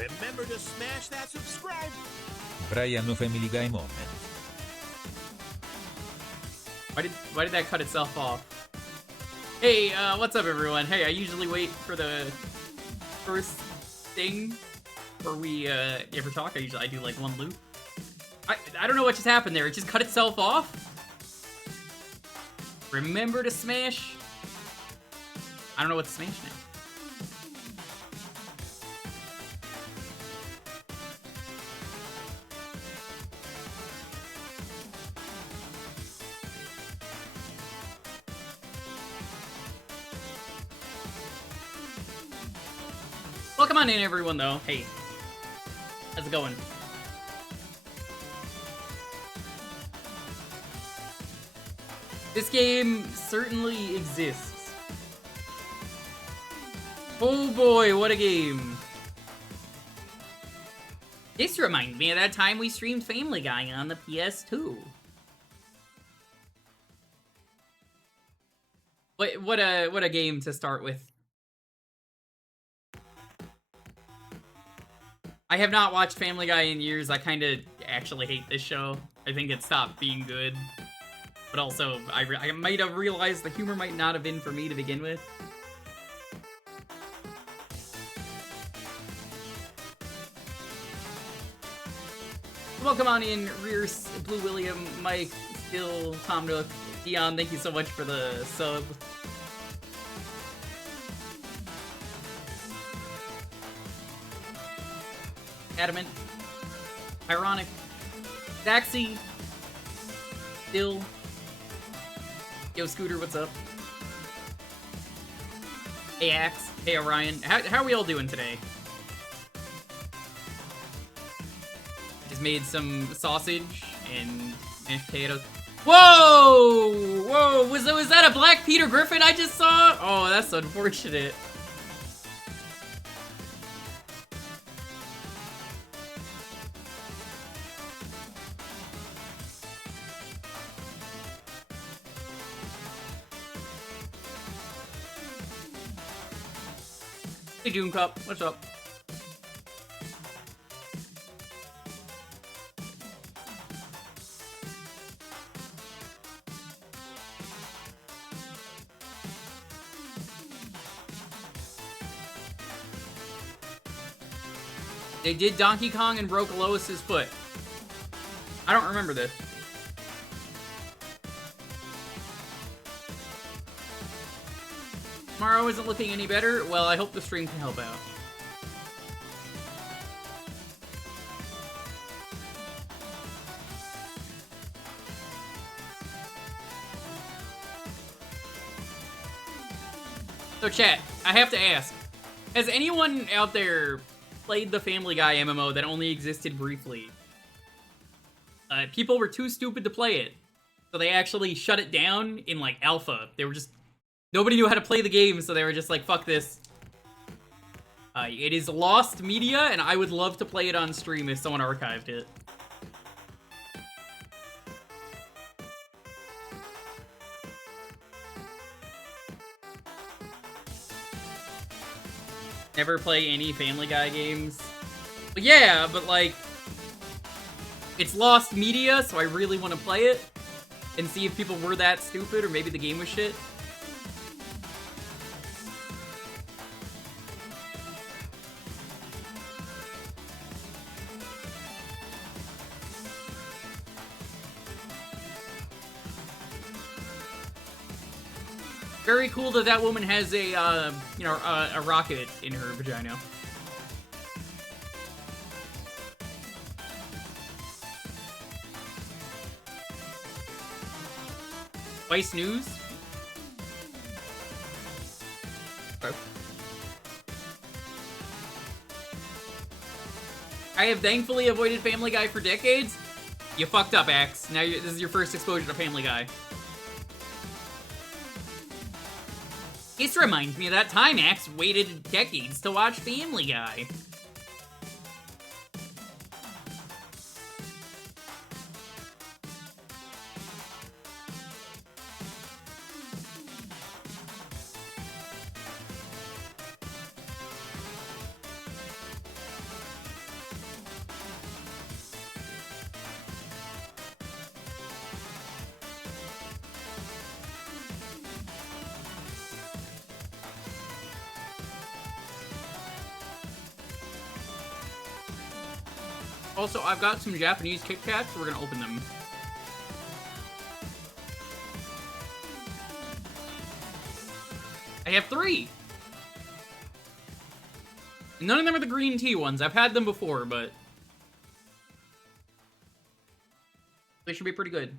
Remember to smash that subscribe. Brian no Family Guy moment. Why did that cut itself off? Hey, what's up everyone? Hey, I usually wait for the first thing before we ever talk. I do like one loop. I don't know what just happened there. It just cut itself off. Remember to smash. I don't know what to smash now. Welcome on in, everyone, though. Hey, how's it going? This game certainly exists. Oh boy, what a game. This reminds me of that time we streamed Family Guy on the PS2. What a game to start with. I have not watched Family Guy in years. I kind of actually hate this show. I think it stopped being good. But also, I might have realized the humor might not have been for me to begin with. Welcome on in, Rears, Blue William, Mike, Still, Tom Nook, Dion, thank you so much for the sub. Adamant, Ironic, Daxi, Still, Yo Scooter, what's up? Hey Axe, hey Orion, how are we all doing today? Just made some sausage and mashed potatoes. Whoa! Whoa! Was that a Black Peter Griffin I just saw? Oh, that's unfortunate. Hey June Cup, what's up? They did Donkey Kong and broke Lois's foot. I don't remember this. Tomorrow isn't looking any better. Well, I hope the stream can help out. So chat, I have to ask, has anyone out there played the Family Guy MMO that only existed briefly? People were too stupid to play it, so they actually shut it down in like alpha. They were just, nobody knew how to play the game, so they were just like, fuck this. It is lost media, and I would love to play it on stream if someone archived it. Never play any Family Guy games. But yeah, but like, it's lost media, so I really want to play it and see if people were that stupid, or maybe the game was shit. Very cool that that woman has a, you know, a rocket in her vagina. Vice News? Okay. I have thankfully avoided Family Guy for decades. You fucked up, Axe. Now this is your first exposure to Family Guy. This reminds me of that time Axe waited decades to watch Family Guy. Also, I've got some Japanese Kit Kats. We're gonna open them. I have 3. None of them are the green tea ones. I've had them before, but they should be pretty good.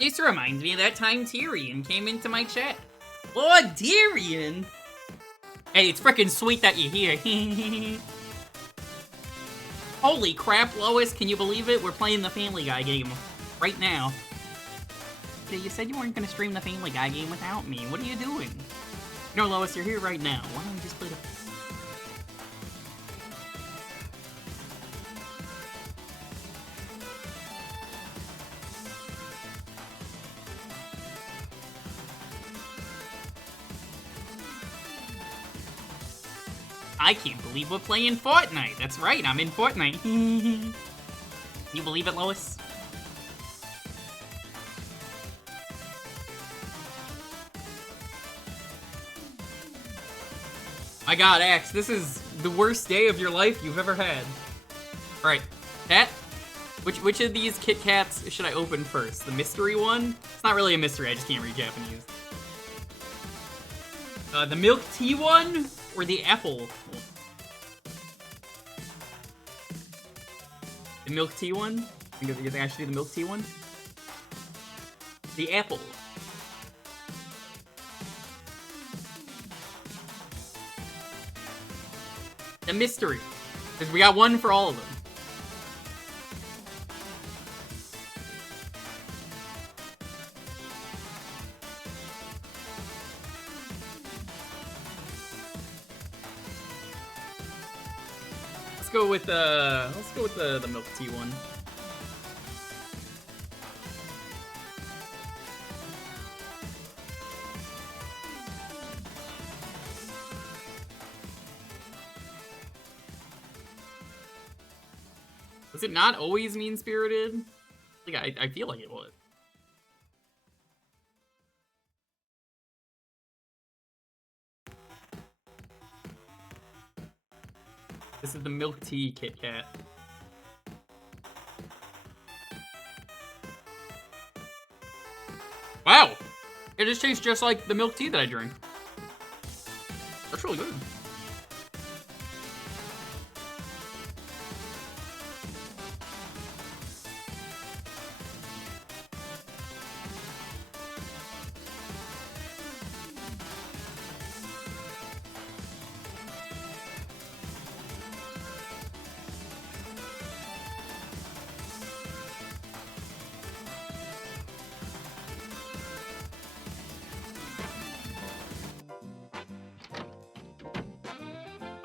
This reminds me of that time Tyrion came into my chat. Oh, Tyrion! Hey, it's freaking sweet that you're here. Holy crap, Lois, can you believe it? We're playing the Family Guy game right now. Okay, you said you weren't gonna stream the Family Guy game without me. What are you doing? No, Lois, you're here right now. Why don't we just play the... I can't believe we're playing Fortnite. That's right, I'm in Fortnite. You believe it, Lois? My god, Axe, this is the worst day of your life you've ever had. Alright, Cat, which of these Kit Kats should I open first? The mystery one? It's not really a mystery, I just can't read Japanese. The milk tea one? Or the apple? The milk tea one? You think I should do the milk tea one? The apple. The mystery. Because we got one for all of them. Let's go with the milk tea one. Was it not always mean-spirited? Like, I feel like it was. This is the milk tea Kit Kat. Wow! It just tastes just like the milk tea that I drink. That's really good.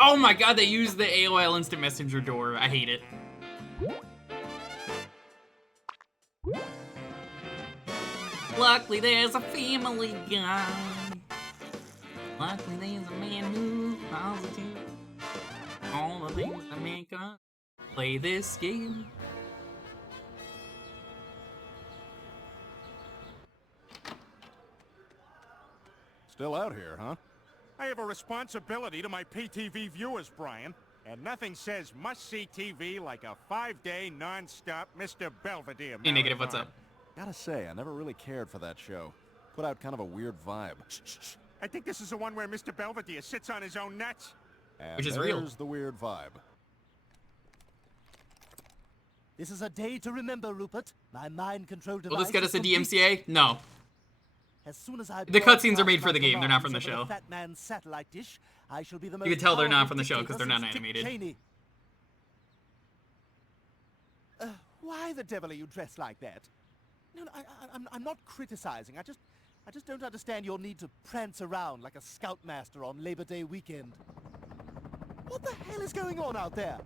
Oh my god, they used the AOL Instant Messenger door. I hate it. Luckily there's a Family Guy. Luckily there's a man who's positive. All the things that make us play this game. Still out here, huh? I have a responsibility to my PTV viewers, Brian. And nothing says must-see TV like a 5-day, non-stop Mr. Belvedere Hey, Negative, marathon. what's up? Gotta say, I never really cared for that show. Put out kind of a weird vibe. Shh. I think this is the one where Mr. Belvedere sits on his own nuts. And Which is there's real. the weird vibe. This is a day to remember, Rupert. My mind control device. Will this get us is a complete. DMCA? No. As soon as I The cutscenes are made broadcast for the my game, they're not from the commands over show. Fat Man's satellite dish, I shall be the You most can tell they're not powerful from the show because they're dictator not since Dick animated. Cheney. Why the devil are you dressed like that? No, I'm not criticizing. I just don't understand your need to prance around like a scoutmaster on Labor Day weekend. What the hell is going on out there?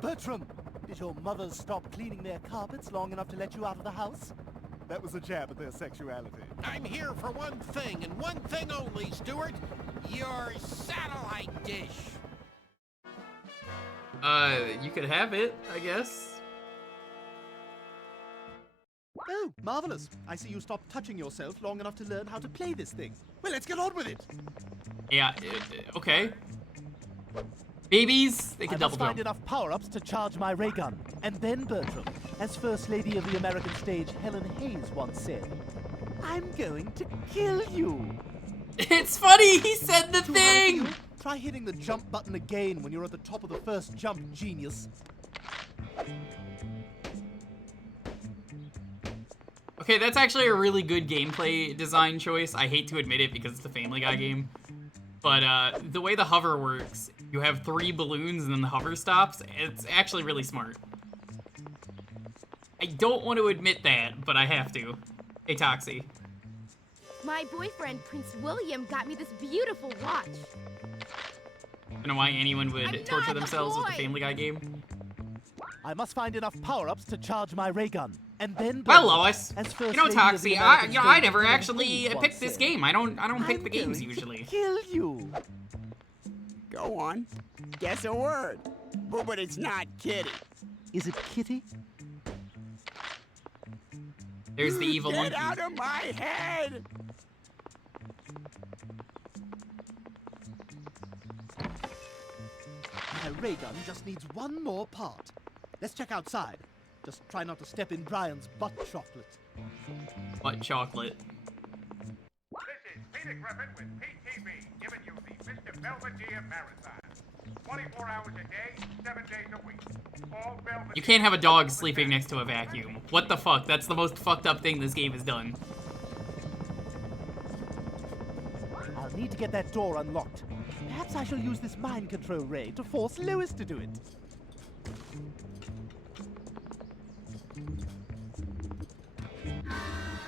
Bertram, did your mothers stop cleaning their carpets long enough to let you out of the house? That was a jab at their sexuality. I'm here for one thing, and one thing only, Stuart. Your satellite dish. You could have it, I guess. Oh, marvelous. I see you stopped touching yourself long enough to learn how to play this thing. Well, let's get on with it. Yeah, okay. Babies, they can I double must find jump. enough power-ups to charge my ray gun. And then, Bertram, as First Lady of the American stage Helen Hayes once said, I'm going to kill you. It's funny, he said the Too hard for thing! you? Try hitting the jump button again when you're at the top of the first jump, genius. Okay, that's actually a really good gameplay design choice. I hate to admit it because it's a Family Guy game. But the way the hover works, you have 3 balloons and then the hover stops. It's actually really smart. I don't want to admit that, but I have to. Hey, Toxie. My boyfriend, Prince William, got me this beautiful watch. I don't know why anyone would I'm torture not a themselves with a boy. Family Guy game. I must find enough power-ups to charge my ray gun. And then, Well, Bertram, Lois, as you First know, Lady of the Toxie, American I stage never Helen actually Hayes once picked this said, game. I don't pick I'm the games going to usually. kill you. Go on. Guess a word. But it's not kitty. Is it Kitty? There's the evil Get monkey. out of my head! My ray gun just needs one more part. Let's check outside. Just try not to step in Brian's butt chocolate. What chocolate? This is Peter Griffin with PTV, giving you the Mr. Belvedere Marathon. 24 hours a day, 7 days a week. All Belvedere. You can't have a dog sleeping next to a vacuum. What the fuck? That's the most fucked up thing this game has done. I'll need to get that door unlocked. Perhaps I shall use this mind control ray to force Lois to do it.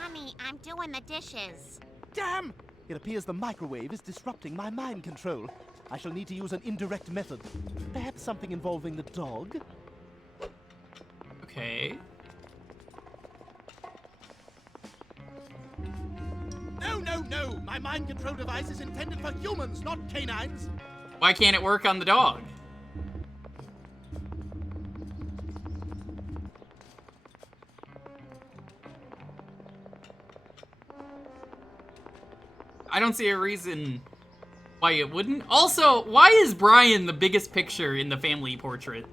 Honey, I'm doing the dishes. Damn! It appears the microwave is disrupting my mind control. I shall need to use an indirect method. Perhaps something involving the dog? Okay. No, no, no! My mind control device is intended for humans, not canines! Why can't it work on the dog? I don't see a reason why it wouldn't. Also, why is Brian the biggest picture in the family portrait?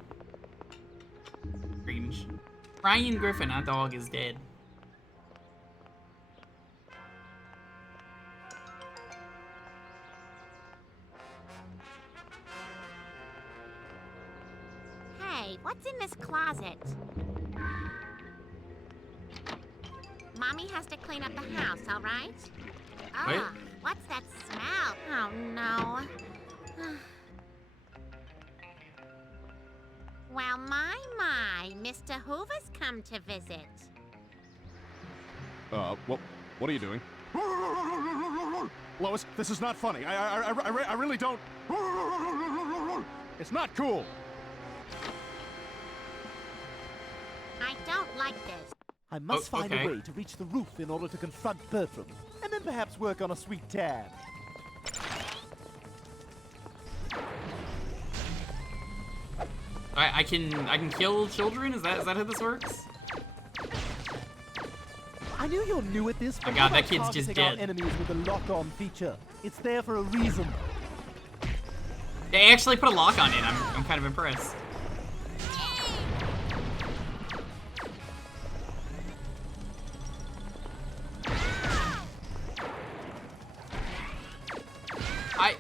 Strange. Brian Griffin, our dog, is dead. Hey, what's in this closet? Mommy has to clean up the house, all right? Wait. Ugh, what's that smell? Oh, no. Well, my, Mr. Hoover's come to visit. What are you doing? Lois, this is not funny. I really don't. It's not cool. I don't like this. I must find okay. a way to reach the roof in order to confront Bertram, and then perhaps work on a sweet tan. I can kill children? Is that how this works? I knew you're new at this, but Oh God, how that about kid's just targeting our dead. enemies with the lock-on feature. It's there for a reason. They actually put a lock on it. I'm kind of impressed.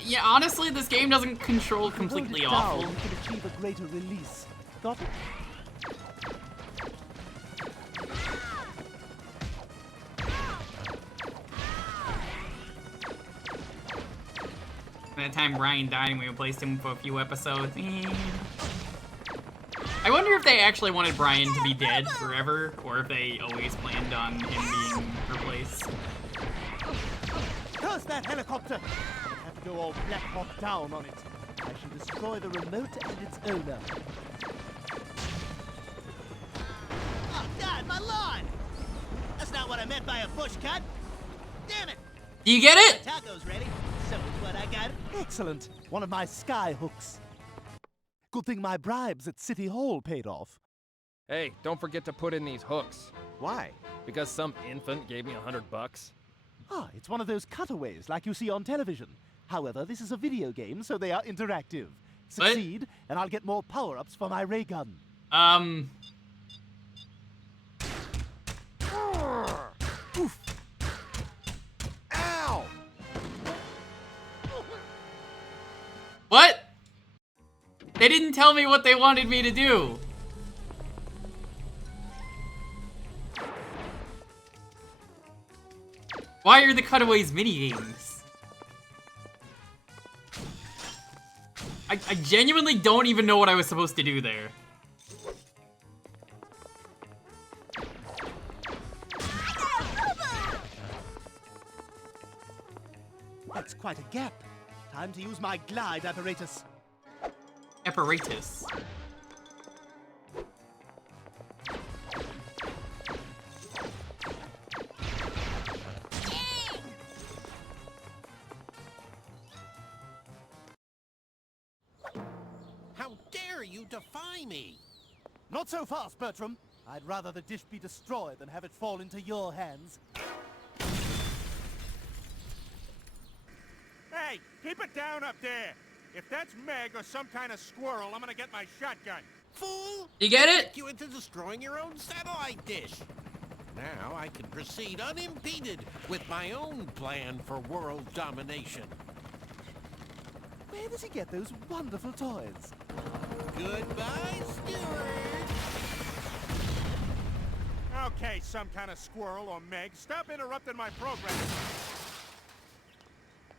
Yeah, honestly, this game doesn't control If you hold completely it down, awful. you can achieve a greater release. Got it? By the time Brian died and we replaced him for a few episodes. I wonder if they actually wanted Brian to be dead forever, or if they always planned on him being replaced. Curse that helicopter! I have to go all Black Hawk down on it. I shall destroy the remote and its owner. Oh, God, my lawn! That's not what I meant by a bush cut. Damn it! Do you get it? Taco's ready. So is what I got. Excellent. One of my sky hooks. Good thing my bribes at City Hall paid off. Hey, don't forget to put in these hooks. Why? Because some infant gave me $100? Ah, it's one of those cutaways like you see on television. However, this is a video game, so they are interactive. Succeed, and I'll get more power-ups for my ray gun. Oof. Ow! What? They didn't tell me what they wanted me to do. Why are the cutaways minigames? I genuinely don't even know what I was supposed to do there. That's quite a gap. Time to use my glide apparatus. Apparatus. How dare you defy me? Not so fast, Bertram. I'd rather the dish be destroyed than have it fall into your hands. Hey, keep it down up there. If that's Meg or some kind of squirrel, I'm gonna get my shotgun. Fool! You get it? You into destroying your own satellite dish. Now I can proceed unimpeded with my own plan for world domination. Where does he get those wonderful toys? Goodbye, Stewart. Okay, some kind of squirrel or Meg, stop interrupting my program.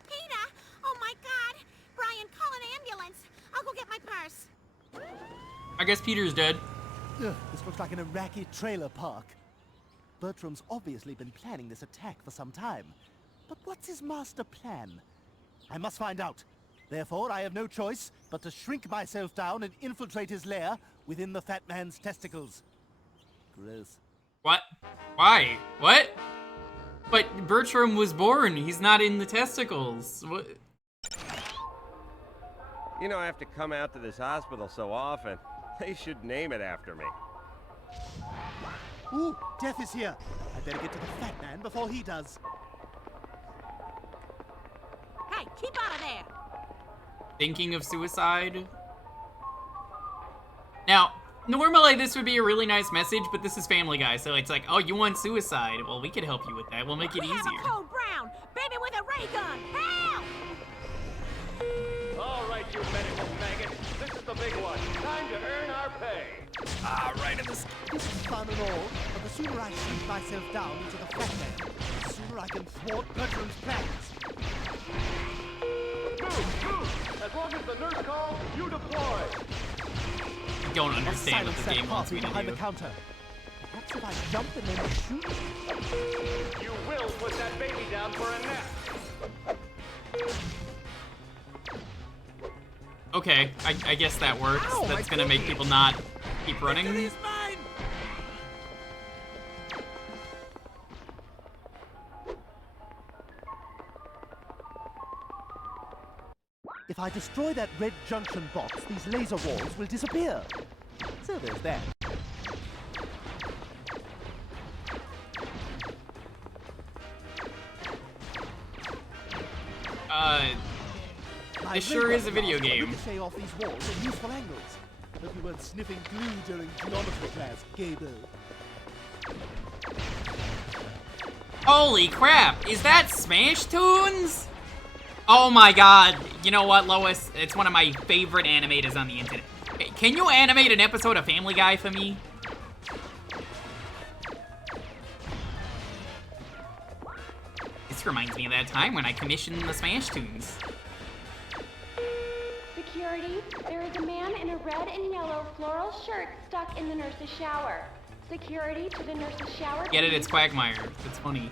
Peter! Oh my god! Brian, call an ambulance. I'll go get my purse. I guess Peter's dead. Ugh, this looks like an Iraqi trailer park. Bertram's obviously been planning this attack for some time. But what's his master plan? I must find out. Therefore, I have no choice but to shrink myself down and infiltrate his lair within the fat man's testicles. Gross. What? Why? What? But Bertram was born. He's not in the testicles. What? You know, I have to come out to this hospital so often. They should name it after me. Ooh, Death is here. I'd better get to the fat man before he does. Hey, keep out of there! Thinking of suicide? Now, normally this would be a really nice message, but this is Family Guy, so it's like, oh, you want suicide? Well, we could help you with that. We'll make it We have easier. a code brown! Baby with a ray gun! Help! All right, you medical maggot. This is the big one. Time to earn our pay. Ah, right in the skin. This is fun and all, but the sooner I shrink myself down into the fat man, the sooner I can thwart Bertram's plans. Move! As long as the nurse calls, you deploy. I don't understand what the game wants me to behind do. the counter. Perhaps if I jump and then shoot? You will put that baby down for a nap. Okay, I guess that works. Ow, That's gonna make people not keep running. He's mine! If I destroy that red junction box, these laser walls will disappear. So there's that. This sure is a video game. Ricochet off these walls at useful angles. Hope you weren't sniffing glue during geometry class, Gable. Holy crap! Is that Smash Toons? Oh my god. You know what, Lois? It's one of my favorite animators on the internet. Hey, can you animate an episode of Family Guy for me? This reminds me of that time when I commissioned the Smash Toons. Security, there is a man in a red and yellow floral shirt stuck in the nurse's shower. Security to the nurse's shower. Get it? It's Quagmire. It's funny.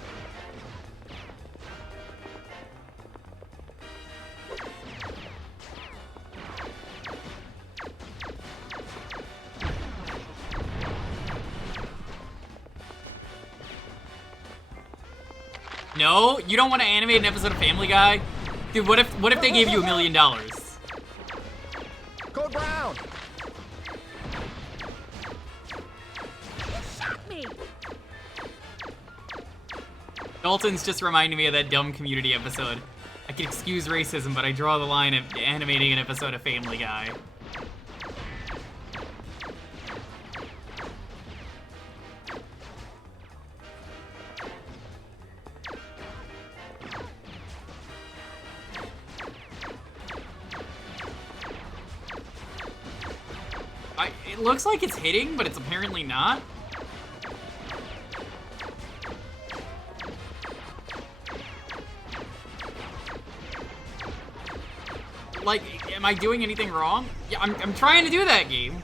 No, you don't want to animate an episode of Family Guy? Dude, what if they gave you $1 million? Code Brown! You shot me! Dalton's just reminding me of that dumb Community episode. I can excuse racism, but I draw the line of animating an episode of Family Guy. It looks like it's hitting, but it's apparently not. Like, am I doing anything wrong? Yeah, I'm trying to do that, game.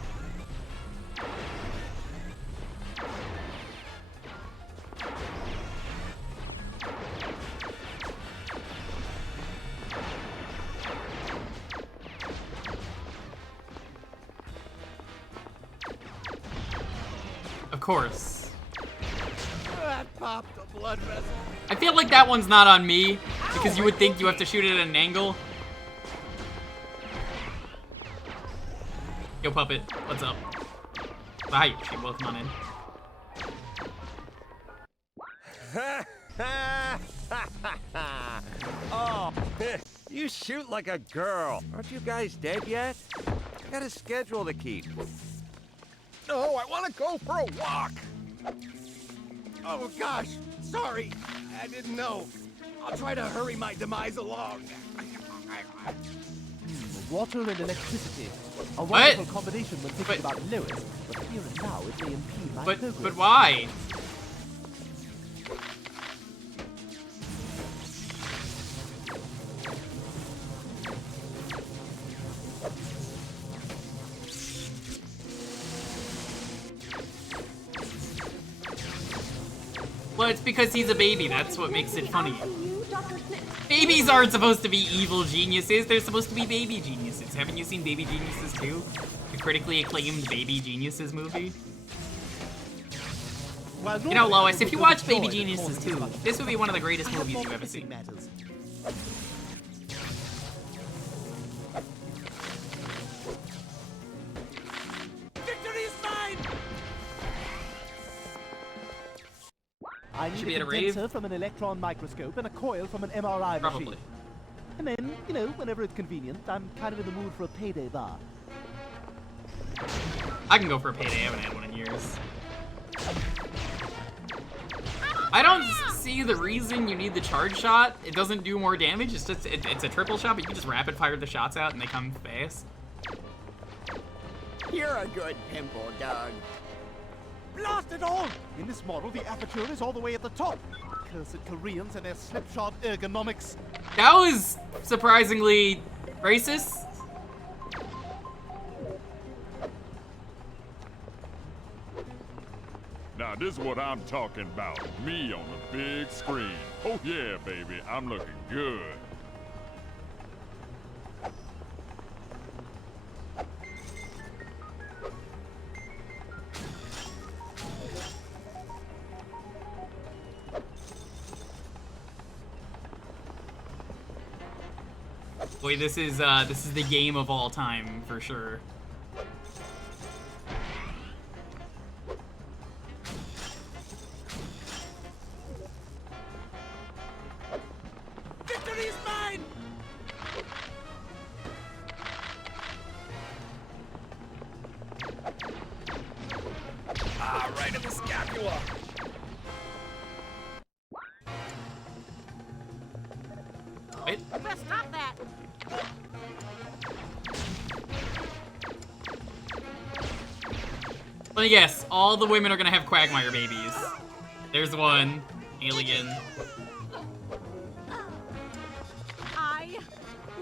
Of course. That popped a blood vessel. I feel like that one's not on me, because you would think you have to shoot it at an angle. Yo, Puppet, what's up? Hi, Yoshi, welcome on in. Oh, you shoot like a girl. Aren't you guys dead yet? I got a schedule to keep. No, I want to go for a walk. Oh, gosh. Sorry. I didn't know. I'll try to hurry my demise along. Water and electricity. A wonderful combination when thinking about Lewis. But here and now, it may impede my progress. But why? Well, it's because he's a baby. That's what makes it funny. Babies aren't supposed to be evil geniuses. They're supposed to be baby geniuses. Haven't you seen Baby Geniuses 2? The critically acclaimed Baby Geniuses movie? You know, Lois, if you watch Baby Geniuses 2, this would be one of the greatest movies you've ever seen. Victory is mine! I Should need be a at a rave? condenser from an electron microscope and a coil from an MRI Probably. machine. And then, you know, whenever it's convenient, I'm kind of in the mood for a payday bar. I can go for a payday. I haven't had one in years. I don't see the reason you need the charge shot. It doesn't do more damage. It's just it's a triple shot, but you can just rapid fire the shots out and they come fast. You're a good pimple, dog. Blast it all! In this model, the aperture is all the way at the top. Cursed Koreans and their slipshod ergonomics. That was surprisingly racist. Now, this is what I'm talking about. Me on the big screen. Oh, yeah, baby. I'm looking good. Boy, this is the game of all time for sure. Victory is mine! Ah, right in the scapula. Wait. Let's stop that. Let me guess. All the women are gonna have Quagmire babies. There's one. Alien. I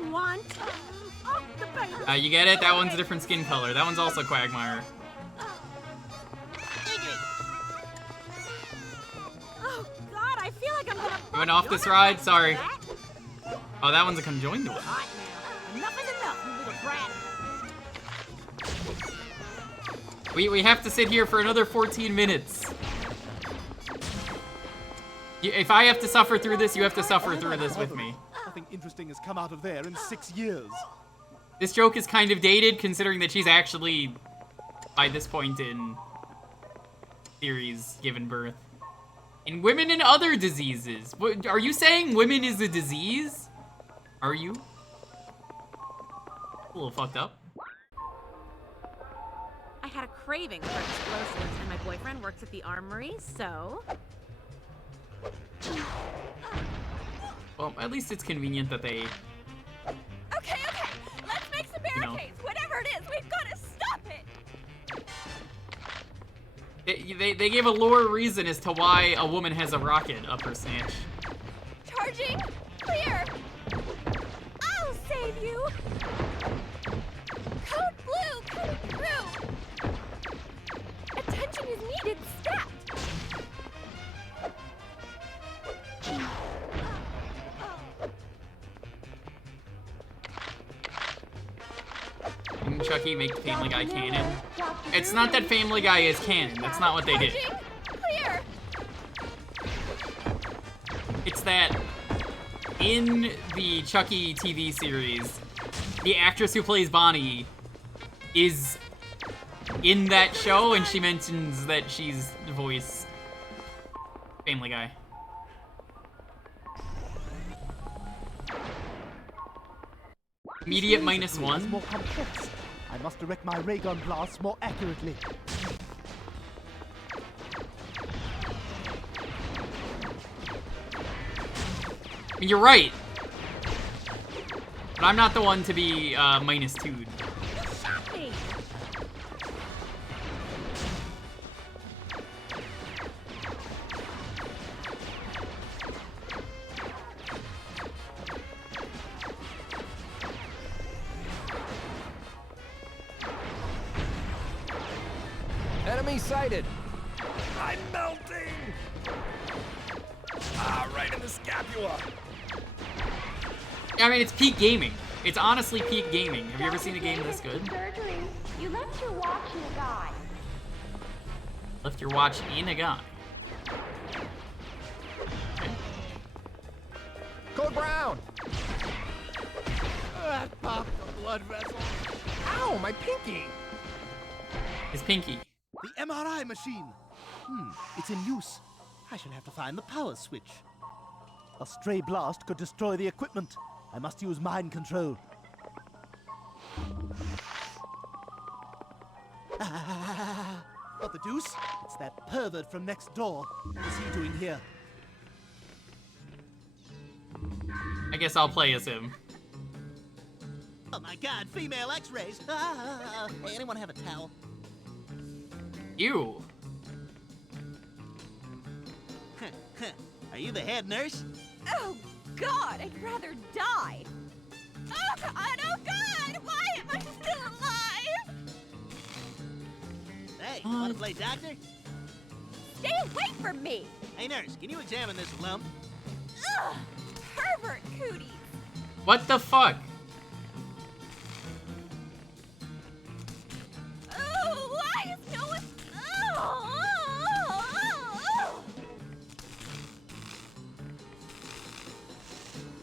want the baby. You get it? That one's a different skin color. That one's also Quagmire. Oh God, I feel like I'm gonna. You went off this ride? Sorry. Oh, that one's a conjoined one. Hot now. Enough is enough, you little brat. We have to sit here for another 14 minutes. If I have to suffer through this, you have to suffer through this with me. Nothing interesting has come out of there in 6 years. This joke is kind of dated, considering that she's actually, by this point in series, given birth. And women and other diseases. What, are you saying women is a disease? Are you? A little fucked up. I had a craving for explosives, and my boyfriend works at the armory, so... Well, at least it's convenient that they... Okay, let's make some barricades. Whatever it is, we've got to stop it. They gave a lore reason as to why a woman has a rocket up her snatch. Charging, clear. I'll save you. Code blue coming through. Attention is needed, stat. Didn't Chucky make Family Guy canon? It's not that Family Guy is canon. That's not what they did. Clear. It's that in the Chucky TV series, the actress who plays Bonnie is in that show, and she mentions that she's the voice Family Guy. Immediate -1. More complex. I must direct my ray gun blasts more accurately. I mean, you're right. But I'm not the one to be -2'd. Enemy sighted. I'm melting! Ah, right in the scapula. I mean, it's peak gaming. It's honestly peak gaming. Have you ever seen a game this good? Surgery. You left your watch in a guy. Left your watch in a guy. Code Brown. That popped a blood vessel. Ow, my pinky. His pinky. The MRI machine. It's in use. I shall have to find the power switch. A stray blast could destroy the equipment. I must use mind control. What the deuce? It's that pervert from next door. What is he doing here? I guess I'll play as him. Oh my god, female x-rays. Hey, anyone have a towel? You. Are you the head nurse? Oh God, I'd rather die. Oh God, why am I still alive? Hey, wanna play doctor? Stay away from me. Hey nurse, can you examine this lump? Ugh, pervert cooties. What the fuck? Oh, why is no one? Oh.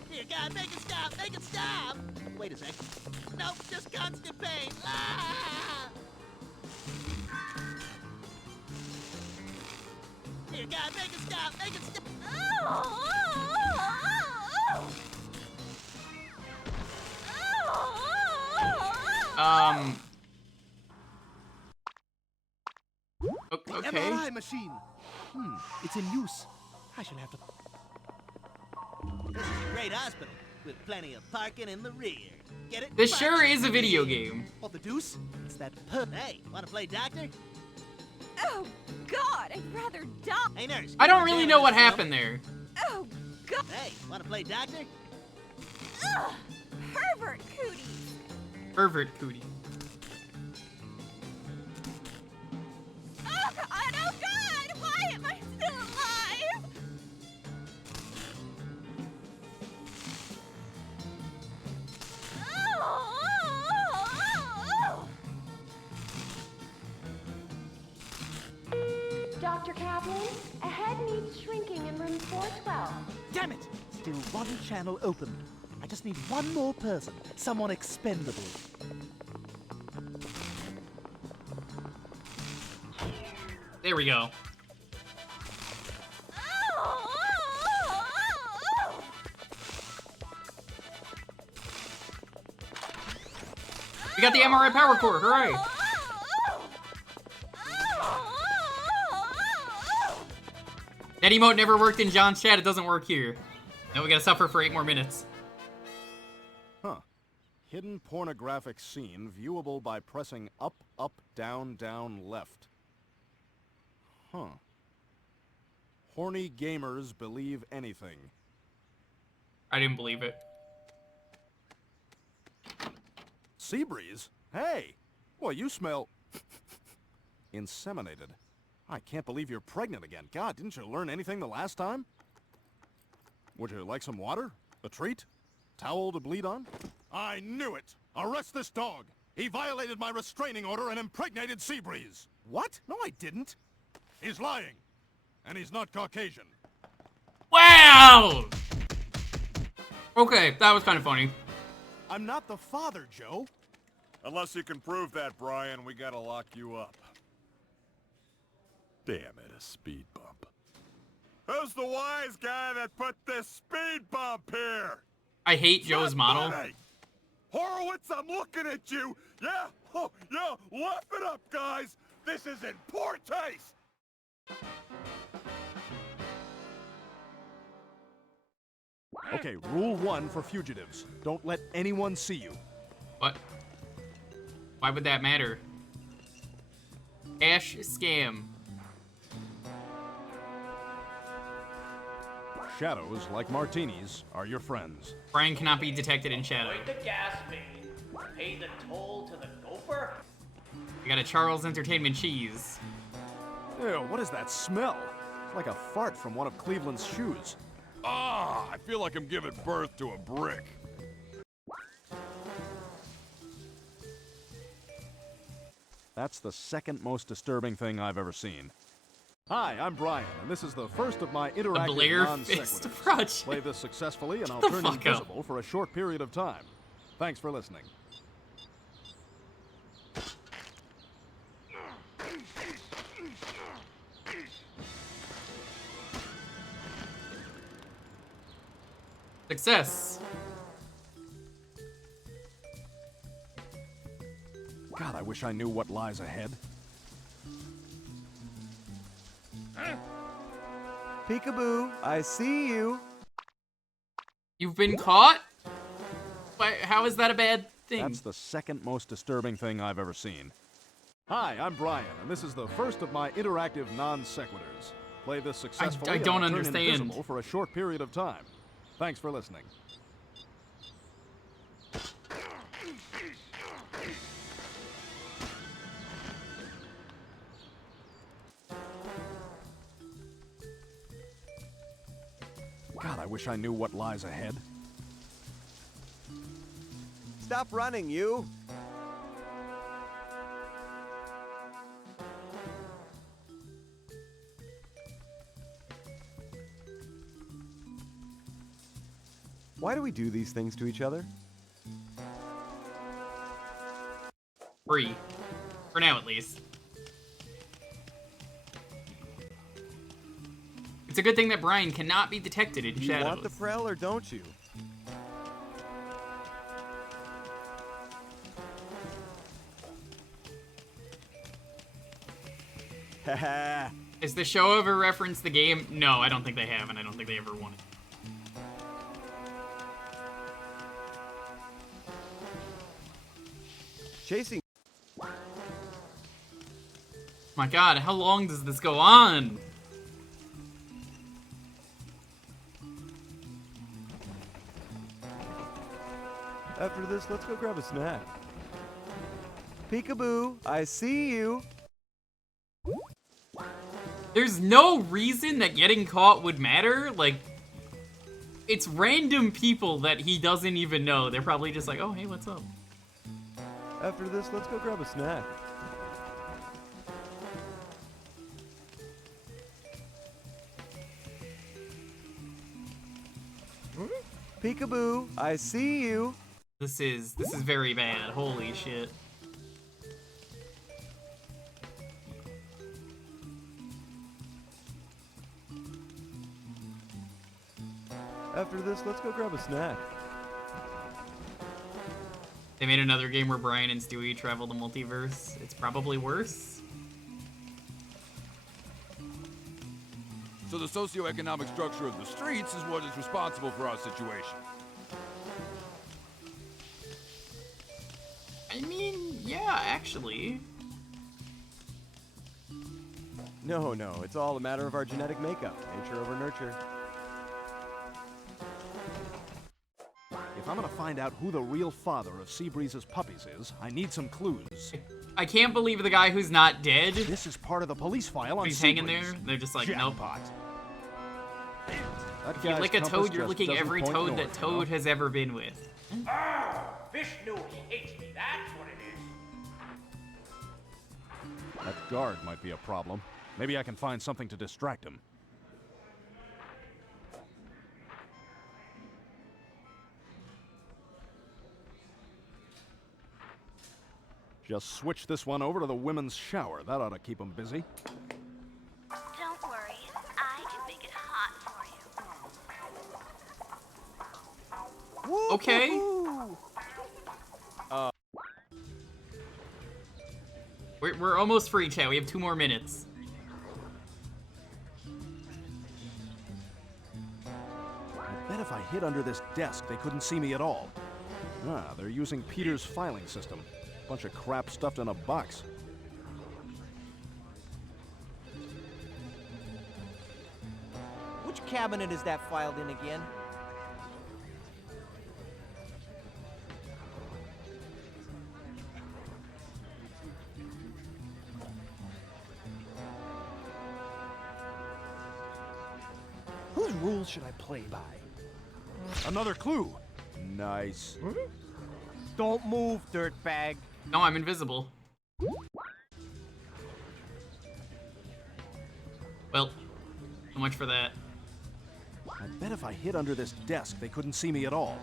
Dear God, make it stop! Make it stop! Wait a sec. Nope, just constant pain. Ah! Dear God, make it stop! Make it stop! Okay. MRI machine. It's in use. I shall have to. This is a great hospital with plenty of parking in the rear. Get it? This sure is a video game. What the deuce? It's that Hey, wanna play doctor? Oh God, I'd rather die. Hey nurse. I don't really know what happened there. Oh God. Hey, wanna play doctor? Ugh, pervert cooties. Pervert cootie. Oh God, why am I still alive? Dr. Kaplan, a head needs shrinking in room 412. Damn it! Still one channel open. I just need one more person. Someone expendable. There we go. We got the MRI power core, hooray! That emote never worked in John's chat, it doesn't work here. Now we gotta suffer for 8 more minutes. Huh. Hidden pornographic scene viewable by pressing up, up, down, down, left. Huh. Horny gamers believe anything. I didn't believe it. Seabreeze? Hey! Well, you smell... inseminated. I can't believe you're pregnant again. God, didn't you learn anything the last time? Would you like some water? A treat? Towel to bleed on? I knew it! Arrest this dog! He violated my restraining order and impregnated Seabreeze! What? No, I didn't. He's lying. And he's not Caucasian. Wow! Okay, that was kind of funny. I'm not the father, Joe. Unless you can prove that, Brian, we gotta lock you up. Damn it, a speed bump. Who's the wise guy that put this speed bump here? I hate Joe's model. Funny. Horowitz, I'm looking at you. Yeah? Oh, yeah, laugh it up, guys. This is in poor taste. Okay, rule 1 for fugitives. Don't let anyone see you. What? Why would that matter? Cash scam. Shadows, like martinis, are your friends. Brian cannot be detected in shadow. Wait to gas me. Pay the toll to the gopher? We got a Charles Entertainment cheese. Ew, what is that smell? It's like a fart from one of Cleveland's shoes. Ah, I feel like I'm giving birth to a brick. That's the second most disturbing thing I've ever seen. Hi, I'm Brian, and this is the first of my interactive Blair non-sequiturs. Fist project. Play this successfully, and I'll Shut the turn fuck up. invisible for a short period of time. Thanks for listening. Success. God, I wish I knew what lies ahead. Peekaboo, I see you. You've been caught? Why, how is that a bad thing? That's the second most disturbing thing I've ever seen. Hi, I'm Brian, and this is the first of my interactive non-sequiturs. Play this successfully, I and don't I'll turn understand. invisible for a short period of time. Thanks for listening. God, I wish I knew what lies ahead. Stop running, you. Why do we do these things to each other? Free. For now, at least. It's a good thing that Brian cannot be detected in You shadows. want the Prel or don't you? Haha. Has the show ever referenced the game? No, I don't think they have, and I don't think they ever won it. Chasing. My god, how long does this go on? After this, let's go grab a snack. Peekaboo, I see you. There's no reason that getting caught would matter. Like, it's random people that he doesn't even know. They're probably just like, oh, hey, what's up? After this, let's go grab a snack. Peekaboo, I see you. This is very bad. Holy shit. After this, let's go grab a snack. They made another game where Brian and Stewie travel the multiverse. It's probably worse. So the socioeconomic structure of the streets is what is responsible for our situation. I mean, yeah, actually. No, it's all a matter of our genetic makeup. Nature over nurture. If I'm gonna find out who the real father of Seabreeze's puppies is, I need some clues. I can't believe the guy who's not dead. This is part of the police file on He's Seabreeze. hanging there. They're just like, nope. If you lick a toad, you're licking every toad that Toad has ever been with. Ah, Vishnu hates me. That's what it is. That guard might be a problem. Maybe I can find something to distract him. Just switch this one over to the women's shower. That ought to keep him busy. Don't worry, I can make it hot for you. Okay. We're almost free, chat. We have 2 more minutes. I bet if I hid under this desk, they couldn't see me at all. Ah, they're using Peter's filing system. Bunch of crap stuffed in a box. Which cabinet is that filed in again? Whose rules should I play by? Another clue. Nice. Don't move, dirtbag. No, I'm invisible. Well, so much for that. I bet if I hid under this desk, they couldn't see me at all.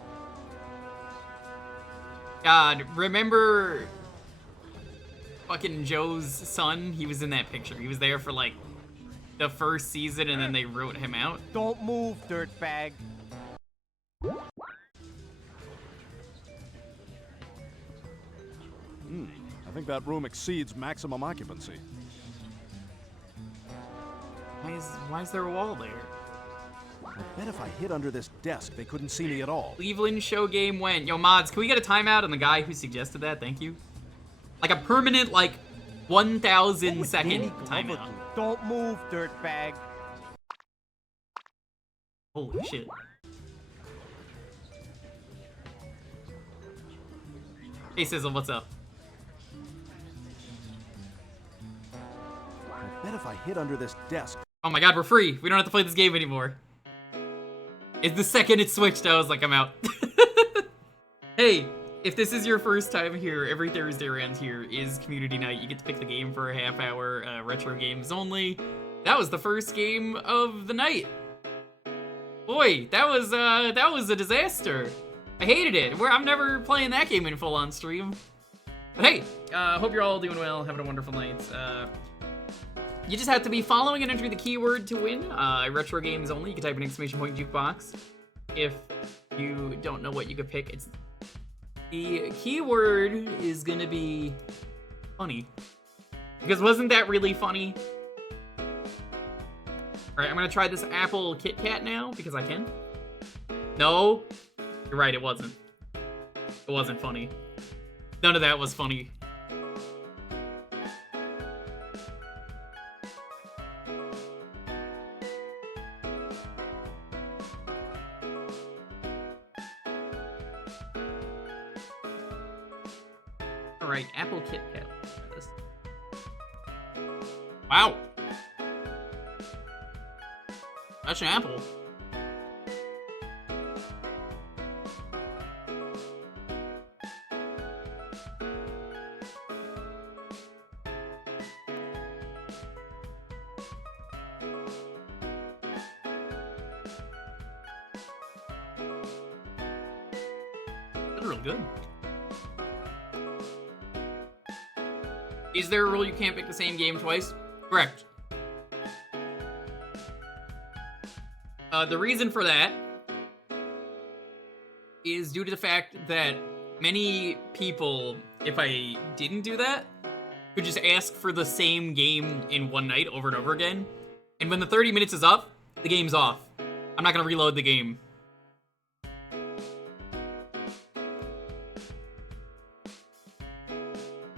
God, remember fucking Joe's son? He was in that picture. He was there for like the first season and then they wrote him out. Don't move, dirtbag. I think that room exceeds maximum occupancy. Why is there a wall there? I bet if I hid under this desk, they couldn't see me at all. Cleveland show game went. Yo, mods, can we get a timeout on the guy who suggested that? Thank you. Like a permanent, like, 1,000 second timeout. Don't move, dirtbag. Holy shit. Hey, Sizzle, what's up? I bet if I hid under this desk. Oh my god, we're free. We don't have to play this game anymore. It's the second it switched, I was like, I'm out. Hey, if this is your first time here, every Thursday around here is community night. You get to pick the game for a half hour, retro games only. That was the first game of the night. Boy, that was a disaster. I hated it. I'm never playing that game in full on stream. But hey, hope you're all doing well, having a wonderful night. You just have to be following and entering the keyword to win. Retro games only. You can type an exclamation point Jewkbox. If you don't know what you could pick, it's the keyword is gonna be funny. Because wasn't that really funny? Alright, I'm gonna try this apple Kit Kat now, because I can. No, you're right, it wasn't. It wasn't funny. None of that was funny. Alright, apple Kit Kat. Wow. That's an apple. That's real good. Is there a rule you can't pick the same game twice? Correct. The reason for that is due to the fact that many people, if I didn't do that, could just ask for the same game in one night over and over again. And when the 30 minutes is up, the game's off. I'm not gonna reload the game.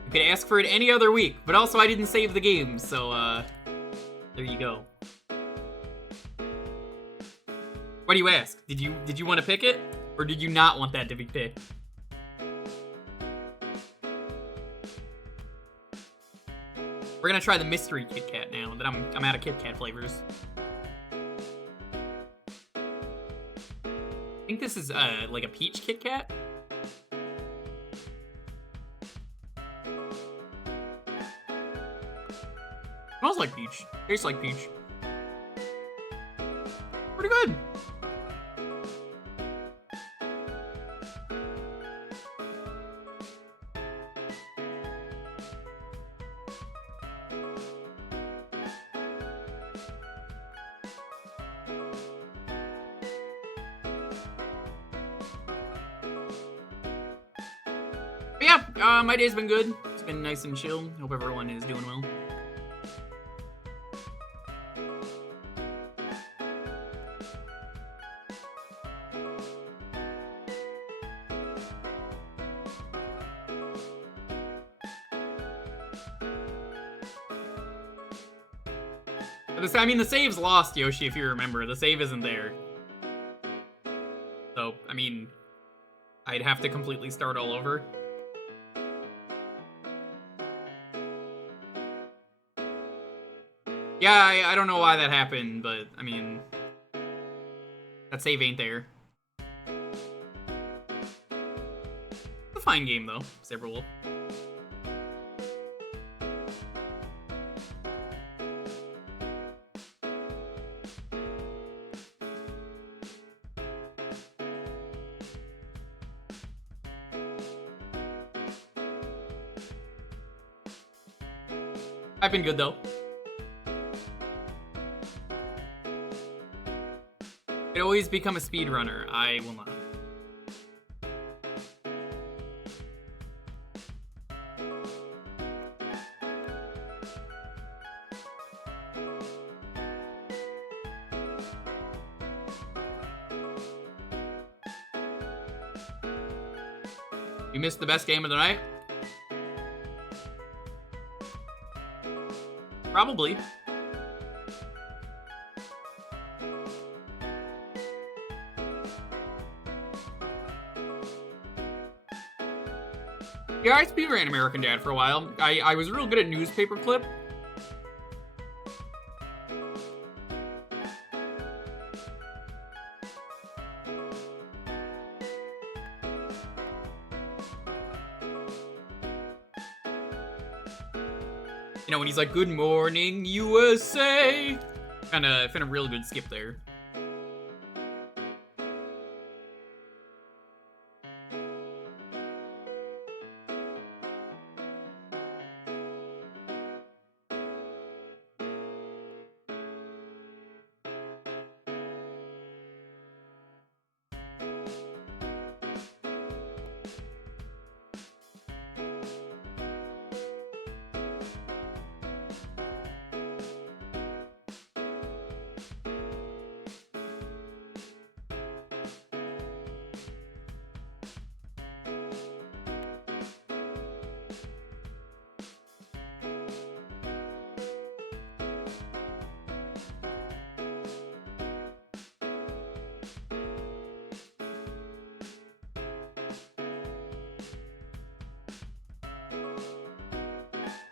You could ask for it any other week, but also I didn't save the game, so, there you go. What do you ask? Did you want to pick it? Or did you not want that to be picked? We're gonna try the mystery Kit Kat now that I'm out of Kit Kat flavors. I think this is like a peach Kit Kat. Smells like peach. Tastes like peach. Pretty good. But yeah, my day's been good. It's been nice and chill. Hope everyone is doing well. I mean, the save's lost, Yoshi, if you remember. The save isn't there. So, I mean, I'd have to completely start all over. Yeah, I don't know why that happened, but, I mean, that save ain't there. It's a fine game, though. Saberwolf. I've been good, though. I'd always become a speedrunner. I will not. You missed the best game of the night? Probably. Yeah, I speedran American Dad for a while. I was real good at newspaper clip. You know, when he's like, "Good morning, USA." Found a real good skip there.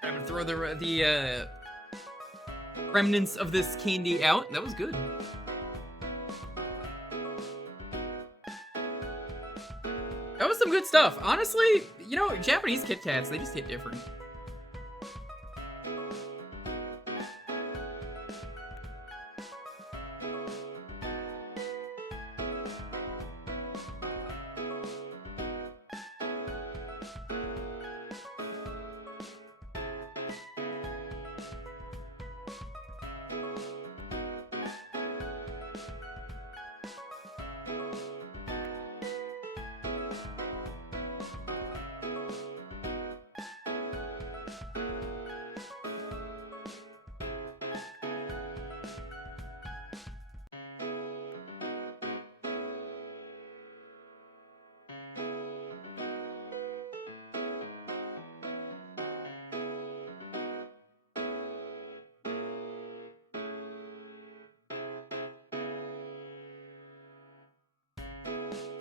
I'm gonna throw the remnants of this candy out. That was good. That was some good stuff. Honestly, you know, Japanese Kit Kats, they just hit different.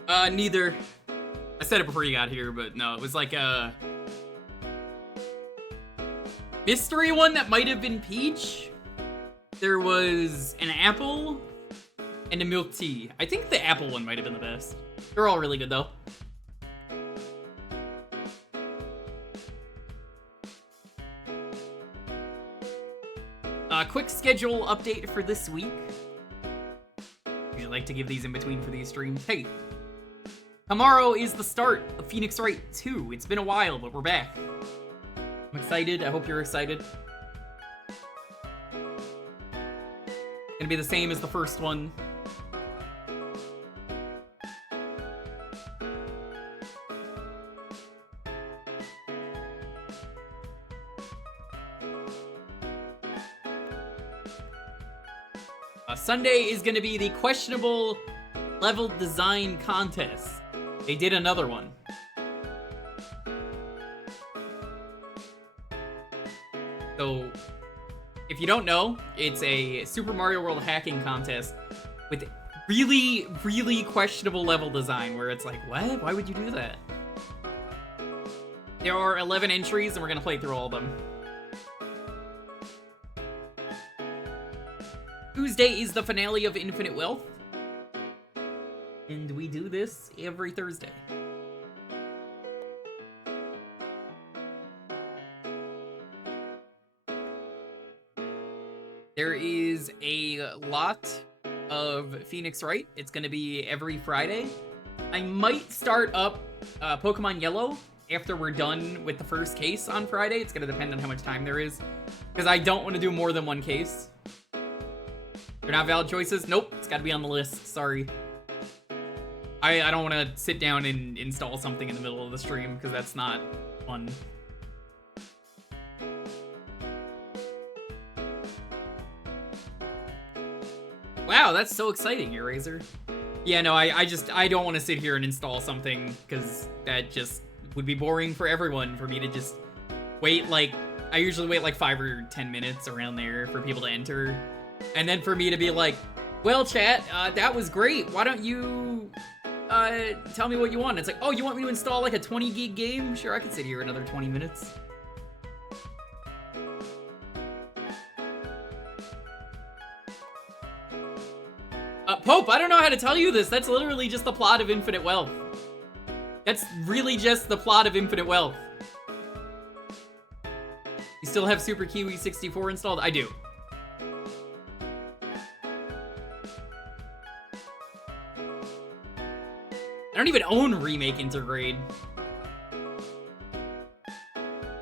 Neither. I said it before you got here, but no, it was like a mystery one that might have been peach. There was an apple and a milk tea. I think the apple one might have been the best. They're all really good though. Quick schedule update for this week. Usually like to give these in between for these streams. Hey, tomorrow is the start of Phoenix Wright 2. It's been a while, but we're back. I'm excited. I hope you're excited. Gonna be the same as the first one. Sunday is gonna be the questionable level design contest. They did another one. So, if you don't know, it's a Super Mario World hacking contest with really, really questionable level design where it's like, what? Why would you do that? There are 11 entries and we're gonna play through all of them. Tuesday is the finale of Infinite Wealth. And we do this every Thursday. There is a lot of Phoenix Wright. It's going to be every Friday. I might start up Pokemon Yellow after we're done with the first case on Friday. It's going to depend on how much time there is. Because I don't want to do more than one case. They're not valid choices? Nope, it's got to be on the list. Sorry. I don't want to sit down and install something in the middle of the stream because that's not fun. Wow, that's so exciting, Eraser. Yeah, no, I don't want to sit here and install something because that just would be boring for everyone for me to just wait like, I usually wait like 5 or 10 minutes around there for people to enter. And then for me to be like, well, chat, that was great. Why don't you tell me what you want? It's like, oh, you want me to install like a 20 gig game? Sure, I could sit here another 20 minutes. Pope, I don't know how to tell you this. That's literally just the plot of Infinite Wealth. That's really just the plot of Infinite Wealth. You still have Super Kiwi 64 installed? I do. I don't even own Remake Intergrade.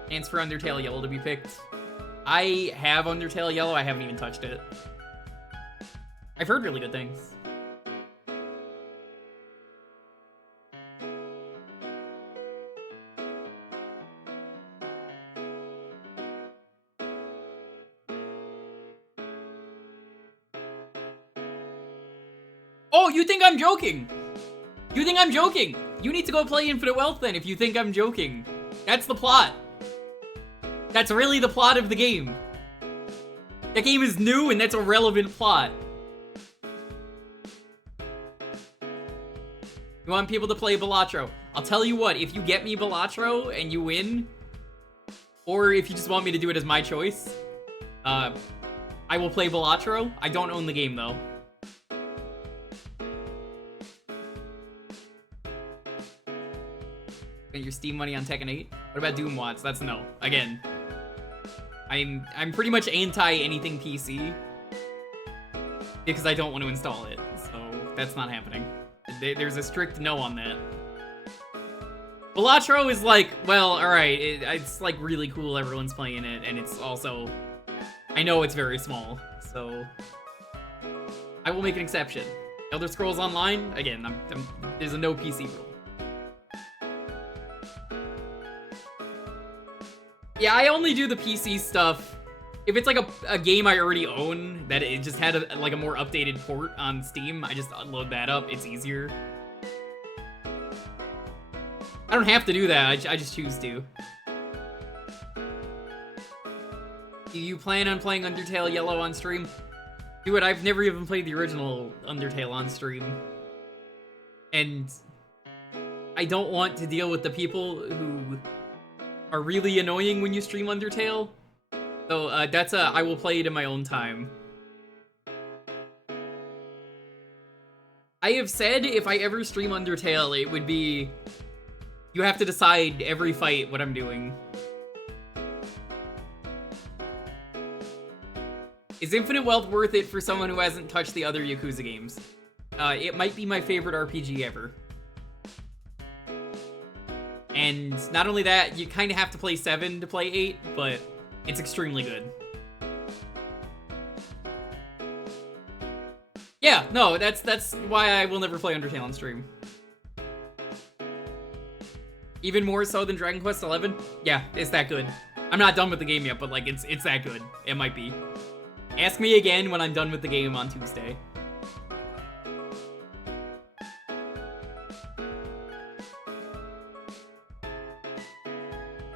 Chance for Undertale Yellow to be picked. I have Undertale Yellow, I haven't even touched it. I've heard really good things. Oh, you think I'm joking? You think I'm joking? You need to go play Infinite Wealth then if you think I'm joking. That's the plot. That's really the plot of the game. That game is new and that's a relevant plot. You want people to play Balatro. I'll tell you what, if you get me Balatro and you win, or if you just want me to do it as my choice, I will play Balatro. I don't own the game though. Your Steam money on Tekken 8? What about Doom Watts? That's no. Again, I'm pretty much anti anything PC because I don't want to install it. So that's not happening. There's a strict no on that. Balatro is like, well, alright, it's like really cool, everyone's playing it, and it's also, I know it's very small, so I will make an exception. Elder Scrolls Online, again, there's a no PC rule. Yeah, I only do the PC stuff if it's like a game I already own that it just had like a more updated port on Steam. I just load that up. It's easier. I don't have to do that. I just choose to. Do you plan on playing Undertale Yellow on stream? Do it. I've never even played the original Undertale on stream. And I don't want to deal with the people who are really annoying when you stream Undertale. So I will play it in my own time. I have said if I ever stream Undertale, it would be... You have to decide every fight what I'm doing. Is Infinite Wealth worth it for someone who hasn't touched the other Yakuza games? It might be my favorite RPG ever. And not only that, you kind of have to play 7 to play 8, but it's extremely good. Yeah, no, that's why I will never play Undertale on stream. Even more so than Dragon Quest XI? Yeah, it's that good. I'm not done with the game yet, but like it's that good. It might be. Ask me again when I'm done with the game on Tuesday.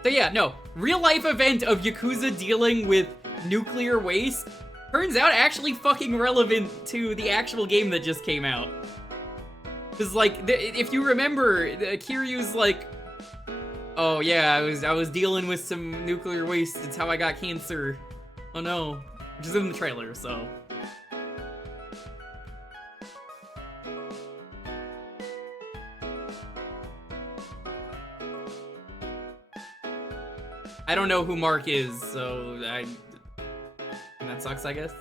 So yeah, no. Real life event of Yakuza dealing with nuclear waste turns out actually fucking relevant to the actual game that just came out. Cause like, if you remember, Kiryu's like, oh yeah, I was dealing with some nuclear waste, it's how I got cancer. Oh no. Which is in the trailer, so. I don't know who Mark is, so that sucks, I guess.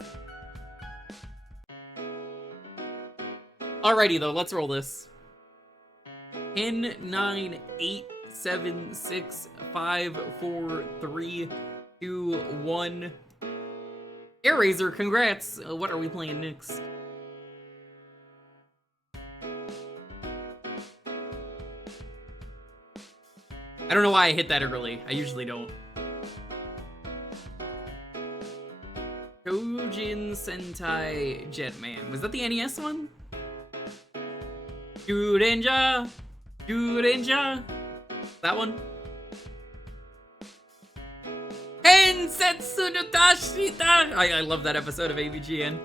Alrighty though, let's roll this. 10, 9, 8, 7, 6, 5, 4, 3, 2, 1. Airraiser, congrats! What are we playing next? I don't know why I hit that early. I usually don't. Choujin Sentai Jetman. Was that the NES one? Jurenja! Jurenja! That one? Hensetsu no Tashita! I love that episode of AVGN.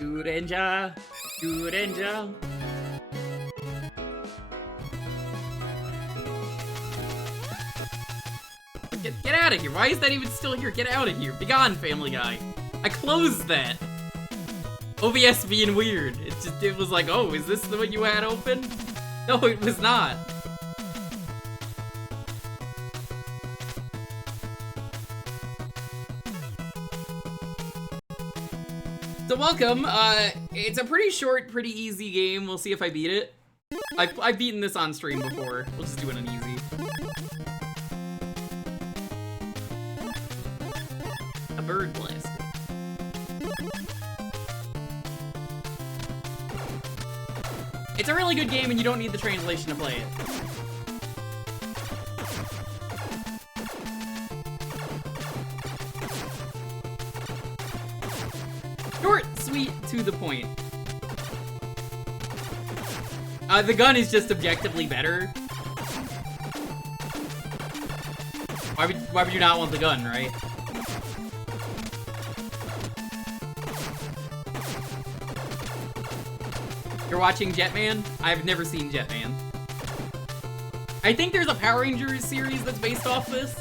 Jurenja! Jurenja! Get out of here! Why is that even still here? Get out of here! Be gone, Family Guy! I closed that! OBS being weird. It was like, oh, is this the one you had open? No, it was not. So welcome. It's a pretty short, pretty easy game. We'll see if I beat it. I've beaten this on stream before. We'll just do it on easy. A bird blast. It's a really good game and you don't need the translation to play it. Short, sweet, to the point. The gun is just objectively better. Why would you not want the gun, right? You're watching Jetman? I've never seen Jetman. I think there's a Power Rangers series that's based off this.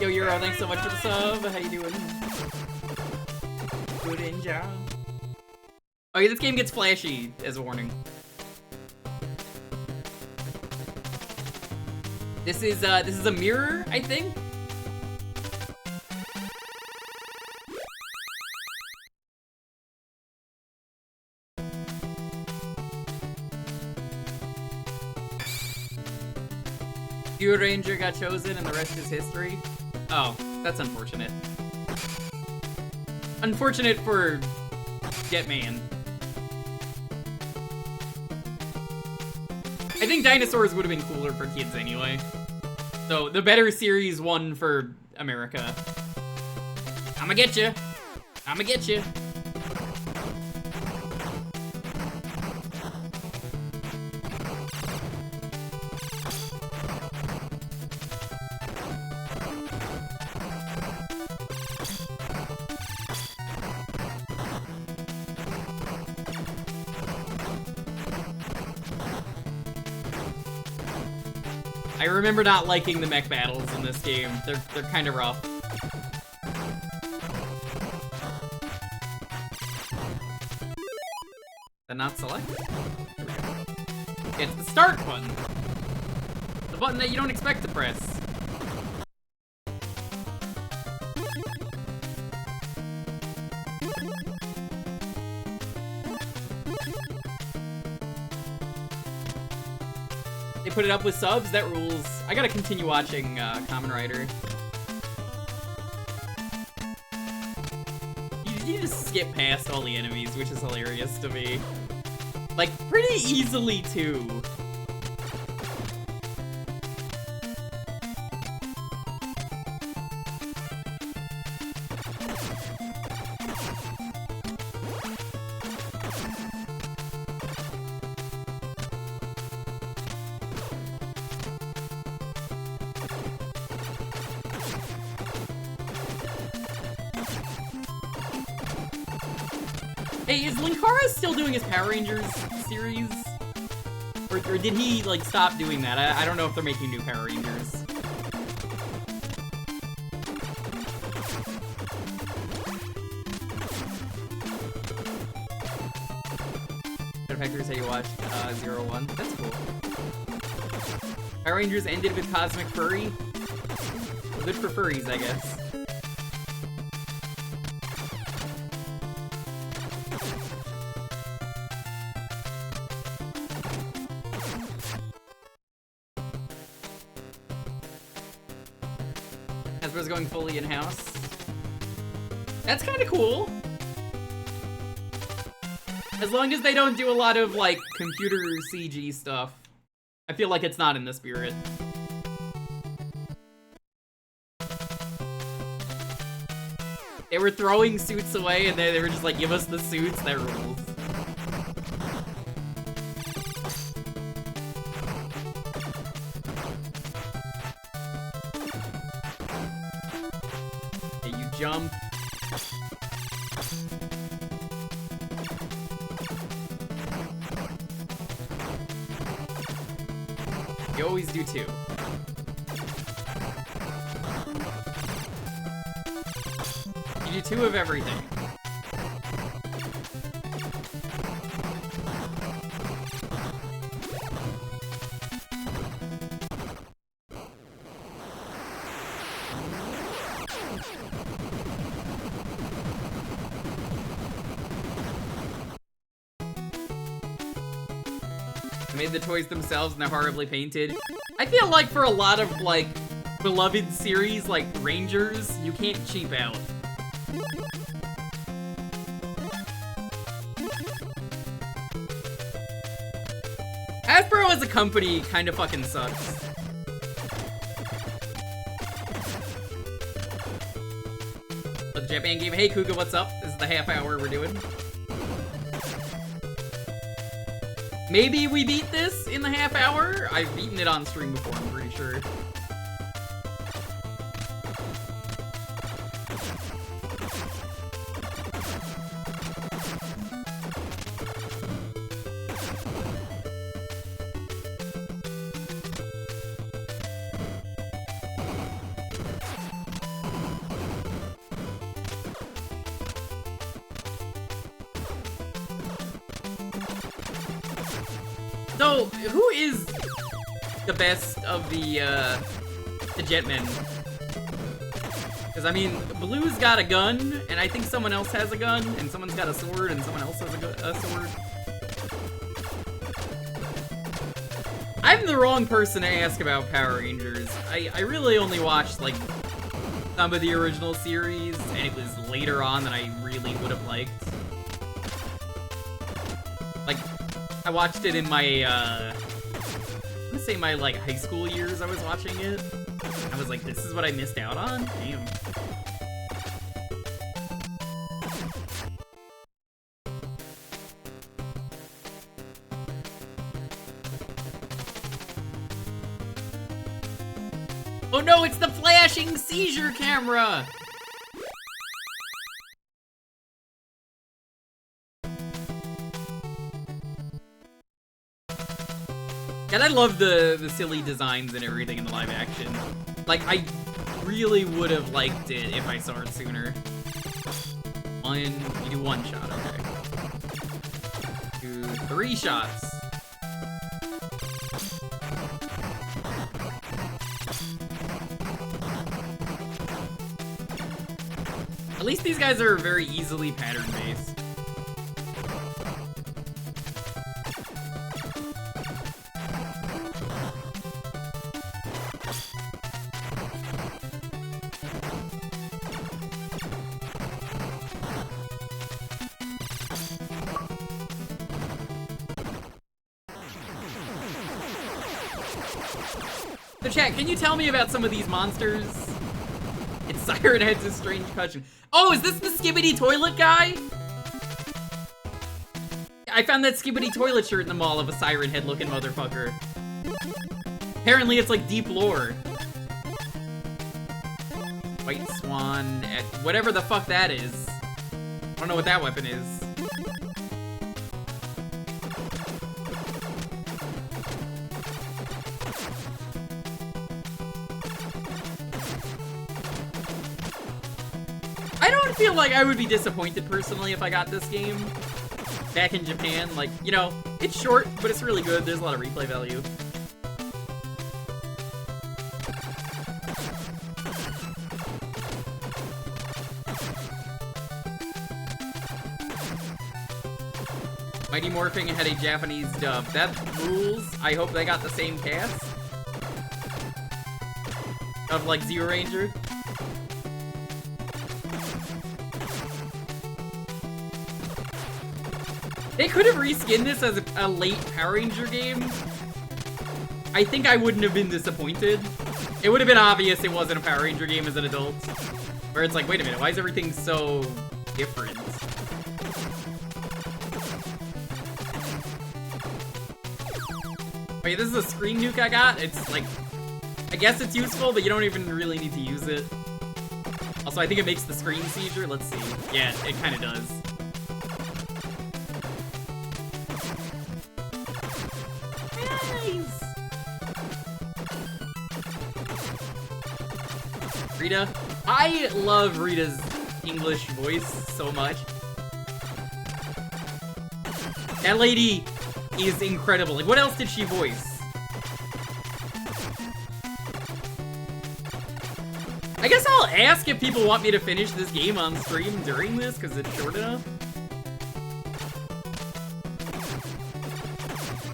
Yo, Euro, thanks so much for the sub. How you doing? Good job. Oh yeah, this game gets flashy, as a warning. This is a mirror, I think. Carranger got chosen and the rest is history. Oh, that's unfortunate. Unfortunate for Jetman. I think dinosaurs would have been cooler for kids anyway. So the better series won for America. I'ma get you. I'ma get you. I remember not liking the mech battles in this game. They're kind of rough. They're not selected. Here we go. It's the start button. The button that you don't expect to press. They put it up with subs? That rules. I gotta continue watching Kamen Rider. You just skip past all the enemies, which is hilarious to me. Like, pretty easily, too. Hey, is Linkara still doing his Power Rangers series? Or did he, like, stop doing that? I don't know if they're making new Power Rangers. Factors how you watched 01. That's cool. Power Rangers ended with Cosmic Furry. Well, good for furries, I guess. Hasbro's going fully in-house. That's kind of cool. As long as they don't do a lot of, like, computer CG stuff. I feel like it's not in the spirit. They were throwing suits away and they were just like, give us the suits, that rules. Okay, you jump. You always do two. You do two of everything. Made the toys themselves and they're horribly painted. I feel like for a lot of, like, beloved series like Rangers, you can't cheap out. Hasbro as a company kind of fucking sucks. Look, Jetman game. Hey, Kuga, what's up? This is the half hour we're doing. Maybe we beat this in the half hour? I've beaten it on stream before, I'm pretty sure. So, who is the best of the Jetmen? Because, I mean, Blue's got a gun, and I think someone else has a gun, and someone's got a sword, and someone else has a sword. I'm the wrong person to ask about Power Rangers. I really only watched, like, some of the original series, and it was later on that I really would have liked. Like, I watched it in my, I'm gonna say my, like, high school years I was watching it. I was like, this is what I missed out on? Damn. Oh no, it's the flashing seizure camera! And I love the silly designs and everything in the live action. Like, I really would have liked it if I saw it sooner. You do one shot, okay. 2, 3 shots. At least these guys are very easily pattern-based. So chat, can you tell me about some of these monsters? It's Siren Head's a strange question. Oh, is this the Skibbity Toilet guy? I found that Skibbity Toilet shirt in the mall of a Siren Head looking motherfucker. Apparently it's like deep lore. White Swan, whatever the fuck that is. I don't know what that weapon is. I don't feel like I would be disappointed personally if I got this game back in Japan. Like, you know, it's short, but it's really good. There's a lot of replay value. Mighty Morphing had a Japanese dub. That rules. I hope they got the same cast of, like, Zero Ranger. They could have reskinned this as a late Power Ranger game. I think I wouldn't have been disappointed. It would have been obvious it wasn't a Power Ranger game as an adult. Where it's like, wait a minute, why is everything so different? Wait, this is a screen nuke I got? It's like, I guess it's useful, but you don't even really need to use it. Also, I think it makes the screen seizure. Let's see. Yeah, it kind of does. Rita. I love Rita's English voice so much. That lady is incredible. Like, what else did she voice? I guess I'll ask if people want me to finish this game on stream during this, because it's short enough.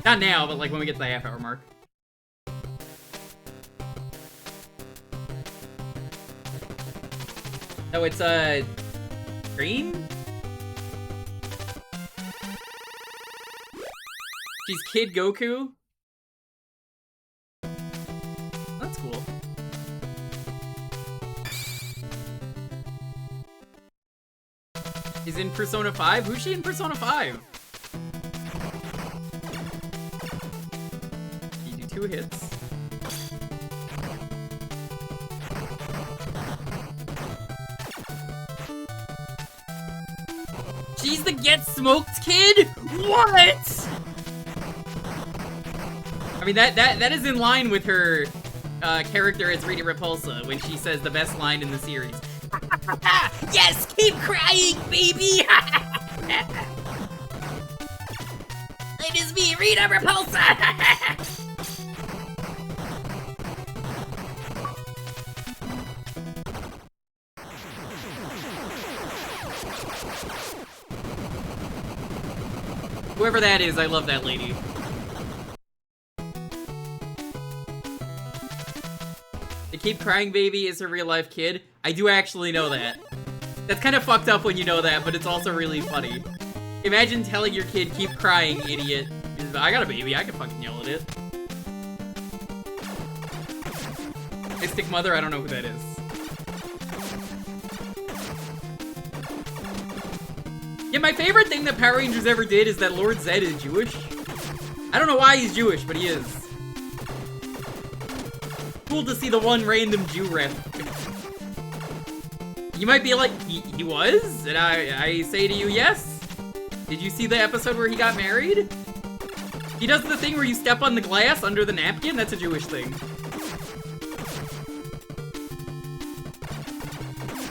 Not now, but like when we get to the half-hour mark. So it's, green? She's Kid Goku? That's cool. She's in Persona 5? Who's she in Persona 5? You do 2 hits. She's the Get Smoked kid? What? I mean, that is in line with her character as Rita Repulsa when she says the best line in the series. Yes, keep crying, baby! It is me, Rita Repulsa! Whoever that is, I love that lady. Keep Crying Baby is her real life kid. I do actually know that. That's kind of fucked up when you know that, but it's also really funny. Imagine telling your kid, keep crying, idiot. I got a baby, I can fucking yell at it. Mystic Mother, I don't know who that is. Yeah, my favorite thing that Power Rangers ever did is that Lord Zed is Jewish. I don't know why he's Jewish, but he is. Cool to see the one random Jew ref. You might be like, he was? And I say to you, yes. Did you see the episode where he got married? He does the thing where you step on the glass under the napkin? That's a Jewish thing.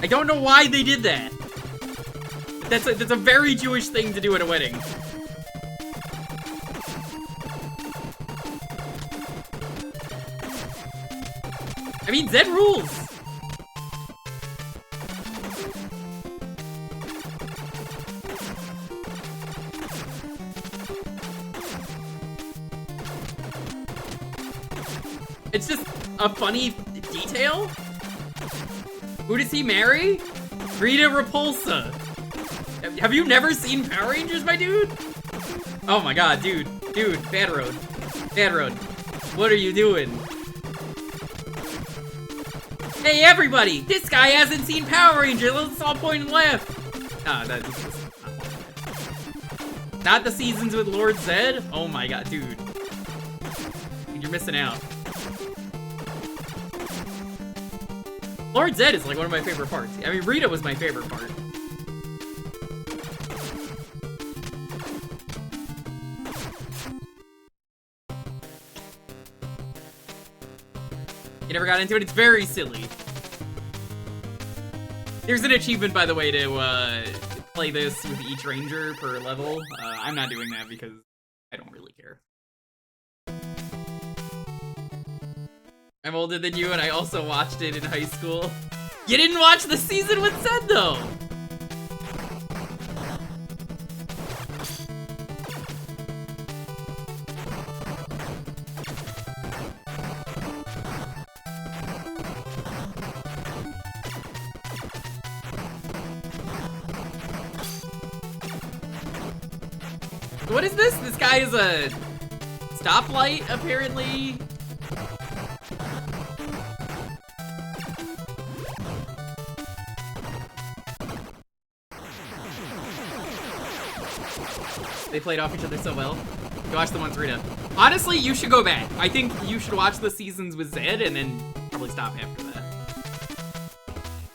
I don't know why they did that. That's a very Jewish thing to do at a wedding. I mean, Zed rules! It's just a funny detail. Who does he marry? Rita Repulsa. Have you never seen Power Rangers, my dude? Oh my god, dude. Dude, Bad Road. Bad Road. What are you doing? Hey, everybody! This guy hasn't seen Power Rangers! Let's all point and laugh! Ah, that's not the seasons with Lord Zed? Oh my god, dude. You're missing out. Lord Zed is like one of my favorite parts. I mean, Rita was my favorite part. You never got into it? It's very silly. There's an achievement, by the way, to play this with each ranger per level. I'm not doing that because I don't really care. I'm older than you, and I also watched it in high school. You didn't watch the season with Zed, though! What is this? This guy is a stoplight, apparently. They played off each other so well. You watch the ones Rita. Honestly, you should go back. I think you should watch the seasons with Zed and then probably stop after that.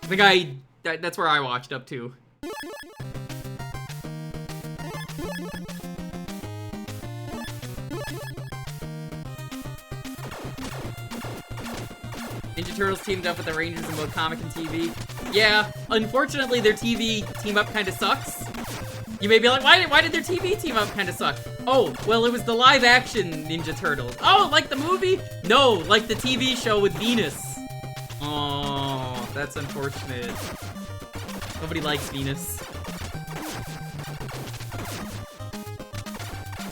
I think that's where I watched up to. Ninja Turtles teamed up with the Rangers in both comic and TV. Yeah, unfortunately their TV team-up kind of sucks. You may be like, why did their TV team-up kind of suck? Oh, well, it was the live-action Ninja Turtles. Oh, like the movie? No, like the TV show with Venus. Oh, that's unfortunate. Nobody likes Venus.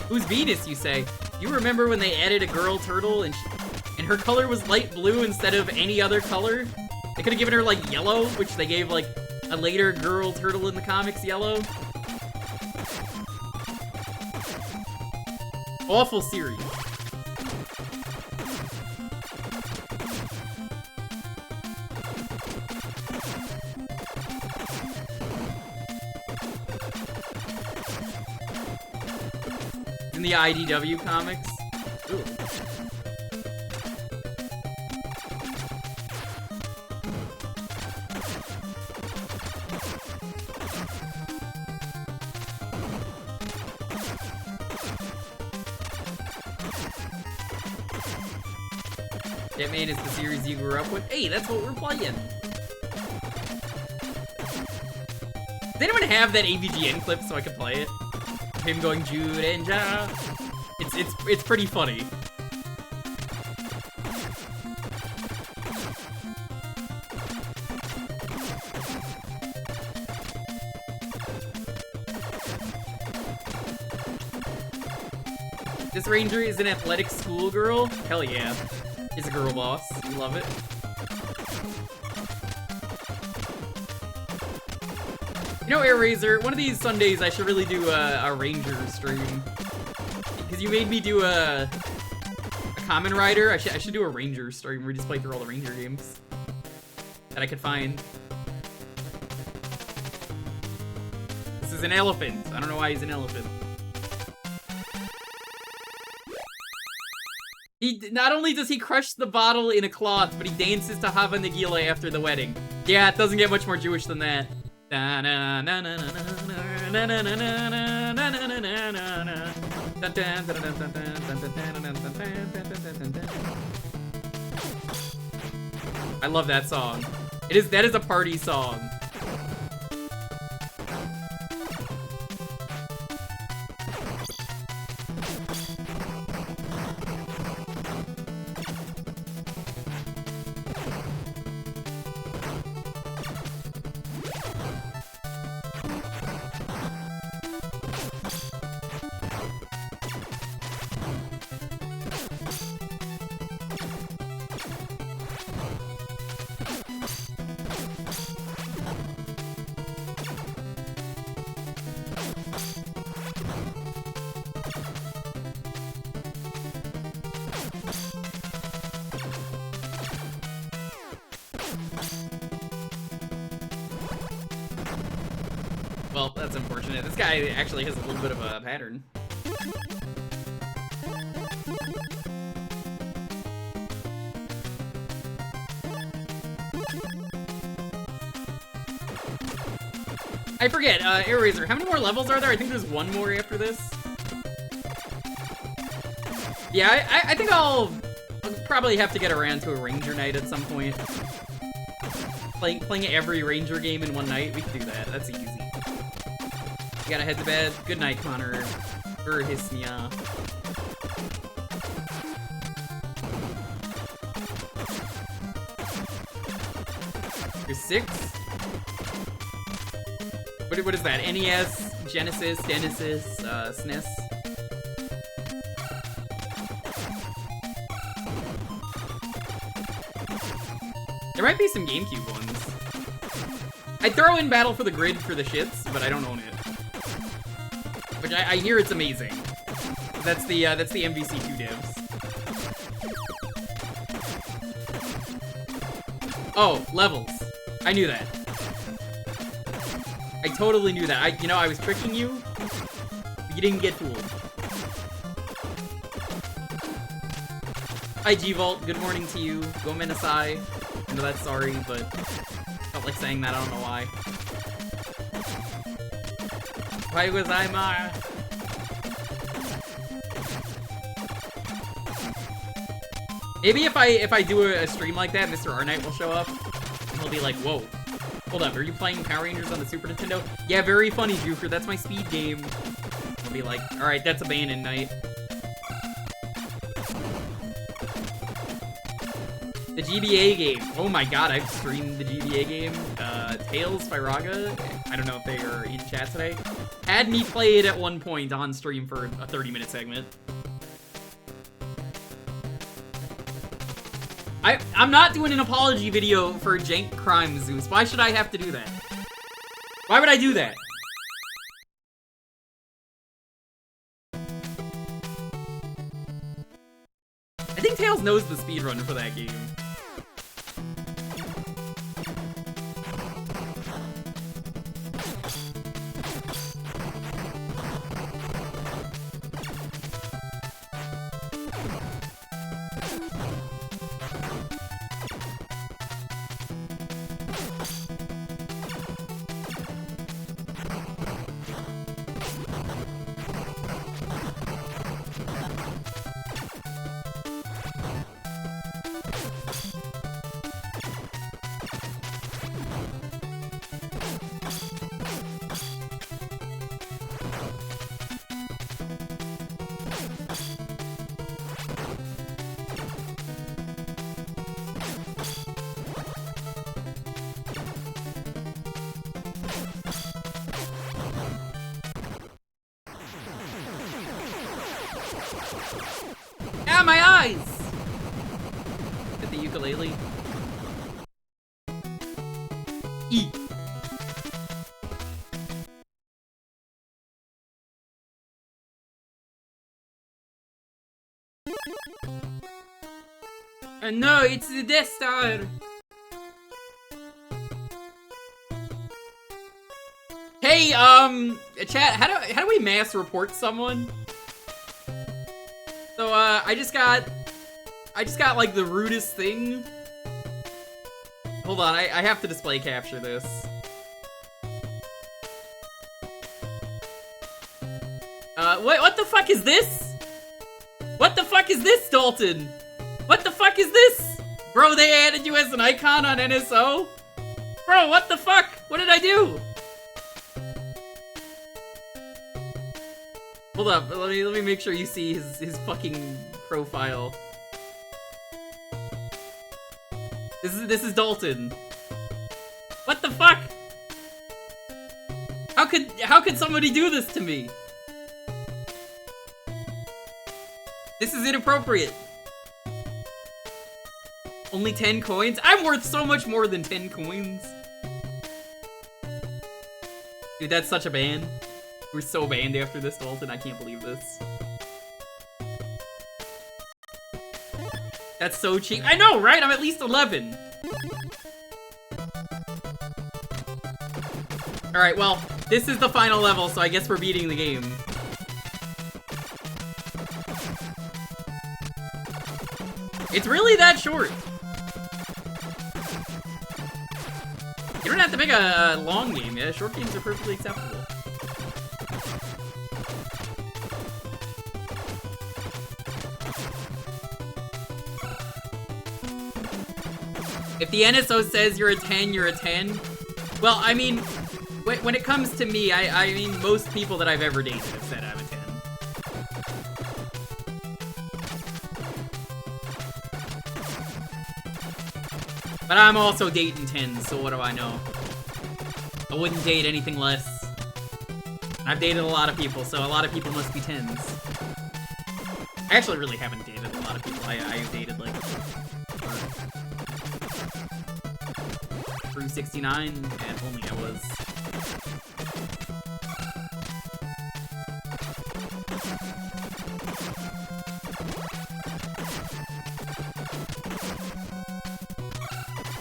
Who's Venus, you say? You remember when they added a girl turtle and her color was light blue instead of any other color? They could have given her, like, yellow, which they gave, like, a later girl turtle in the comics yellow. Awful series. In the IDW comics. Ooh. Jetman is the series you grew up with. Hey, that's what we're playing. Does anyone have that AVGN clip so I can play it? Him going Jude and Ja. It's pretty funny. This ranger is an athletic schoolgirl? Hell yeah. Is a girl boss. We love it. You know, Air Razor, one of these Sundays I should really do a Ranger stream. Because you made me do a Kamen Rider. I should do a Ranger stream where we just play through all the Ranger games that I could find. This is an elephant. I don't know why he's an elephant. Not only does he crush the bottle in a cloth, but he dances to Hava Nagila after the wedding. Yeah, it doesn't get much more Jewish than that. I love that song. That is a party song. Well, that's unfortunate. This guy actually has a little bit of a pattern. I forget, Air Razor, how many more levels are there? I think there's one more after this. Yeah, I think I'll probably have to get around to a Ranger night at some point. Playing every Ranger game in one night, we can do that. That's easy. You gotta head to bed. Good night, Connor. Hisnia. You're 6? What is that? NES, Genesis, SNES? There might be some GameCube ones. I'd throw in Battle for the Grid for the shits, but I don't own it. Which I hear it's amazing. That's the MVC2 devs. Oh, levels. I knew that. I totally knew that. I was tricking you. You didn't get fooled. Hi, G-Vault. Good morning to you. Go Menasai. I know that's sorry, but felt like saying that. I don't know why. Why was I ma? Maybe if I do a stream like that, Mr. R Knight will show up. And he'll be like, whoa. Hold up, are you playing Power Rangers on the Super Nintendo? Yeah, very funny, Jewker. That's my speed game. I'll be like, alright, that's a Banin night. The GBA game. Oh my god, I've streamed the GBA game. Tails, Firaga, I don't know if they are in chat today, had me play it at one point on stream for a 30-minute segment. I'm not doing an apology video for jank crime, Zeus. Why should I have to do that? Why would I do that? I think Tails knows the speedrun for that game. Ah, my eyes! Hit the ukulele. No, it's the Death Star! Hey, chat, how do we mass report someone? So, I just got, like, the rudest thing. Hold on, I have to display capture this. What the fuck is this? What the fuck is this, Dalton? What the fuck is this? Bro, they added you as an icon on NSO? Bro, what the fuck? What did I do? Hold up, let me make sure you see his fucking profile. This is Dalton. What the fuck? How could somebody do this to me? This is inappropriate. Only 10 coins? I'm worth so much more than 10 coins. Dude, that's such a ban. We're so banned after this, Dalton. I can't believe this. That's so cheap. I know, right? I'm at least 11. Alright, well, this is the final level, so I guess we're beating the game. It's really that short. You don't have to make a long game, yeah? Short games are perfectly acceptable. If the NSO says you're a 10, you're a 10. Well, I mean, when it comes to me, I mean, most people that I've ever dated have said I'm a 10. But I'm also dating 10s, so what do I know? I wouldn't date anything less. I've dated a lot of people, so a lot of people must be 10s. I actually really haven't dated a lot of people. I've dated, like, through 69, and only I was.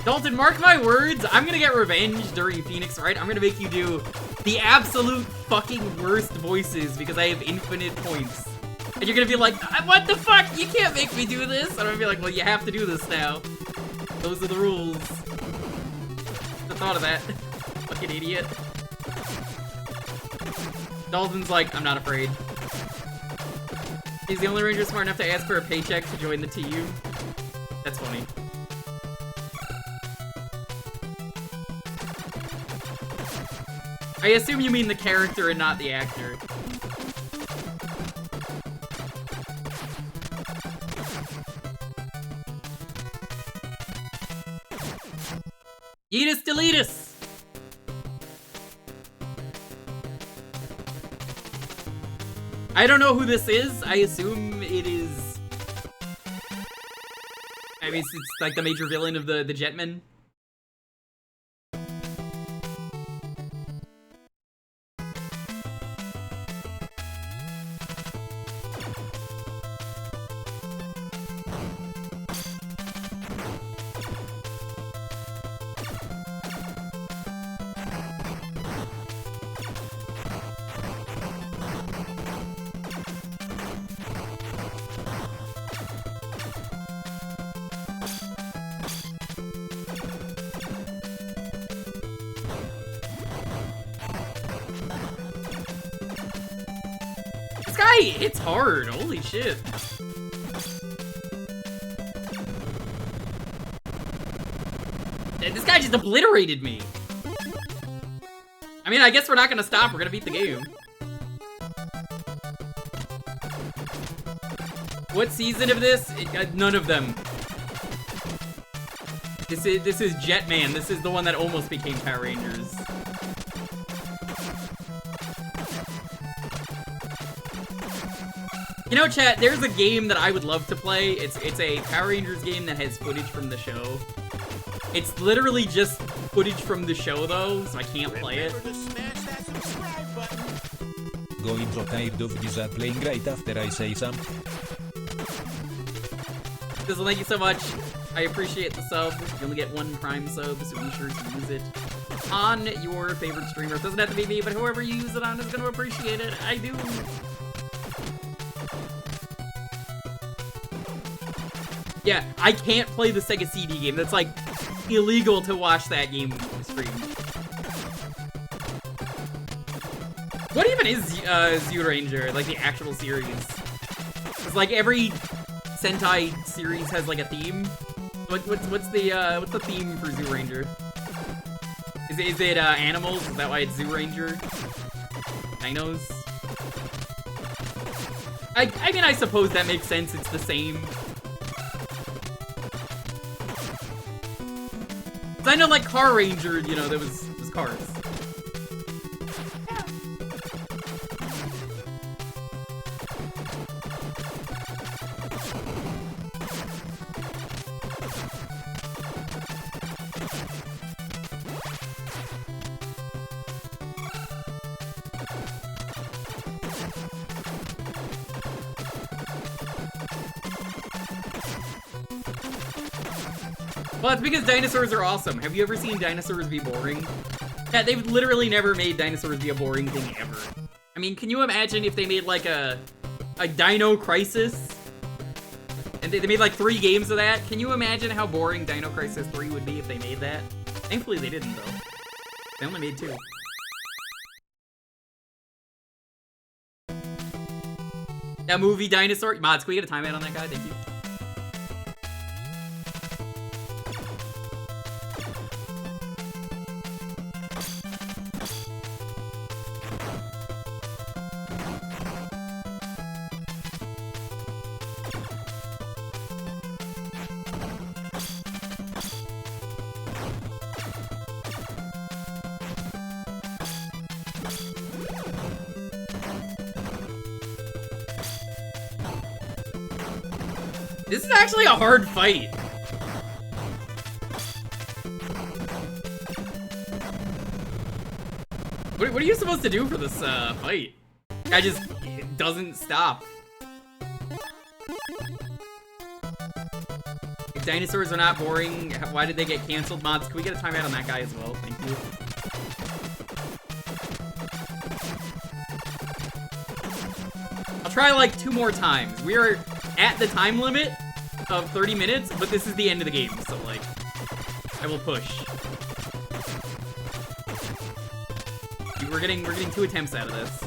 Dalton, mark my words, I'm gonna get revenge during Phoenix Wright. I'm gonna make you do the absolute fucking worst voices because I have infinite points. And you're gonna be like, what the fuck? You can't make me do this. And I'm gonna be like, well, you have to do this now. Those are the rules. I thought of that. Fucking idiot. Dalton's like, I'm not afraid. He's the only ranger smart enough to ask for a paycheck to join the TU. That's funny. I assume you mean the character and not the actor. Eatus deletus! I don't know who this is. I assume it is... I mean, it's like the major villain of the Jetman. It's hard, holy shit. This guy just obliterated me. I mean, I guess we're not gonna stop, we're gonna beat the game. What season of this? None of them. This is Jetman, this is the one that almost became Power Rangers. You know, chat, there's a game that I would love to play. It's a Power Rangers game that has footage from the show. It's literally just footage from the show, though, so I can't play it. Going so tired of this playing right after I say something. Dizzle, thank you so much. I appreciate the sub. You only get one Prime sub, so be sure to use it on your favorite streamer. It doesn't have to be me, but whoever you use it on is gonna appreciate it. I do. Yeah, I can't play the Sega CD game. That's like illegal to watch that game stream. What even is Zyuranger, like the actual series? It's like every Sentai series has like a theme. What's the theme for Zyuranger? Is it animals? Is that why it's Zyuranger? Dinos? I mean, I suppose that makes sense. It's the same. I know, like Carranger, you know, there was cars. Well, it's because dinosaurs are awesome. Have you ever seen dinosaurs be boring? Yeah, they've literally never made dinosaurs be a boring thing ever. I mean, can you imagine if they made like a Dino Crisis? And they made like 3 games of that? Can you imagine how boring Dino Crisis 3 would be if they made that? Thankfully they didn't though. They only made 2. That movie Dinosaur. Mods, can we get a timeout on that guy? Thank you. This is actually a hard fight. What are you supposed to do for this fight? Guy just doesn't stop. If dinosaurs are not boring, why did they get canceled? Mods, can we get a timeout on that guy as well? Thank you. I'll try like 2 more times. We are at the time limit of 30 minutes, but this is the end of the game, so like, I will push. We're getting 2 attempts out of this.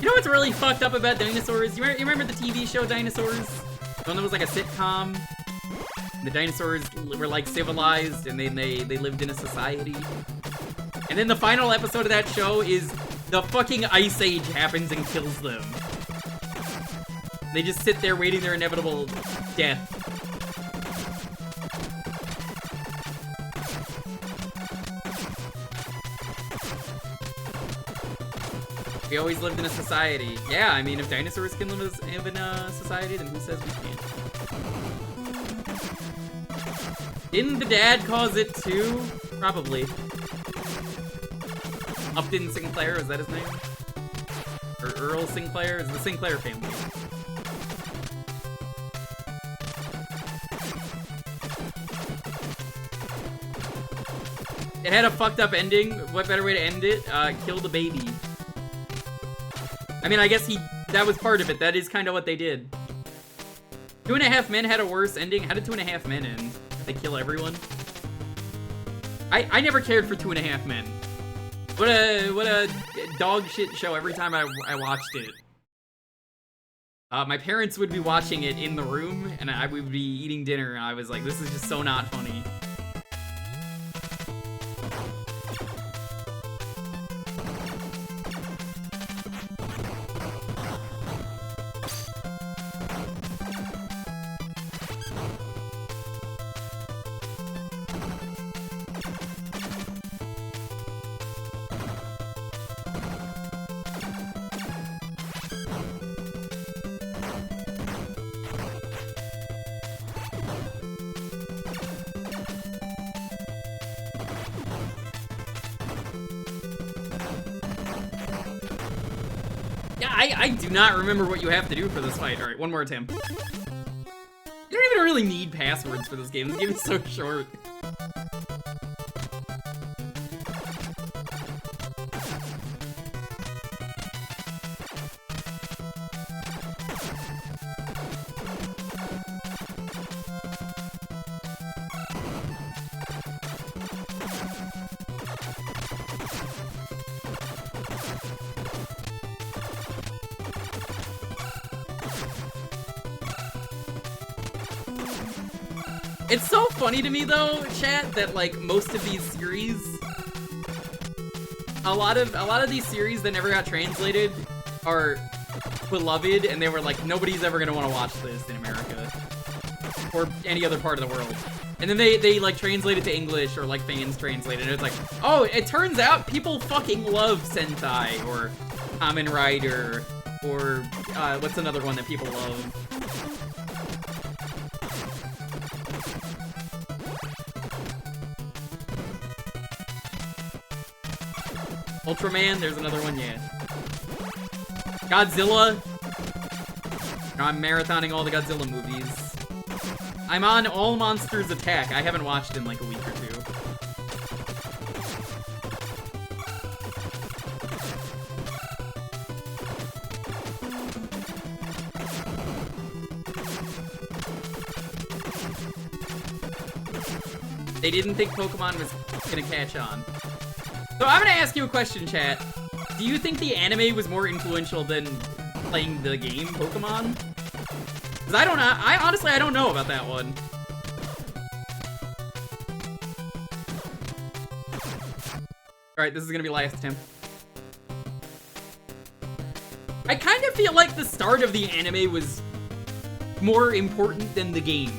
You know what's really fucked up about dinosaurs? You remember the TV show Dinosaurs? The one that was like a sitcom? The dinosaurs were like civilized and then they lived in a society. And then the final episode of that show is the fucking Ice Age happens and kills them. They just sit there waiting their inevitable death. We always lived in a society. Yeah, I mean, if dinosaurs can live in a society, then who says we can't? Didn't the dad cause it too? Probably. Upton Sinclair, is that his name? Or Earl Sinclair? Is the Sinclair family. It had a fucked up ending. What better way to end it? Kill the baby. I mean, I guess that was part of it. That is kind of what they did. 2.5 Men had a worse ending. How did 2.5 Men end? Did they kill everyone? I never cared for 2.5 Men. What a dog shit show every time I watched it. My parents would be watching it in the room, and I would be eating dinner, and I was like, this is just so not funny. I do not remember what you have to do for this fight. Alright, one more attempt. You don't even really need passwords for this game. This game is so short. It's so funny to me though, chat, that like most of these series, a lot of these series that never got translated are beloved, and they were like, nobody's ever gonna want to watch this in America or any other part of the world. And then they like translate it to English, or like fans translate it, and it's like, oh, it turns out people fucking love Sentai or Kamen Rider or what's another one that people love? Ultraman, there's another one, yeah. Godzilla. No, I'm marathoning all the Godzilla movies. I'm on All Monsters Attack. I haven't watched in like a week or two. They didn't think Pokemon was gonna catch on. So I'm gonna ask you a question, chat. Do you think the anime was more influential than playing the game, Pokemon? Because I don't know. I don't know about that one. Alright, this is gonna be last attempt. I kind of feel like the start of the anime was more important than the game.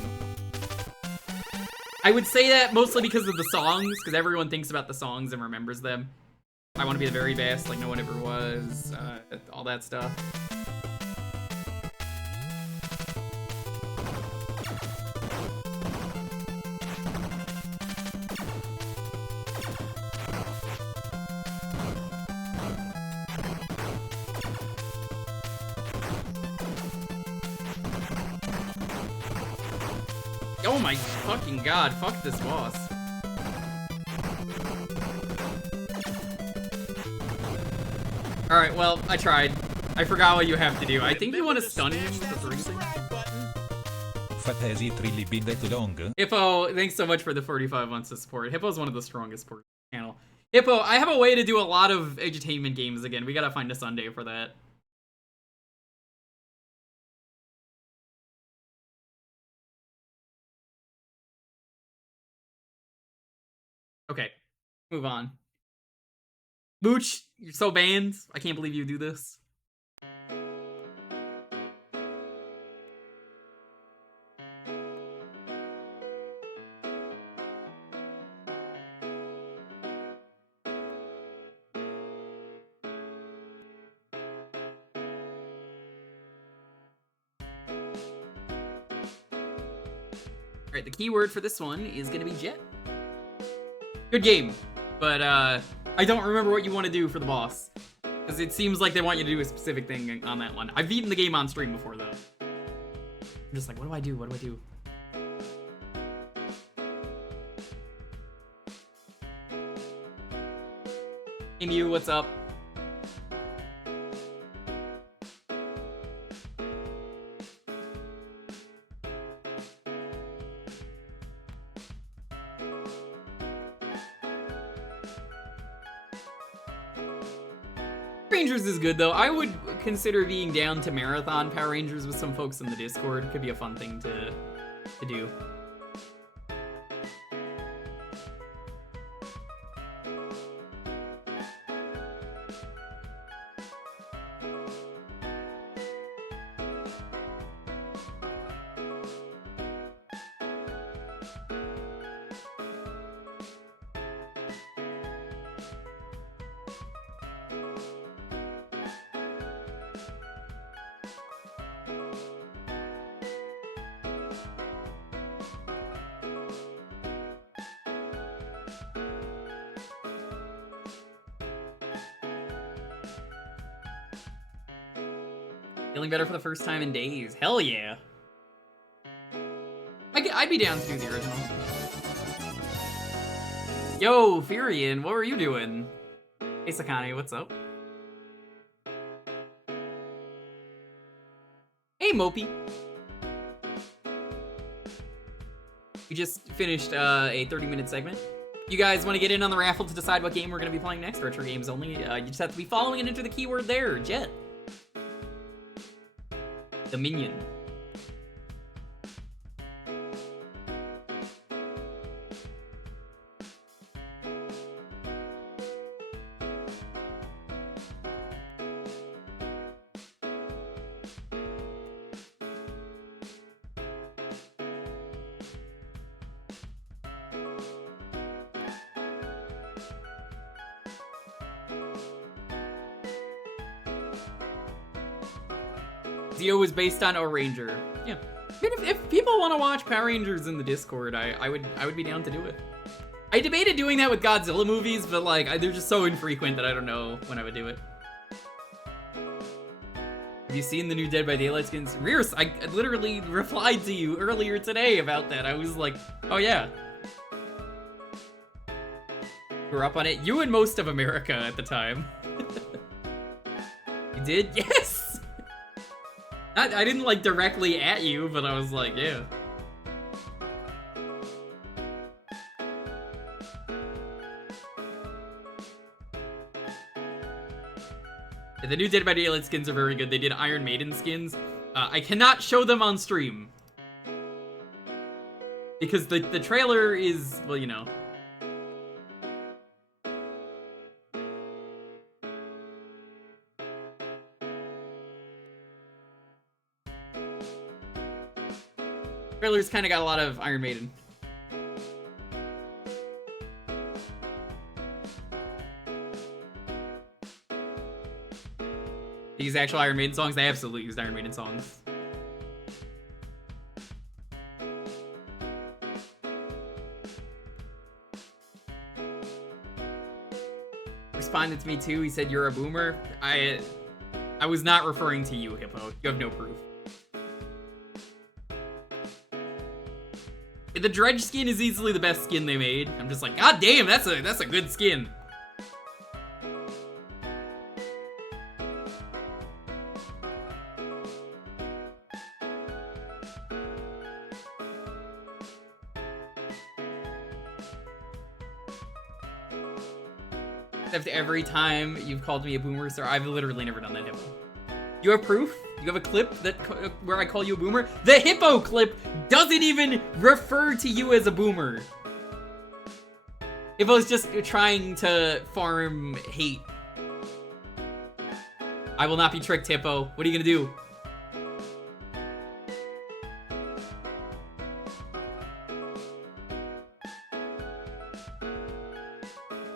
I would say that mostly because of the songs, because everyone thinks about the songs and remembers them. I want to be the very best, like no one ever was, all that stuff. Oh my fucking god, fuck this boss. Alright, well, I tried. I forgot what you have to do. I think you want to stun him with the 3 thing. Fatesi trilli bindet long. Hippo, thanks so much for the 45 months of support. Hippo's one of the strongest supporters on the channel. Hippo, I have a way to do a lot of edutainment games again. We gotta find a Sunday for that. Okay, move on. Mooch, you're so banned. I can't believe you do this. Alright, the keyword for this one is gonna be jet. Good game, but I don't remember what you want to do for the boss. Because it seems like they want you to do a specific thing on that one. I've beaten the game on stream before, though. I'm just like, what do I do? What do I do? Hey Mew, what's up? Rangers is good though. I would consider being down to marathon Power Rangers with some folks in the Discord. Could be a fun thing to do. Feeling better for the first time in days. Hell yeah. I'd be down to do the original. Yo, Furion, what were you doing? Hey, Sakane, what's up? Hey, Mopey. We just finished a 30-minute segment. You guys want to get in on the raffle to decide what game we're going to be playing next? Retro games only. You just have to be following it into the keyword there, Jet. Dominion. Zio was based on Carranger. Yeah. I mean, if people want to watch Power Rangers in the Discord, I would be down to do it. I debated doing that with Godzilla movies, but like they're just so infrequent that I don't know when I would do it. Have you seen the new Dead by Daylight skins? Rears, I literally replied to you earlier today about that. I was like, oh yeah. We're up on it. You and most of America at the time. You did? Yes! I didn't like directly at you, but I was like, yeah. The new Dead by Daylight skins are very good. They did Iron Maiden skins. I cannot show them on stream. Because the trailer is, well, you know. Trailer's kind of got a lot of Iron Maiden. They use actual Iron Maiden songs? They absolutely used Iron Maiden songs. Responded to me too. He said you're a boomer. I was not referring to you, Hippo. You have no proof. The Dredge skin is easily the best skin they made. I'm just like, god damn, that's a good skin. Except every time you've called me a boomer, sir, I've literally never done that, Hippo. You have proof? You have a clip that where I call you a boomer? The Hippo clip doesn't even refer to you as a boomer. Hippo's just trying to farm hate. I will not be tricked, Hippo. What are you gonna do?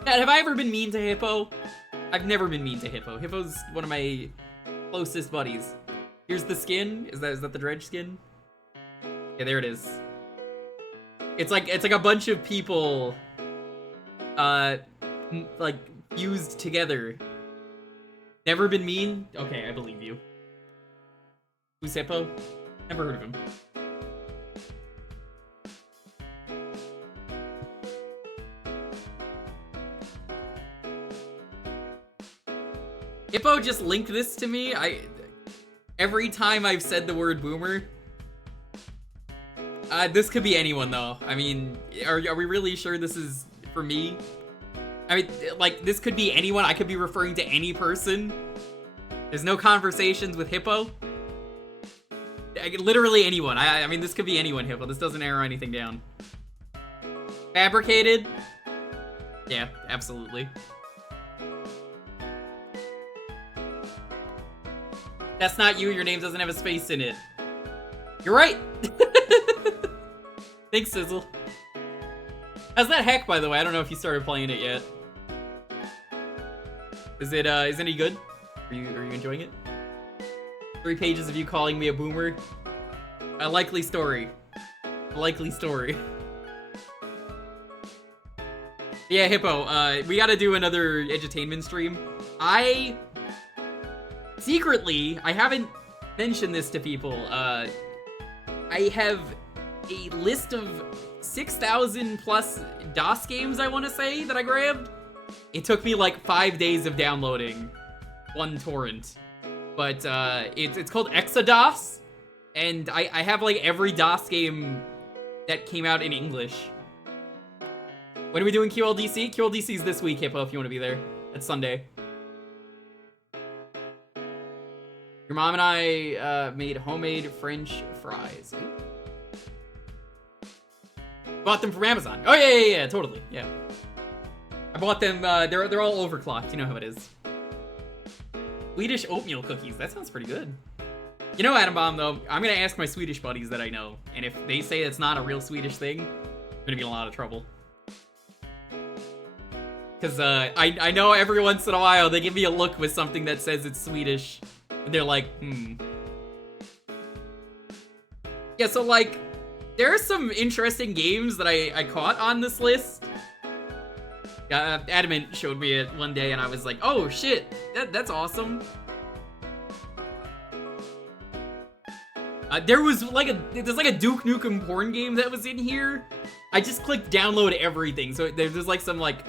Dad, have I ever been mean to Hippo? I've never been mean to Hippo. Hippo's one of my closest buddies. Here's the skin. Is that the Dredge skin? Yeah, there it is. It's like a bunch of people like fused together. Never been mean? Okay, I believe you. Who's Hippo? Never heard of him. Hippo just linked this to me. Every time I've said the word boomer. This could be anyone though. I mean, are we really sure this is for me? I mean, like, this could be anyone. I could be referring to any person. There's no conversations with Hippo. Literally anyone. I mean, this could be anyone, Hippo. This doesn't narrow anything down. Fabricated? Yeah, absolutely. That's not you. Your name doesn't have a space in it. You're right. Thanks, Sizzle. How's that hack, by the way? I don't know if you started playing it yet. Is it any good? Are you enjoying it? 3 pages of you calling me a boomer. A likely story. A likely story. Yeah, Hippo, we gotta do another edutainment stream. Secretly, I haven't mention this to people. I have a list of 6,000 plus DOS games, I want to say, that I grabbed. It took me like 5 days of downloading one torrent. But it's called Exodus, and I have like every DOS game that came out in English. When are we doing QLDC? QLDC's this week, Hippo, if you want to be there. It's Sunday. Your mom and I made homemade French fries. Bought them from Amazon. Oh, yeah, totally, yeah. I bought them, they're all overclocked, you know how it is. Swedish oatmeal cookies, that sounds pretty good. You know, Adam Bomb, though, I'm gonna ask my Swedish buddies that I know, and if they say it's not a real Swedish thing, I'm gonna be in a lot of trouble. Because, I know every once in a while they give me a look with something that says it's Swedish, and they're like, Yeah, so, like, there are some interesting games that I caught on this list. Adamant showed me it one day, and I was like, oh, shit, that's awesome. There's like a Duke Nukem porn game that was in here. I just clicked download everything, so there's like some like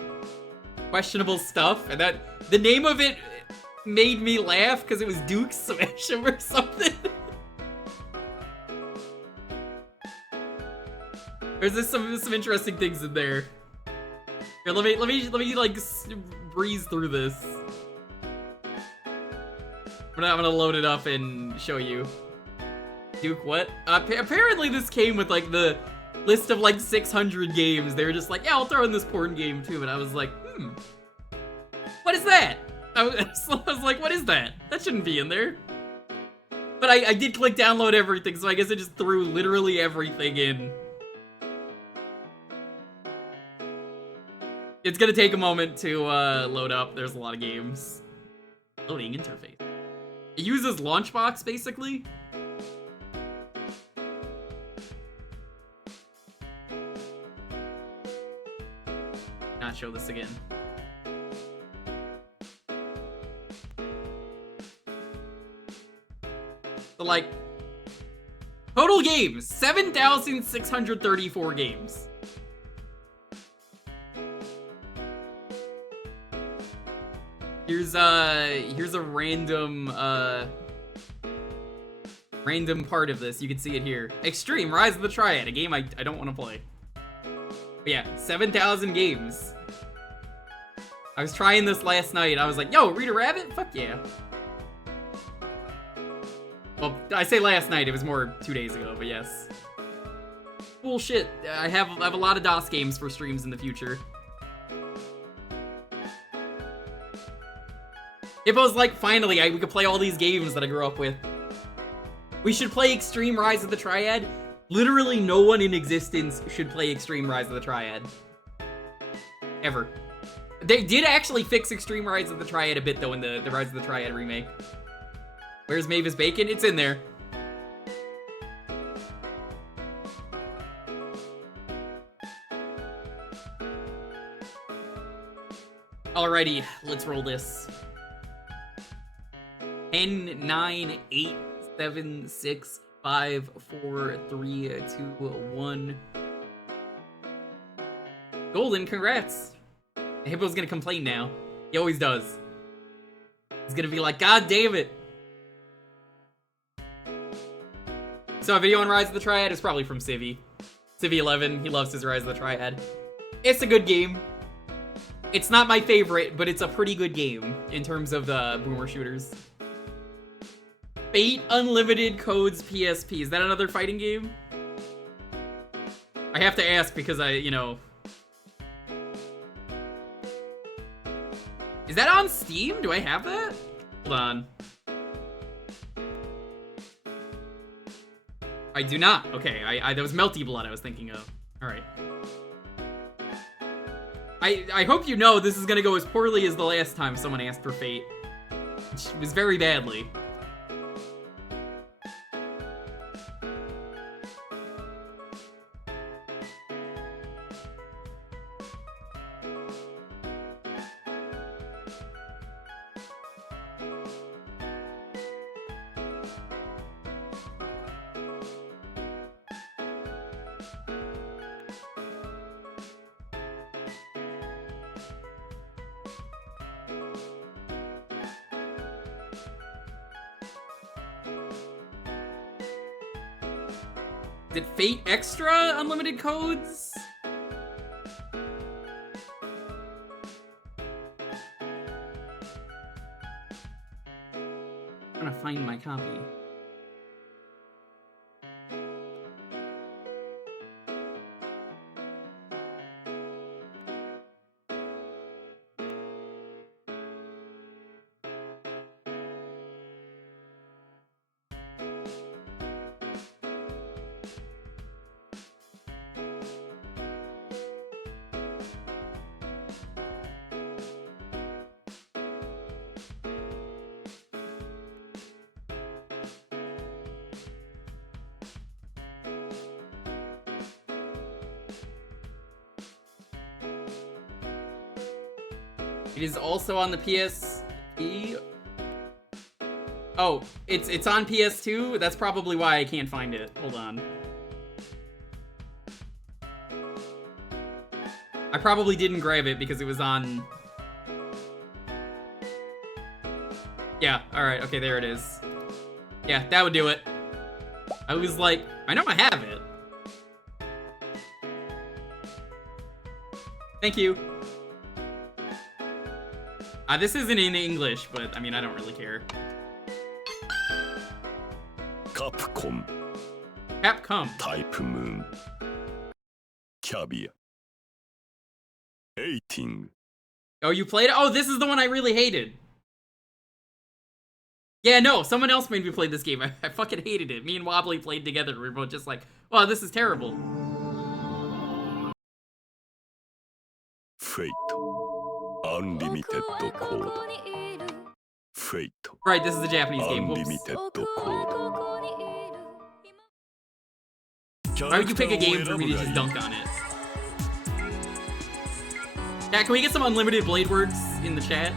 questionable stuff, and that the name of it made me laugh because it was Duke Smash 'em or something. There's just some interesting things in there. Here, let me like breeze through this. I'm gonna load it up and show you. Duke what? Apparently this came with like the list of like 600 games. They were just like, yeah, I'll throw in this porn game too. And I was like, what is that? I was like, what is that? That shouldn't be in there. But I did click download everything, so I guess I just threw literally everything in. It's gonna take a moment to load up. There's a lot of games. Loading interface. It uses Launchbox, basically. Not show this again. So, like, total games, 7,634 games. Here's a random part of this. You can see it here. Extreme Rise of the Triad, a game I don't want to play. But yeah, 7,000 games. I was trying this last night. I was like, yo, Rita Rabbit? Fuck yeah. Well, I say last night. It was more 2 days ago, but yes. Cool shit. I have a lot of DOS games for streams in the future. Hippo's like, finally, we could play all these games that I grew up with. We should play Extreme Rise of the Triad. Literally no one in existence should play Extreme Rise of the Triad. Ever. They did actually fix Extreme Rise of the Triad a bit, though, in the Rise of the Triad remake. Where's Mavis Bacon? It's in there. Alrighty, let's roll this. 10, 9, 8, 7, 6, 5, 4, 3, 2, 1. Golden, congrats. Hippo's gonna complain now. He always does. He's gonna be like, God damn it. So a video on Rise of the Triad is probably from Civvy. Civvy11, he loves his Rise of the Triad. It's a good game. It's not my favorite, but it's a pretty good game in terms of the boomer shooters. Fate Unlimited Codes PSP. Is that another fighting game? I have to ask because you know. Is that on Steam? Do I have that? Hold on. I do not. Okay, that was Melty Blood I was thinking of. Alright. I hope you know this is gonna go as poorly as the last time someone asked for Fate. Which was very badly. Is it Fate Extra unlimited codes? I'm trying to find my copy. It is also on the PSP. Oh, it's on PS2? That's probably why I can't find it. Hold on. I probably didn't grab it because it was on... Yeah, alright, okay, there it is. Yeah, that would do it. I was like, I know I have it. Thank you. This isn't in English, but I mean, I don't really care. Capcom. Capcom. Type Moon. Caviar. 18. Oh, you played it? Oh, this is the one I really hated. Yeah, no, someone else made me play this game. I fucking hated it. Me and Wobbly played together. We were both just like, oh, this is terrible. Fate. Unlimited code. Fate. Right, this is a Japanese game. Unlimited code. Why would you pick a game for me to just dunk on it? Yeah, can we get some unlimited blade words in the chat?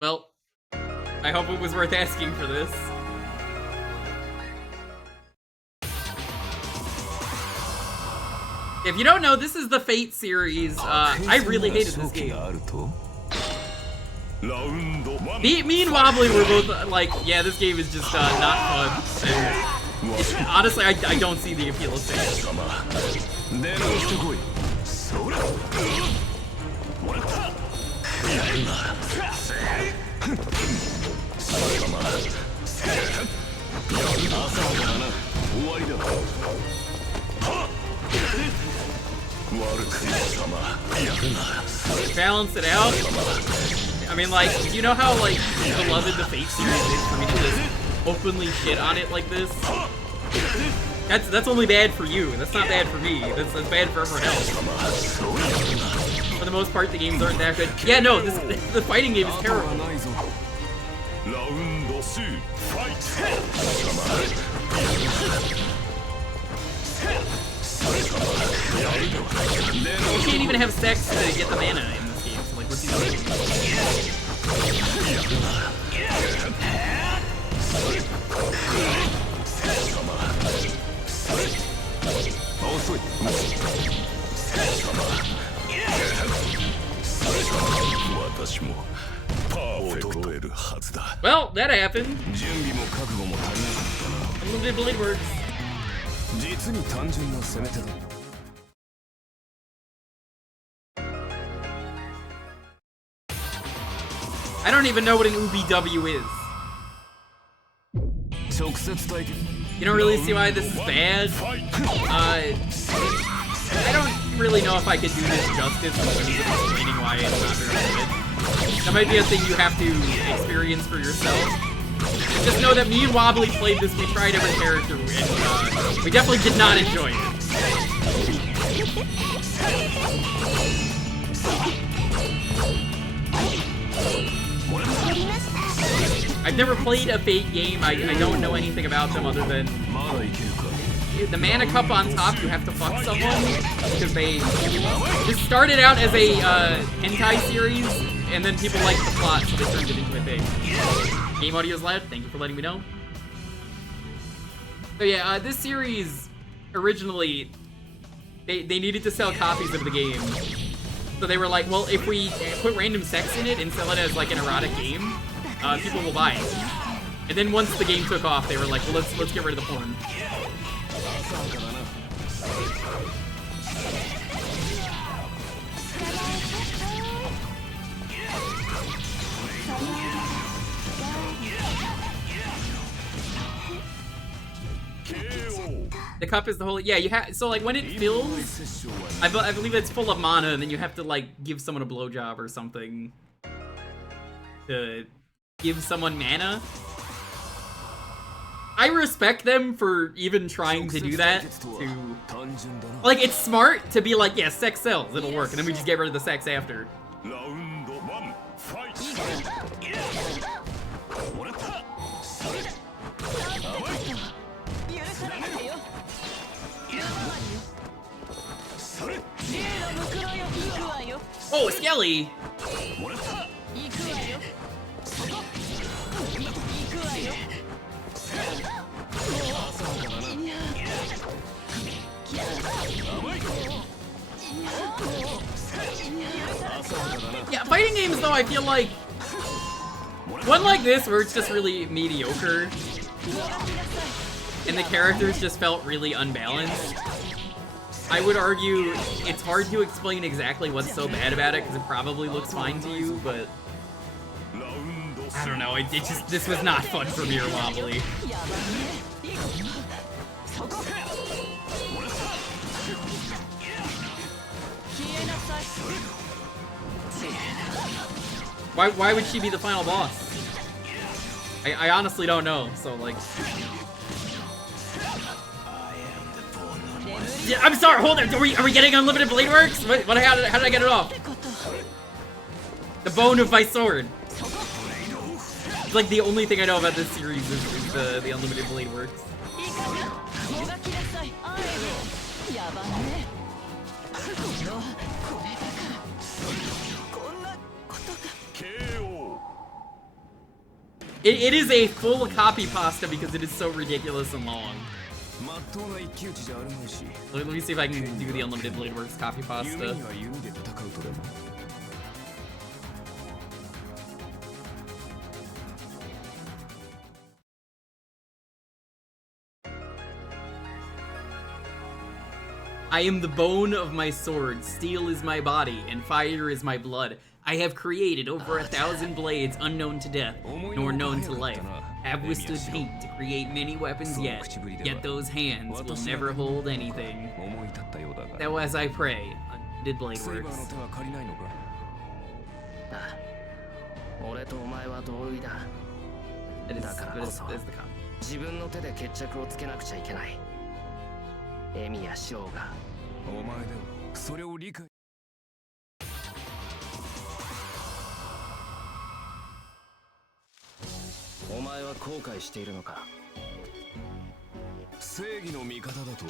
Well, I hope it was worth asking for this. If you don't know, this is the Fate series. I really hated this game. Me and Wobbly were both like, yeah, this game is just not fun. And honestly, I don't see the appeal of Fate. Balance it out. I mean, like, you know how like beloved the Fate series is for me to just openly shit on it like this? That's only bad for you. That's not bad for me. That's bad for everyone else. For the most part, the games aren't that good. Yeah, no, the fighting game is terrible. You can't even have sex to get the mana in this game, so like, what's he doing? Well, that happened. Unlimited blade words. I don't even know what an UBW is. You don't really see why this is bad. I don't really know if I could do this justice in terms of explaining why it's not very good. That might be a thing you have to experience for yourself. Just know that me and Wobbly played this, we tried every character, and we definitely did not enjoy it. I've never played a Fate game. I don't know anything about them other than the mana cup on top, you have to fuck someone because this started out as a hentai series, and then people liked the plot, so they turned it into a thing. Game audio is loud. Thank you for letting me know. So yeah, this series originally they needed to sell copies of the game, so they were like, well, if we put random sex in it and sell it as like an erotic game, people will buy it. And then once the game took off, they were like, well, let's get rid of the porn. The cup is the whole, yeah, you have, so like when it fills, I believe it's full of mana, and then you have to like give someone a blowjob or something to give someone mana. I respect them for even trying to do that. Like, it's smart to be like, yeah, sex sells, it'll work, and then we just get rid of the sex after. Round 1, fight! Oh, Skelly! Yeah, fighting games though, I feel like one like this where it's just really mediocre and the characters just felt really unbalanced. I would argue it's hard to explain exactly what's so bad about it because it probably looks fine to you, but I don't know, this was not fun for me or Wobbly. Why would she be the final boss? I honestly don't know, so like... Yeah, I'm sorry, hold on, are we getting unlimited blade works? How did I get it off? The bone of my sword. It's like the only thing I know about this series is the unlimited blade works. It is a full copy pasta because it is so ridiculous and long. Let me see if I can do the unlimited blade works copy pasta. I am the bone of my sword, steel is my body, and fire is my blood. I have created over 1,000 blades unknown to death, nor known to life. Have withstood pain to create many weapons yet those hands will never hold anything. Now as I pray, unlimited blade works. It is the copy. 自分の手で決着をつけなくちゃいけない。エミやショウが。お前でもそれを理解。お前は後悔しているのか。正義の味方だと。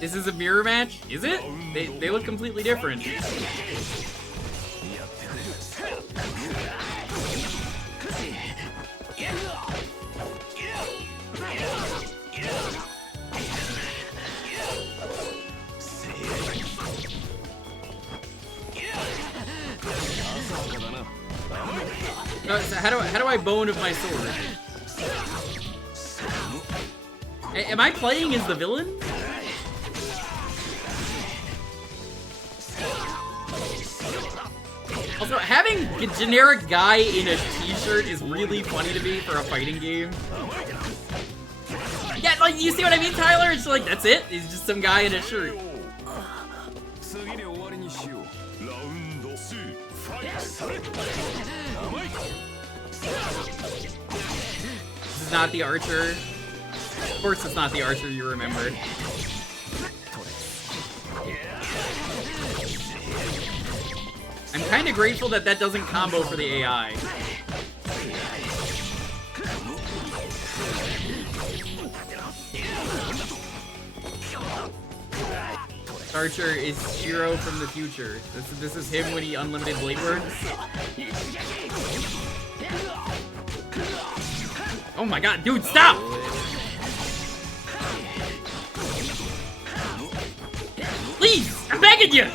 This is a mirror match? Is it? They look completely different. So how do I bone of my sword? Am I playing as the villain? Also, having a generic guy in a t-shirt is really funny to me for a fighting game. Yeah, like, you see what I mean, Tyler? It's like, that's it? He's just some guy in a shirt. This is not the archer. Of course it's not the archer you remembered. I'm kind of grateful that that doesn't combo for the AI. Archer is Shiro from the future. This is him when he unlimited blade works. Oh my god, dude, stop! Please, I'm begging you!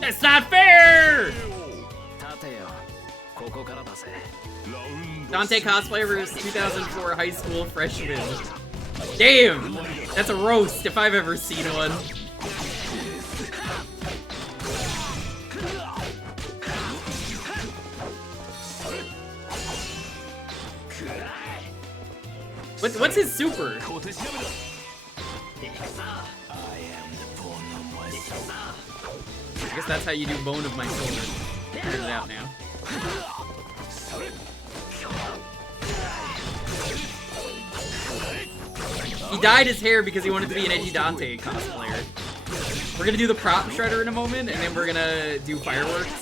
That's not fair! Dante cosplay versus 2004 high school freshman. Damn! That's a roast if I've ever seen one. What's his super? I guess that's how you do Bone of My Sword. Figured it out now. He dyed his hair because he wanted to be an edgy Dante cosplayer. We're gonna do the prop shredder in a moment, and then we're gonna do fireworks.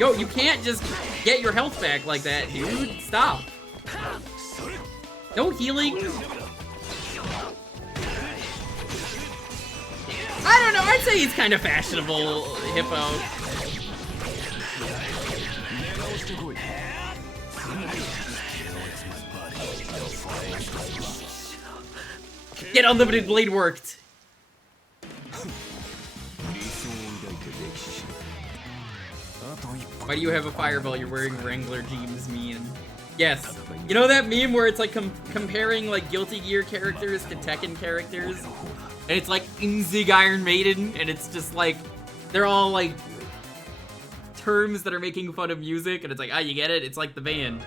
Yo, you can't just get your health back like that, dude. Stop. No healing. I don't know. I'd say he's kind of fashionable, Hippo. Get unlimited blade worked. Why do you have a fireball? You're wearing Wrangler jeans, mean. Yes. You know that meme where it's like comparing like Guilty Gear characters to Tekken characters? And it's like Inzig Iron Maiden, and it's just like, they're all like terms that are making fun of music, and it's like, ah, you get it? It's like the band.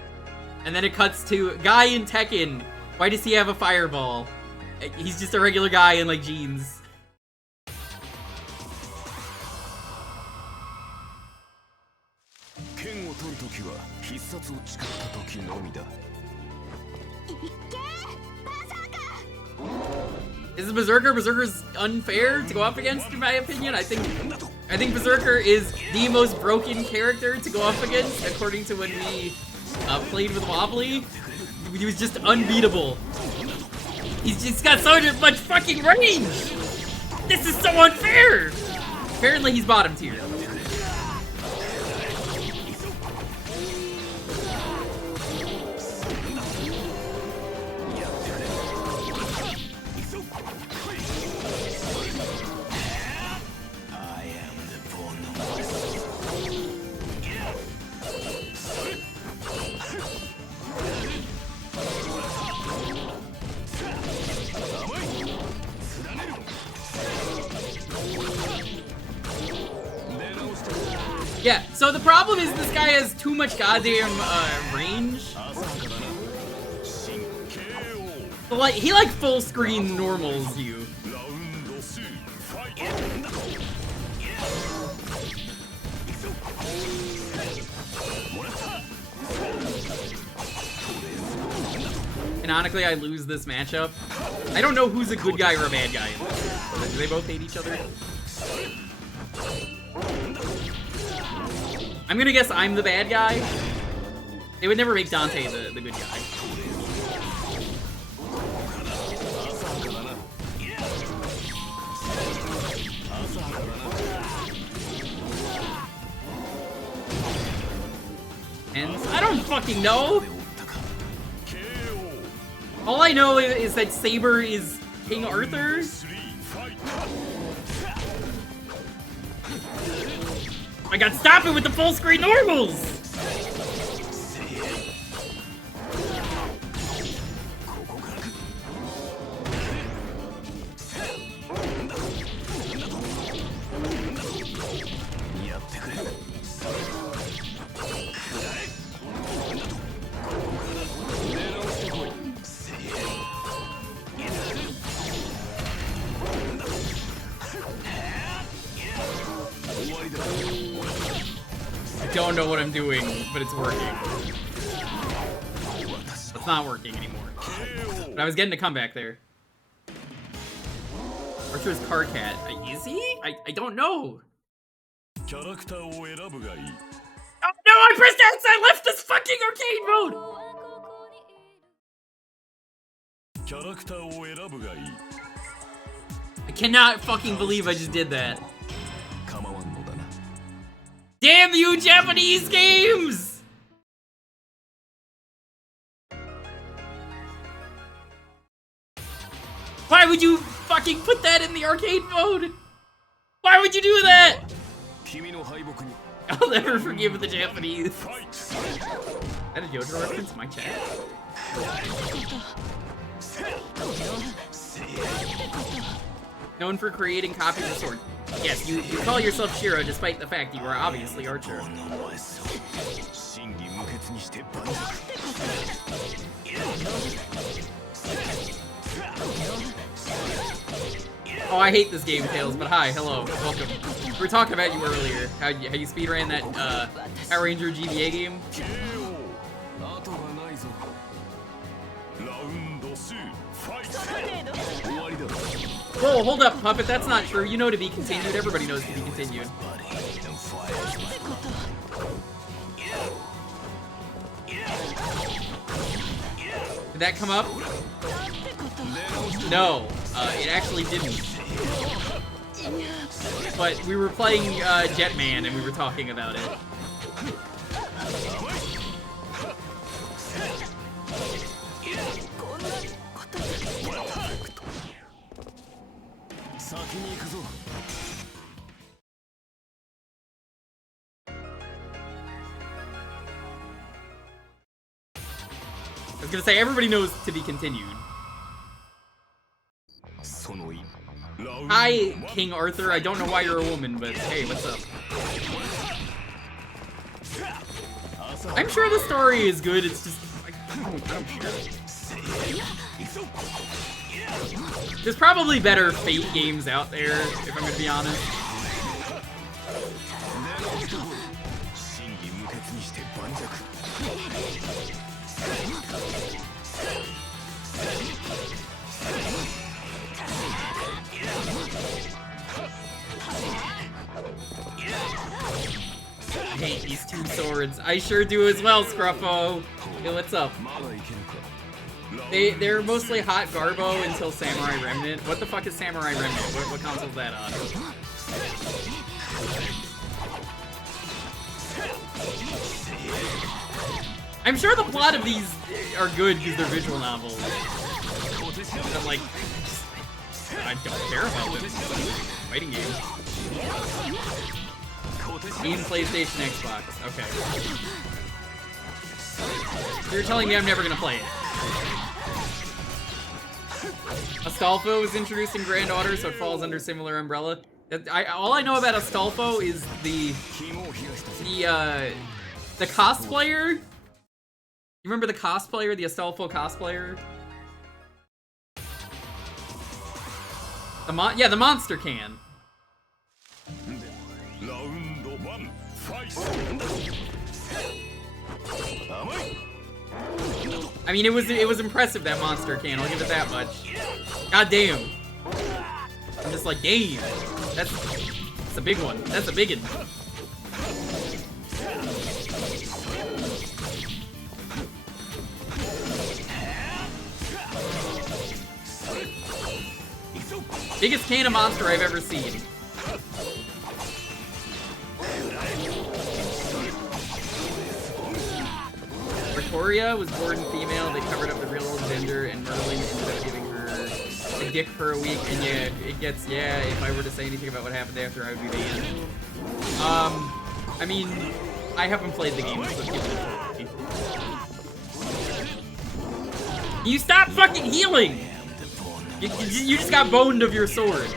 And then it cuts to guy in Tekken. Why does he have a fireball? He's just a regular guy in like jeans. Is it Berserker? Berserker's unfair to go up against, in my opinion. I think Berserker is the most broken character to go up against, according to when we played with Wobbly. He was just unbeatable. He's just got so much fucking range! This is so unfair! Apparently he's bottom tier. Yeah, so the problem is this guy has too much goddamn range. So, like, he like full screen normals you. Canonically, I lose this matchup. I don't know who's a good guy or a bad guy in this. Do they both hate each other? I'm gonna guess I'm the bad guy. They would never make Dante the good guy. And I don't fucking know. All I know is that Saber is King Arthur. I got stop it with the full screen normals! don't know what I'm doing, but it's working. It's not working anymore. But I was getting a comeback there. Archer's Car Cat. Is he? I don't know. Oh no, I pressed X! I left this fucking arcade mode! I cannot fucking believe I just did that. Damn you, Japanese games! Why would you fucking put that in the arcade mode? Why would you do that? I'll never forgive the Japanese. Is that a JoJo reference in my chat? Known for creating copies of swords. Yes, you call yourself Shiro despite the fact you are obviously Archer. Oh, I hate this game, Tails, but hi, hello, welcome. We were talking about you earlier, how you speedran that Carranger GBA game. Whoa, hold up, Puppet, that's not true. You know to be continued, everybody knows to be continued. Did that come up? No, it actually didn't. But we were playing Jetman and we were talking about it. I was gonna say, everybody knows to be continued. Hi, King Arthur. I don't know why you're a woman, but hey, what's up? I'm sure the story is good, it's just... I don't care. There's probably better Fate games out there, if I'm gonna be honest. I hate these two swords. I sure do as well, Scruffo. Hey, what's up? They're mostly hot Garbo until Samurai Remnant. What the fuck is Samurai Remnant? What console is that on? I'm sure the plot of these are good because they're visual novels. But like, I don't care about them. Fighting games. Steam, PlayStation, Xbox. Okay. So you're telling me I'm never gonna play it. Astolfo was introduced in Grand Order, so it falls under similar umbrella. All I know about Astolfo is the cosplayer. You remember the cosplayer, the Astolfo cosplayer? Yeah, the monster can. I mean, it was impressive, that monster can. I'll give it that much. God damn. I'm just like, damn. That's a big one. That's a big one. Biggest can of monster I've ever seen. Victoria was born female, they covered up the real old gender, and Merlin ended up giving her a dick for a week, and yeah, it gets, yeah, if I were to say anything about what happened after, I would be banned. I mean, I haven't played the game, so give it a You stop fucking healing! You just got boned of your sword.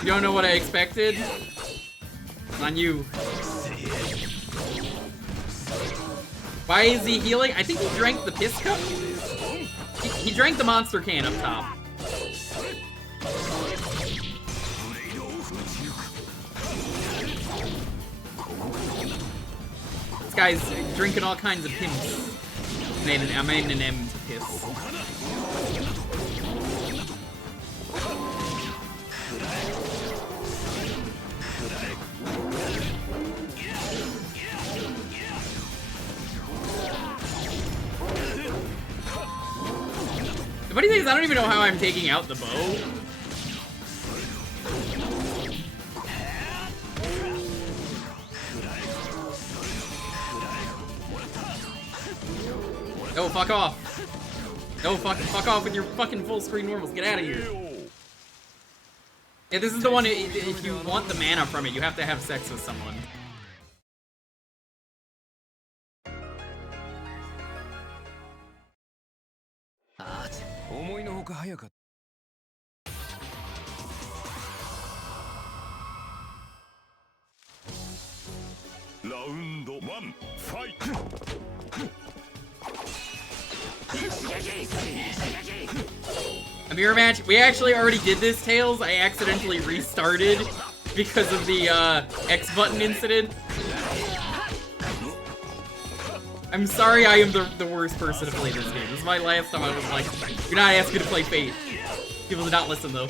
You don't know what I expected? It's on you. Why is he healing? I think he drank the piss cup? He drank the monster can up top. This guy's drinking all kinds of pimps. I made an M to piss. The funny thing is, I don't even know how I'm taking out the bow. No, fuck off. No, fuck off with your fucking full screen normals. Get out of here. Yeah, this is the one, if you want the mana from it, you have to have sex with someone. Round 1, fight! A mirror match? We actually already did this, Tails. I accidentally restarted because of the X button incident. I'm sorry I am the worst person to play this game. This is my last time I was like, you're not asking me to play Fate. People did not listen though.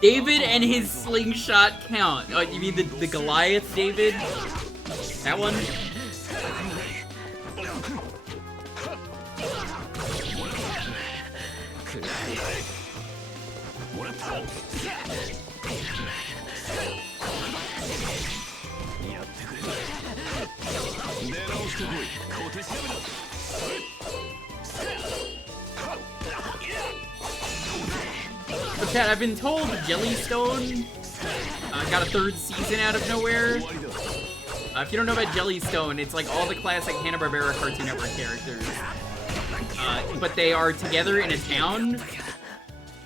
David and his slingshot count. Oh, you mean the Goliath David? That one? So Chad, I've been told Jellystone got a 3rd season out of nowhere. If you don't know about Jellystone, it's like all the classic Hanna-Barbera Cartoon Network characters. But they are together in a town.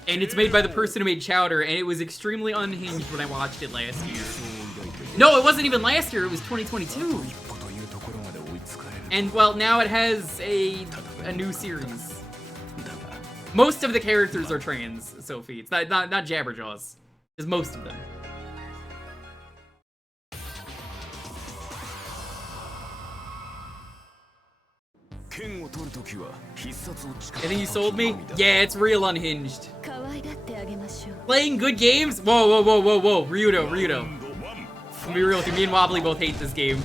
And it's made by the person who made Chowder, and it was extremely unhinged when I watched it last year. No, it wasn't even last year, it was 2022. And, well, now it has a new series. Most of the characters are trans, Sophie. It's not Jabberjaws. It's most of them. I think you sold me? Yeah, it's real unhinged. Playing good games? Whoa. Ryudo. I'll be real with you, me and Wobbly both hate this game.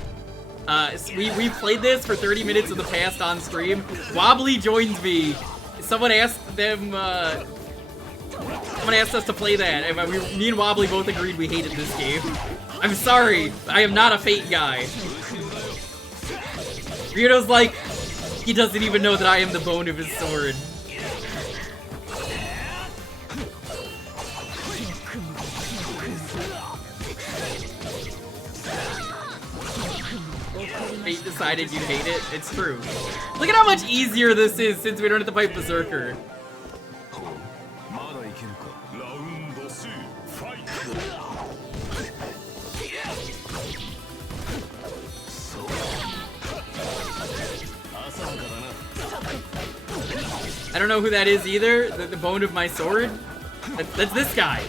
We played this for 30 minutes in the past on stream. Wobbly joins me. Someone asked them, someone asked us to play that, and me and Wobbly both agreed we hated this game. I'm sorry, I am not a Fate guy. Ryudo's like, he doesn't even know that I am the bone of his sword. Fate decided you'd hate it. It's true. Look at how much easier this is since we don't have to fight Berserker. I don't know who that is either. The bone of my sword? That's this guy.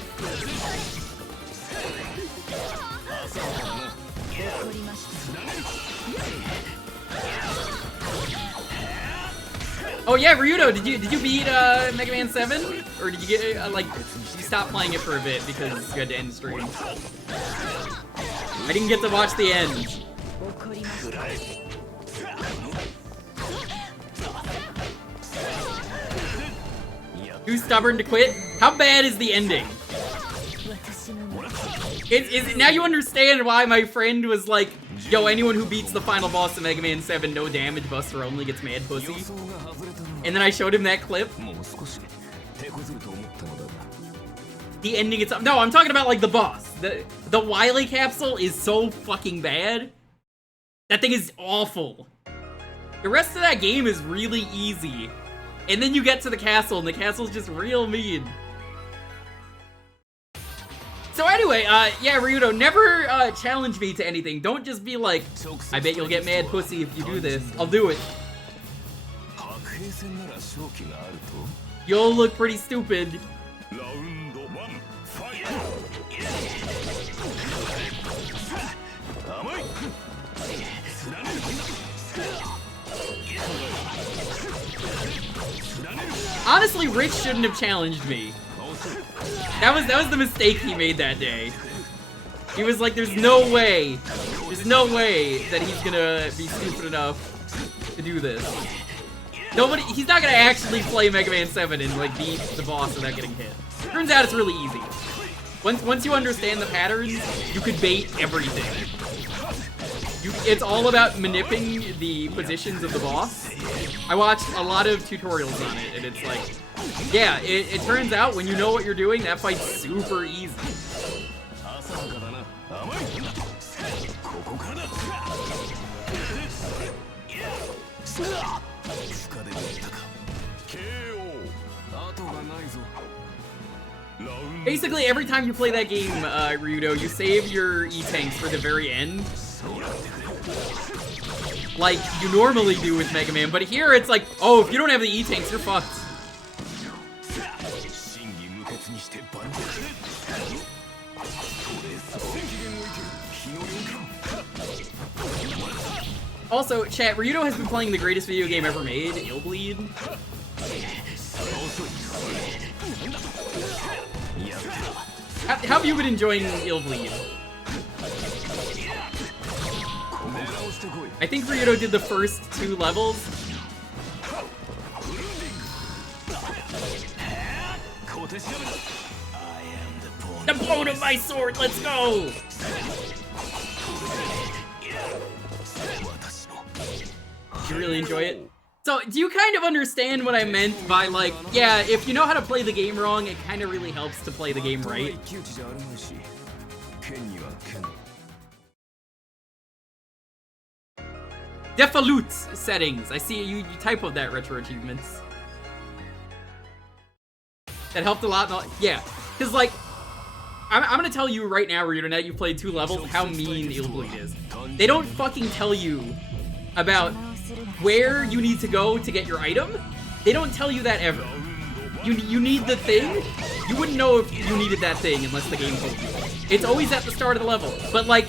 Oh yeah, Ryudo, did you beat Mega Man 7? Or did you get like you stopped playing it for a bit because you had to end the stream? I didn't get to watch the end. Too stubborn to quit? How bad is the ending? Now you understand why my friend was like, Yo, anyone who beats the final boss of Mega Man 7 no damage Buster only gets mad pussy. And then I showed him that clip. The ending itself. No, I'm talking about like the boss. The Wily capsule is so fucking bad. That thing is awful. The rest of that game is really easy. And then you get to the castle and the castle's just real mean. So anyway, yeah, Ryudo, never challenge me to anything. Don't just be like, I bet you'll get mad pussy if you do this. I'll do it. You'll look pretty stupid. Honestly, Rich shouldn't have challenged me. That was the mistake he made that day. He was like, there's no way that he's gonna be stupid enough to do this. He's not gonna actually play Mega Man 7 and like beat the boss without getting hit. Turns out it's really easy. Once you understand the patterns, you could bait everything. It's all about manipulating the positions of the boss. I watched a lot of tutorials on it, and it's like, yeah, it turns out when you know what you're doing, that fight's super easy. Basically, every time you play that game, Ryudo, you save your E-Tanks for the very end. Like you normally do with Mega Man, but here it's like, oh, if you don't have the E-Tanks, you're fucked. Also, chat, Ryudo has been playing the greatest video game ever made, Illbleed. How have you been enjoying Illbleed? I think Ryudo did the first 2 levels. The bone of my sword, let's go! You really enjoy it? So, do you kind of understand what I meant by like, yeah, if you know how to play the game wrong, it kind of really helps to play the game right? Default settings. I see you typoed that, Retro Achievements. That helped a lot. Yeah, because like, I'm gonna tell you right now, Ryudo, now that you've played 2 levels, how mean Illbleed is. They don't fucking tell you about where you need to go to get your item. They don't tell you that ever. You need the thing. You wouldn't know if you needed that thing unless the game told you. It's always at the start of the level. But like,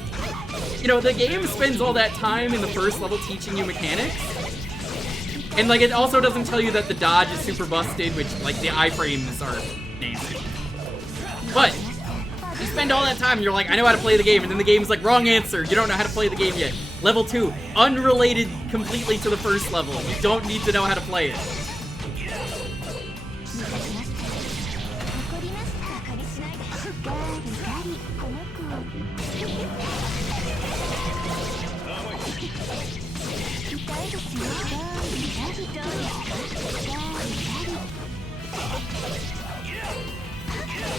you know, the game spends all that time in the first level teaching you mechanics. And like, it also doesn't tell you that the dodge is super busted, which like the iframes are nasty. But you spend all that time and you're like, I know how to play the game, and then the game's like, wrong answer, you don't know how to play the game yet. Level 2, unrelated completely to the first level. You don't need to know how to play it.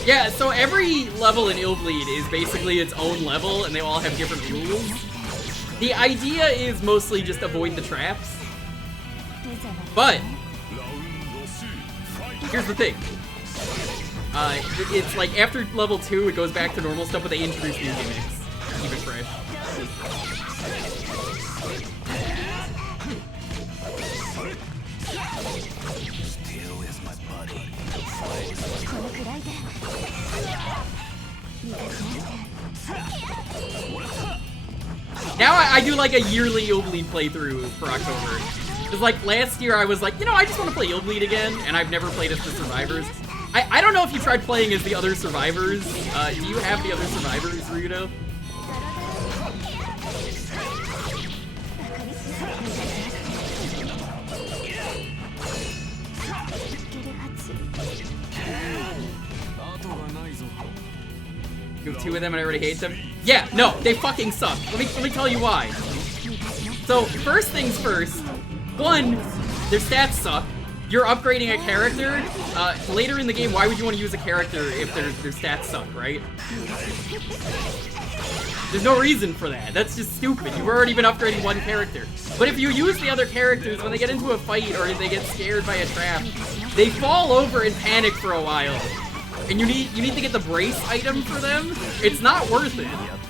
Yeah, so every level in Illbleed is basically its own level, and they all have different rules. The idea is mostly just avoid the traps. But here's the thing. It's like after level 2, it goes back to normal stuff, but they introduce new gimmicks. Keep it fresh. Now I do like a yearly Illbleed playthrough for October. Because like last year I was like, you know, I just want to play Illbleed again, and I've never played as the survivors. I don't know if you tried playing as the other survivors. Do you have the other survivors, Ryudo? You have 2 of them and I already hate them? Yeah, no, they fucking suck. Let me tell you why. So, first things first. 1, their stats suck. You're upgrading a character. Later in the game, why would you want to use a character if their stats suck, right? There's no reason for that. That's just stupid. You've already been upgrading one character. But if you use the other characters, when they get into a fight or they get scared by a trap, they fall over and panic for a while. And you need to get the brace item for them. It's not worth it.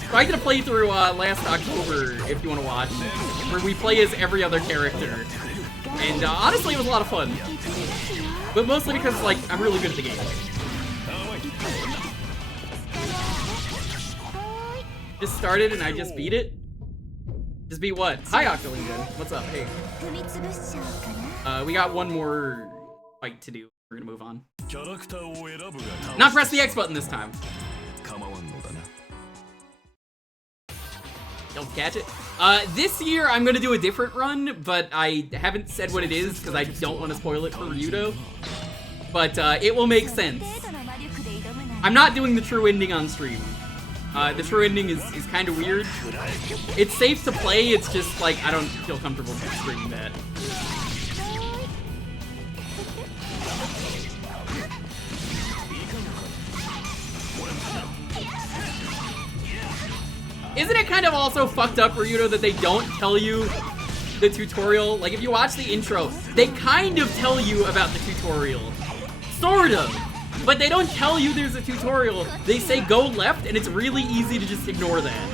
So I did a playthrough last October, if you want to watch, where we play as every other character. And honestly, it was a lot of fun. But mostly because, like, I'm really good at the game. Just started and I just beat it? Just beat what? Hi, Octolinga. What's up? Hey. We got one more fight to do. We're gonna move on. Not press the X button this time. Don't catch it. This year I'm gonna do a different run, but I haven't said what it is because I don't want to spoil it for Ryudo. But it will make sense. I'm not doing the true ending on stream. The true ending is kind of weird. It's safe to play, it's just like I don't feel comfortable streaming that. Isn't it kind of also fucked up, Ryudo, that they don't tell you the tutorial? Like, if you watch the intro, they kind of tell you about the tutorial. Sort of. But they don't tell you there's a tutorial. They say go left, and it's really easy to just ignore that.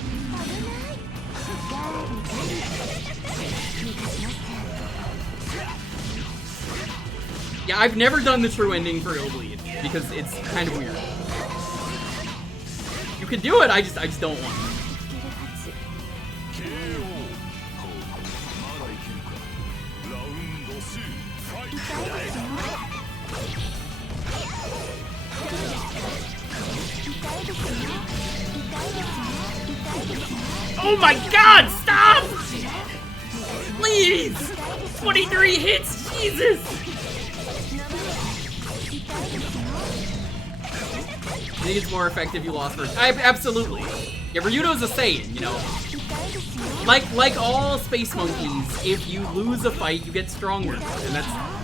Yeah, I've never done the true ending for Illbleed, because it's kind of weird. You could do it, I just don't want to. Oh my god, stop! Please! 23 hits, Jesus! I think it's more effective you lost first. Absolutely. Yeah, Ryudo's a Saiyan, you know. Like all space monkeys, if you lose a fight, you get stronger. And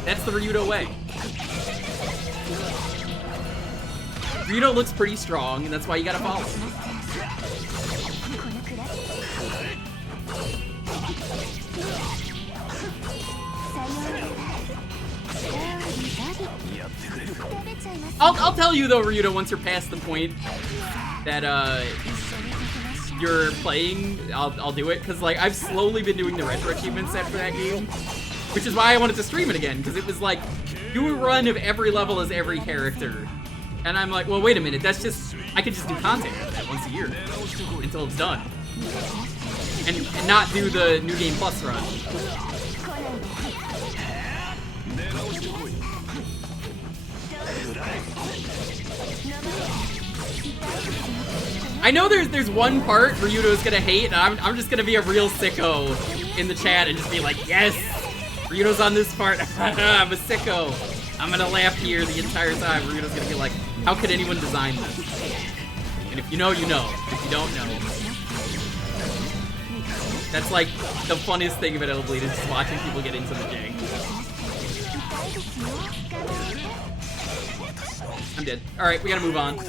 that's the Ryudo way. Ryudo looks pretty strong, and that's why you gotta follow him. I'll tell you though, Ryudo, once you're past the point that you're playing, I'll do it, because like I've slowly been doing the retro achievement set for that game, which is why I wanted to stream it again, because it was like do a run of every level as every character, and I'm like, well, wait a minute, that's just I could just do content for that once a year until it's done, and not do the New Game Plus run. I know there's one part Ryudo's gonna hate, and I'm just gonna be a real sicko in the chat and just be like, yes, Ryudo's on this part. I'm a sicko. I'm gonna laugh here the entire time. Ryudo's gonna be like, how could anyone design this? And if you know, you know. If you don't know, that's like the funniest thing about Illbleed is just watching people get into the jank. I'm dead. All right, we gotta move on.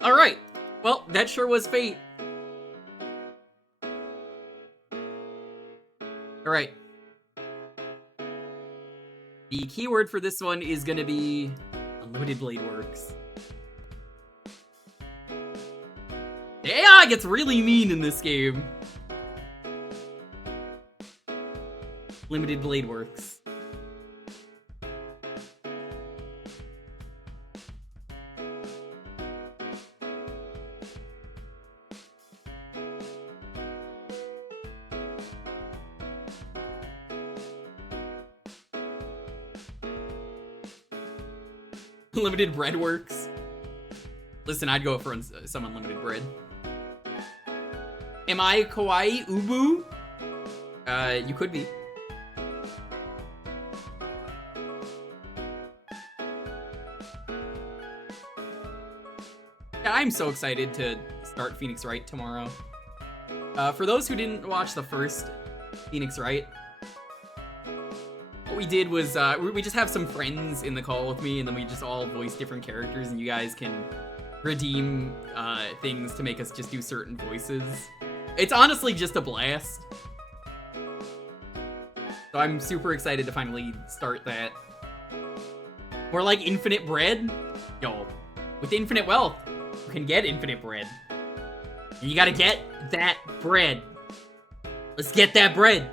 All right. Well, that sure was fate. All right. The keyword for this one is gonna be Unlimited Blade Works. The AI gets really mean in this game. Limited Blade Works. Unlimited Bread Works. Listen, I'd go for some unlimited bread. Am I Kawaii Ubu? You could be. Yeah, I'm so excited to start Phoenix Wright tomorrow. For those who didn't watch the first Phoenix Wright, what we did was we just have some friends in the call with me, and then we just all voice different characters, and you guys can redeem things to make us just do certain voices. It's honestly just a blast. So I'm super excited to finally start that. More like infinite bread? Yo, with infinite wealth, you can get infinite bread. And you gotta get that bread. Let's get that bread.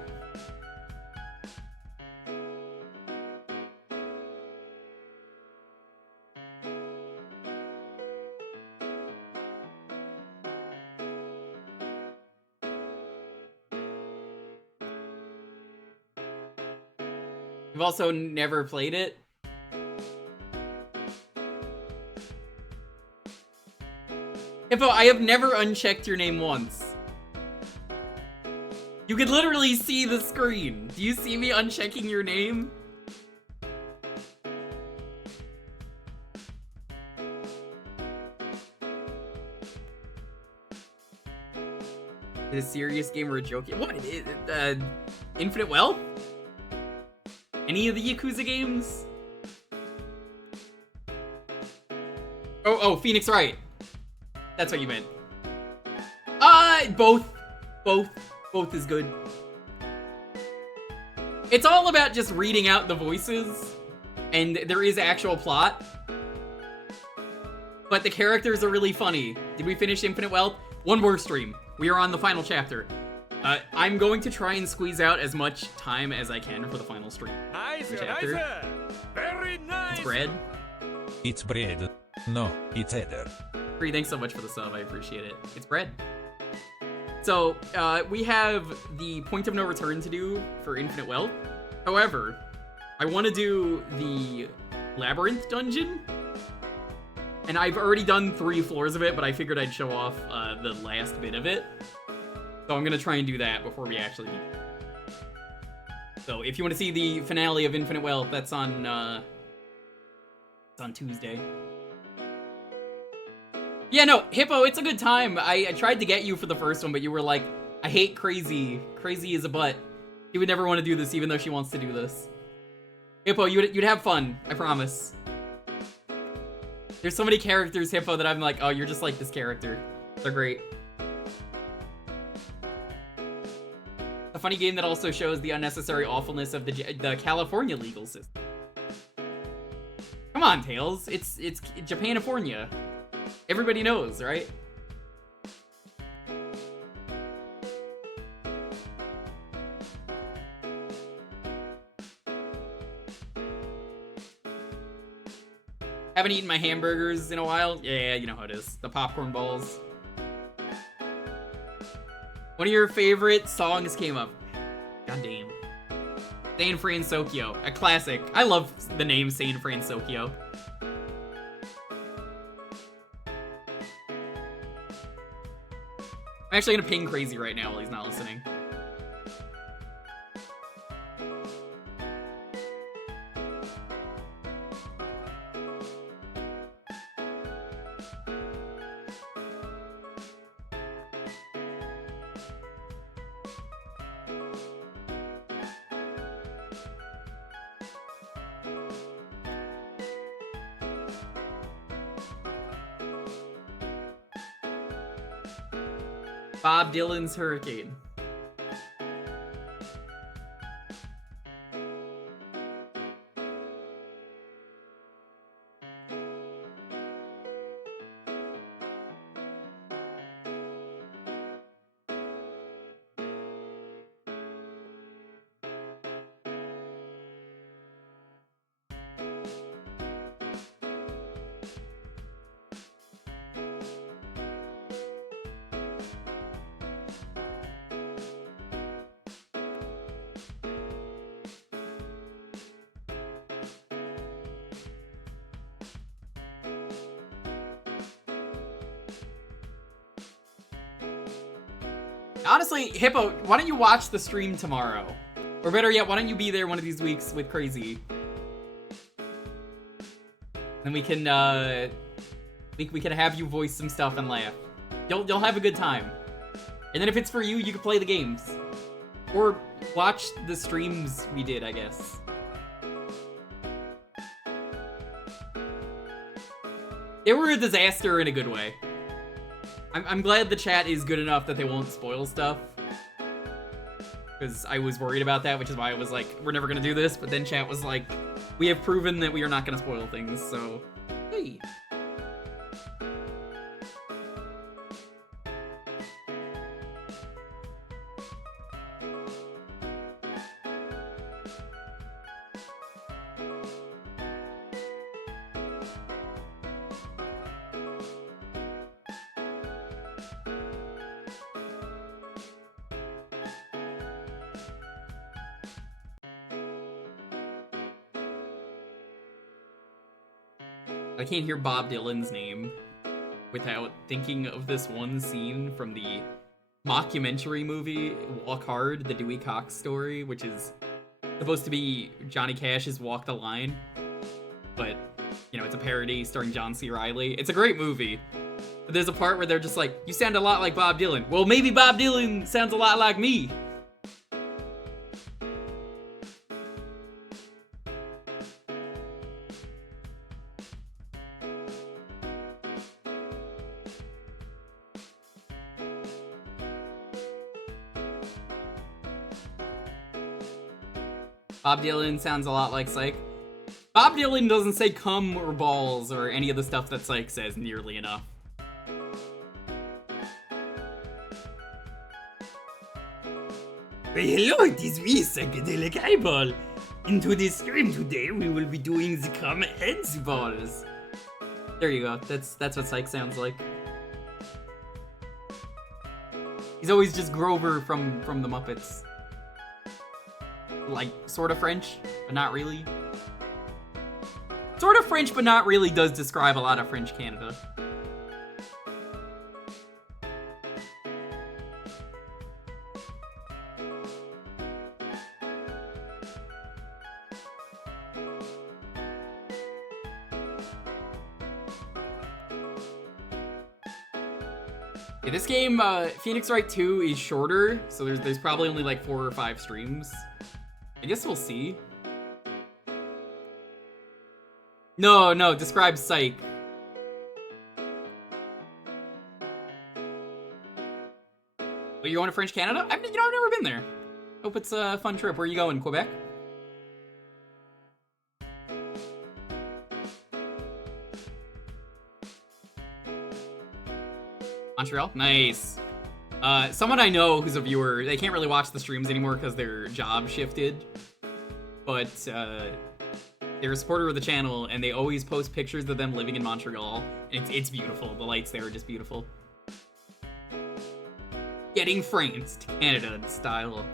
You've also never played it? Hippo, I have never unchecked your name once. You could literally see the screen. Do you see me unchecking your name? Is it a serious game or a joke? What? Infinite Wealth? Any of the Yakuza games? Oh, Phoenix Wright. That's what you meant. Both is good. It's all about just reading out the voices, and there is actual plot. But the characters are really funny. Did we finish Infinite Wealth? One more stream. We are on the final chapter. I'm going to try and squeeze out as much time as I can for the final stream. Nice, chapter. Very nice. It's bread. It's bread. No, it's header. Free, thanks so much for the sub. I appreciate it. It's bread. So, we have the point of no return to do for Infinite Wealth. However, I want to do the Labyrinth dungeon. And I've already done 3 floors of it, but I figured I'd show off the last bit of it. So I'm going to try and do that before we actually meet. So if you want to see the finale of Infinite Wealth, that's on, it's on Tuesday. Yeah, no, Hippo, it's a good time. I tried to get you for the first one, but you were like, I hate Crazy. Crazy is a butt. She would never want to do this, even though she wants to do this. Hippo, you'd have fun. I promise. There's so many characters, Hippo, that I'm like, oh, you're just like this character. They're great. A funny game that also shows the unnecessary awfulness of the California legal system. Come on, Tails. It's Japanifornia. Everybody knows, right? Haven't eaten my hamburgers in a while. Yeah, you know how it is. The popcorn balls. One of your favorite songs came up. God damn. San Fransokyo, a classic. I love the name San Fransokyo. I'm actually gonna ping Crazy right now while he's not listening. Bob Dylan's Hurricane. Honestly, Hippo, why don't you watch the stream tomorrow? Or better yet, why don't you be there one of these weeks with Crazy? Then we can we can have you voice some stuff and laugh. You'll have a good time. And then if it's for you, you can play the games. Or watch the streams we did, I guess. They were a disaster in a good way. I'm glad the chat is good enough that they won't spoil stuff. Because I was worried about that, which is why I was like, we're never gonna do this. But then chat was like, we have proven that we are not gonna spoil things, so... Hey. I can't hear Bob Dylan's name without thinking of this one scene from the mockumentary movie Walk Hard, the Dewey Cox story, which is supposed to be Johnny Cash's Walk the Line. But, you know, it's a parody starring John C. Reilly. It's a great movie. But there's a part where they're just like, you sound a lot like Bob Dylan. Well, maybe Bob Dylan sounds a lot like me. Bob Dylan sounds a lot like Psych. Bob Dylan doesn't say cum or balls or any of the stuff that Psych says nearly enough. Well, hello, it is me, Psychedelic Eyeball. Into this stream today, we will be doing the cum and the balls. There you go. That's what Psych sounds like. He's always just Grover from the Muppets. Like, sort of French, but not really. Sort of French, but not really does describe a lot of French Canada. Yeah, this game, Phoenix Wright 2 is shorter, so there's probably only like 4 or 5 streams. I guess we'll see. No, describe Psych. Are you going to French Canada? I've never been there. Hope it's a fun trip. Where are you going, Quebec? Montreal? Nice. Someone I know who's a viewer, they can't really watch the streams anymore because their job shifted. But, they're a supporter of the channel, and they always post pictures of them living in Montreal. And it's beautiful. The lights there are just beautiful. Getting France to Canada style.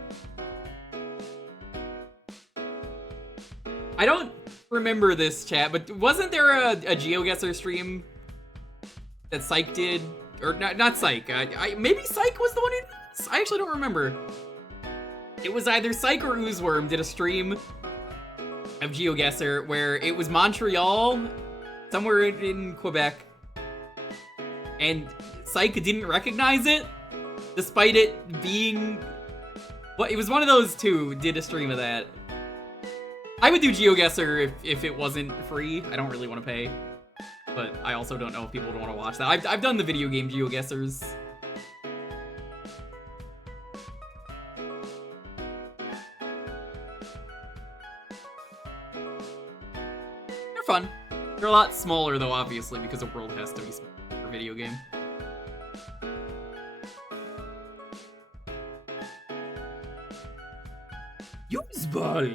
I don't remember this, chat, but wasn't there a GeoGuessr stream that Psych did? Or not Psych. Maybe Psych was the one who did this? I actually don't remember. It was either Psych or Oozeworm did a stream of GeoGuessr where it was Montreal, somewhere in Quebec, and Psych didn't recognize it, despite it being... Well, it was one of those two did a stream of that. I would do GeoGuessr if it wasn't free. I don't really want to pay. But I also don't know if people would want to watch that. I've done the video game GeoGuessrs. They're fun. They're a lot smaller though, obviously, because the world has to be small for a video game. Use ball.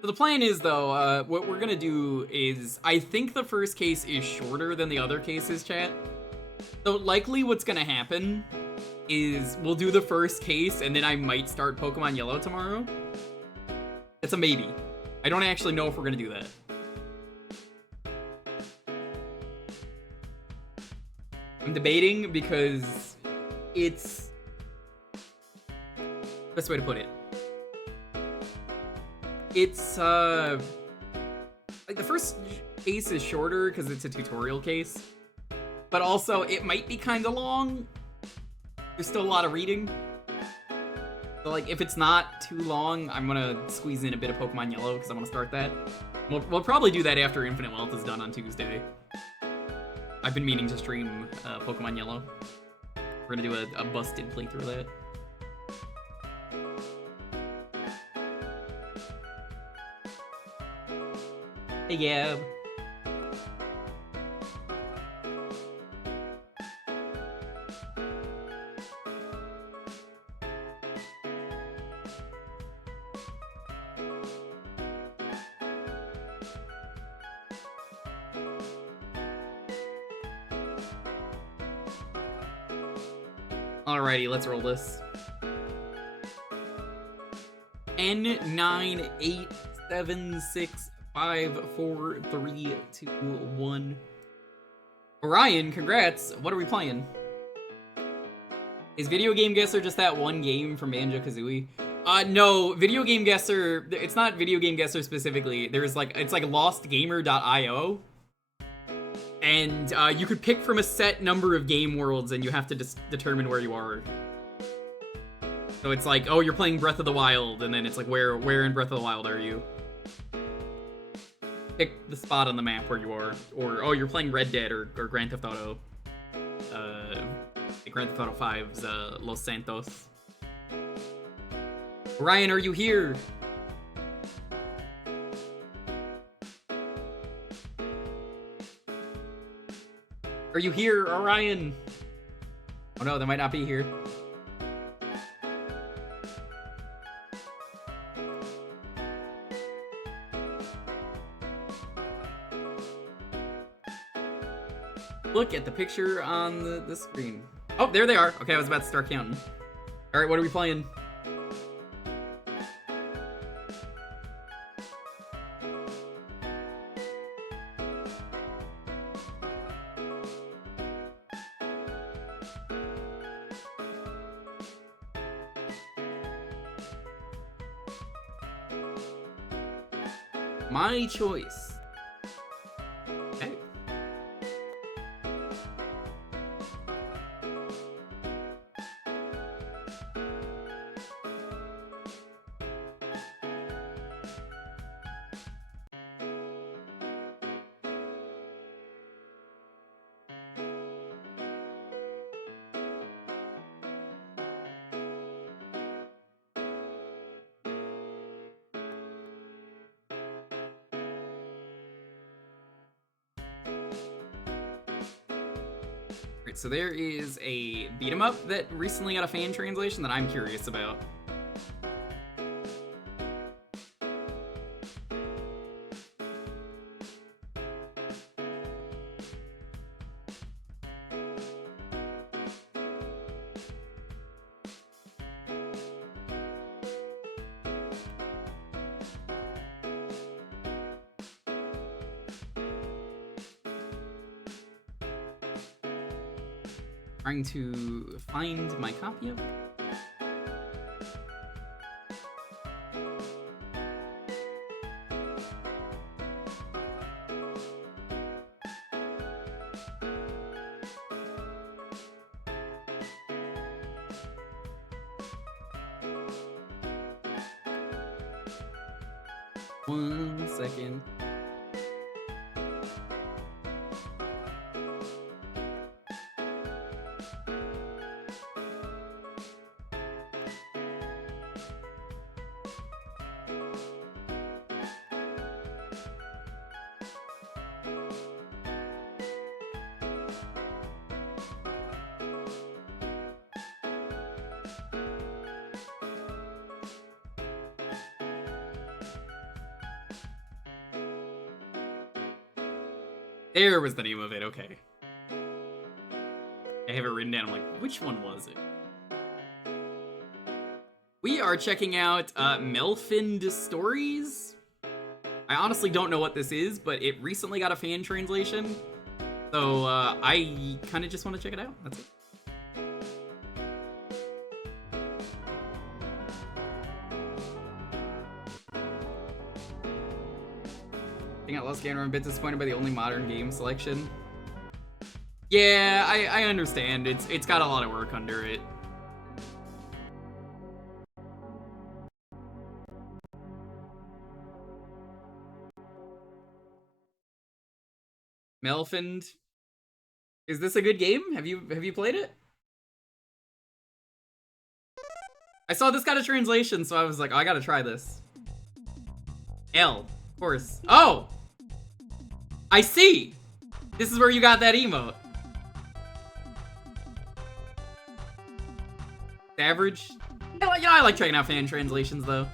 The plan is, though, what we're gonna do is, I think the first case is shorter than the other cases, chat. So likely what's gonna happen is we'll do the first case and then I might start Pokemon Yellow tomorrow. It's a maybe. I don't actually know if we're gonna do that. I'm debating because it's... Best way to put it. It's, like, the first case is shorter because it's a tutorial case. But also, it might be kind of long. There's still a lot of reading. So, like, if it's not too long, I'm gonna squeeze in a bit of Pokemon Yellow because I want to start that. We'll probably do that after Infinite Wealth is done on Tuesday. I've been meaning to stream Pokemon Yellow. We're gonna do a busted playthrough of that. Hey, Gab. Alrighty, let's roll this. N987654321. Orion, congrats. What are we playing? Is Video Game Guesser just that one game from Banjo-Kazooie? No, Video Game Guesser, it's not Video Game Guesser specifically. There's like, it's like lostgamer.io. And you could pick from a set number of game worlds and you have to determine where you are. So it's like, oh, you're playing Breath of the Wild, and then it's like, where in Breath of the Wild are you? Pick the spot on the map where you are. Or, oh, you're playing Red Dead or Grand Theft Auto. Grand Theft Auto 5's Los Santos. Ryan, are you here? Are you here, Orion? Oh no, they might not be here. Look at the picture on the screen. Oh, there they are. Okay, I was about to start counting. All right, what are we playing? My choice. Okay. So there is a beat 'em up that recently got a fan translation that I'm curious about. Trying to find my copy of it. One second. There was the name of it, okay. I have it written down, I'm like, which one was it? We are checking out Melfand Stories. I honestly don't know what this is, but it recently got a fan translation. So I kind of just want to check it out. That's it. I think I lost game. I'm a bit disappointed by the only modern game selection. Yeah, I understand. It's got a lot of work under it. Melfand. Is this a good game? Have you played it? I saw this got a translation, so I was like, oh, I gotta try this. L, of course. Oh! I see! This is where you got that emote. Average? Yeah, I like checking out fan translations, though.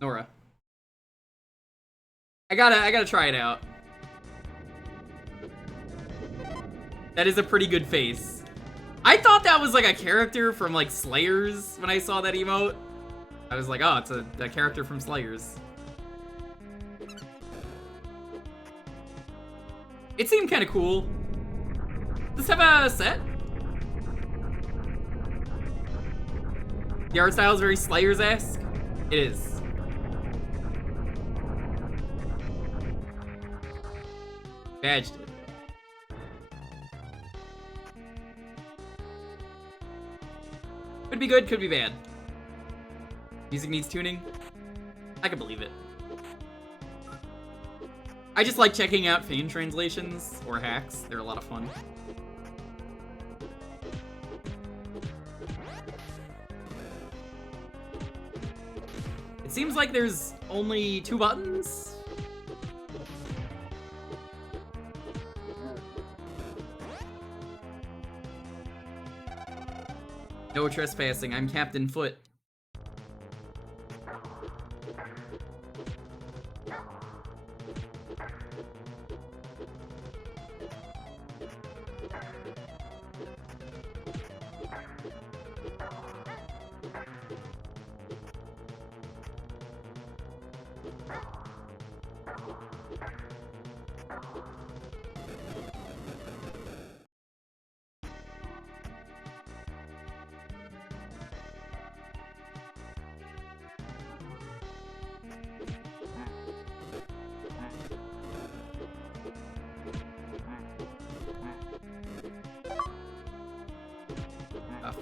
Nora. I gotta try it out. That is a pretty good face. I thought that was like a character from like Slayers when I saw that emote. I was like, oh, it's a character from Slayers. It seemed kind of cool. Does this have a set? The art style is very Slayers-esque. It is. Badged it. Could be good, could be bad. Music needs tuning. I can believe it. I just like checking out fan translations or hacks. They're a lot of fun. It seems like there's only 2 buttons. No trespassing, I'm Captain Foot.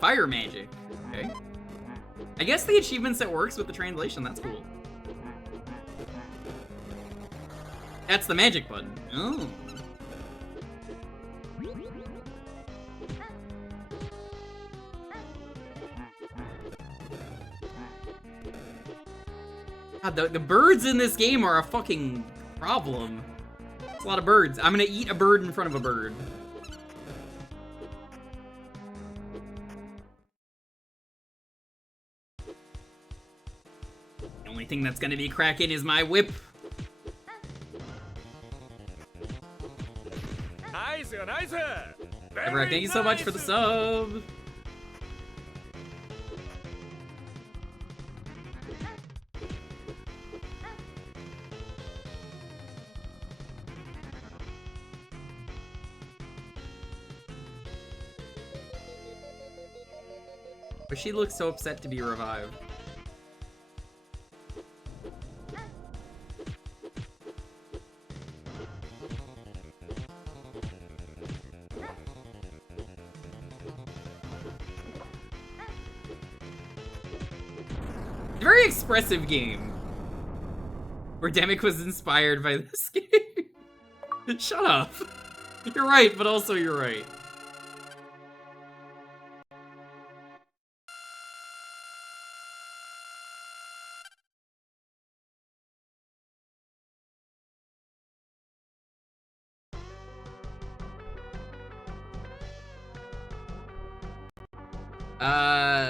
Fire magic. Okay. I guess the achievement set works with the translation. That's cool. That's the magic button. Oh. God, the birds in this game are a fucking problem. It's a lot of birds. I'm gonna eat a bird in front of a bird. Thing that's gonna be cracking is my whip. Nice, nice. Everett, thank you so much for the sub. But she looks so upset to be revived. Very expressive game. Where Demic was inspired by this game. Shut up. You're right, but also you're right.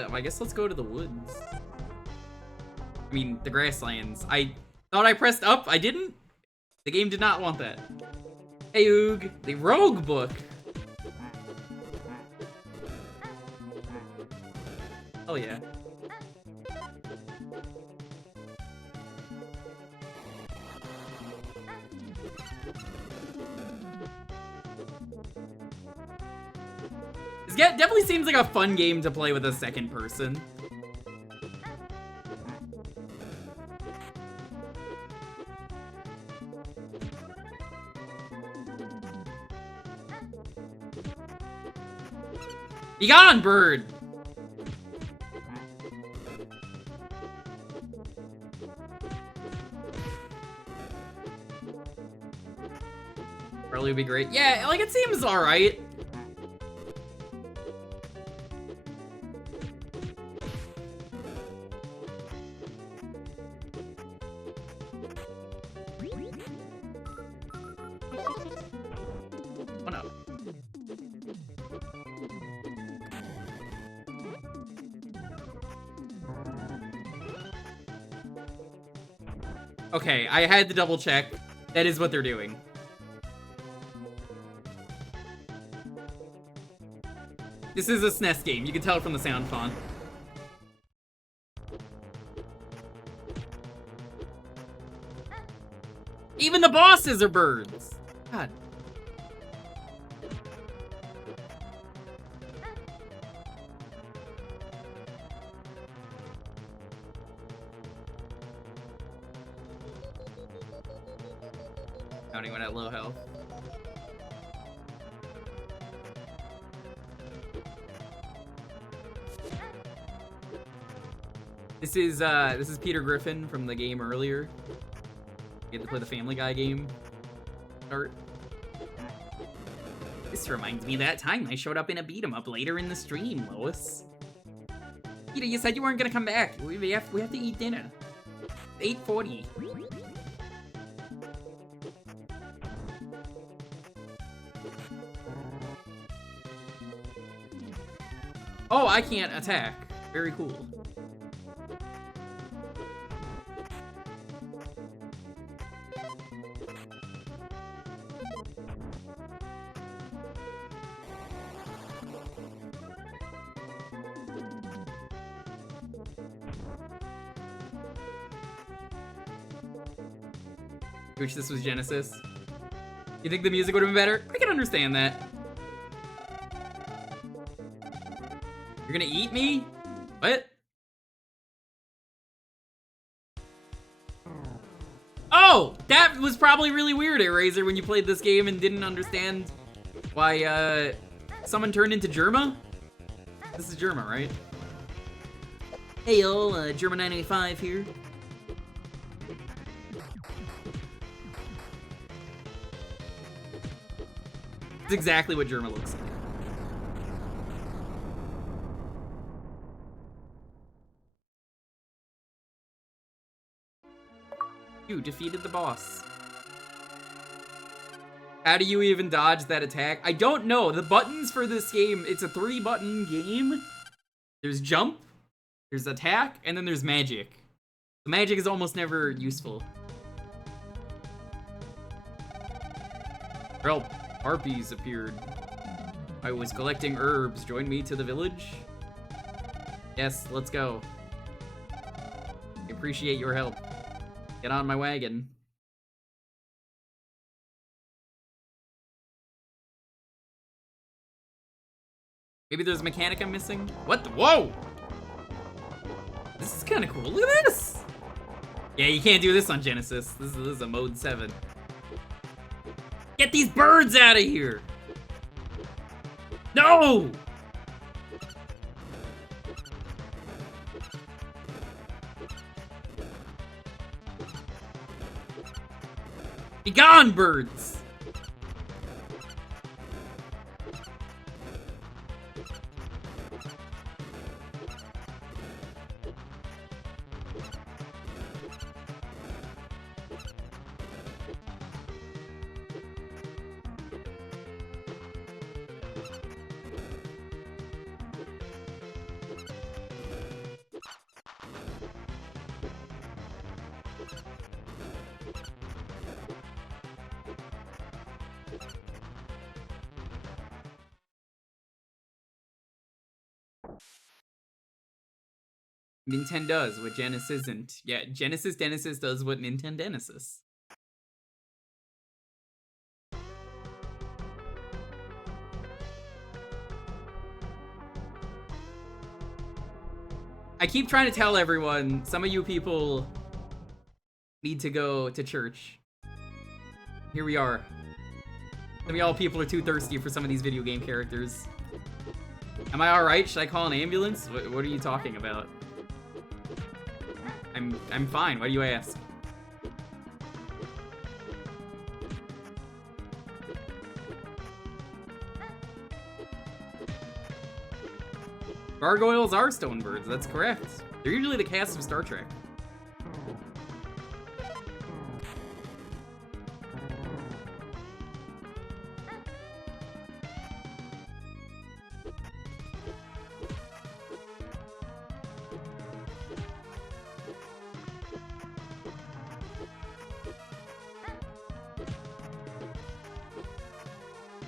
I guess let's go to the woods. I mean, the grasslands. I thought I pressed up. I didn't. The game did not want that. Hey, Oog. The rogue book. Oh yeah. This definitely seems like a fun game to play with a second person. Be gone, bird! Probably would be great. Yeah, like it seems alright. Oh no. Okay, I had to double check. That is what they're doing. This is a SNES game. You can tell from the sound font. Even the bosses are birds. God. Counting one at low health. This is Peter Griffin from the game earlier. You had to play the Family Guy game. Start. This reminds me of that time I showed up in a beat-em-up later in the stream, Lois. Peter, you said you weren't gonna come back. We have to eat dinner. 8:40. Oh, I can't attack. Very cool. Which this was Genesis. You think the music would have been better? I can understand that. You're gonna eat me? What? Oh! That was probably really weird, Eraser, when you played this game and didn't understand why, someone turned into Germa? This is Germa, right? Hey y'all, Germa985 here. It's exactly what Germa looks like. You defeated the boss. How do you even dodge that attack? I don't know. The buttons for this game, it's a 3-button game. There's jump, there's attack, and then there's magic. The magic is almost never useful. Help. Harpies appeared. I was collecting herbs. Join me to the village? Yes, let's go. I appreciate your help. Get on my wagon. Maybe there's a mechanic I'm missing? What the? Whoa! This is kind of cool. Look at this! Yeah, you can't do this on Genesis. This is a mode 7. Get these birds out of here! No! Be gone, birds! Nintendo does what Genesis isn't. Yeah, Genesis does what Nintendo Genesis. I keep trying to tell everyone, some of you people need to go to church. Here we are. Some of y'all people are too thirsty for some of these video game characters. Am I alright? Should I call an ambulance? What are you talking about? I'm fine. Why do you ask? Gargoyles are stone birds, that's correct. They're usually the cast of Star Trek.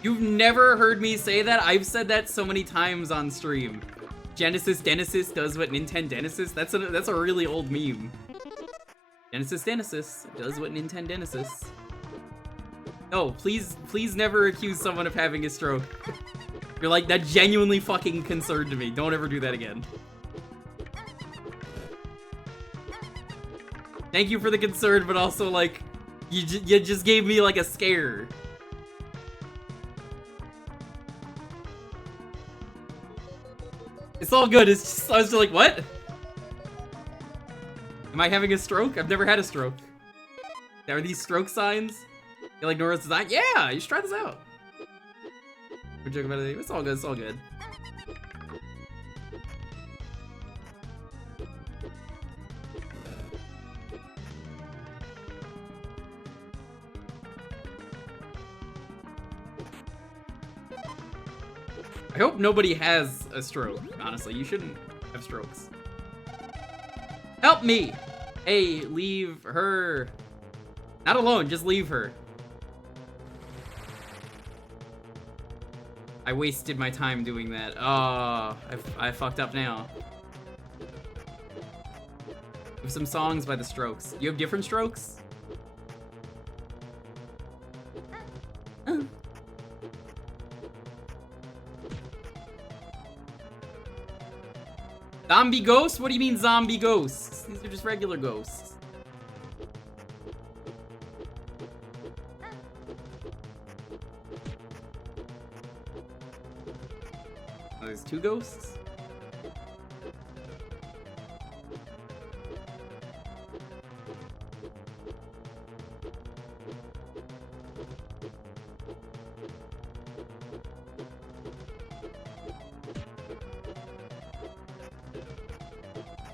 You've never heard me say that? I've said that so many times on stream. Genesis does what Nintendo Genesis. That's a really old meme. Genesis does what Nintendo Genesis. No, please never accuse someone of having a stroke. You're like, that genuinely fucking concerned me. Don't ever do that again. Thank you for the concern, but also like, you just gave me like a scare. It's all good. It's just, I was just like, what? Am I having a stroke? I've never had a stroke. Are these stroke signs? You like Nora's design? Yeah, you should try this out. We're joking about it. It's all good. It's all good. I hope nobody has a stroke, honestly. You shouldn't have strokes. Help me! Hey, leave her. Not alone, just leave her. I wasted my time doing that. Oh, I fucked up now. We have some songs by the Strokes. You have different Strokes? Zombie ghosts? What do you mean zombie ghosts? These are just regular ghosts. Oh, there's two ghosts?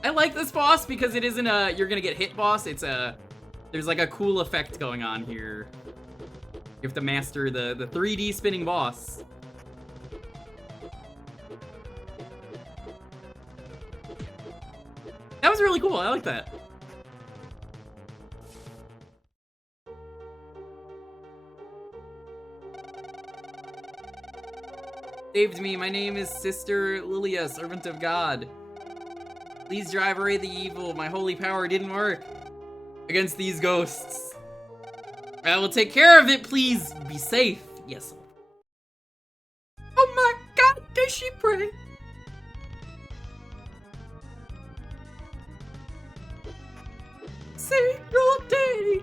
I like this boss because it isn't a you're gonna get hit boss. It's a there's like a cool effect going on here. You have to master the 3D spinning boss. That was really cool. I like that. Saved me. My name is Sister Lilia, servant of God. Please drive away the evil. My holy power didn't work against these ghosts. I will take care of it. Please be safe. Yes. Oh my God, does she pray? Single day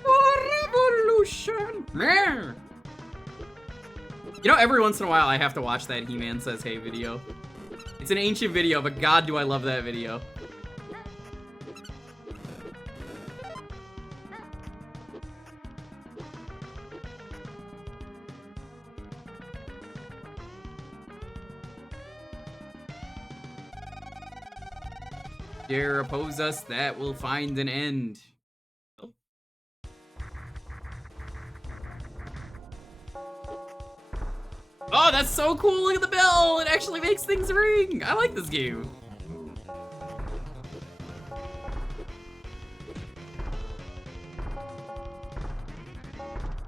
for revolution. You know, every once in a while I have to watch that He-Man Says Hey video. It's an ancient video, but God, do I love that video. Dare oppose us, that will find an end. Oh, that's so cool! Look at the bell! It actually makes things ring! I like this game.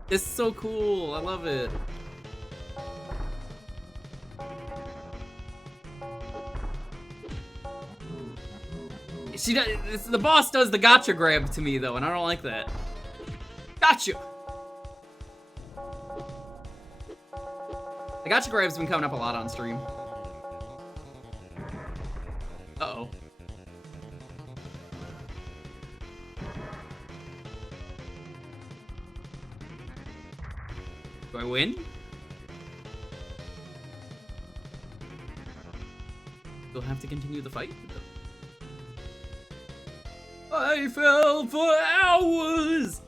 This is so cool. I love it. She does. The boss does the gotcha grab to me though, and I don't like that. Gotcha. The gotcha grab's been coming up a lot on stream. Uh-oh. Do I win? We'll have to continue the fight. I fell for hours!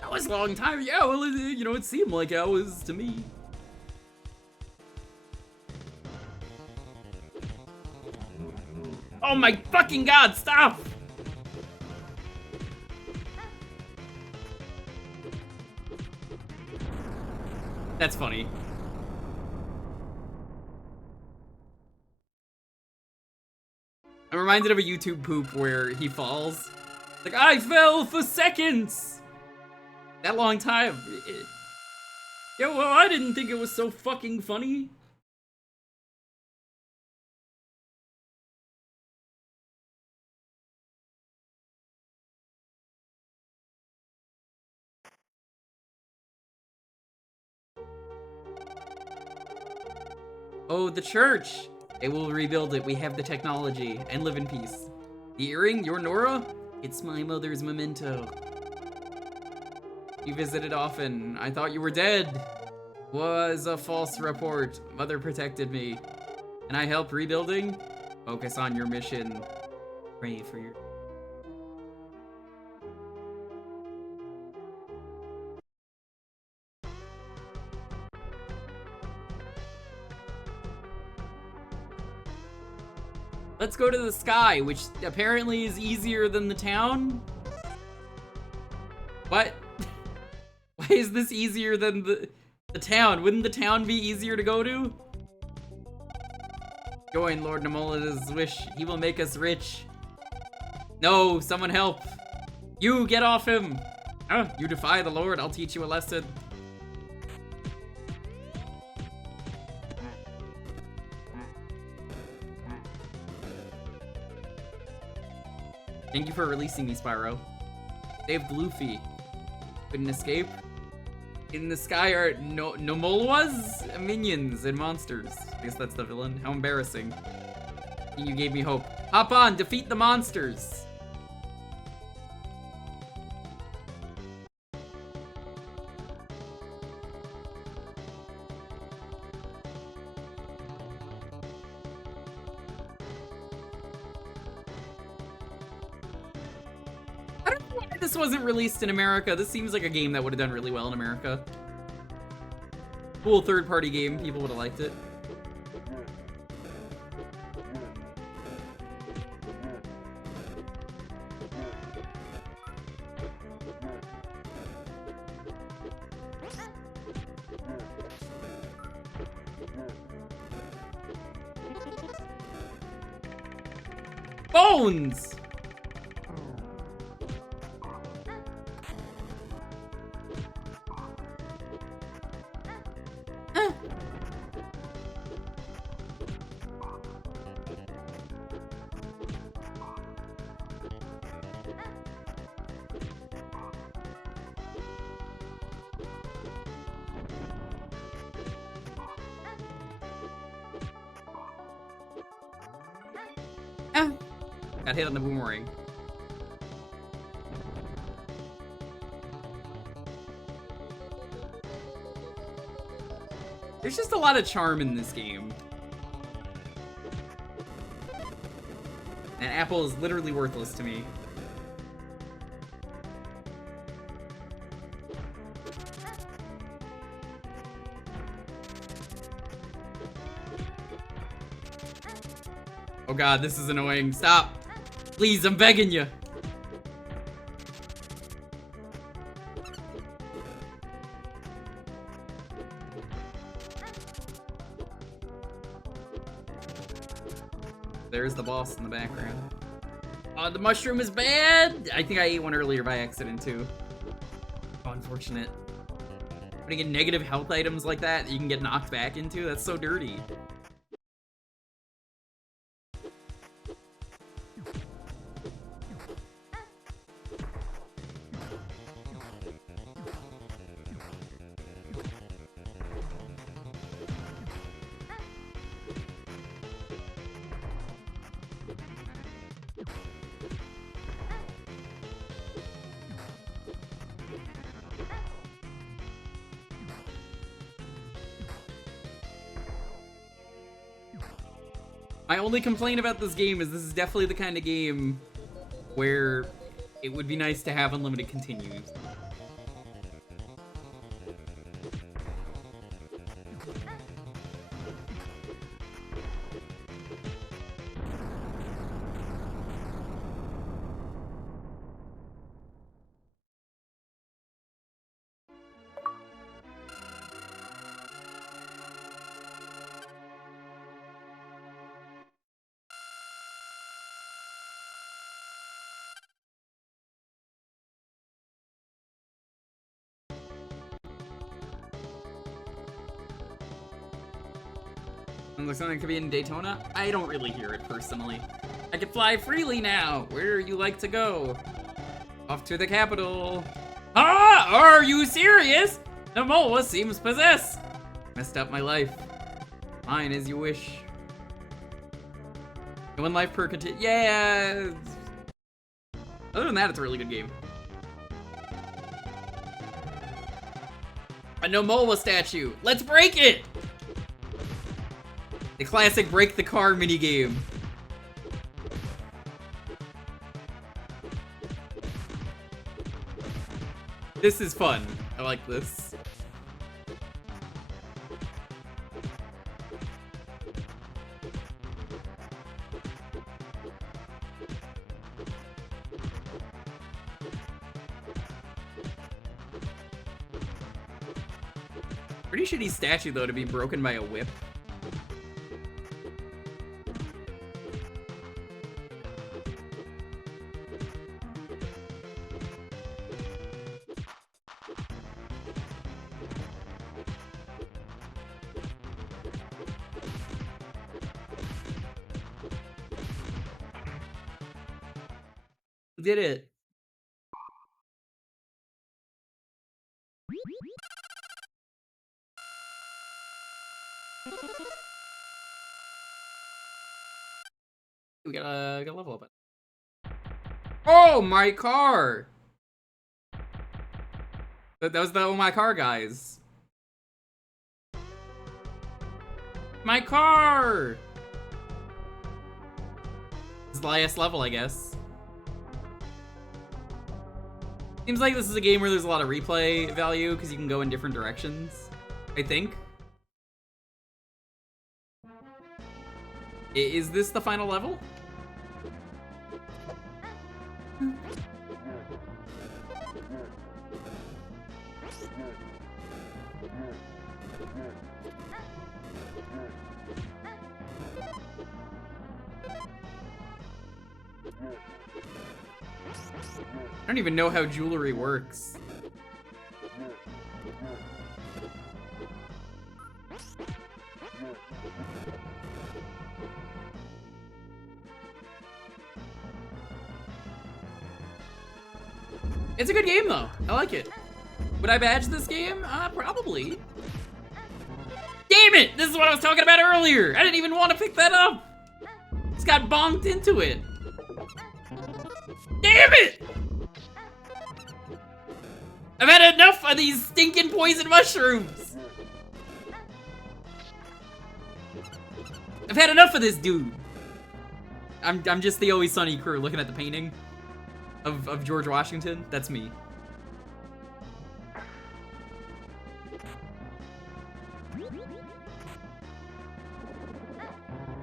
That was a long time. Yeah, well, you know, it seemed like hours to me. Oh my fucking god, stop! That's funny. I'm reminded of a YouTube poop where he falls. Like, I fell for seconds! That long time. Yeah, well, I didn't think it was so fucking funny. Oh, the church! They will rebuild it. We have the technology. And live in peace. The earring? Your Nora? It's my mother's memento. You visited often. I thought you were dead. Was a false report. Mother protected me. And I helped rebuilding? Focus on your mission. Pray for your... Let's go to the sky, which apparently is easier than the town. What? Why is this easier than the town? Wouldn't the town be easier to go to? Join Lord Namola's wish. He will make us rich. No, someone help. You, get off him. You defy the Lord, I'll teach you a lesson. Thank you for releasing me, Spyro. Saved Luffy. Couldn't escape. In the sky are Nomolwas? Minions and monsters. I guess that's the villain. How embarrassing. You gave me hope. Hop on, defeat the monsters. This wasn't released in America. This seems like a game that would have done really well in America. Cool third-party game. People would have liked it. Bones! Got hit on the boomerang. There's just a lot of charm in this game. And Apple is literally worthless to me. Oh god, this is annoying. Stop. Please, I'm begging you. There's the boss in the background. Oh, the mushroom is bad! I think I ate one earlier by accident, too. Oh, unfortunate. Putting in negative health items like that you can get knocked back into, that's so dirty. My only complaint about this game is this is definitely the kind of game where it would be nice to have unlimited continues. Looks like something could be in Daytona. I don't really hear it personally. I can fly freely now. Where you like to go? Off to the capital. Ah, are you serious? Namoa seems possessed. Messed up my life. Fine as you wish. 1 life per continue. Yeah. Other than that, it's a really good game. A Namoa statue. Let's break it. The classic break the car minigame. This is fun. I like this. Pretty shitty statue though to be broken by a whip. Did it. We gotta level up it. Oh, my car! That was the oh my car guys. My car! It's the last level, I guess. Seems like this is a game where there's a lot of replay value because you can go in different directions, I think. Is this the final level? I don't even know how jewelry works. It's a good game though. I like it. Would I badge this game? Probably. Damn it! This is what I was talking about earlier! I didn't even want to pick that up! Just got bonked into it. Damn it! I've had enough of these stinking poison mushrooms! I've had enough of this dude! I'm just the Always Sunny crew looking at the painting of George Washington. That's me.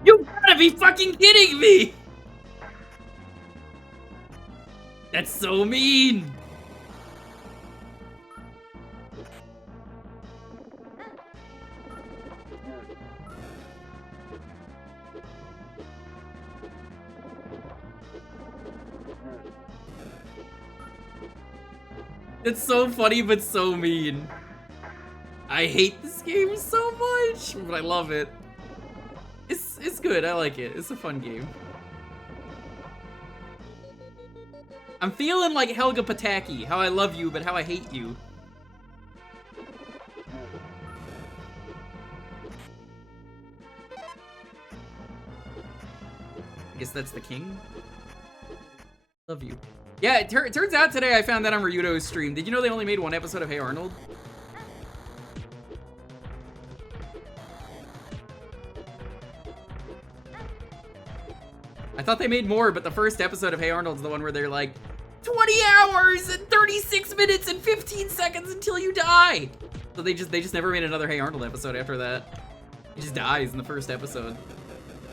You gotta be fucking kidding me! That's so mean! It's so funny, but so mean. I hate this game so much, but I love it. It's good, I like it. It's a fun game. I'm feeling like Helga Pataki, how I love you, but how I hate you. I guess that's the king? Love you. Yeah, it turns out today I found that on Ryudo's stream. Did you know they only made 1 episode of Hey Arnold? I thought they made more, but the first episode of Hey Arnold's the one where they're like, 20 hours and 36 minutes and 15 seconds until you die. So they just never made another Hey Arnold episode after that. He just dies in the first episode.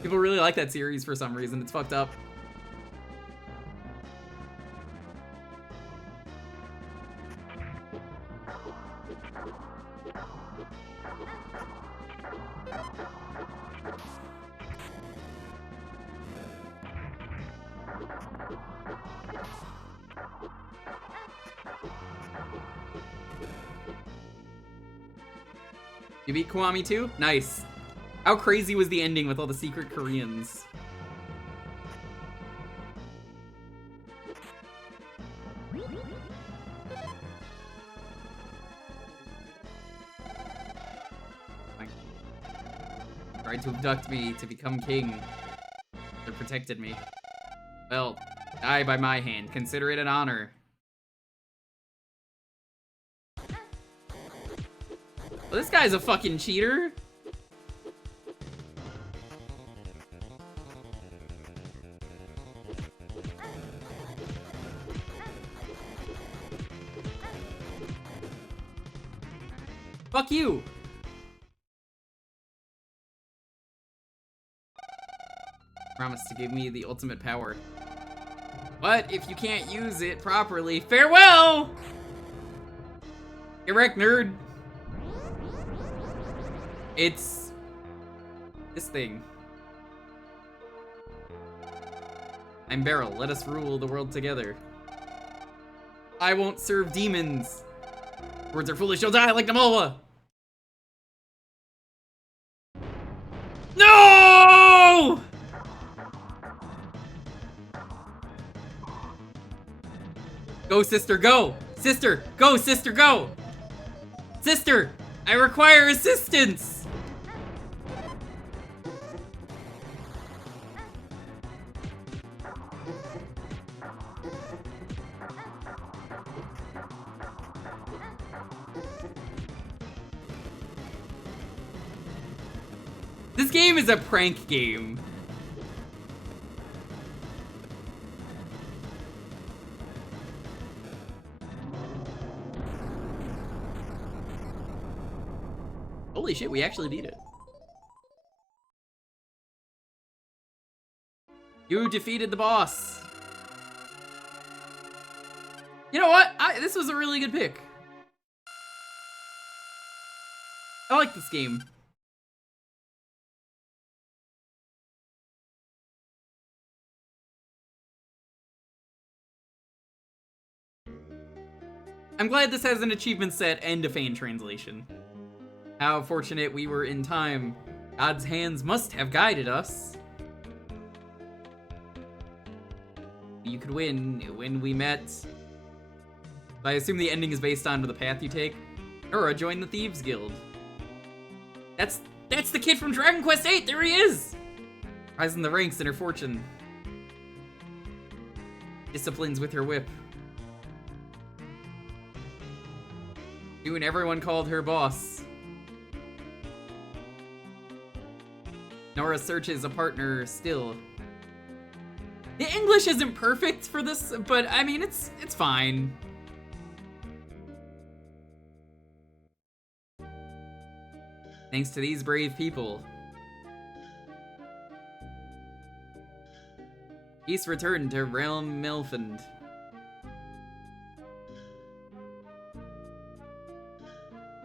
People really like that series for some reason. It's fucked up. You beat Kiwami too? Nice. How crazy was the ending with all the secret Koreans? Tried to abduct me to become king. They protected me. Well, die by my hand. Consider it an honor. Well, this guy's a fucking cheater. Fuck you. Promise to give me the ultimate power. But if you can't use it properly, farewell! Get wrecked, nerd. It's this thing. I'm Beryl. Let us rule the world together. I won't serve demons. Words are foolish. You'll die like Namola. No! Go, sister, go! Sister, go, sister, go! Sister, I require assistance! This game is a prank game. Holy shit, we actually beat it. You defeated the boss. You know what? This was a really good pick. I like this game. I'm glad this has an achievement set and a fan translation. How fortunate we were in time. God's hands must have guided us. You could win when we met. I assume the ending is based on the path you take. Nora joined the Thieves Guild. That's the kid from Dragon Quest VIII! There he is! Rising the ranks in her fortune. Disciplines with her whip. Soon everyone called her boss. Nora searches a partner still. The English isn't perfect for this, but I mean, it's fine. Thanks to these brave people. Peace returned to Realm Melfand.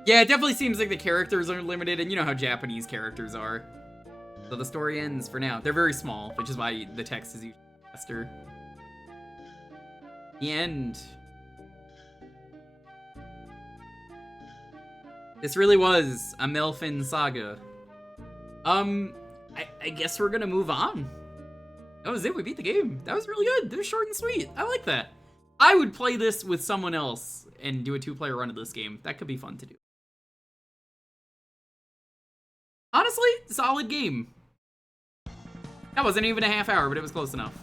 Yeah, it definitely seems like the characters are limited, and you know how Japanese characters are. So the story ends for now. They're very small, which is why the text is usually faster. The end. This really was a Melfand saga. I guess we're gonna move on. That was it, we beat the game. That was really good. That was short and sweet. I like that. I would play this with someone else and do a 2-player run of this game. That could be fun to do. Honestly, solid game. That wasn't even a half hour, but it was close enough.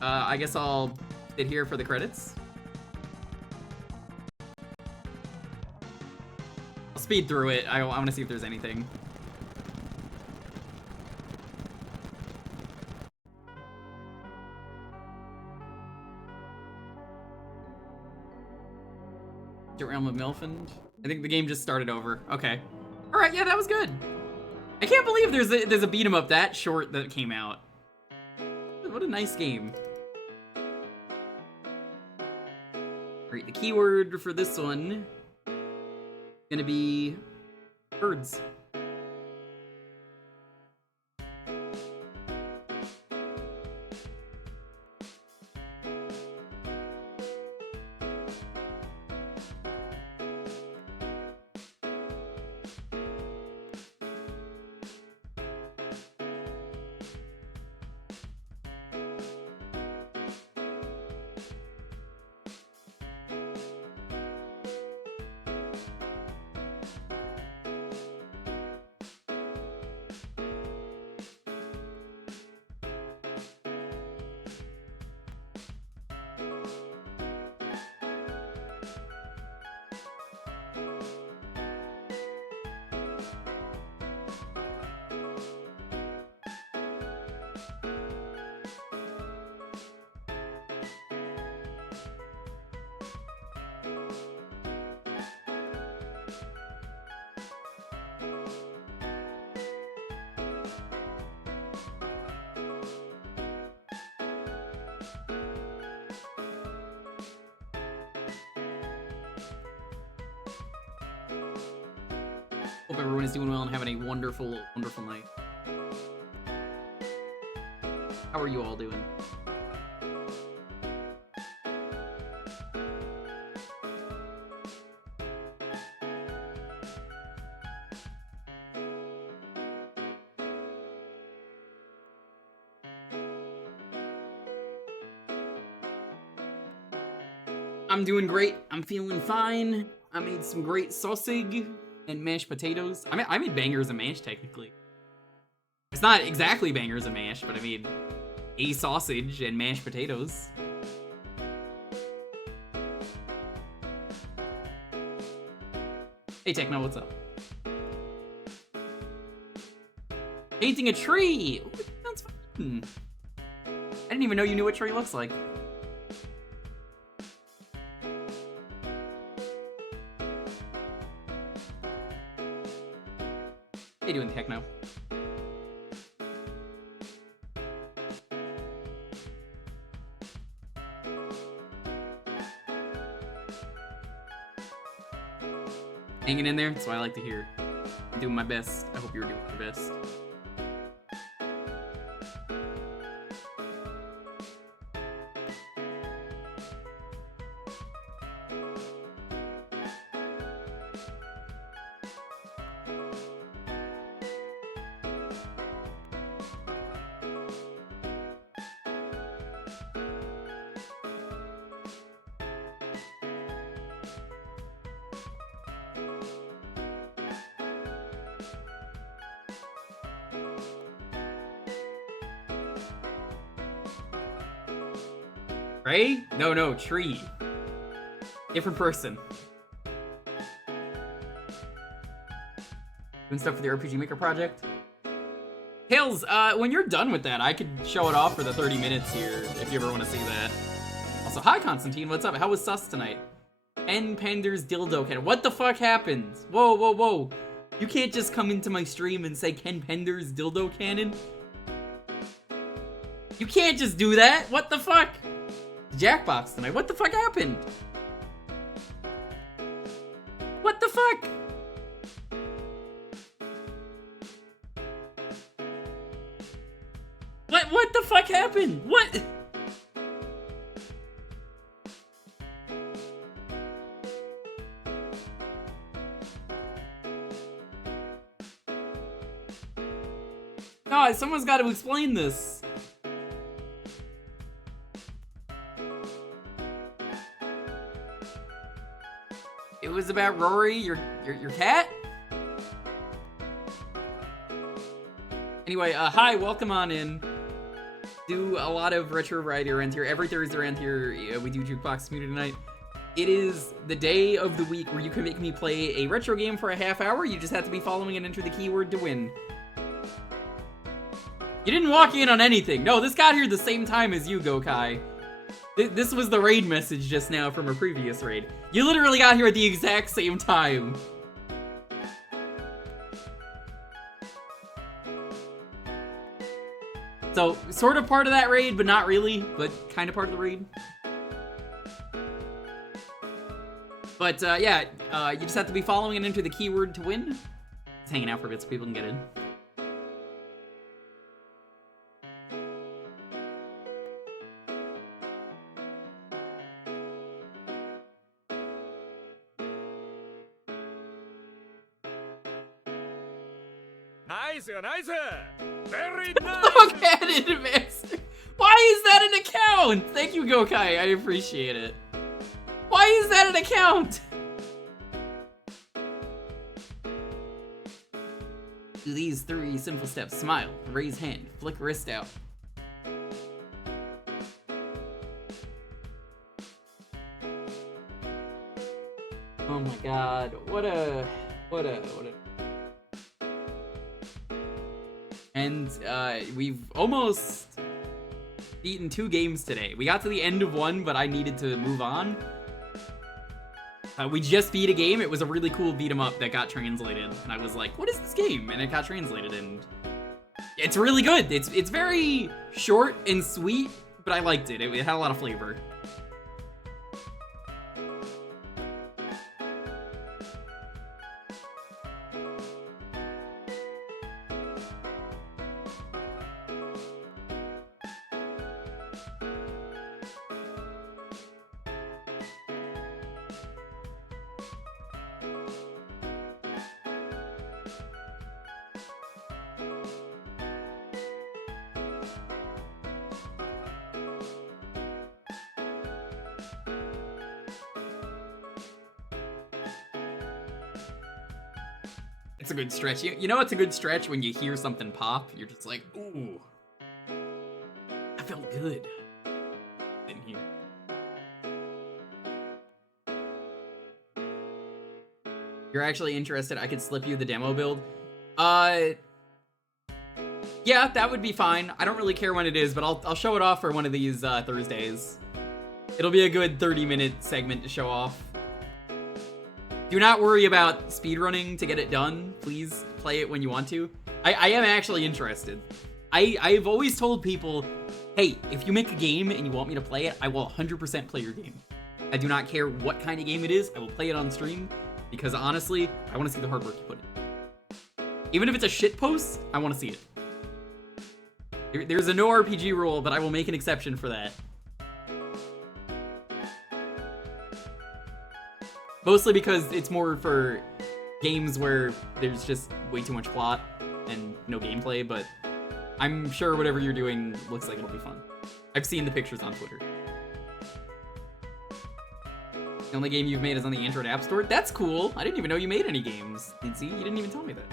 I guess I'll sit here for the credits. I'll speed through it. I want to see if there's anything. Realm of Melfand. I think the game just started over. Okay. All right, yeah, that was good. I can't believe there's a beat 'em up that short that came out. What a nice game. Alright, the keyword for this one is gonna be birds. Hope everyone is doing well and having a wonderful, wonderful night. How are you all doing? I'm doing great. I'm feeling fine. I made some great sausage and mashed potatoes. I made bangers and mash, technically. It's not exactly bangers and mash, but I made a sausage and mashed potatoes. Hey, Techno, what's up? Painting a tree! Ooh, that's fun. I didn't even know you knew what tree looks like. How you doing, Techno? Hanging in there? That's what I like to hear. I'm doing my best. I hope you're doing your best. Ray? No, tree. Different person. Doing stuff for the RPG Maker project. Tails, when you're done with that, I could show it off for the 30 minutes here, if you ever want to see that. Also, hi Constantine, what's up? How was sus tonight? N Pender's dildo cannon. What the fuck happened? Whoa. You can't just come into my stream and say Ken Pender's dildo cannon. You can't just do that. What the fuck? Jackbox tonight. What the fuck happened? What the fuck? What the fuck happened? What? God, someone's got to explain this. It was about Rory, your cat? Anyway, hi, welcome on in. Do a lot of retro variety around here. Every Thursday around here, we do Jewkbox Community Night. It is the day of the week where you can make me play a retro game for a half hour. You just have to be following and enter the keyword to win. You didn't walk in on anything. No, this got here the same time as you, Gokai. This was the raid message just now from a previous raid. You literally got here at the exact same time. So, sort of part of that raid, but not really, but kind of part of the raid. But, yeah, you just have to be following and enter the keyword to win. Just hanging out for a bit so people can get in. Nice, nice. Very nice. Look at it, Advanced. Why is that an account? Thank you, Gokai. I appreciate it. Why is that an account? Do these 3 simple steps. Smile, raise hand, flick wrist out. Oh my god, what a... And, we've almost beaten 2 games today. We got to the end of one, but I needed to move on. We just beat a game. It was a really cool beat 'em up that got translated. And I was like, what is this game? And it got translated, and it's really good. It's very short and sweet, but I liked it. It had a lot of flavor. It's a good stretch. You know it's a good stretch when you hear something pop? You're just like, ooh. I felt good in here. You're actually interested? I could slip you the demo build. Yeah, that would be fine. I don't really care when it is, but I'll show it off for one of these Thursdays. It'll be a good 30-minute segment to show off. Do not worry about speedrunning to get it done. Please play it when you want to. I am actually interested. I've always told people, hey, if you make a game and you want me to play it, I will 100% play your game. I do not care what kind of game it is. I will play it on stream because honestly, I want to see the hard work you put in. Even if it's a shitpost, I want to see it. There's a no RPG rule, but I will make an exception for that. Mostly because it's more for games where there's just way too much plot and no gameplay, but I'm sure whatever you're doing looks like it'll be fun. I've seen the pictures on Twitter. The only game you've made is on the Android App Store? That's cool! I didn't even know you made any games. See, you didn't even tell me that.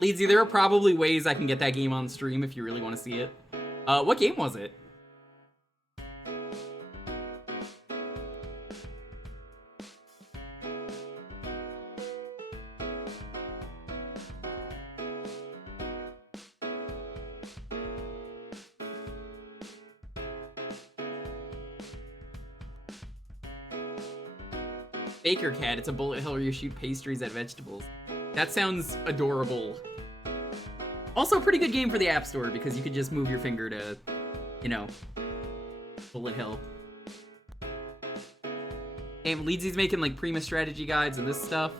Leedsy, there are probably ways I can get that game on stream if you really want to see it. What game was it? Baker Cat, it's a bullet hell where you shoot pastries at vegetables. That sounds adorable. Also a pretty good game for the App Store because you could just move your finger to, you know, bullet hell. And Leedsy's making like Prima strategy guides and this stuff.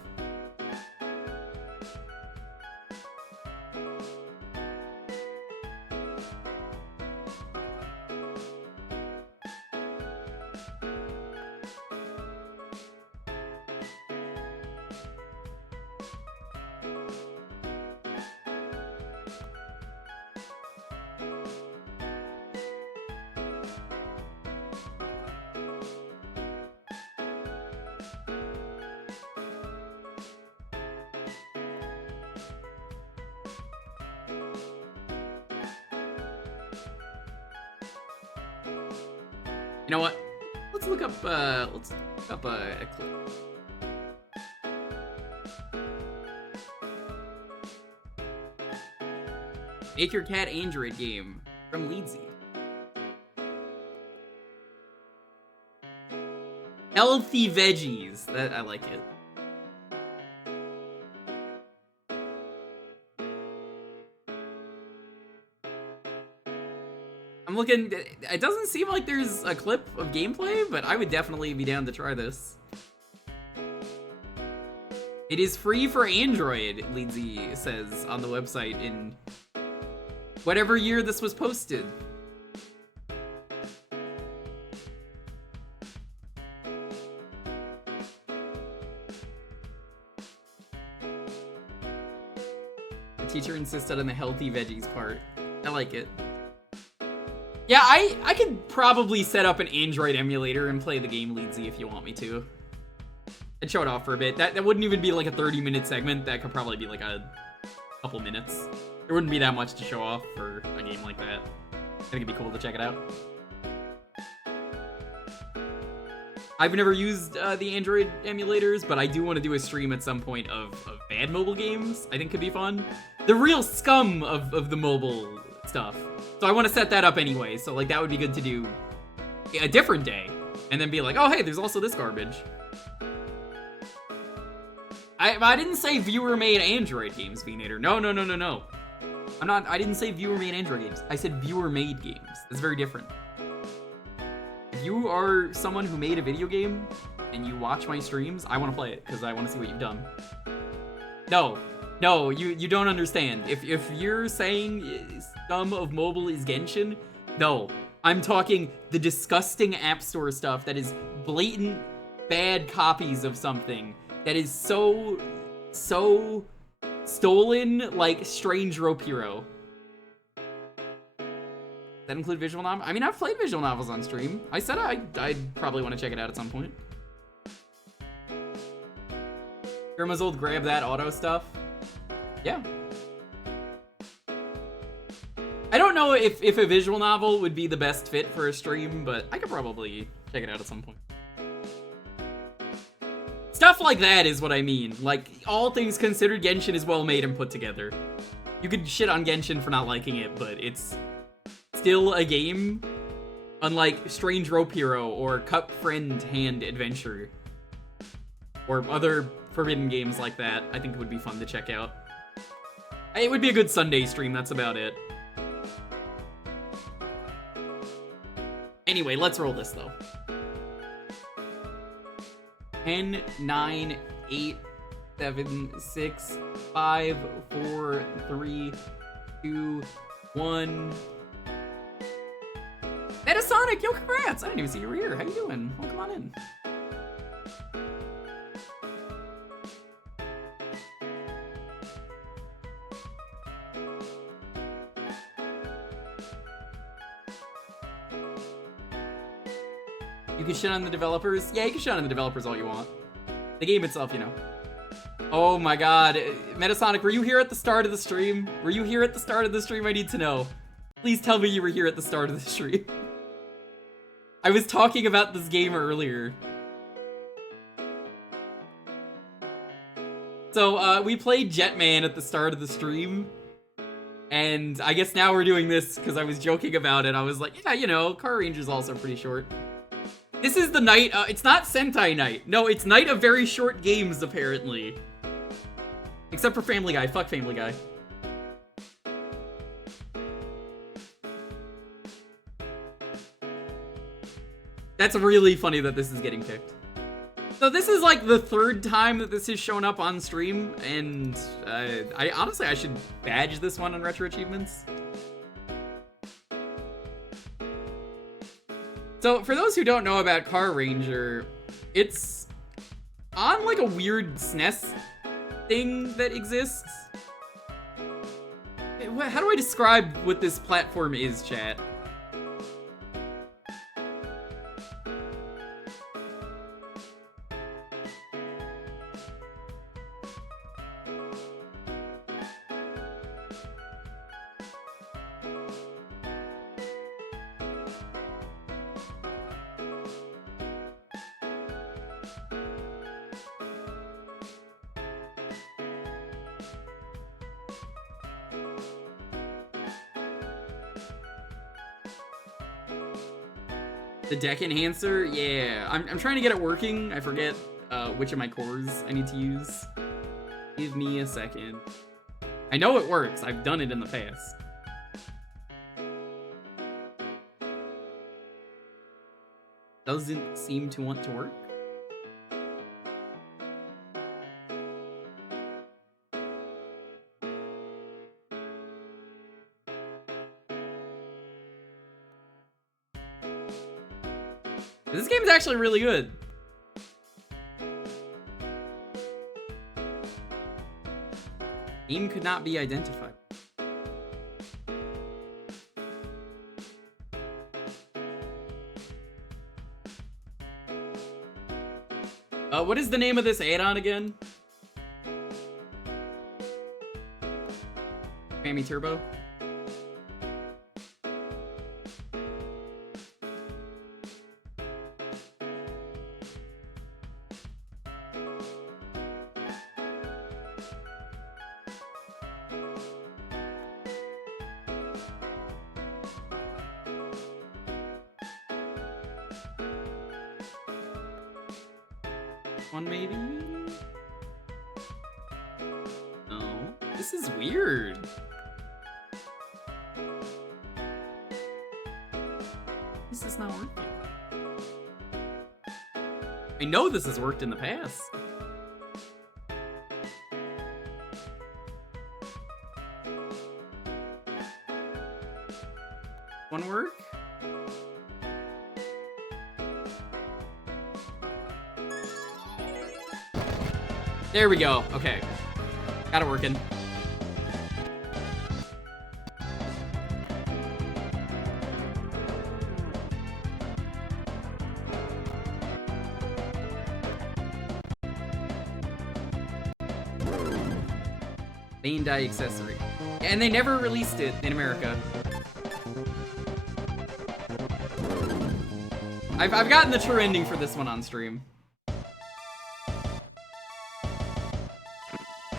You know what? Let's look up a clip. Make Your Cat Android game from Leedsy. Healthy veggies. That I like it. I'm looking. It doesn't seem like there's a clip of gameplay, but I would definitely be down to try this. It is free for Android, Leedsy says on the website in whatever year this was posted. The teacher insisted on the healthy veggies part. I like it. Yeah, I could probably set up an Android emulator and play the game Leedsy if you want me to. I'd show it off for a bit. That wouldn't even be like a 30-minute segment. That could probably be like a couple minutes. There wouldn't be that much to show off for a game like that. I think it'd be cool to check it out. I've never used the Android emulators, but I do want to do a stream at some point of bad mobile games. I think could be fun. The real scum of the mobile stuff. So I want to set that up anyway. So like that would be good to do a different day. And then be like, oh hey, there's also this garbage. I didn't say viewer-made Android games, Venator. No. I didn't say viewer-made Android games. I said viewer-made games. That's very different. If you are someone who made a video game and you watch my streams, I want to play it because I want to see what you've done. No, you don't understand. If you're saying scum of mobile is Genshin, no. I'm talking the disgusting App Store stuff that is blatant bad copies of something that is so stolen, like Strange Rope Hero. That include visual novels? I mean, I've played visual novels on stream. I said I'd probably want to check it out at some point. Irma's old grab that auto stuff. Yeah. I don't know if a visual novel would be the best fit for a stream, but I could probably check it out at some point. Stuff like that is what I mean. Like, all things considered, Genshin is well made and put together. You could shit on Genshin for not liking it, but it's still a game. Unlike Strange Rope Hero or Cup Friend Hand Adventure. Or other forbidden games like that, I think it would be fun to check out. It would be a good Sunday stream, that's about it. Anyway, let's roll this though. 10, 9, 8, 7, 6, 5, 4, 3, 2, 1. Metasonic, yo, congrats! I didn't even see you were here. How you doing? Well, come on in. You can shit on the developers? Yeah, you can shit on the developers all you want. The game itself, you know. Oh my god. Metasonic, were you here at the start of the stream? Were you here at the start of the stream? I need to know. Please tell me you were here at the start of the stream. I was talking about this game earlier. So, we played Jetman at the start of the stream. And I guess now we're doing this because I was joking about it. I was like, yeah, you know, Carranger's also pretty short. This is the night, it's not Sentai night. No, it's night of very short games, apparently. Except for Family Guy. Fuck Family Guy. That's really funny that this is getting picked. So this is like the third time that this has shown up on stream, and I honestly, I should badge this one on Retro Achievements. So, for those who don't know about Carranger, it's on like a weird SNES thing that exists. How do I describe what this platform is, chat? The deck enhancer? Yeah. I'm trying to get it working. I forget which of my cores I need to use. Give me a second. I know it works. I've done it in the past. Doesn't seem to want to work. This game's actually really good. Game could not be identified. What is the name of this add-on again? Family Turbo? One maybe? No. This is weird. This is not working. I know this has worked in the past. One work? There we go. Okay. Got it working. Main die accessory. And they never released it in America. I've gotten the true ending for this one on stream.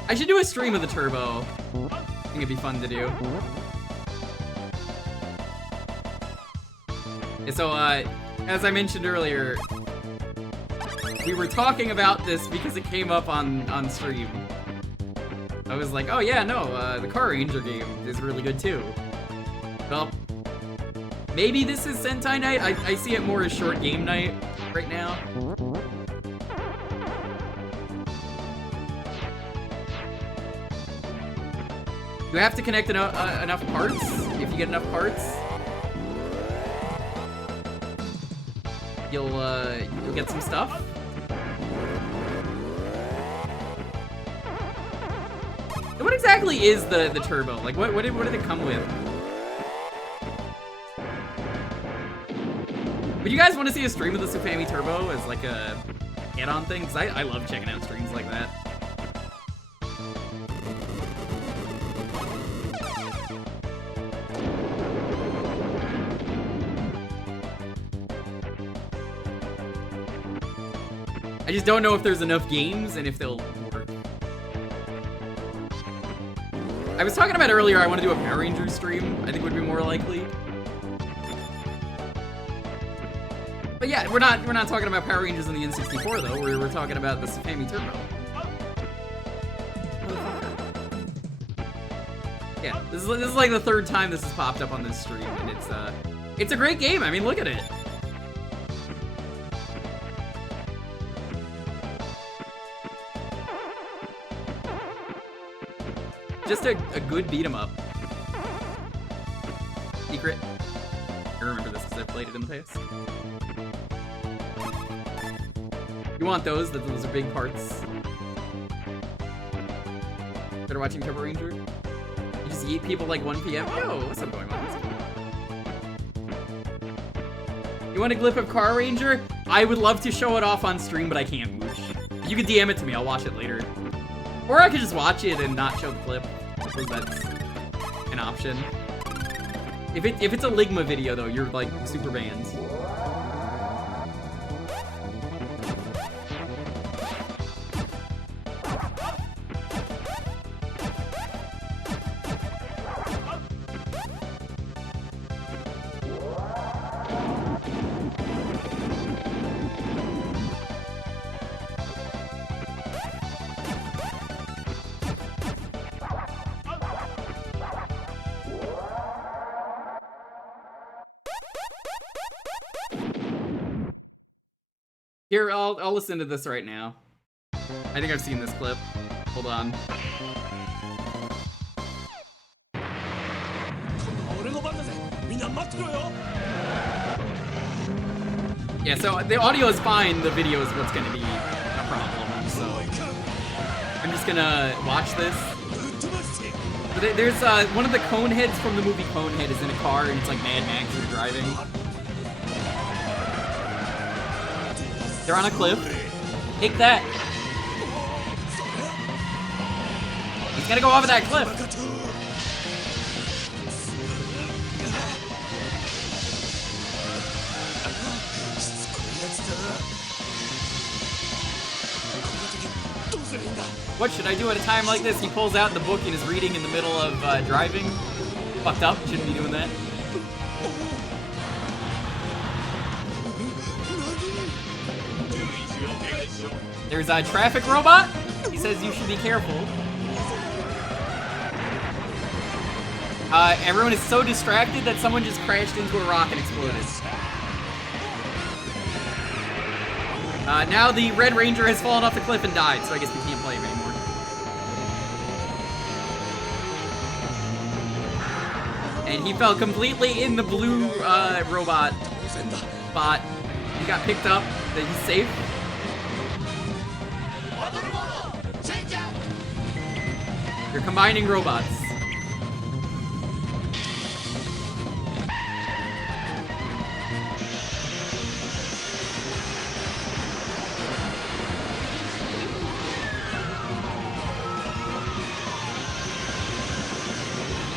I should do a stream of the Turbo. I think it'd be fun to do. And so, as I mentioned earlier, we were talking about this because it came up on stream. I was like, oh yeah, no, the Carranger game is really good too. Well, maybe this is Sentai night? I see it more as short game night right now. You have to connect enough parts. If you get enough parts, you'll get some stuff. What exactly is the Turbo? Like, what did it come with? Would you guys want to see a stream of the Sufami Turbo as like a add-on thing? Because I love checking out streams like that. I just don't know if there's enough games and if they'll work. I was talking about earlier I want to do a Power Rangers stream. I think would be more likely. But yeah, we're not talking about Power Rangers in the N64 though. We're talking about the Sufami Turbo. Yeah, this is like the third time this has popped up on this stream, and it's a great game. I mean, look at it. Just a good beat 'em up. Secret. I remember this because I've played it in the past. You want those? Those are big parts. Started watching Power Ranger. You just eat people like 1 PM. Yo, what's up going on? You want a clip of Carranger? I would love to show it off on stream, but I can't mooch. You can DM it to me. I'll watch it later. Or I could just watch it and not show the clip. Because that's an option. If it's a Ligma video though, you're like super banned. Here, I'll listen to this right now. I think I've seen this clip. Hold on. Yeah, so the audio is fine, the video is what's gonna be a problem, so I'm just gonna watch this. But there's one of the Coneheads from the movie Conehead is in a car and it's like Mad Max is driving. They're on a cliff. Take that. He's gonna go over that cliff. What should I do at a time like this? He pulls out the book and is reading in the middle of driving. Fucked up. Shouldn't be doing that. There's a traffic robot. He says you should be careful. Everyone is so distracted that someone just crashed into a rock and exploded. Now the Red Ranger has fallen off the cliff and died, so I guess we can't play him anymore. And he fell completely in the blue robot spot. He got picked up. That he's safe. They're combining robots.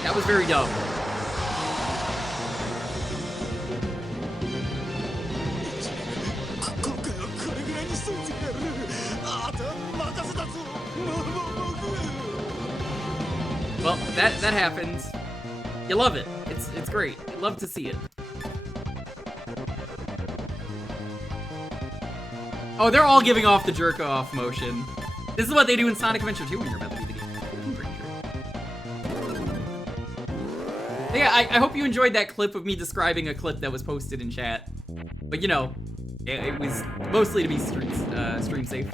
That was very dumb. Well, that happens. You love it. It's great. Love to see it. Oh, they're all giving off the jerk off motion. This is what they do in Sonic Adventure 2 when you're about to beat the game. I'm pretty sure. Yeah, I hope you enjoyed that clip of me describing a clip that was posted in chat. But you know, it was mostly to be stream safe.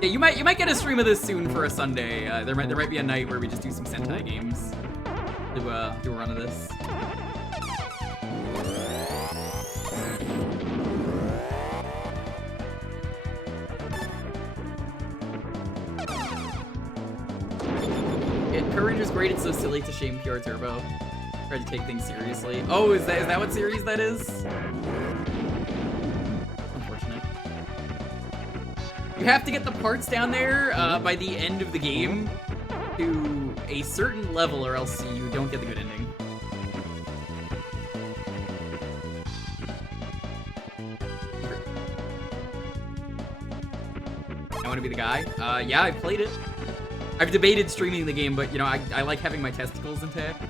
Yeah, you might get a stream of this soon for a Sunday. There might be a night where we just do some Sentai games. Do a run of this. Carranger's great, it's so silly to shame Pure Turbo. Try to take things seriously. Oh, is that what series that is? Unfortunate. You have to get the parts down there by the end of the game to a certain level or else you don't get the good ending. I want to be the guy. Yeah, I played it. I've debated streaming the game, but you know, I like having my testicles intact.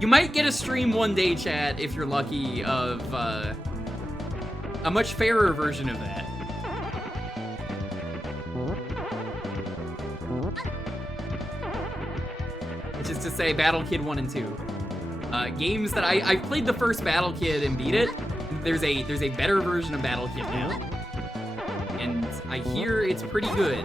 You might get a stream one day, chat, if you're lucky, of a much fairer version of that. Which is to say, Battle Kid 1 and 2. Games that I've played the first Battle Kid and beat it. There's a better version of Battle Kid now. And I hear it's pretty good.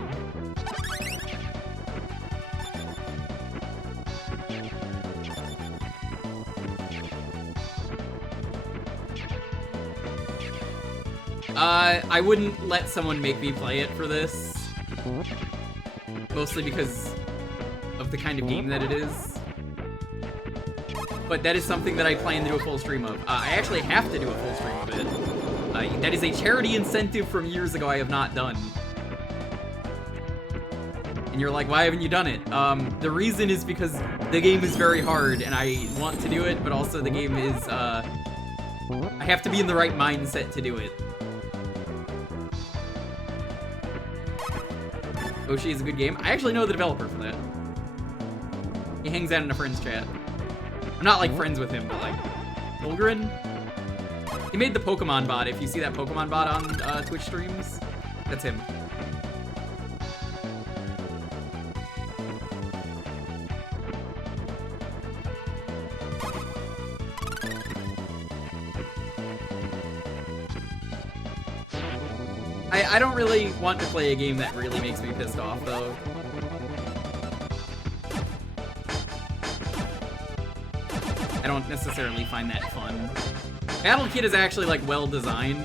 I wouldn't let someone make me play it for this. Mostly because of the kind of game that it is. But that is something that I plan to do a full stream of. I actually have to do a full stream of it. That is a charity incentive from years ago I have not done. And you're like, why haven't you done it? The reason is because the game is very hard and I want to do it, but also the game is, I have to be in the right mindset to do it. Oshi is a good game. I actually know the developer for that. He hangs out in a friend's chat. I'm not like friends with him, but like Ulgrin. He made the Pokemon bot. If you see that Pokemon bot on Twitch streams, that's him. I don't really want to play a game that really makes me pissed off, though. I don't necessarily find that fun. Battle Kid is actually, like, well-designed.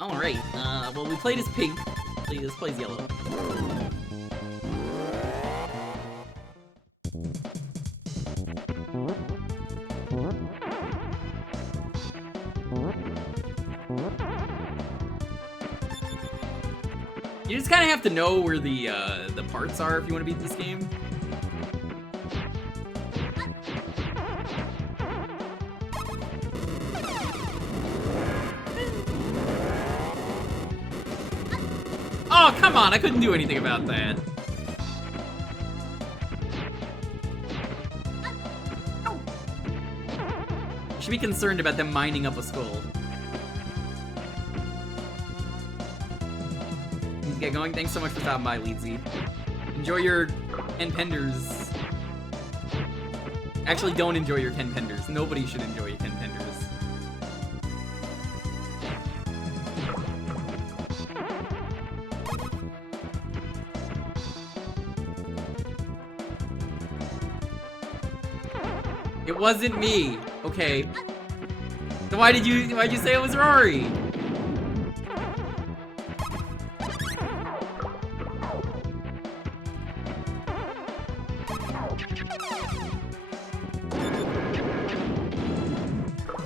Alright, well, we played as pink. This plays yellow. You just kind of have to know where the parts are if you want to beat this game. Oh, come on, I couldn't do anything about that. You should be concerned about them mining up a skull. Let's get going. Thanks so much for stopping by, Leedsy. Enjoy your 10 penders. Actually, don't enjoy your 10 penders. Nobody should enjoy your 10 penders. It wasn't me. Okay. So why'd you say it was Rory?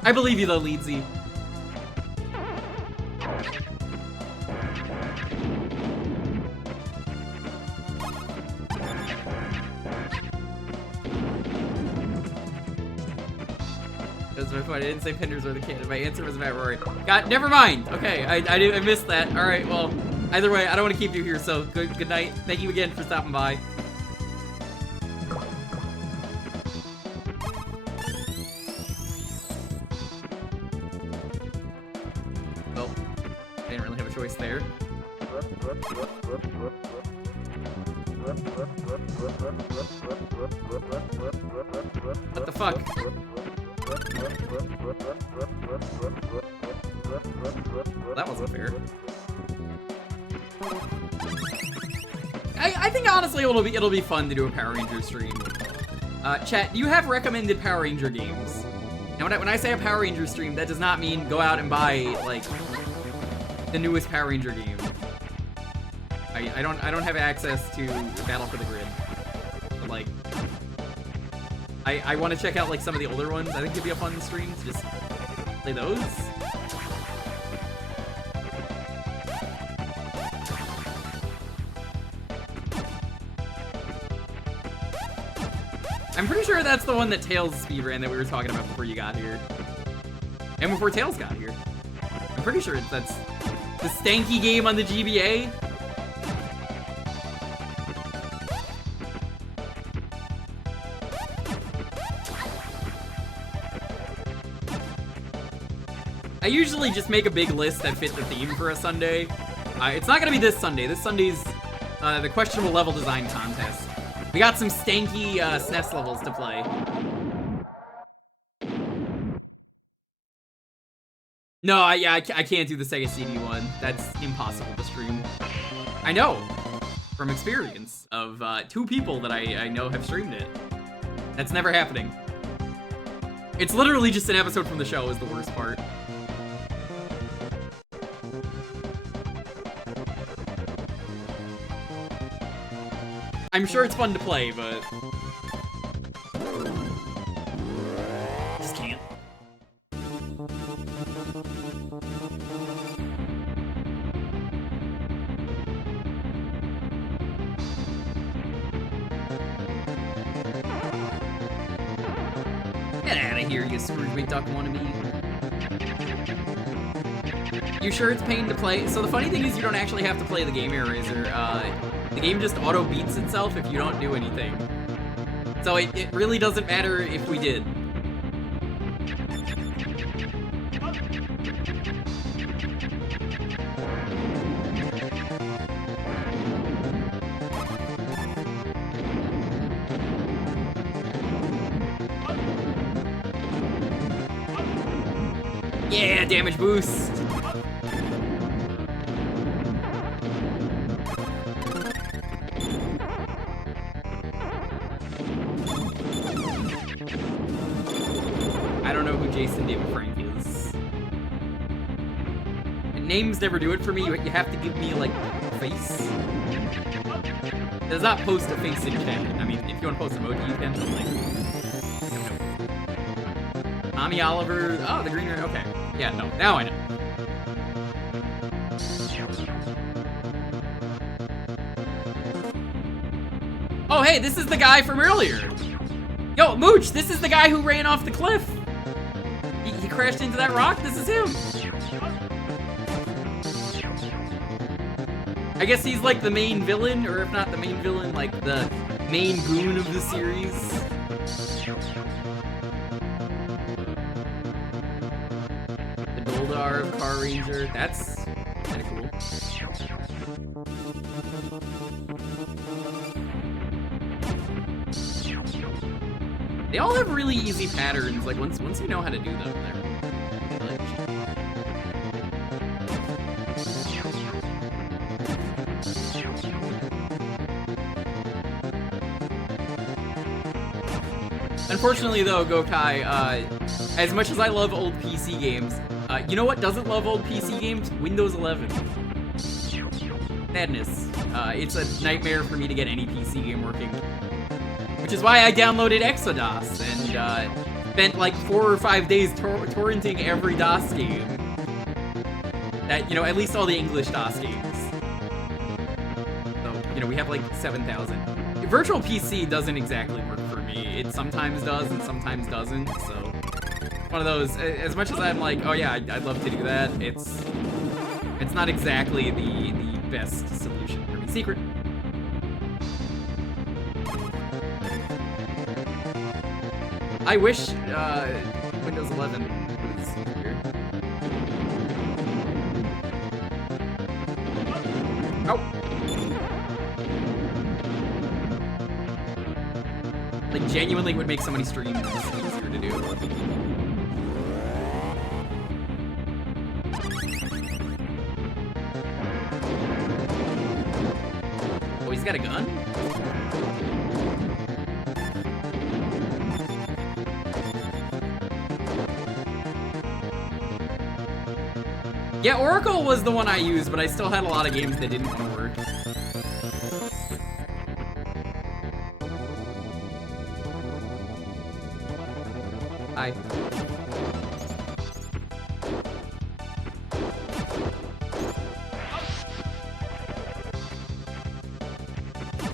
I believe you though, Leedsy. I didn't say Penders were the kid. My answer was about Rory. God, never mind. Okay, I missed that. All right, well, either way, I don't want to keep you here. So good night. Thank you again for stopping by. Well, I didn't really have a choice there. What the fuck? That wasn't fair. I think honestly it'll be fun to do a Power Ranger stream. Chat, do you have recommended Power Ranger games? Now when I say a Power Ranger stream, that does not mean go out and buy like the newest Power Ranger game. I don't have access to Battle for the Grid. But like I want to check out like some of the older ones. I think it'd be a fun stream to just play those. I'm pretty sure that's the one that Tails speedran that we were talking about before you got here. And before Tails got here. I'm pretty sure that's the stanky game on the GBA. I usually just make a big list that fit the theme for a Sunday. It's not gonna be this Sunday. This Sunday's the questionable level design contest. We got some stanky SNES levels to play. No, I can't do the Sega CD one. That's impossible to stream. I know from experience of 2 people that I know have streamed it. That's never happening. It's literally just an episode from the show is the worst part. I'm sure it's fun to play, but... just can't. Get out of here, you Scrooge McDuck wannabe. You sure it's pain to play? So the funny thing is you don't actually have to play the game, Eraser. The game just auto-beats itself if you don't do anything. So it really doesn't matter if we did. Yeah, damage boost. I don't know who Jason David Frank is. Names never do it for me. You have to give me, like, a face. It does not post a face in chat. I mean, if you want to post an emoji, you can. But, like, Tommy Oliver. Oh, the green. Okay. Yeah, no. Now I know. Oh, hey, this is the guy from earlier. Yo, Mooch, this is the guy who ran off the cliff. He crashed into that rock. This is him. I guess he's like the main villain, or if not the main villain, like the main goon of the series. The Goldar of Carranger. That's kind of cool. They all have really easy patterns. Like once you know how to do them, they're like... Unfortunately, though, Gokai, as much as I love old PC games, you know what doesn't love old PC games? Windows 11. Madness. It's a nightmare for me to get any PC game working. Which is why I downloaded Exodus and spent like 4 or 5 days torrenting every DOS game. That, you know, at least all the English DOS games. So, you know, we have like 7,000. Virtual PC doesn't exactly work for me. It sometimes does and sometimes doesn't, so... one of those, as much as I'm like, oh yeah, I'd love to do that, it's not exactly the best solution for me. Secret. I wish Windows 11 was here. Oh! Like, genuinely would make so many streams easier to do. Oh, he's got a gun? Yeah, Oracle was the one I used, but I still had a lot of games that didn't want to work. Hi.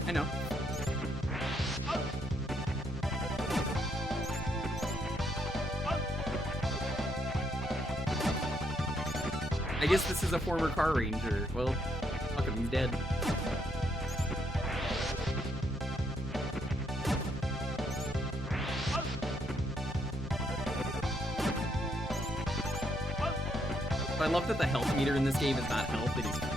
I know. I guess this is a former Carranger. Well, fuck him, he's dead. I love that the health meter in this game is not health, it is health.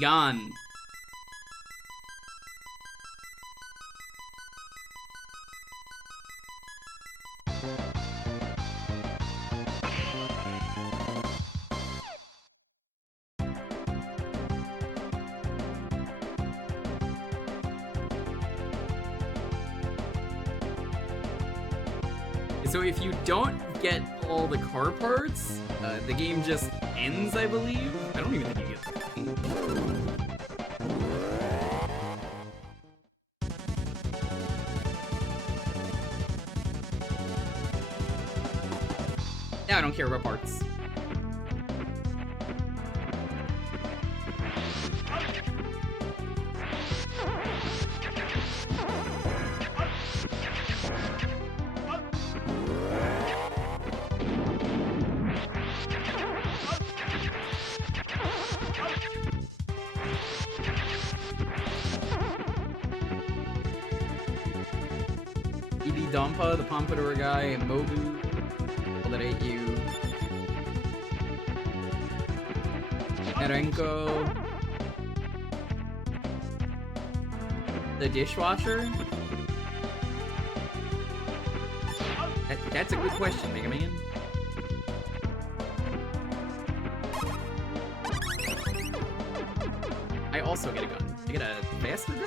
Yan. So if you don't get all the car parts, the game just ends, I believe. I don't even think you get the Now I don't care about parts. Dampa, the Pompadour guy, Mogu, people that ate you, Erenko, the dishwasher? That's a good question, Mega Man. I also get a gun. I get a faster gun?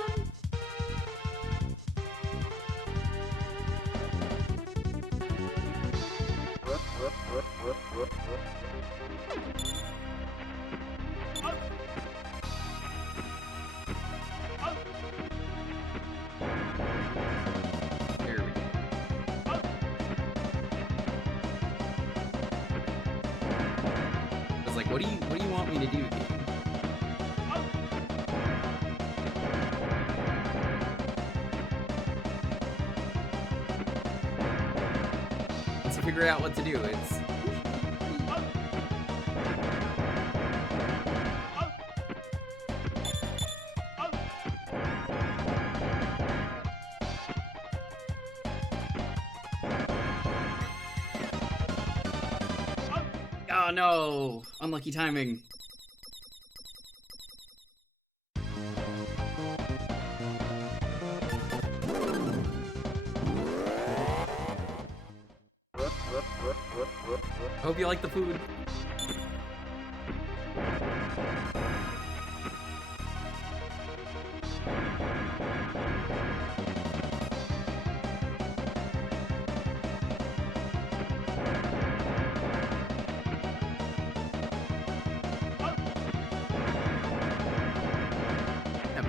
What do you want me to do, game? Once you figure out what to do, it's... Oh no! Unlucky timing. I hope you like the food.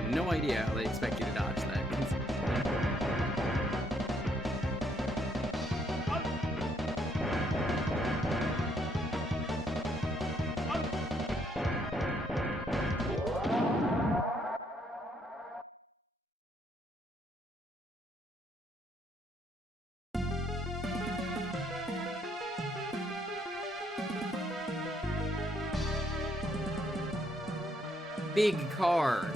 No idea how they expect you to dodge that. Big car.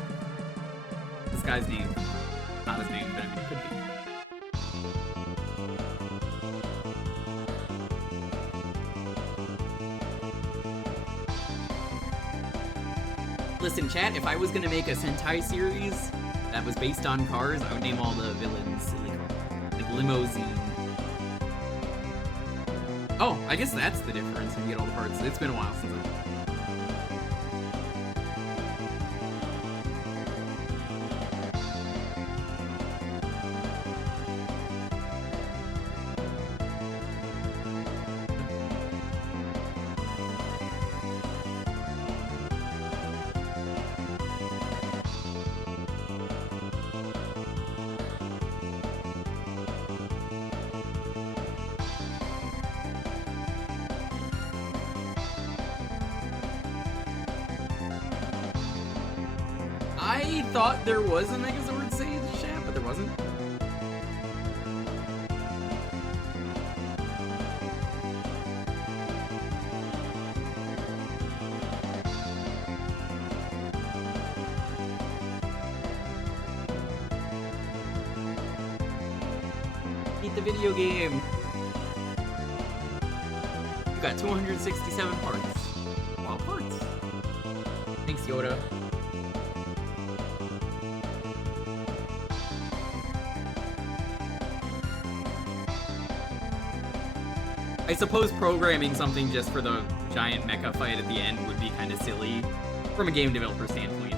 This guy's name. Not his name, but I mean, it could be. Listen, chat, if I was gonna make a Sentai series that was based on cars, I would name all the villains silly cars. Like Limousine. Oh, I guess that's the difference when you get all the parts. It's been a while since I've... I thought there was a Megazord Sage chat, but there wasn't. Beat the video game. You got 267 parts. Wow, parts. Thanks, Yoda. I suppose programming something just for the giant mecha fight at the end would be kind of silly from a game developer standpoint.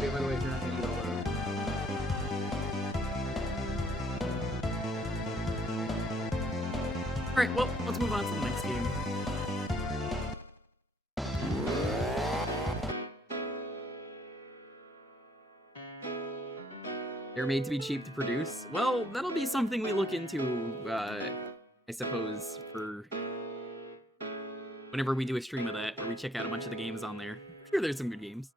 Wait, by the way, if you're not gonna eat alone. Alright, well, let's move on to the next game. They're made to be cheap to produce. Well, that'll be something we look into, I suppose, for whenever we do a stream of that, where we check out a bunch of the games on there. I'm sure there's some good games.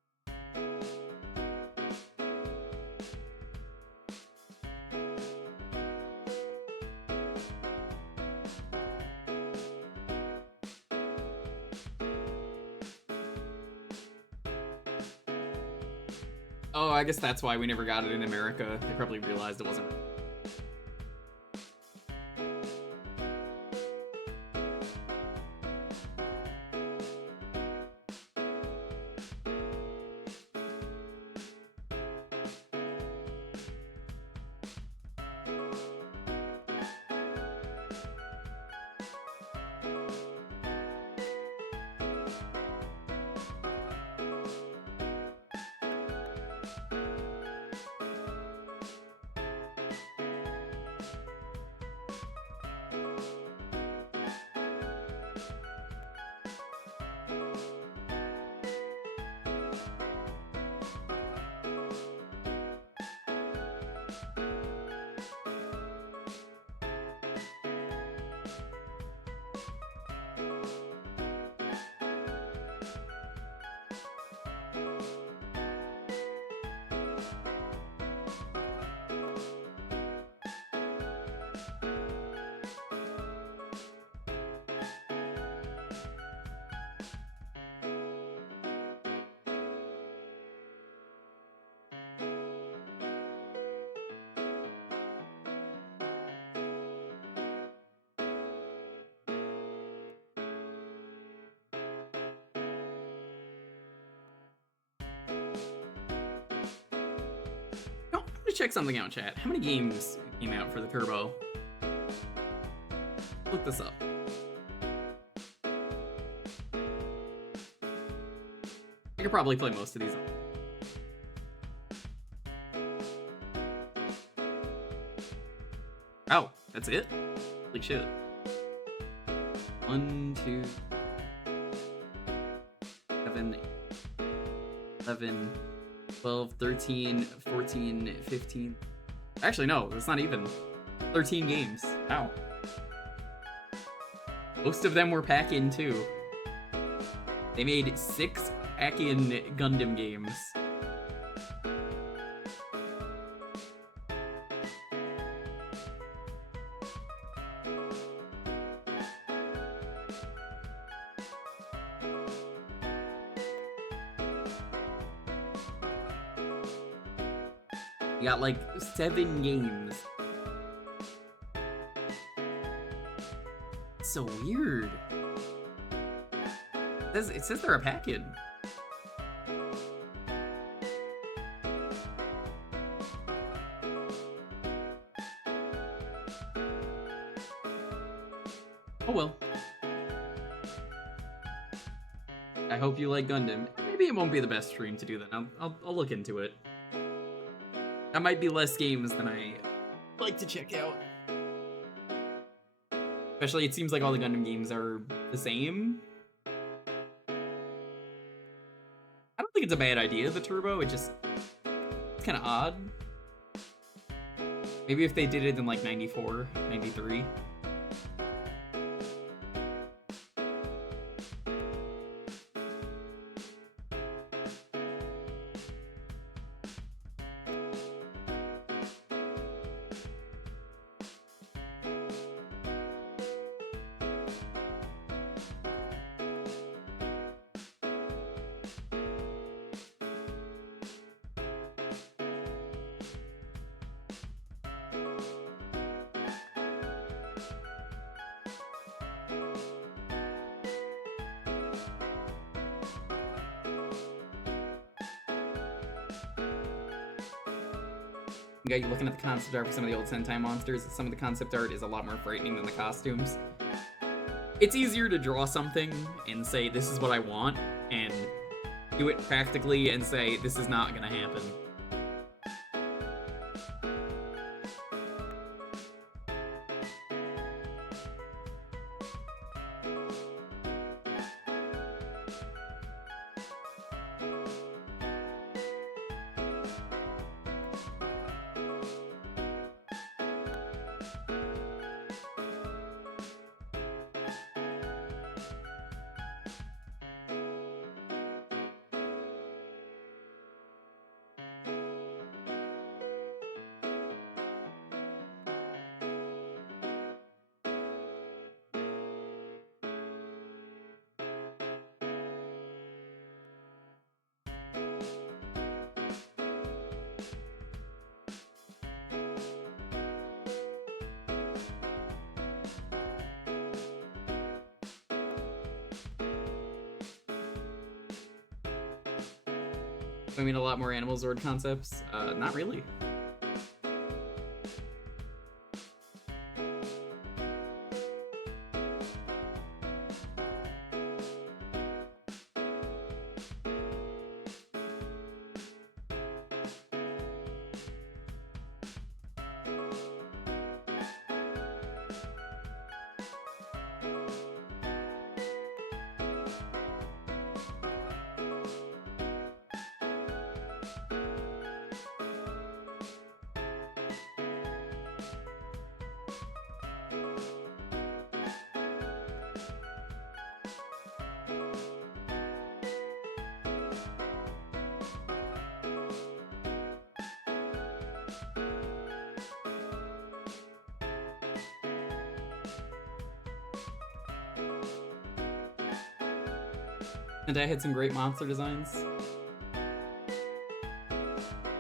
Oh, I guess that's why we never got it in America. They probably realized it wasn't. Check something out, chat. How many games came out for the Turbo? Look this up. I could probably play most of these. Oh, that's it? Holy shit. 1, 2, 7, 11, 12, 13, 14, 15. Actually, no, it's not even. 13 games. Wow. Most of them were pack-in, too. They made 6 pack-in Gundam games. You got like 7 games. It's so weird. It says they're a pack-in. Oh well. I hope you like Gundam. Maybe it won't be the best stream to do that. I'll look into it. That might be less games than I like to check out. Especially, it seems like all the Gundam games are the same. I don't think it's a bad idea, the Turbo. It's kind of odd. Maybe if they did it in like 94, 93. You looking at the concept art for some of the old Sentai monsters, some of the concept art is a lot more frightening than the costumes. It's easier to draw something and say, this is what I want, and do it practically and say, this is not gonna happen. I mean, a lot more Animal Zord concepts? Not really. And I had some great monster designs.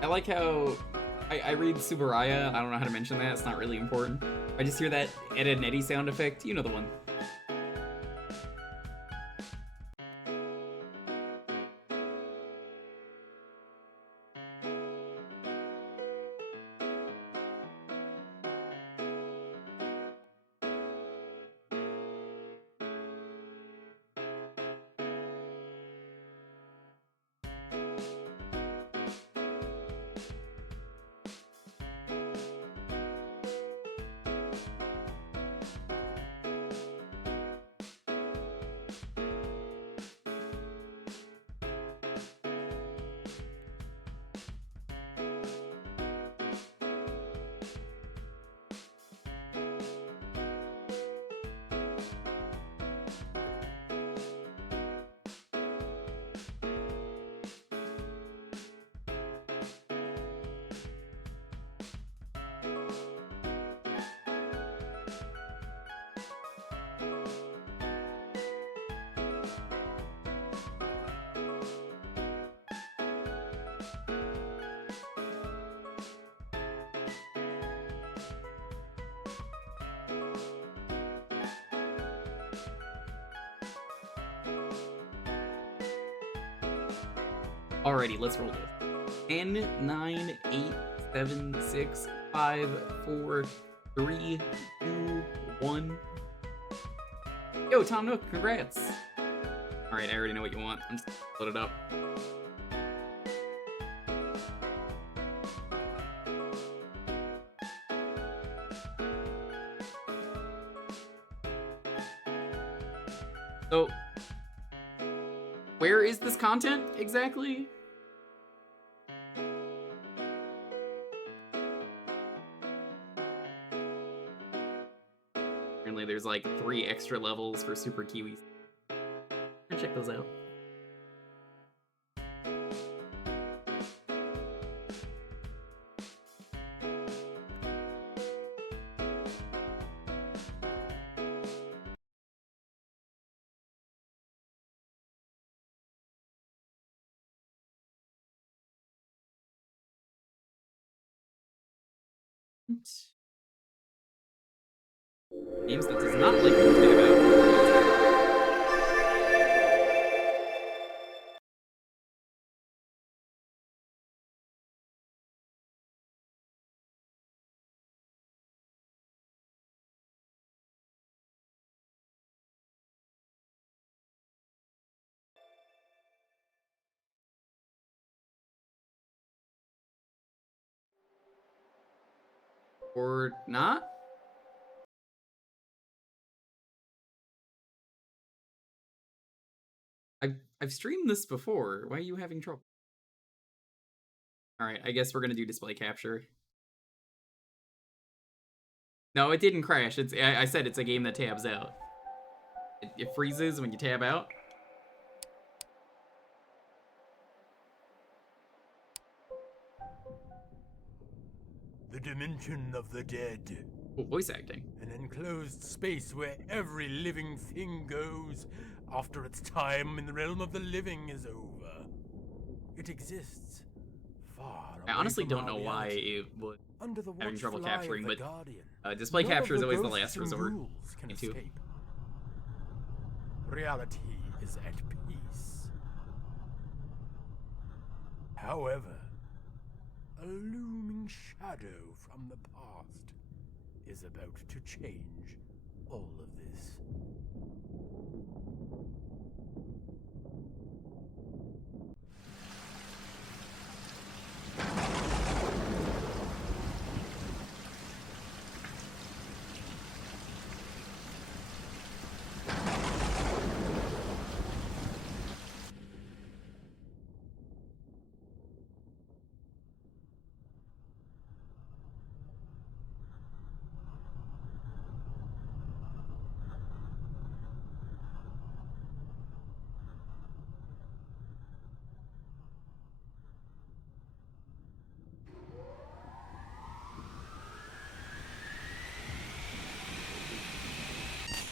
I like how I read Subaraya. I don't know how to mention that. It's not really important. I just hear that Ed and Eddie sound effect. You know the one. Alrighty, let's roll this. 10, 9, 8, 7, 6, 5, 4, 3, 2, 1. Yo, Tom Nook, congrats! Alright, I already know what you want. I'm just gonna load it up. So, where is this content exactly? Apparently there's like 3 extra levels for Super Kiwis. I'll check those out. Games that does not like to about. Or not? I've streamed this before. Why are you having trouble? Alright, I guess we're gonna do display capture. No, it didn't crash. I said it's a game that tabs out. It freezes when you tab out. The dimension of the dead. Oh, voice acting. An enclosed space where every living thing goes after its time in the realm of the living is over. It exists far I away honestly from don't know our why reality. it would Under the having trouble watchful eye of capturing, the but Guardian, display none capture of is always the ghosts last and resort. rules can Me too. escape. Reality is at peace. However, a looming shadow from the past is about to change all of this.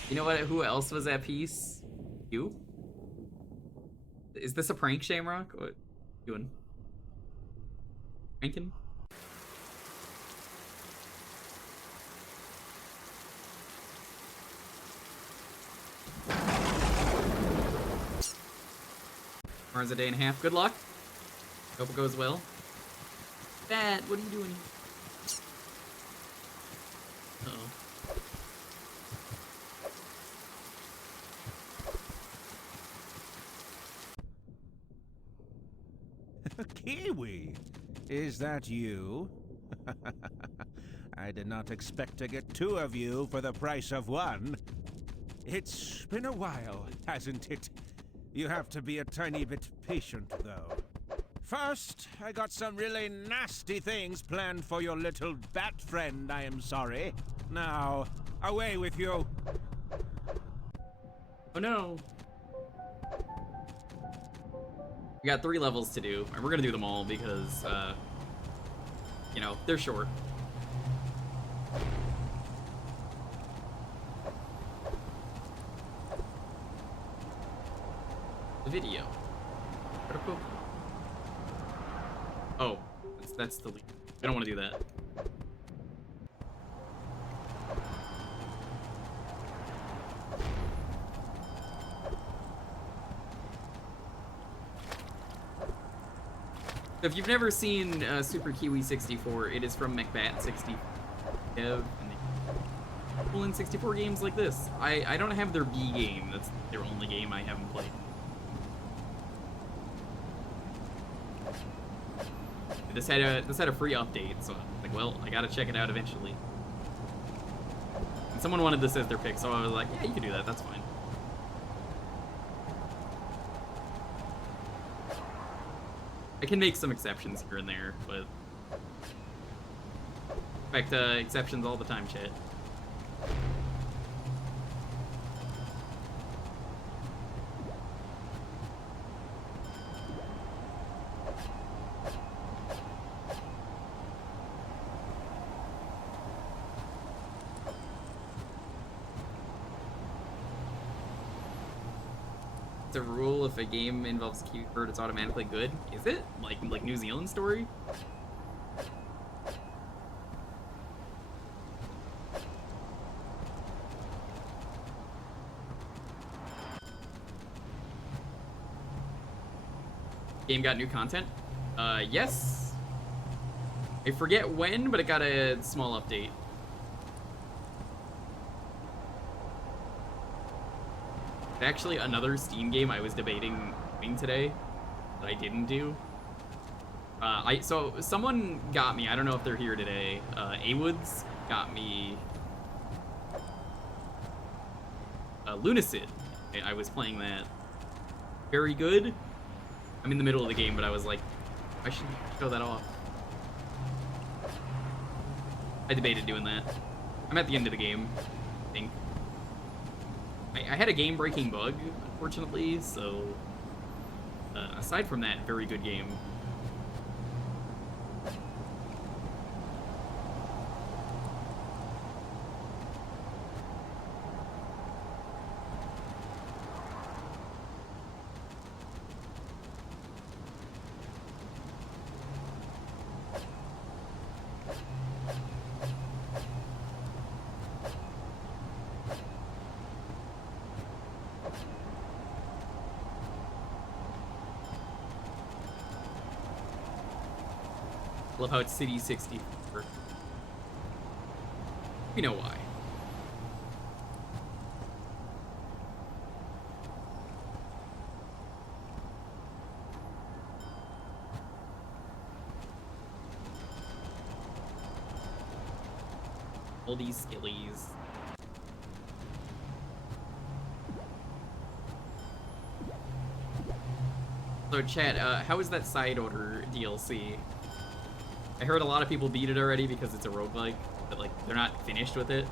You know what? Who else was at peace? You? Is this a prank, Shamrock? What you doing? Pranking? Tomorrow's a day and a half. Good luck. Hope it goes well. Bat, what are you doing? Uh-oh. Kiwi, is that you? I did not expect to get two of you for the price of one. It's been a while, hasn't it? You have to be a tiny bit patient, though. First, I got some really nasty things planned for your little bat friend, I am sorry. Now, away with you. Oh no. We got 3 levels to do, and we're gonna do them all because, you know, they're short. The video. Oh, that's the lead. I don't want to do that. So if you've never seen Super Kiwi 64, it is from McBat 60 Dev, and they pull in 64 games like this. I don't have their B game. That's their only game I haven't played. This had a free update, so I'm like, well, I gotta check it out eventually. And someone wanted this as their pick, so I was like, yeah, you can do that. That's fine. I can make some exceptions here and there, but expect exceptions all the time, chat. It's a rule if a game involves keyword, it's automatically good. Is it? Like New Zealand story? Game got new content? Yes. I forget when, but it got a small update. Actually, another Steam game I was debating doing today that I didn't do. So someone got me. I don't know if they're here today. A-Woods got me Lunacid. I was playing that. Very good. I'm in the middle of the game, but I was like, I should show that off. I debated doing that. I'm at the end of the game, I think. I had a game-breaking bug, unfortunately, so aside from that, very good game. Love how it's City 64. You know why. All these skillies. So chat, how is that side order DLC? I heard a lot of people beat it already because it's a roguelike, but like they're not finished with it.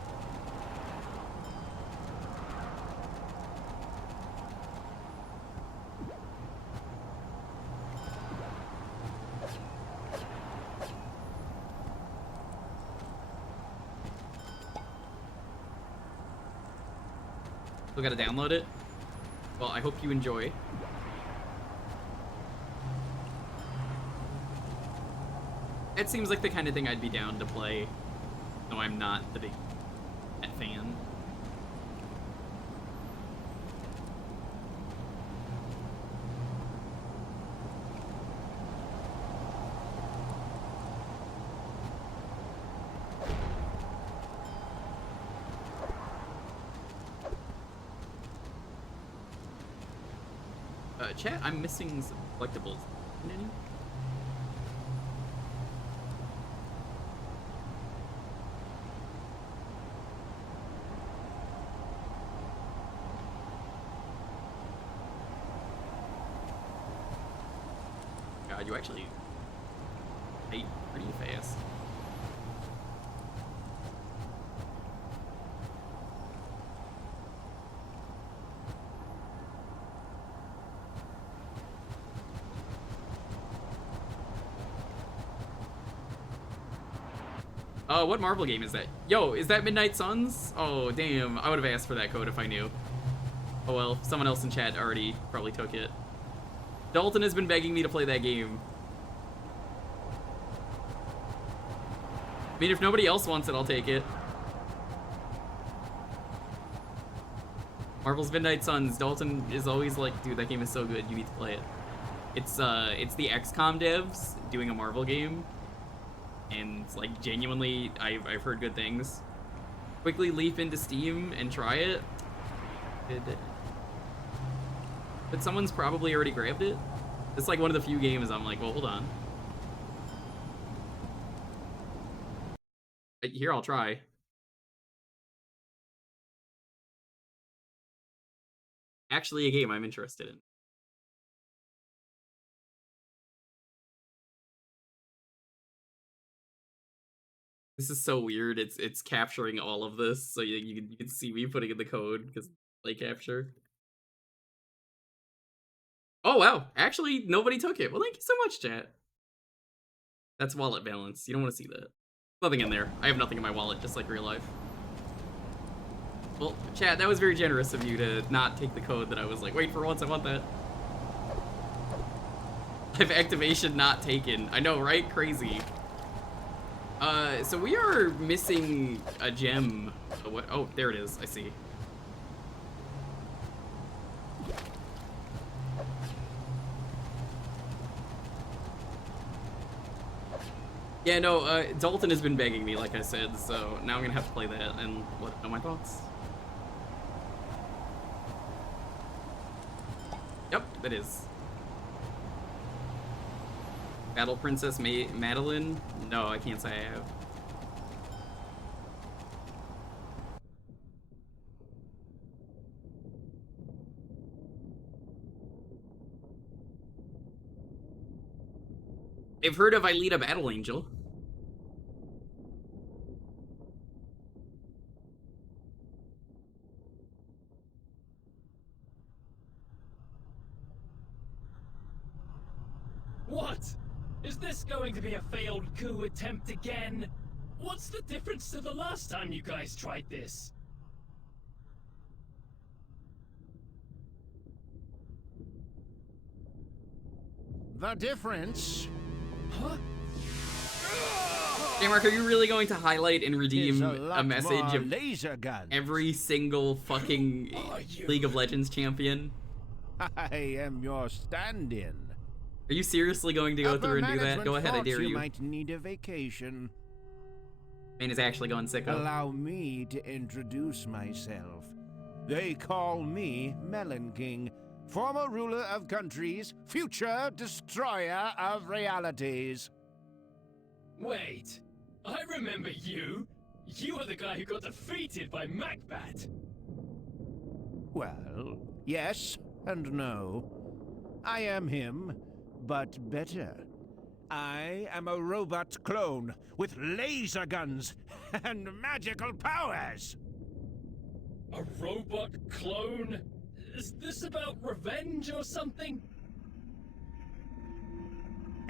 Still gotta download it. Well, I hope you enjoy. It seems like the kind of thing I'd be down to play, though I'm not the big fan. Chat, I'm missing some collectibles. Any? God, you actually ate pretty fast. What Marvel game is that? Yo, is that Midnight Suns? Oh, damn. I would have asked for that code if I knew. Oh well, someone else in chat already probably took it. Dalton has been begging me to play that game. I mean, if nobody else wants it, I'll take it. Marvel's Midnight Suns. Dalton is always like, dude, that game is so good, you need to play it. It's the XCOM devs doing a Marvel game. And, like, genuinely, I've heard good things. Quickly leap into Steam and try it. But someone's probably already grabbed it. It's like one of the few games I'm like, well, hold on. Here, I'll try. Actually a game I'm interested in. This is so weird. It's capturing all of this, so you can see me putting in the code because play capture. Oh wow! Actually, nobody took it. Well, thank you so much, chat. That's wallet balance. You don't want to see that. Nothing in there. I have nothing in my wallet, just like real life. Well, chat, that was very generous of you to not take the code that I was like, wait for once, I want that. Live activation not taken. I know, right? Crazy. So we are missing a gem. Oh, there it is. I see. Yeah, no, Dalton has been begging me, like I said, so now I'm gonna have to play that and let him know my thoughts. Yep, it is. Battle Princess Madeline? No, I can't say I have. I've heard of Aelita Battle Angel. What? Is this going to be a failed coup attempt again? What's the difference to the last time you guys tried this? The difference? Huh? Hey Mark, are you really going to highlight and redeem a message of laser gun. every single fucking League of Legends champion? I am your stand-in. Are you seriously going to go through and do that? Go ahead, I dare you. you. Might need a vacation. Man is actually going sicko. Allow me to introduce myself. They call me Melon King, former ruler of countries, future destroyer of realities. Wait, I remember you. You were the guy who got defeated by Macbat. Well, yes and no. I am him, but better. I am a robot clone with laser guns and magical powers. A robot clone? Is this about revenge or something?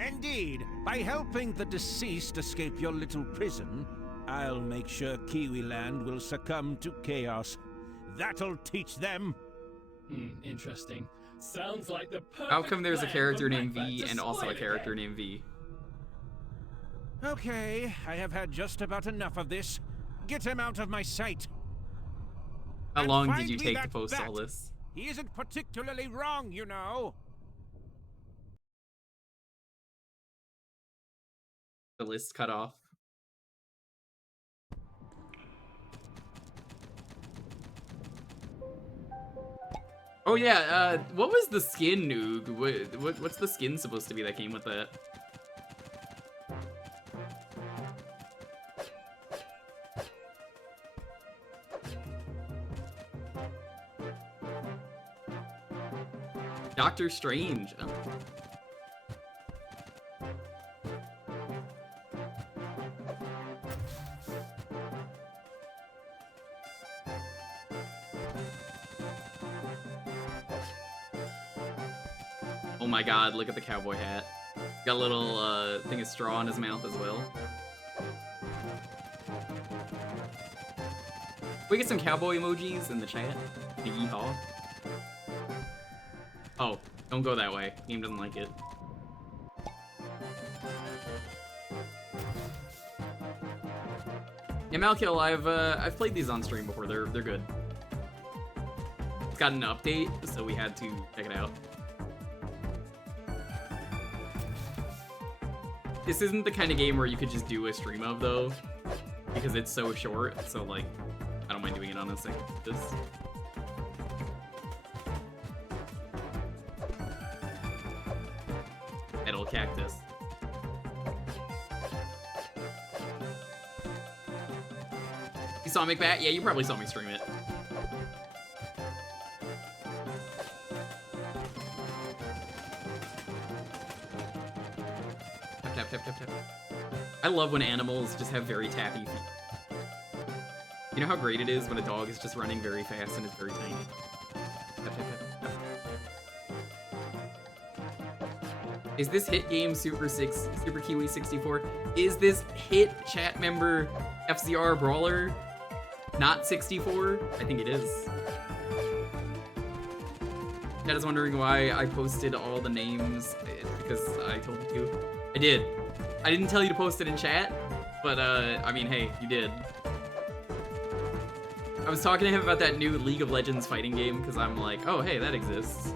Indeed, by helping the deceased escape your little prison, I'll make sure Kiwi Land will succumb to chaos. That'll teach them. Interesting. Sounds like the perfect How come there's a plan character for named Macbeth V to and also spoil a it character again. named V? Okay, I have had just about enough of this. Get him out of my sight. How And long find did you me take to that post bat. all this? He isn't particularly wrong, you know. The list cut off. Oh yeah, what was the skin, Noog? What's the skin supposed to be that came with that? Doctor Strange. Oh. Oh my god, look at the cowboy hat. Got a little thing of straw in his mouth as well. We get some cowboy emojis in the chat. The yeehaw. Oh, don't go that way. Game doesn't like it. Yeah, Malkill, I've played these on stream before. They're good. It's got an update, so we had to check it out. This isn't the kind of game where you could just do a stream of, though, because it's so short, so, like, I don't mind doing it on a second. Just... Metal cactus. You saw Macbat? Yeah, you probably saw me stream it. Tap, tap, tap, tap. I love when animals just have very tappy feet. You know how great it is when a dog is just running very fast and is very tiny? Tap, tap, tap, tap. Is this hit game Super Kiwi 64? Is this hit chat member FCR Brawler not 64? I think it is. Chat is wondering why I posted all the names. It's because I told you to. I did. I didn't tell you to post it in chat, but I mean, hey, you did. I was talking to him about that new League of Legends fighting game because I'm like, oh, hey, that exists.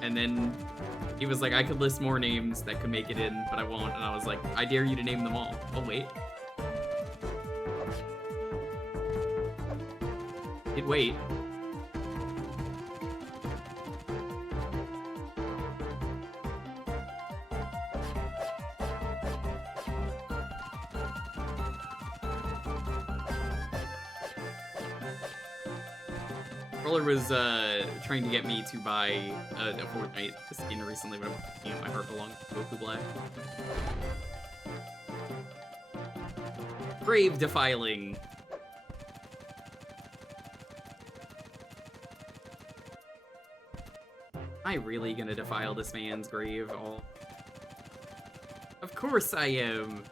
And then he was like, I could list more names that could make it in, but I won't. And I was like, I dare you to name them all. Oh, wait. Wait. Roller was trying to get me to buy a Fortnite skin recently, but my heart belongs to Goku Black. Grave defiling. Am I really gonna defile this man's grave? Oh, of course I am.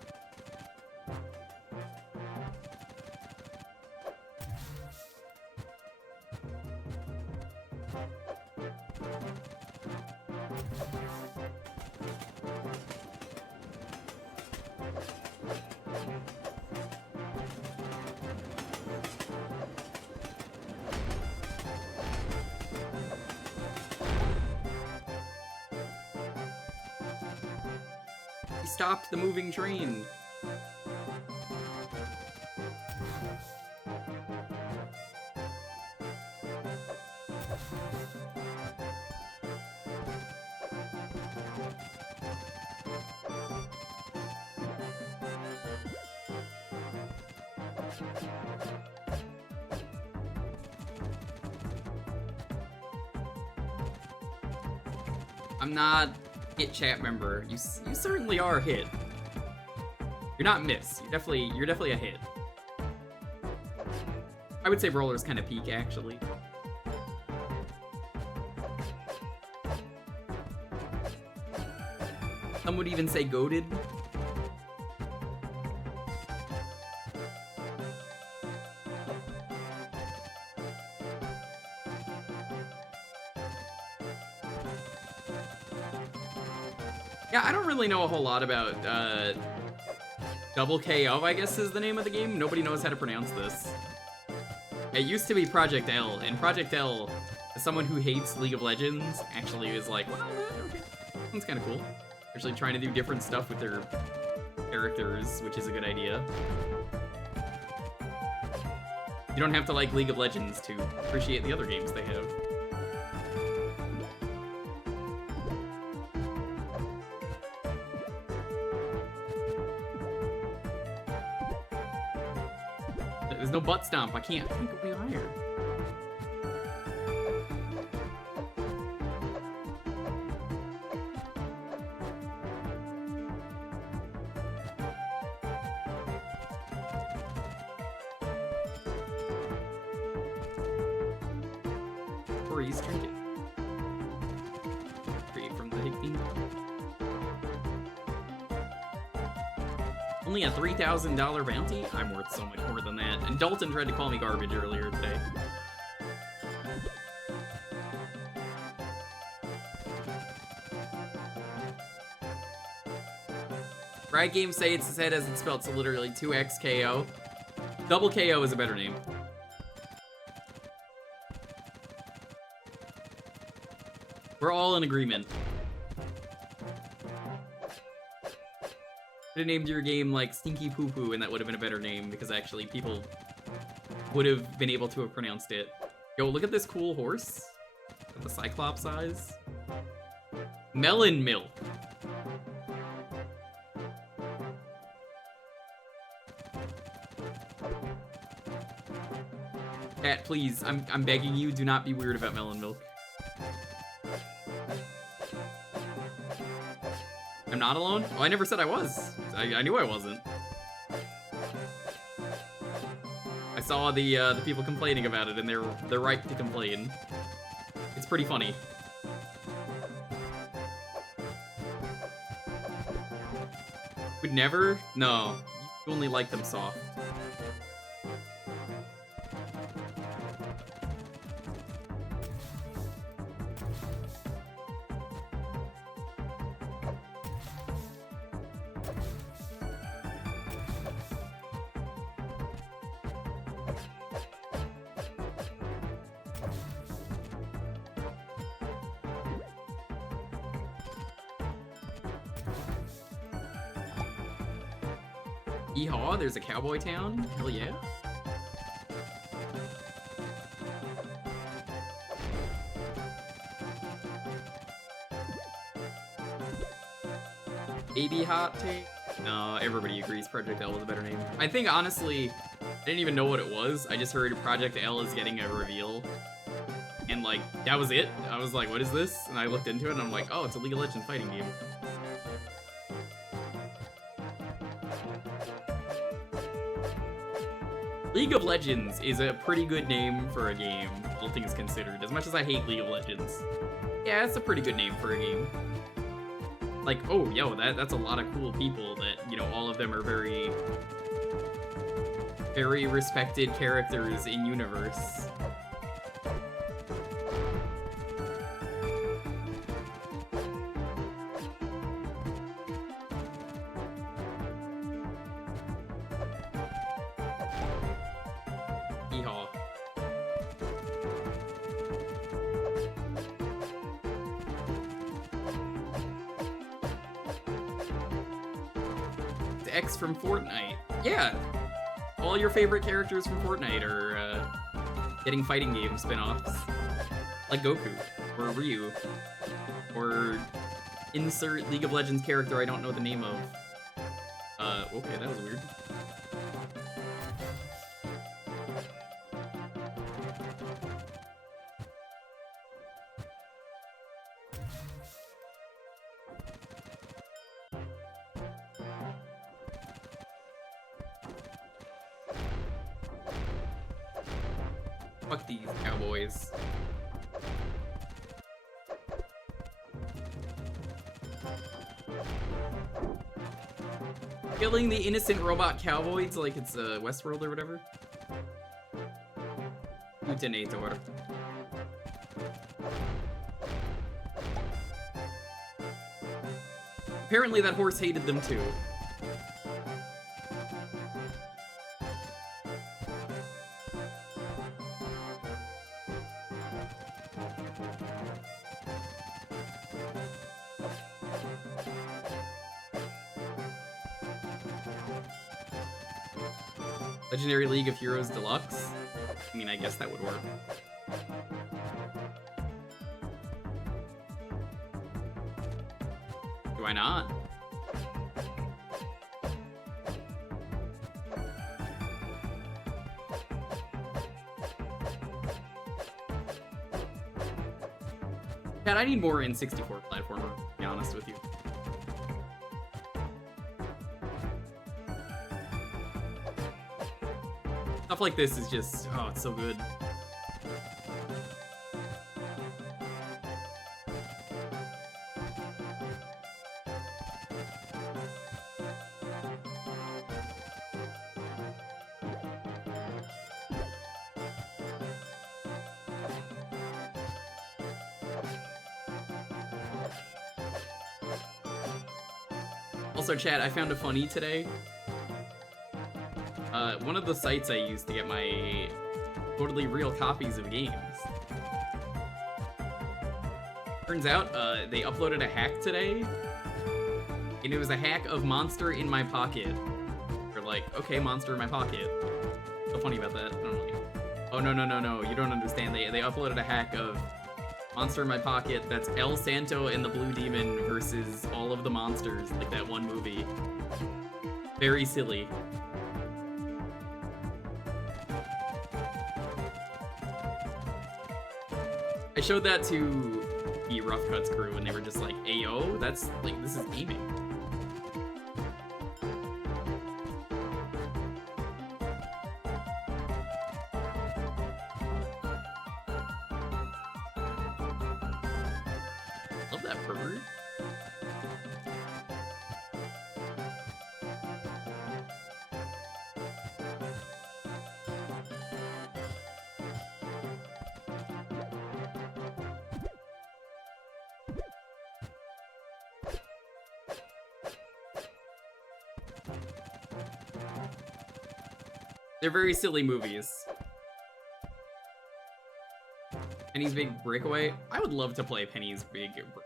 Stopped the moving train. I'm not Hit Chat member. You certainly are a hit. You're not miss. You're definitely a hit. I would say Roller's kind of peak, actually. Some would even say goated. Yeah, I don't really know a whole lot about Double KO, I guess is the name of the game. Nobody knows how to pronounce this. It used to be Project L, and Project L, as someone who hates League of Legends, actually is like, well, okay, that's kind of cool. Actually trying to do different stuff with their characters, which is a good idea. You don't have to like League of Legends to appreciate the other games they have. There's no butt stomp. I can't go way higher. Freeze trinket. Free from the Higby. Only a $3,000 bounty? I'm worth so much more than that. And Dalton tried to call me garbage earlier today. Riot Games say it's said as it's spelled, so literally 2x KO. Double KO is a better name. We're all in agreement. Could have named your game like Stinky Poo Poo, and that would have been a better name because actually people would have been able to have pronounced it. Yo, look at this cool horse. Got the Cyclops eyes. Melon Milk. Cat, please, I'm begging you, do not be weird about Melon Milk. I'm not alone? Oh, I never said I was. I knew I wasn't. I saw the people complaining about it, and they're right to complain. It's pretty funny. Would never? No. You only like them soft. Yeehaw, there's a cowboy town. Hell yeah. Baby hot take? No, everybody agrees Project L was a better name. I think honestly, I didn't even know what it was. I just heard Project L is getting a reveal. And like, that was it. I was like, what is this? And I looked into it and I'm like, oh, it's a League of Legends fighting game. League of Legends is a pretty good name for a game, all things considered. As much as I hate League of Legends. Yeah, it's a pretty good name for a game. Like, oh, yo, that's a lot of cool people that, you know, all of them are very, very respected characters in universe. Yeehaw. It's X from Fortnite. Yeah! All your favorite characters from Fortnite are getting fighting game spin-offs. Like Goku, or Ryu, or insert League of Legends character I don't know the name of. Okay, that was weird. Fuck these cowboys. Killing the innocent robot cowboys like it's Westworld or whatever. Utinator. Apparently that horse hated them too. Legendary League of Heroes Deluxe? I mean, I guess that would work. Why not? Chad, I need more N64 platformer, to be honest with you. Stuff like this is just, oh, it's so good. Also, chat, I found a funny today. One of the sites I use to get my totally real copies of games. Turns out, they uploaded a hack today, and it was a hack of Monster in My Pocket. They're like, okay, Monster in My Pocket. So funny about that. I'm like, oh no, you don't understand. They uploaded a hack of Monster in My Pocket. That's El Santo and the Blue Demon versus all of the monsters, like that one movie. Very silly. I showed that to the Rough Cuts crew and they were just like, ayo, that's like, this is gaming. Love that pervert. They're very silly movies. Penny's Big Breakaway? I would love to play Penny's Big Breakaway.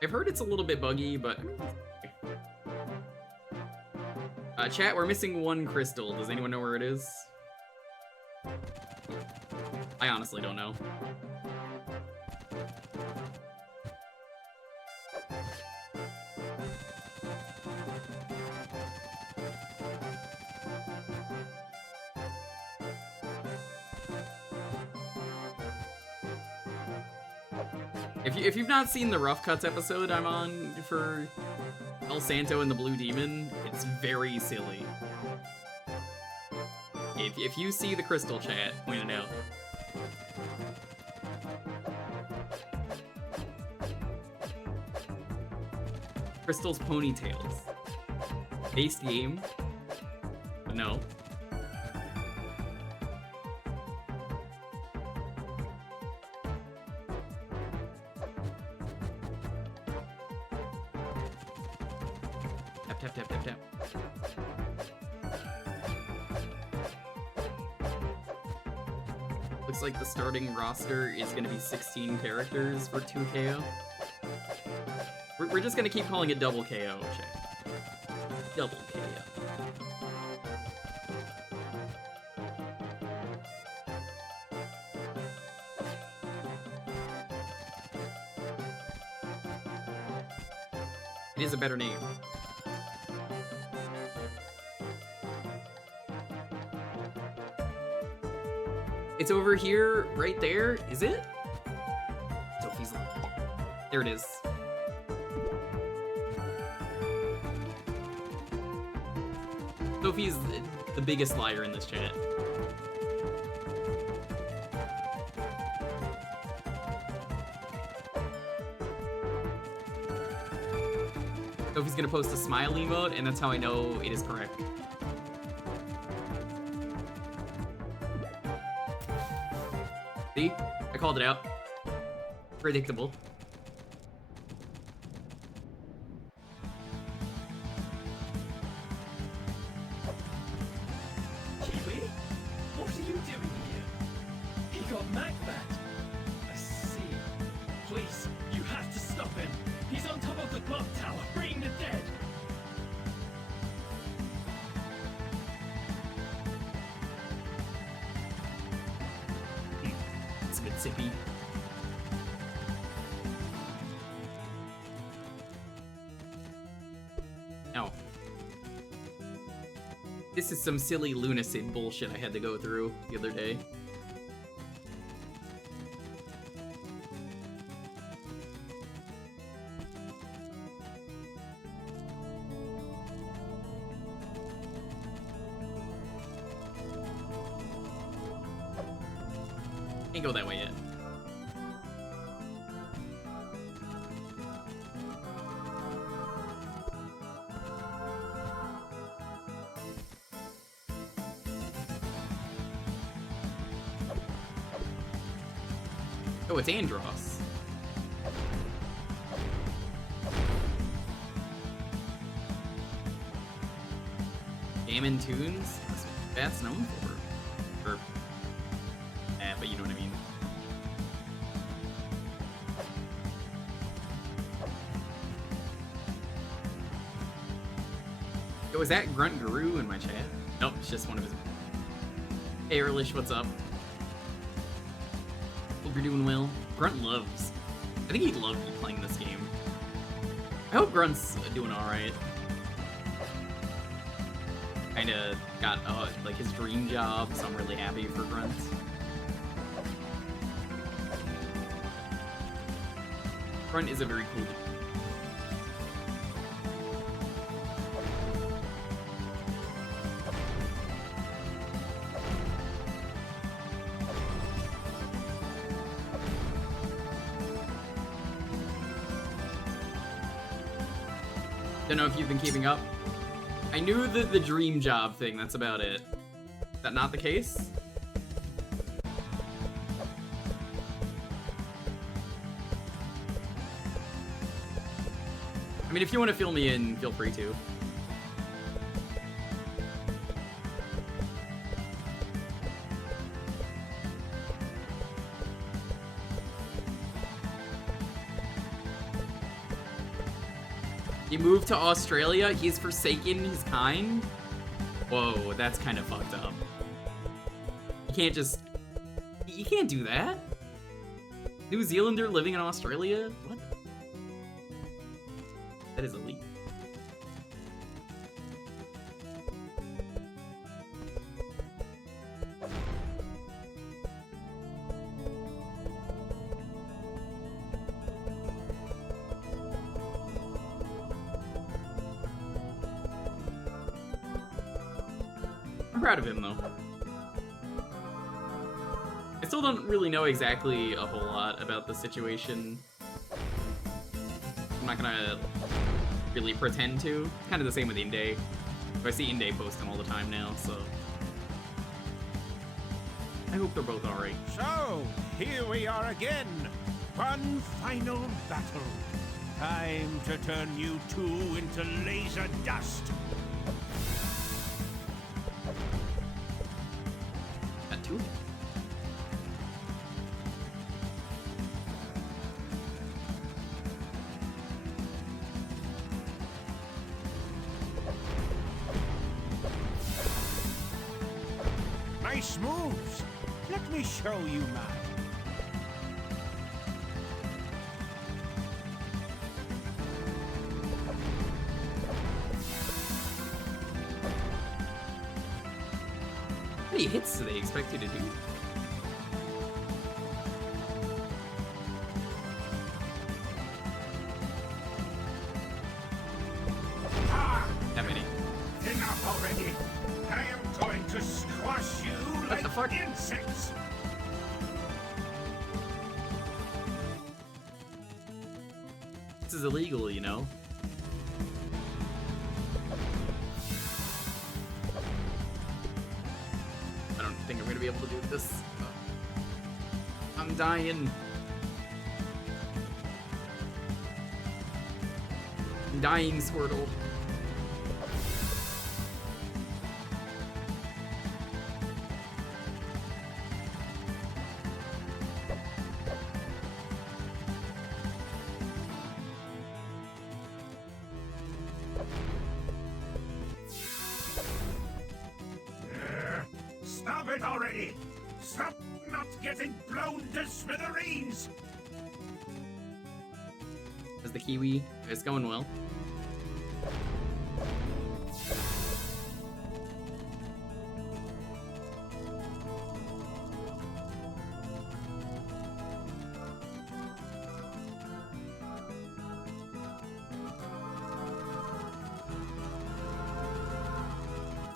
I've heard it's a little bit buggy, but... chat, we're missing one crystal. Does anyone know where it is? I honestly don't know. If you've not seen the Rough Cuts episode I'm on for El Santo and the Blue Demon, it's very silly. If you see the Crystal chat, point it out. Crystal's ponytails. Based game? But no. Tap, tap, tap, tap, tap. Looks like the starting roster is gonna be 16 characters for 2 KO. We're just gonna keep calling it double KO, chat. Double KO. It is a better name. It's over here, right there. Is it? Sophie's. There it is. Sophie's the biggest liar in this chat. Sophie's gonna post a smile emote, and that's how I know it is correct. See? I called it out. Predictable. Kiwi? What are you doing here? He got Mac back. I see. Please, you have to stop him. He's on top of the clock tower, bringing the dead. It's a bit sippy. No. This is some silly lunacy bullshit I had to go through the other day. Can't go that way yet. Oh, it's Andros. Gammon Tunes? That's what that's known for. Or, but you know what I mean. Yo, is that Grunt Guru in my chat? Nope, it's just one of his. Hey, Erlish, what's up? Hope you're doing well. Grunt loves. I think he'd love me playing this game. I hope Grunt's doing alright. Kinda got, like, his dream job, so I'm really happy for Grunt. Grunt is a very cool dude. Don't know if you've been keeping up. I knew the dream job thing, that's about it. Is that not the case? I mean, if you want to fill me in, feel free to. He moved to Australia? He's forsaken his kind? Whoa, that's kind of fucked up. You can't just... You can't do that? New Zealander living in Australia? What? That is elite. I'm proud of him, though. I still don't really know exactly a whole lot about the situation. I'm not gonna really pretend to. Kind of the same with Inde. I see Inde post him all the time now, so... I hope they're both alright. So, here we are again. One final battle. Time to turn you two into laser dust. That too? Nice moves. Let me show you mine. How many hits do they expect you to do? That many. Enough already. I am going to squash you What the fuck? insects. This is illegal, you know? I don't think I'm gonna be able to do this. I'm dying. I'm dying, Squirtle. Stop it already! Stop not getting blown to smithereens! Is the Kiwi? It's going well.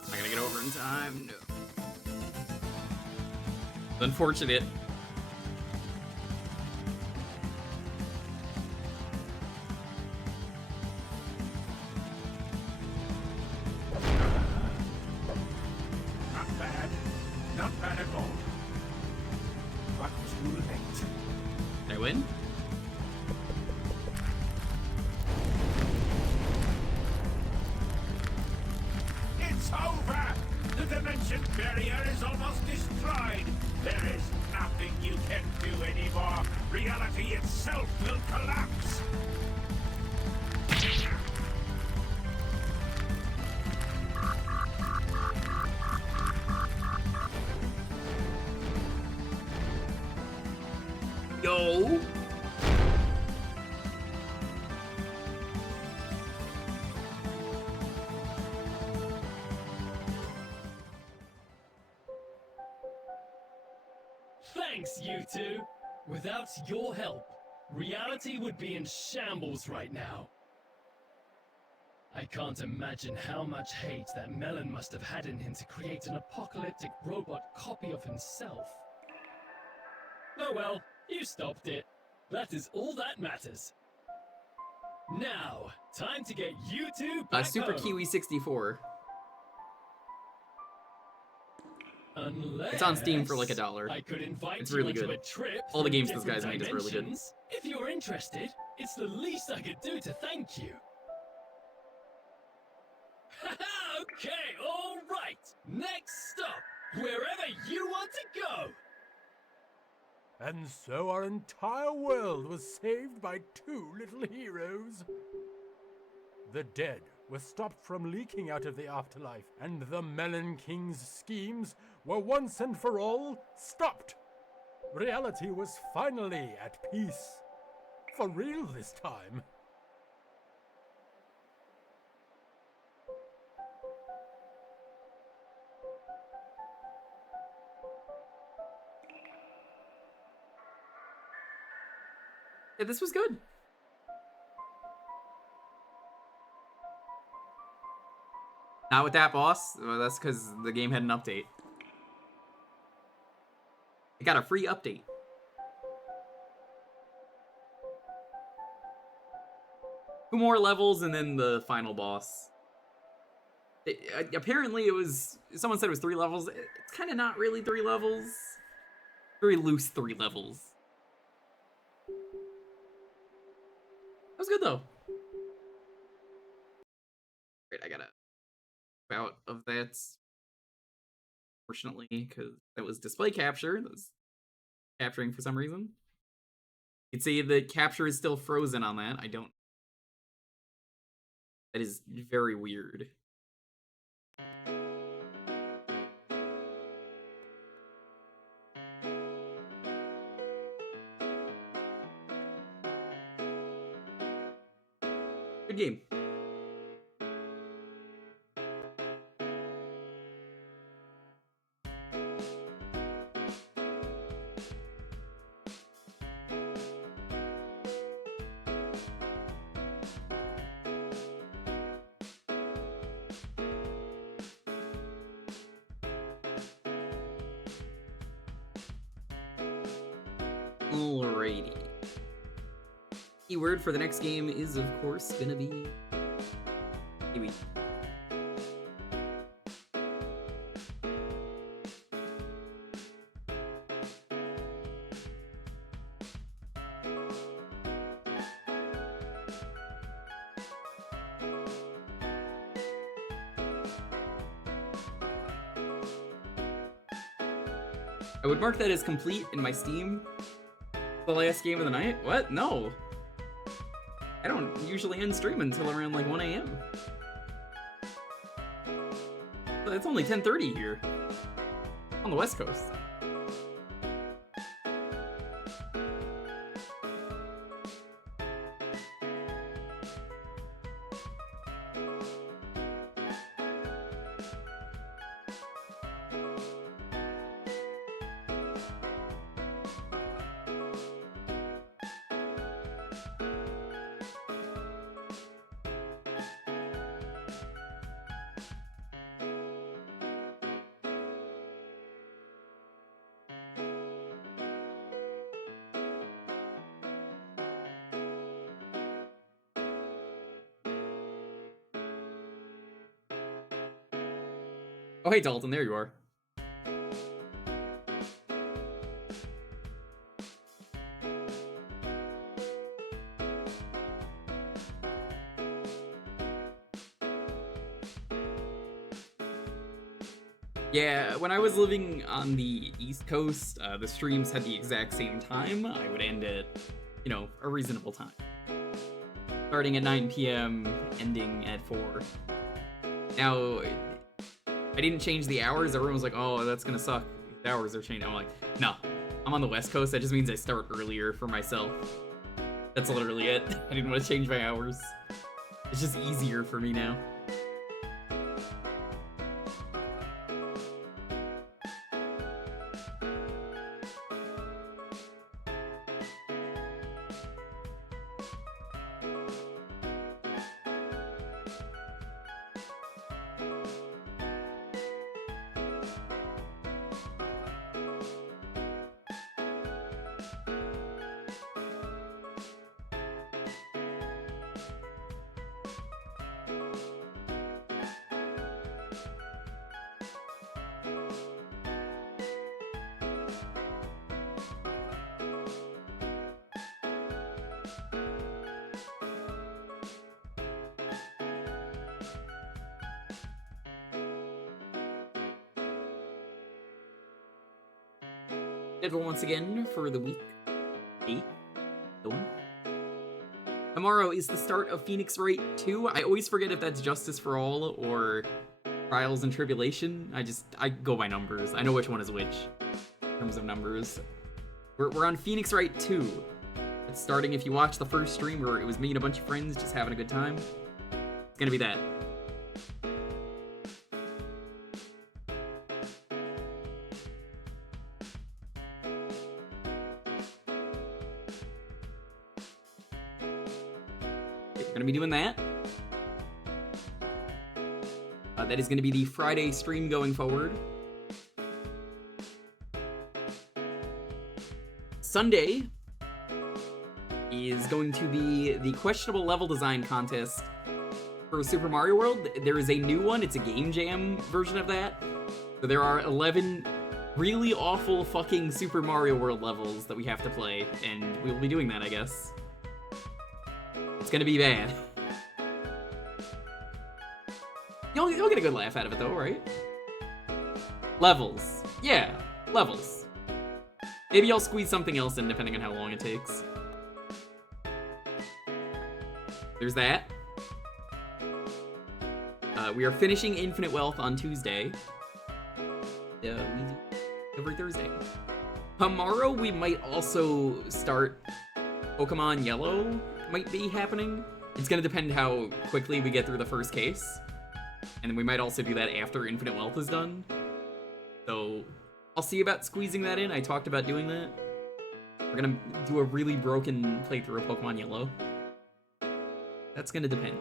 Am I gonna get over in time? No. Unfortunate. Not bad. Not bad at all. But too late. Did I win? It's over! The dimension barrier is almost destroyed! There is nothing you can do anymore! Reality itself will collapse! Yo! Thanks, you two. Without your help, reality would be in shambles right now. I can't imagine how much hate that Melon must have had in him to create an apocalyptic robot copy of himself. Oh well, you stopped it. That is all that matters. Now, time to get you two back Super home. Kiwi 64. Unless It's on Steam for like $1. I could invite It's you really onto good. a trip All the through games this different guy's made is really good. dimensions. If you're interested, it's the least I could do to thank you. Okay, all right. Next stop, wherever you want to go. And so our entire world was saved by two little heroes. The dead were stopped from leaking out of the afterlife, and the Melon King's schemes were once and for all stopped. Reality was finally at peace. For real this time. Yeah, this was good. Not with that boss. Well, that's because the game had an update. It got a free update. Two more levels and then the final boss. Apparently it was, someone said it was 3 levels. It's kind of not really 3 levels. Very loose 3 levels. That was good though. Great, I got a bout of that. Fortunately, because that was display capture. That was capturing for some reason. You can see the capture is still frozen on that. I don't. That is very weird. Good game. Alrighty. Keyword for the next game is, of course, gonna be Kiwi. I would mark that as complete in my Steam. The last game of the night? What? No. I don't usually end stream until around like 1 AM. But it's only 10:30 here. On the West Coast. Oh, hey, Dalton, there you are. Yeah, when I was living on the East Coast, the streams had the exact same time. I would end at, you know, a reasonable time. Starting at 9 PM, ending at 4. Now, I didn't change the hours. Everyone was like, oh, that's gonna suck. The hours are changing. I'm like, no. I'm on the West Coast. That just means I start earlier for myself. That's literally it. I didn't want to change my hours. It's just easier for me now. Schedule once again for the week 8. Tomorrow is the start of Phoenix Wright 2. I always forget if that's Justice for All or Trials and Tribulation. I go by numbers. I know which one is which in terms of numbers. We're on Phoenix Wright 2. It's starting, if you watch the first stream where it was me and a bunch of friends just having a good time. It's gonna be that. Gonna be doing that. That is going to be the Friday stream going forward. Sunday is going to be the questionable level design contest for Super Mario World. There is a new one. It's a Game Jam version of that. So there are 11 really awful fucking Super Mario World levels that we have to play, and we'll be doing that, I guess. It's gonna be bad. You'll get a good laugh out of it, though, right? Levels. Yeah, levels. Maybe I'll squeeze something else in, depending on how long it takes. There's that. We are finishing Infinite Wealth on Tuesday. We do every Thursday. Tomorrow we might also start Pokemon Yellow. Might be happening. It's gonna depend how quickly we get through the first case. And then we might also do that after Infinite Wealth is done. So I'll see about squeezing that in. I talked about doing that. We're gonna do a really broken playthrough of Pokemon Yellow. That's gonna depend.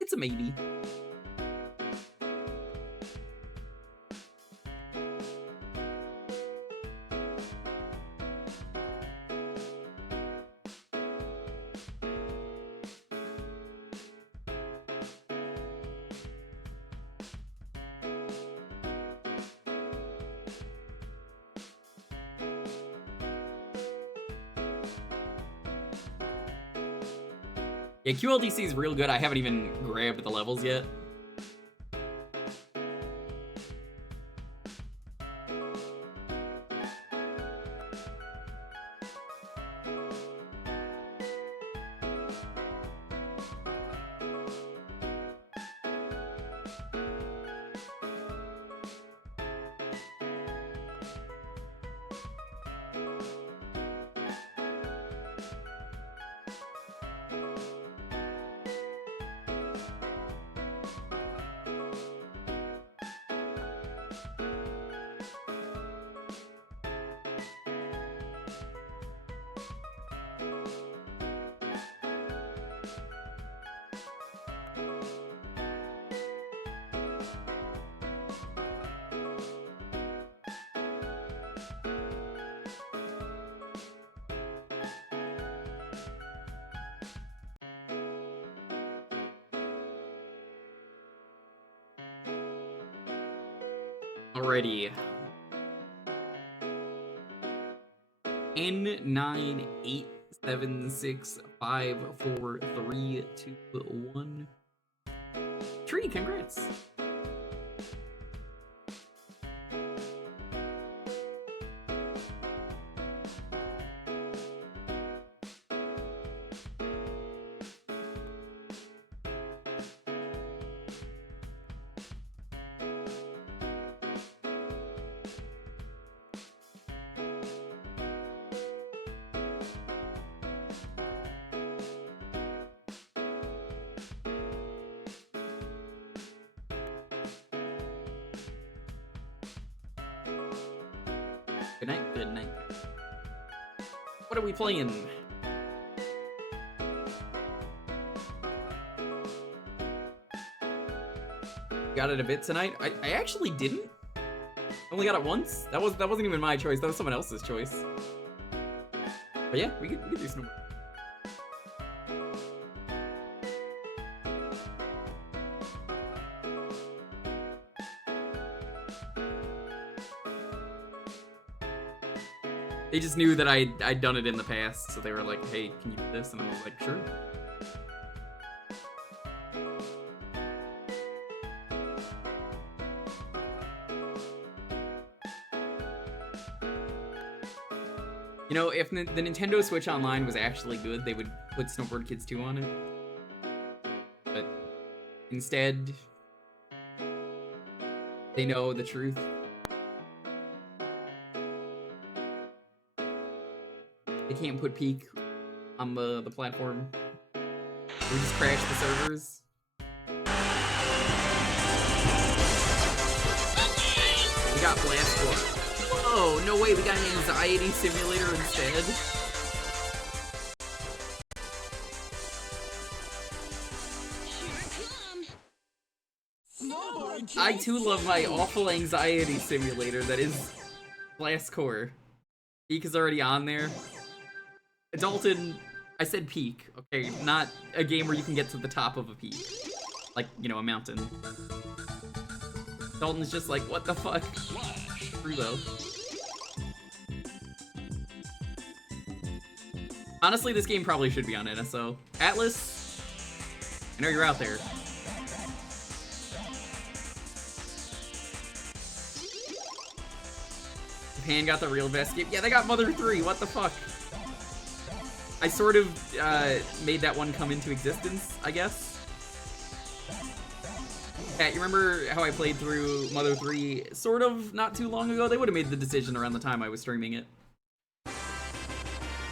It's a maybe. Yeah, QLDC is real good. I haven't even grabbed the levels yet. Alrighty. N987654321. Tree, congrats. Good night, good night. What are we playing? Got it a bit tonight? I actually didn't. I only got it once. That wasn't even my choice. That was someone else's choice. But yeah, we could do Snowboard. They just knew that I'd done it in the past, so they were like, hey, can you do this? And I was like, sure. You know, if the Nintendo Switch Online was actually good, they would put Snowboard Kids 2 on it. But instead, they know the truth. They can't put Peak on the platform. We just crash the servers. We got Blast. Whoa, no way, we got an anxiety simulator instead. I too love my awful anxiety simulator that is Blast Core. Peak is already on there. Dalton, I said peak, okay? Not a game where you can get to the top of a peak. Like, you know, a mountain. Dalton's just like, what the fuck? True though. Honestly, this game probably should be on NSO. Atlas, I know you're out there. Japan got the real best game. Yeah, they got Mother 3, what the fuck? I sort of made that one come into existence, I guess. Pat, you remember how I played through Mother 3 sort of not too long ago? They would have made the decision around the time I was streaming it.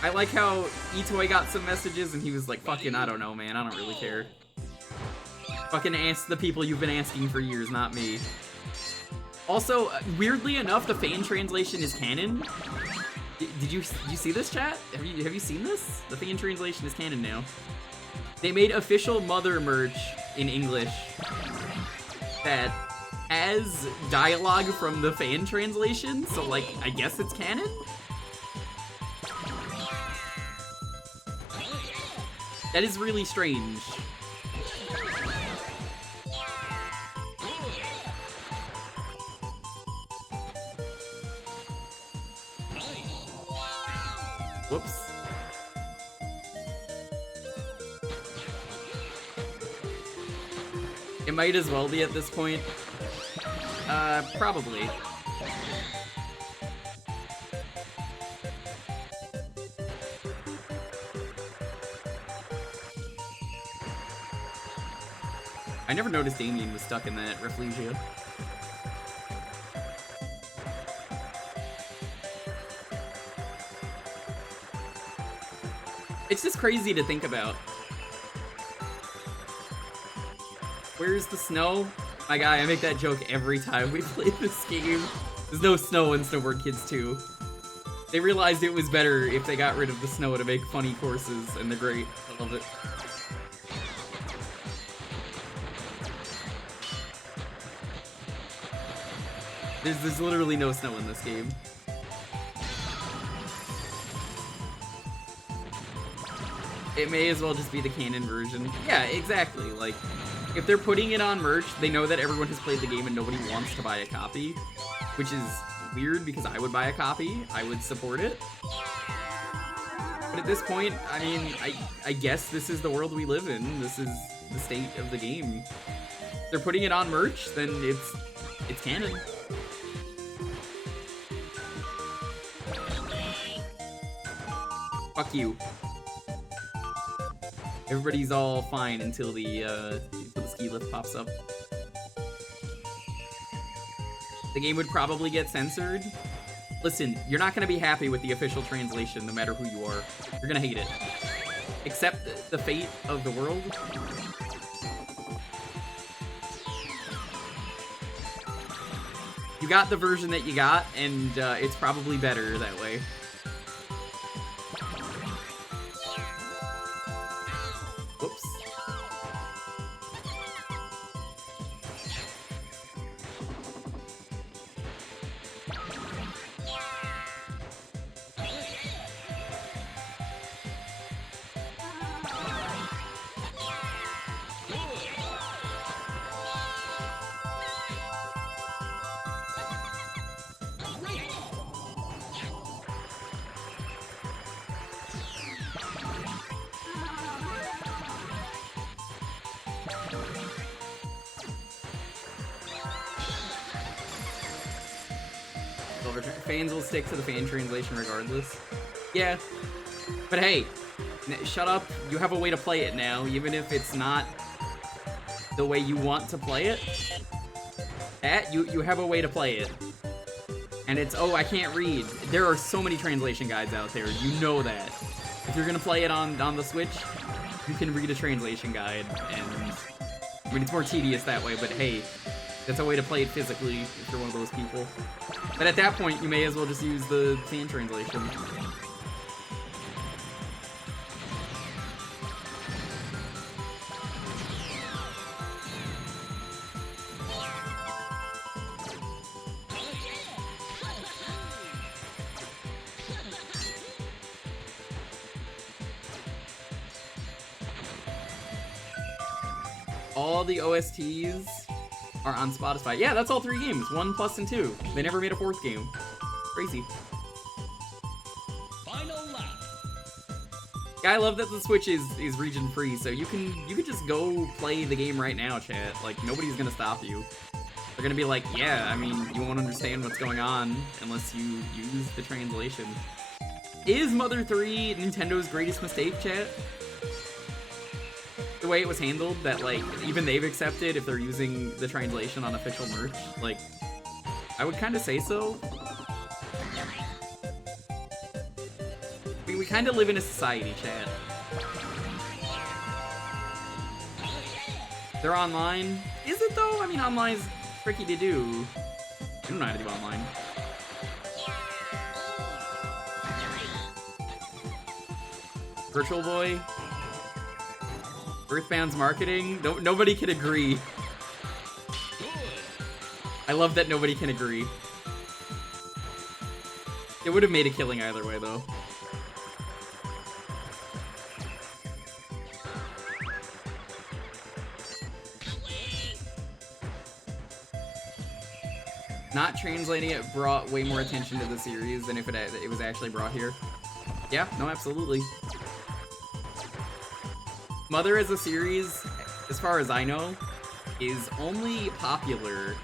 I like how Itoi got some messages and he was like, fucking, I don't know, man, I don't really care. Fucking ask the people you've been asking for years, not me. Also, weirdly enough, the fan translation is canon. Did you see this, chat? Have you seen this? The fan translation is canon now. They made official Mother merch in English that has dialogue from the fan translation, so like, I guess it's canon? That is really strange. Whoops. It might as well be at this point. Probably. I never noticed Damien was stuck in that Refugio. It's just crazy to think about. Where's the snow? My guy, I make that joke every time we play this game. There's no snow in Snowboard Kids 2. They realized it was better if they got rid of the snow to make funny courses, and they're great. I love it. There's literally no snow in this game. It may as well just be the canon version. Yeah, exactly. Like, if they're putting it on merch, they know that everyone has played the game and nobody wants to buy a copy, which is weird because I would buy a copy. I would support it. But at this point, I mean, I guess this is the world we live in. This is the state of the game. If they're putting it on merch, then it's canon. Fuck you. Everybody's all fine until the ski lift pops up. The game would probably get censored. Listen, you're not gonna be happy with the official translation no matter who you are. You're gonna hate it. Accept the fate of the world. You got the version that you got, and it's probably better that way. Whoops. Fans will stick to the fan translation regardless. Yeah. But hey, shut up. You have a way to play it now, even if it's not the way you want to play it. You have a way to play it. And it's, oh, I can't read. There are so many translation guides out there. You know that. If you're gonna play it on the Switch, you can read a translation guide. And, I mean, it's more tedious that way, but hey, that's a way to play it physically if you're one of those people. But at that point, you may as well just use the fan translation. All the OSTs are on Spotify. Yeah, that's all 3 games. 1, Plus, and 2. They never made a 4th game. Crazy. Final lap. Yeah, I love that the Switch is region free, so you can just go play the game right now, chat. Like, nobody's gonna stop you. They're gonna be like, yeah, I mean, you won't understand what's going on unless you use the translation. Is Mother 3 Nintendo's greatest mistake, chat? The way it was handled, that, like, even they've accepted if they're using the translation on official merch? Like, I would kind of say so. We kind of live in a society, chat. They're online. Is it, though? I mean, online's tricky to do. I don't know how to do online. Virtual Boy. Earthbound's marketing. Nobody can agree. I love that nobody can agree. It would have made a killing either way, though. Not translating it brought way more attention to the series than if it was actually brought here. Yeah, no, absolutely. Mother as a series, as far as I know, is only popular.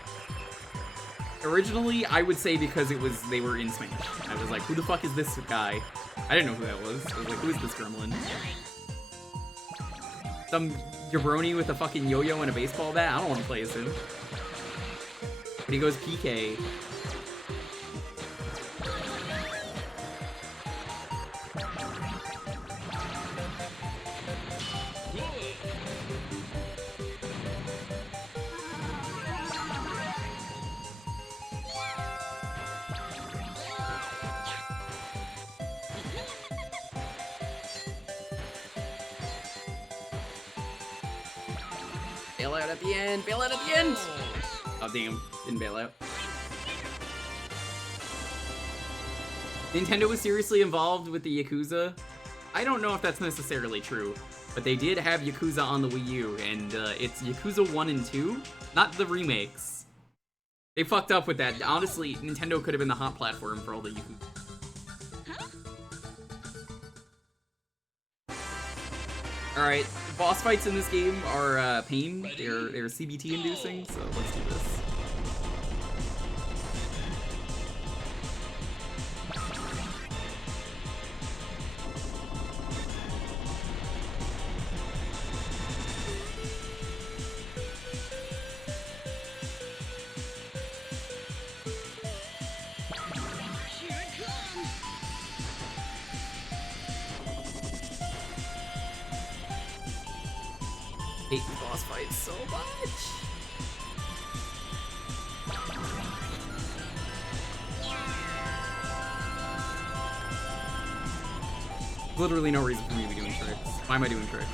Originally, I would say because they were in Spanish. I was like, who the fuck is this guy? I didn't know who that was. I was like, who is this gremlin? Some jabroni with a fucking yo-yo and a baseball bat? I don't want to play as him. But he goes PK. Bail out at the end! Bail out at the end! Oh damn, didn't bail out. Nintendo was seriously involved with the Yakuza. I don't know if that's necessarily true, but they did have Yakuza on the Wii U, and it's Yakuza 1 and 2, not the remakes. They fucked up with that. Honestly, Nintendo could have been the hot platform for all the Yakuza. Alright, boss fights in this game are pain. They're CBT inducing, so let's do this. Hate the boss fights so much. Literally no reason for me to be doing tricks. Why am I doing tricks?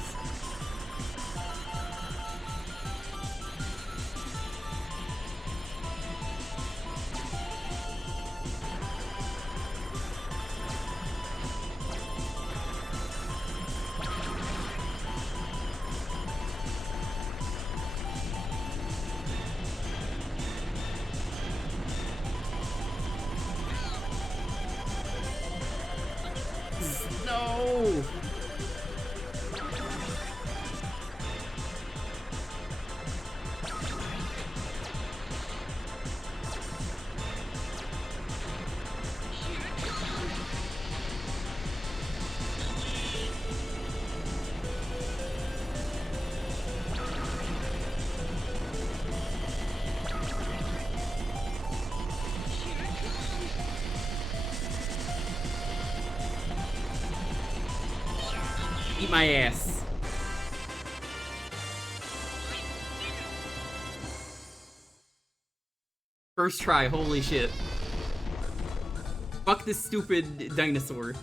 No! Eat my ass. First try, holy shit. Fuck this stupid dinosaur.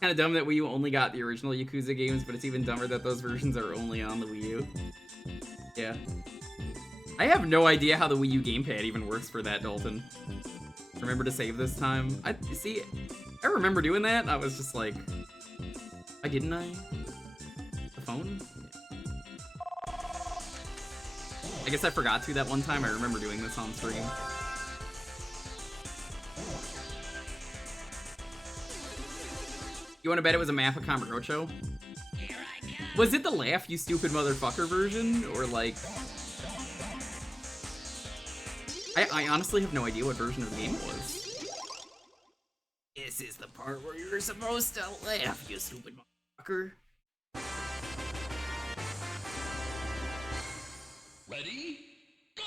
Kinda dumb that Wii U only got the original Yakuza games, but it's even dumber that those versions are only on the Wii U. Yeah. I have no idea how the Wii U gamepad even works for that, Dalton. Remember to save this time. I remember doing that, and I was just like, why didn't I? The phone? I guess I forgot to that one time. I remember doing this on stream. You want to bet it was a map of Kamurocho? Was it the laugh you stupid motherfucker version? Or like... I honestly have no idea what version of the game it was. This is the part where you're supposed to laugh, you stupid motherfucker. Ready? Go!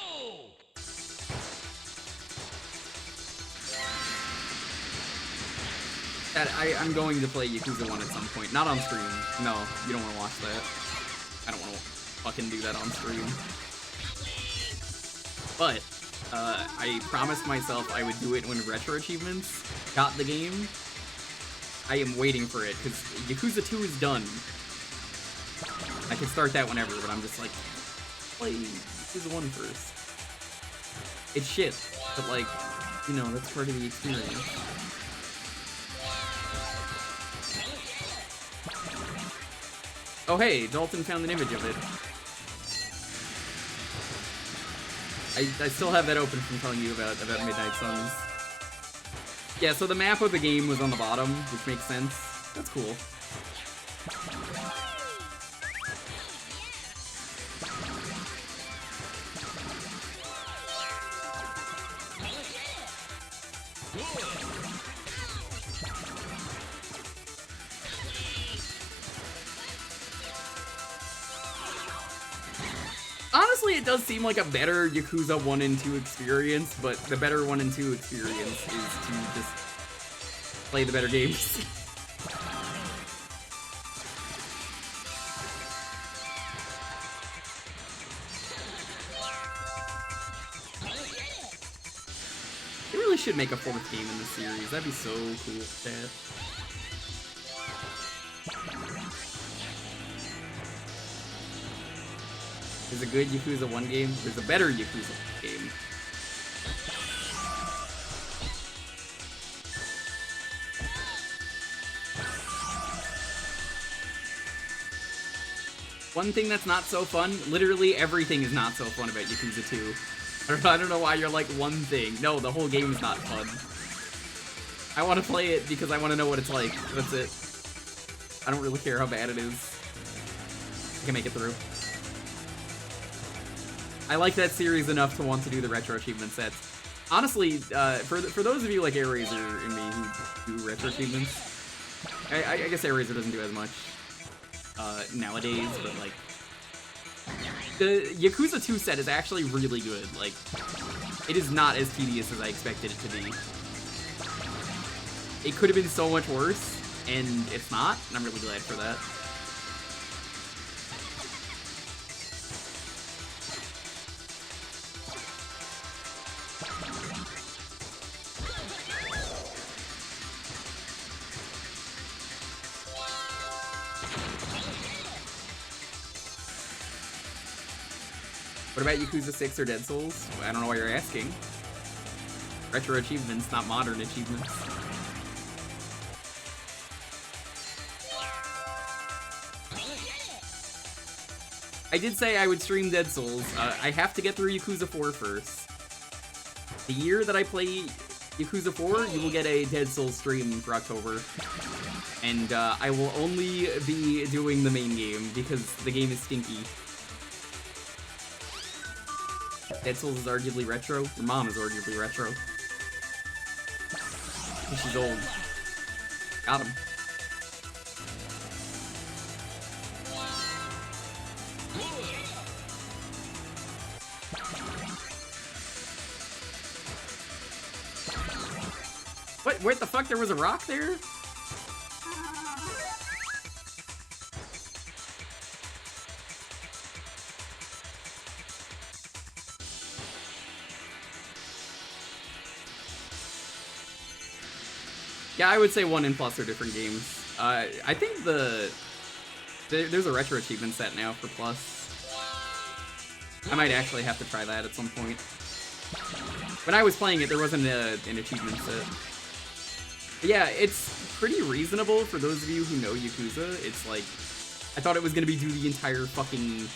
I'm going to play Yakuza 1 at some point. Not on stream. No, you don't want to watch that. I don't want to fucking do that on stream. But, I promised myself I would do it when Retro Achievements got the game. I am waiting for it, because Yakuza 2 is done. I can start that whenever, but I'm just like, play Yakuza 1 first. It's shit, but like, you know, that's part of the experience. Oh hey, Dalton found an image of it. I still have that open from telling you about Midnight Suns. Yeah, so the map of the game was on the bottom, which makes sense. That's cool. Honestly, it does seem like a better Yakuza 1 and 2 experience, but the better 1 and 2 experience is to just play the better games. They really should make a 4th game in the series. That'd be so cool. Dad. There's a good Yakuza 1 game. There's a better Yakuza game. One thing that's not so fun, literally everything is not so fun about Yakuza 2. I don't know why you're like one thing. No, the whole game is not fun. I want to play it because I want to know what it's like. That's it. I don't really care how bad it is. I can make it through. I like that series enough to want to do the retro achievement sets. Honestly, for those of you like AirRaiser and me who do retro achievements, I guess AirRaiser doesn't do as much nowadays, but like the Yakuza 2 set is actually really good. Like, it is not as tedious as I expected it to be. It could have been so much worse, and it's not, and I'm really glad for that. What about Yakuza 6 or Dead Souls? I don't know why you're asking. Retro achievements, not modern achievements. I did say I would stream Dead Souls. I have to get through Yakuza 4 first. The year that I play Yakuza 4, you will get a Dead Souls stream for October. And I will only be doing the main game because the game is stinky. Dead Souls is arguably retro. Your mom is arguably retro. She's old. Got him. What the fuck? There was a rock there? Yeah, I would say 1 and Plus are different games. I think there's a retro achievement set now for Plus. I might actually have to try that at some point. When I was playing it, there wasn't an achievement set. Yeah, it's pretty reasonable for those of you who know Yakuza. It's like, I thought it was gonna be do the entire fucking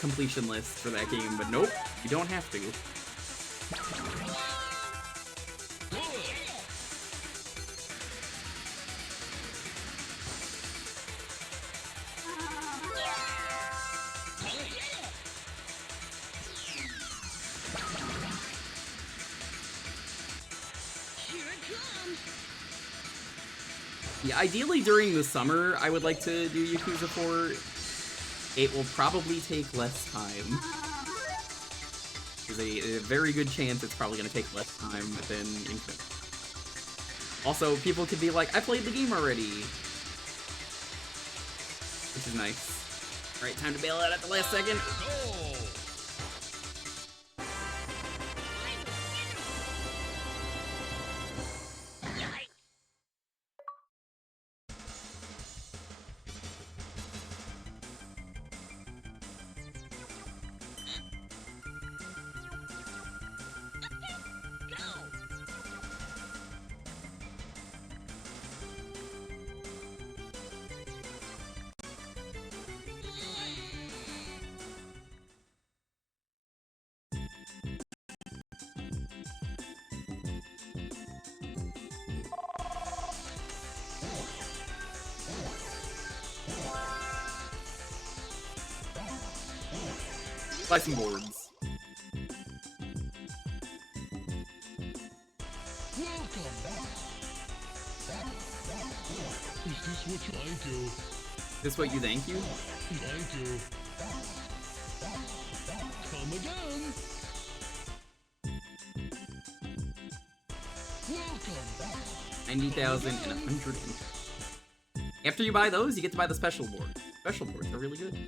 completion list for that game, but nope, you don't have to. Yeah, ideally during the summer, I would like to do Yakuza 4. It will probably take less time. There's a very good chance it's probably going to take less time than Infinite. Also, people could be like, I played the game already. Which is nice. Alright, time to bail out at the last second. Buy some boards. Welcome back. Is this what you thank you? Is this what you thank you? Thank you. Come again. Welcome back. 90,000 and 100. After you buy those, you get to buy the special board. Special boards are really good.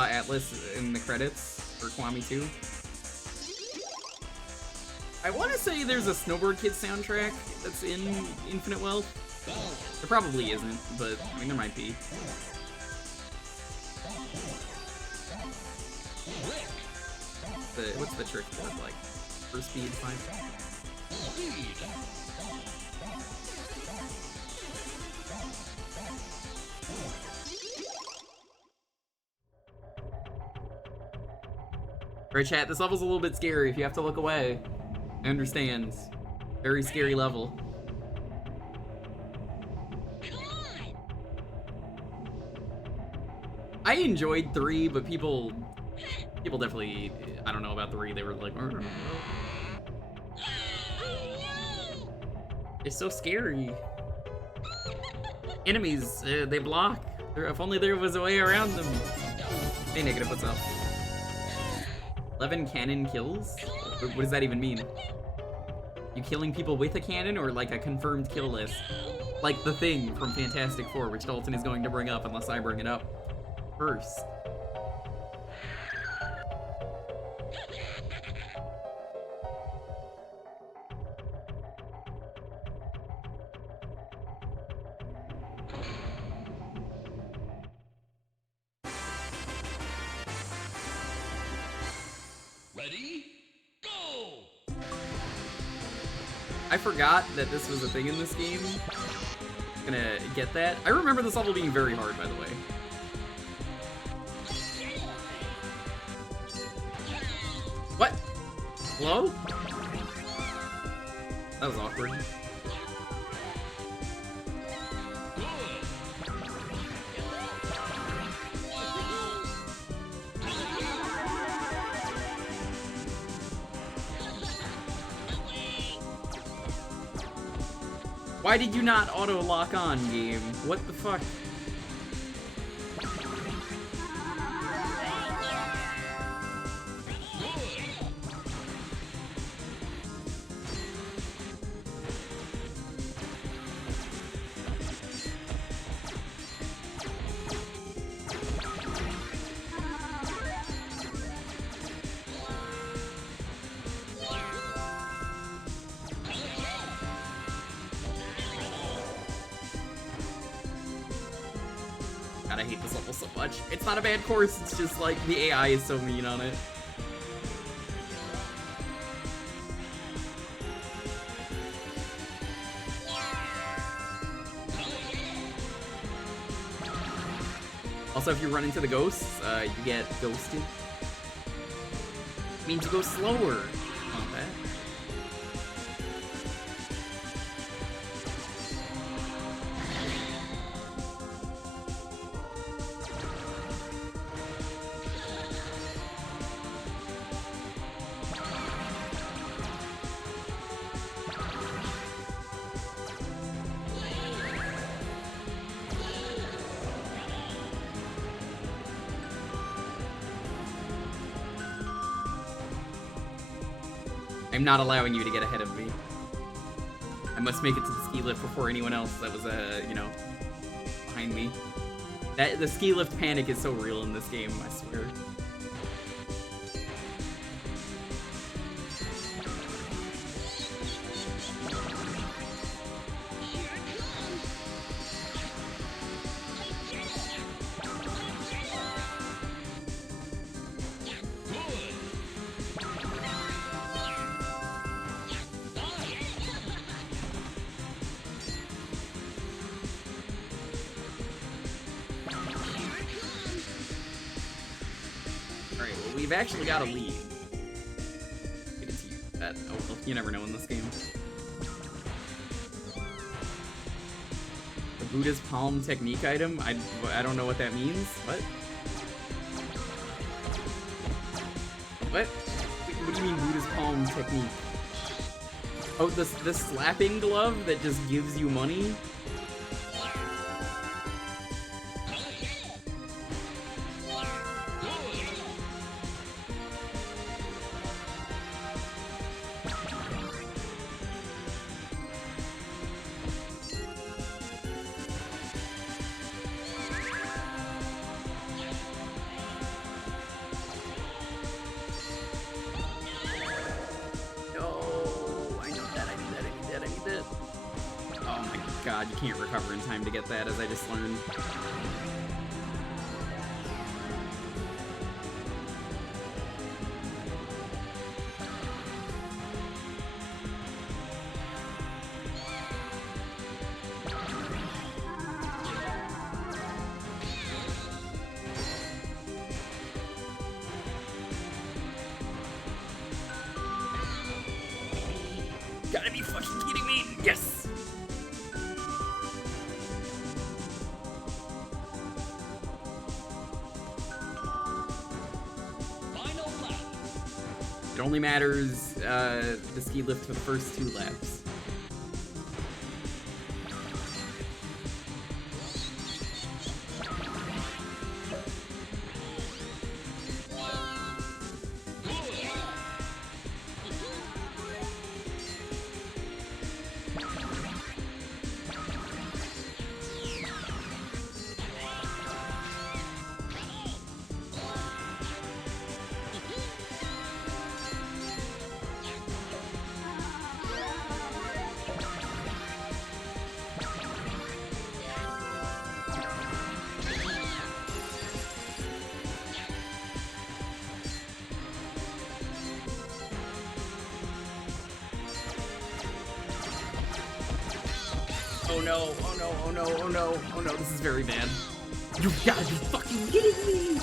Atlas in the credits for Kwami 2. I want to say there's a Snowboard Kids soundtrack that's in Infinite Wealth. There probably isn't, but I mean there might be. What's the trick board like? For speed, fine. Alright, chat, this level's a little bit scary if you have to look away. I understand. Very scary level. I enjoyed 3, but people definitely, I don't know about 3, they were like, it's so scary. Enemies, they block. If only there was a way around them. Hey, Negative, what's up? 11 cannon kills? What does that even mean? You killing people with a cannon or like a confirmed kill list? Like the Thing from Fantastic Four, which Dalton is going to bring up unless I bring it up first. I forgot that this was a thing in this game. I'm gonna get that. I remember this level being very hard, by the way. What? Hello? That was awkward. Why did you not auto lock on, game? What the fuck? hate this level so much. It's not a bad course, it's just like the AI is so mean on it. Also, if you run into the ghosts, you get ghosted. Means you go slower. Not bad. I'm not allowing you to get ahead of me. I must make it to the ski lift before anyone else that was, you know, behind me. The ski lift panic is so real in this game, I swear. We've actually got a lead. It's you. Oh, well, you never know in this game. The Buddha's palm technique item? I don't know what that means. What? What? What do you mean Buddha's palm technique? Oh, the slapping glove that just gives you money? God, you can't recover in time to get that, as I just learned. Gotta be fucking kidding me! Yes! It only matters the ski lift for the first 2 laps. Oh no, oh no, oh no, oh no, oh no, this is very bad. You've gotta be fucking kidding me!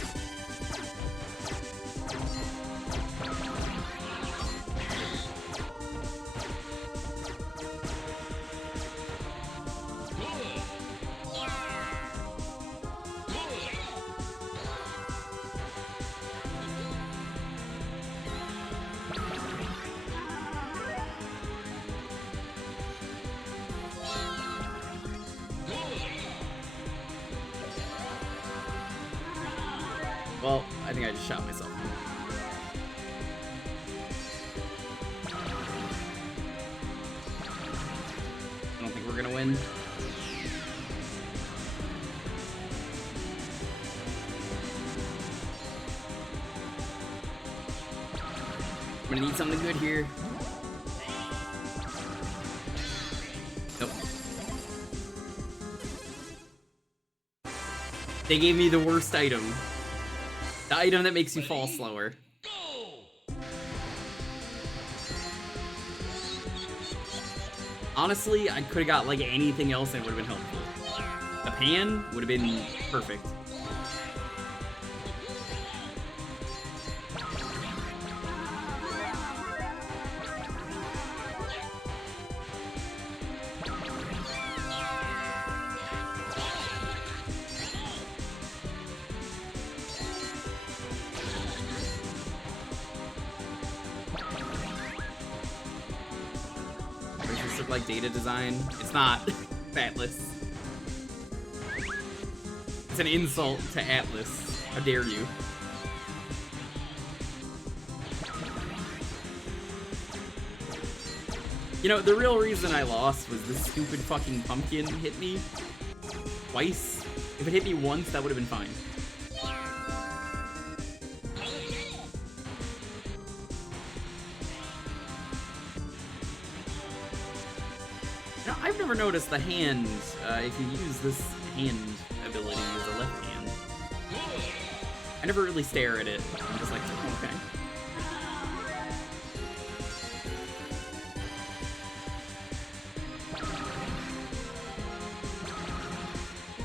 Well, I think I just shot myself. I don't think we're gonna win. I'm gonna need something good here. Nope. They gave me the worst item. The item that makes you fall slower. Honestly, I could have got like anything else and it would have been helpful. The pan would have been perfect. Does this look like data design? It's not. Atlas. It's an insult to Atlas. How dare you? You know, the real reason I lost was this stupid fucking pumpkin hit me twice. If it hit me once, that would have been fine. You know, I've never noticed the hand, if you use this hand ability as a left hand. I never really stare at it. I'm just like, oh, okay.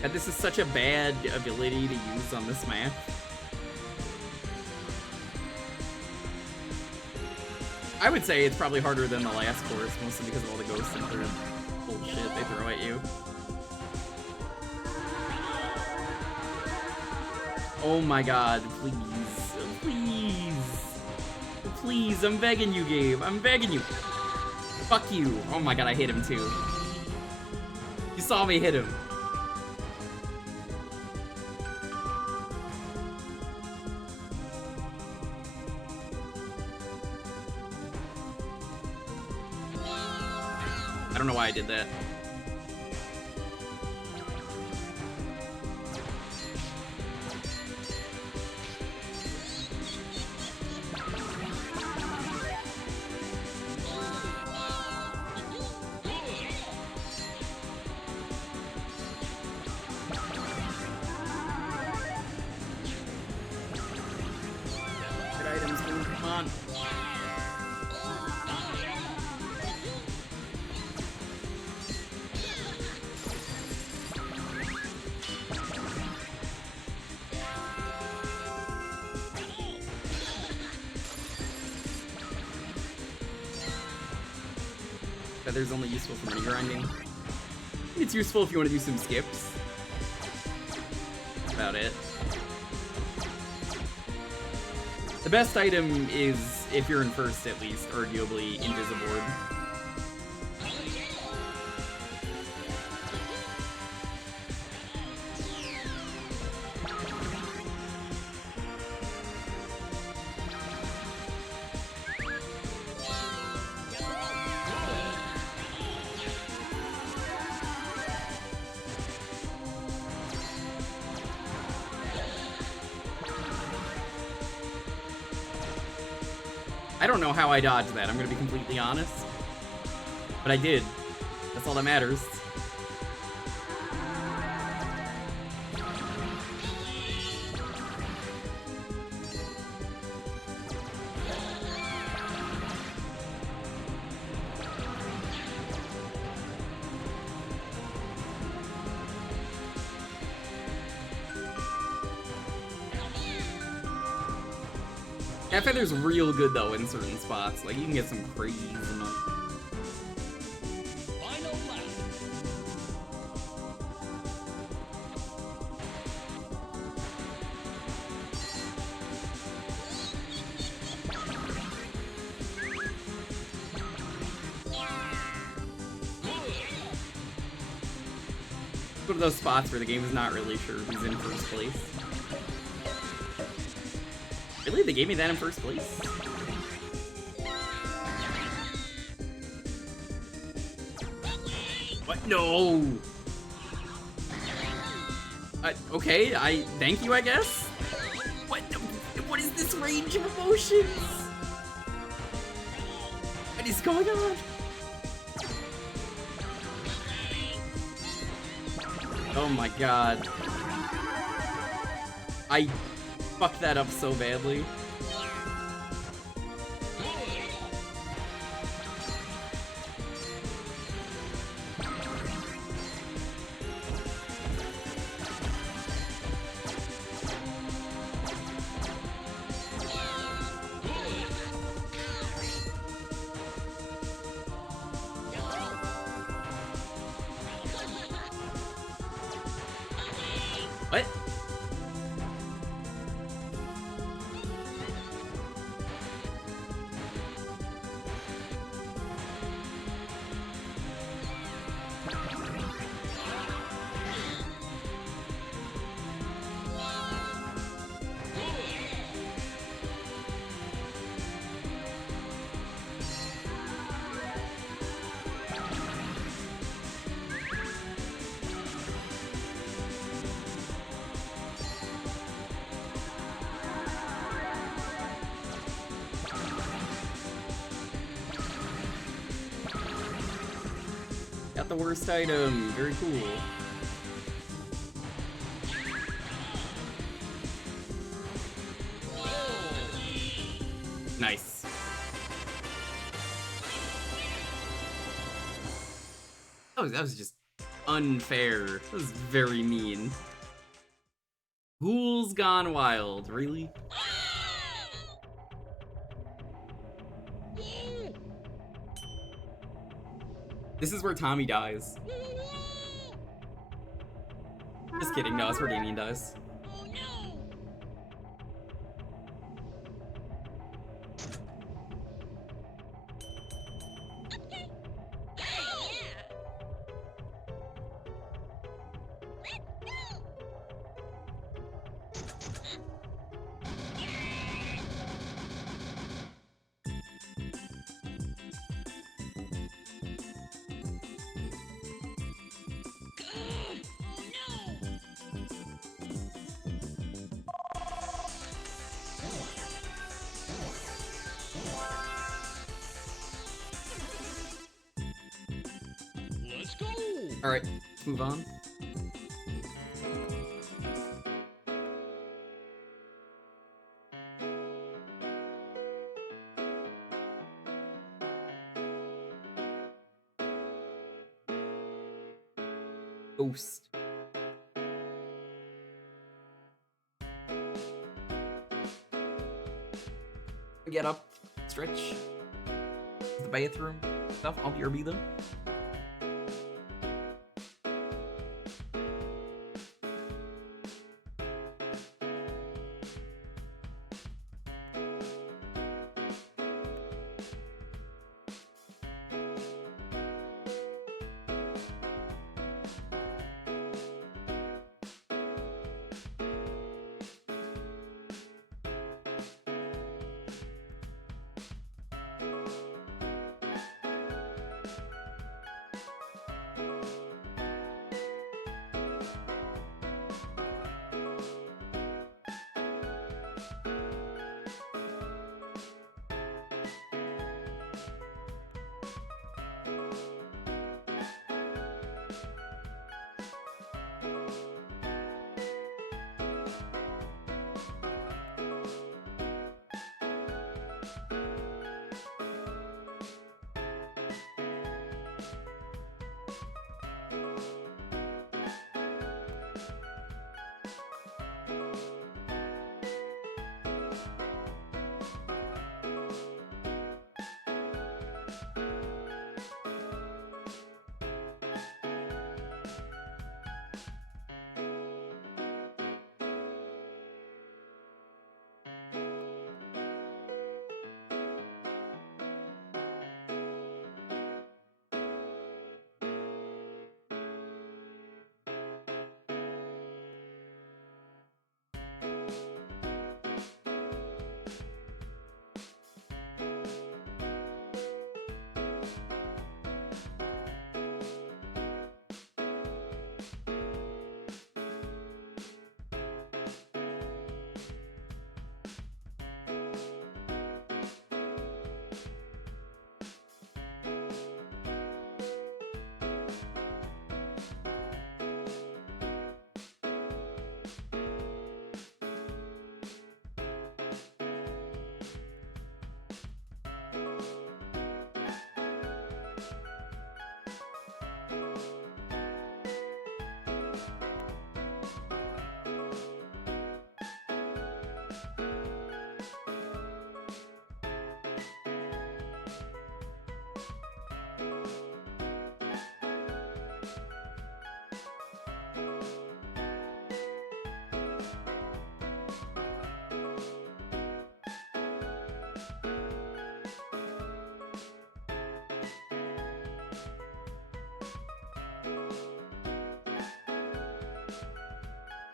God, this is such a bad ability to use on this map. I would say it's probably harder than the last course, mostly because of all the ghosts and other bullshit they throw at you. Oh my god, please. Please. Please, I'm begging you, Gabe. I'm begging you. Fuck you. Oh my god, I hit him too. You saw me hit him. I don't know why I did that. Good items, dude. Come on. Feather's only useful for money grinding. It's useful if you want to do some skips. That's about it. The best item is, if you're in first at least, arguably Invisiboard. I don't know how I dodged that, I'm gonna be completely honest. But I did. That's all that matters. Yeah, Feather's real good though in certain spots. Like you can get some crazy money. One of those spots where the game is not really sure who's in first place. Really? They gave me that in first place? What? No! Okay, thank you, I guess? What is this range of emotions? What is going on? Oh my god. I fucked that up so badly. What? Got the worst item. Very cool. Nice. That was just unfair. That was very mean. Ghouls Gone Wild. Really? This is where Tommy dies. Just kidding, no, it's where Damien dies. Alright, let's move on. Ghost. Get up, stretch. The bathroom stuff, I'll be them.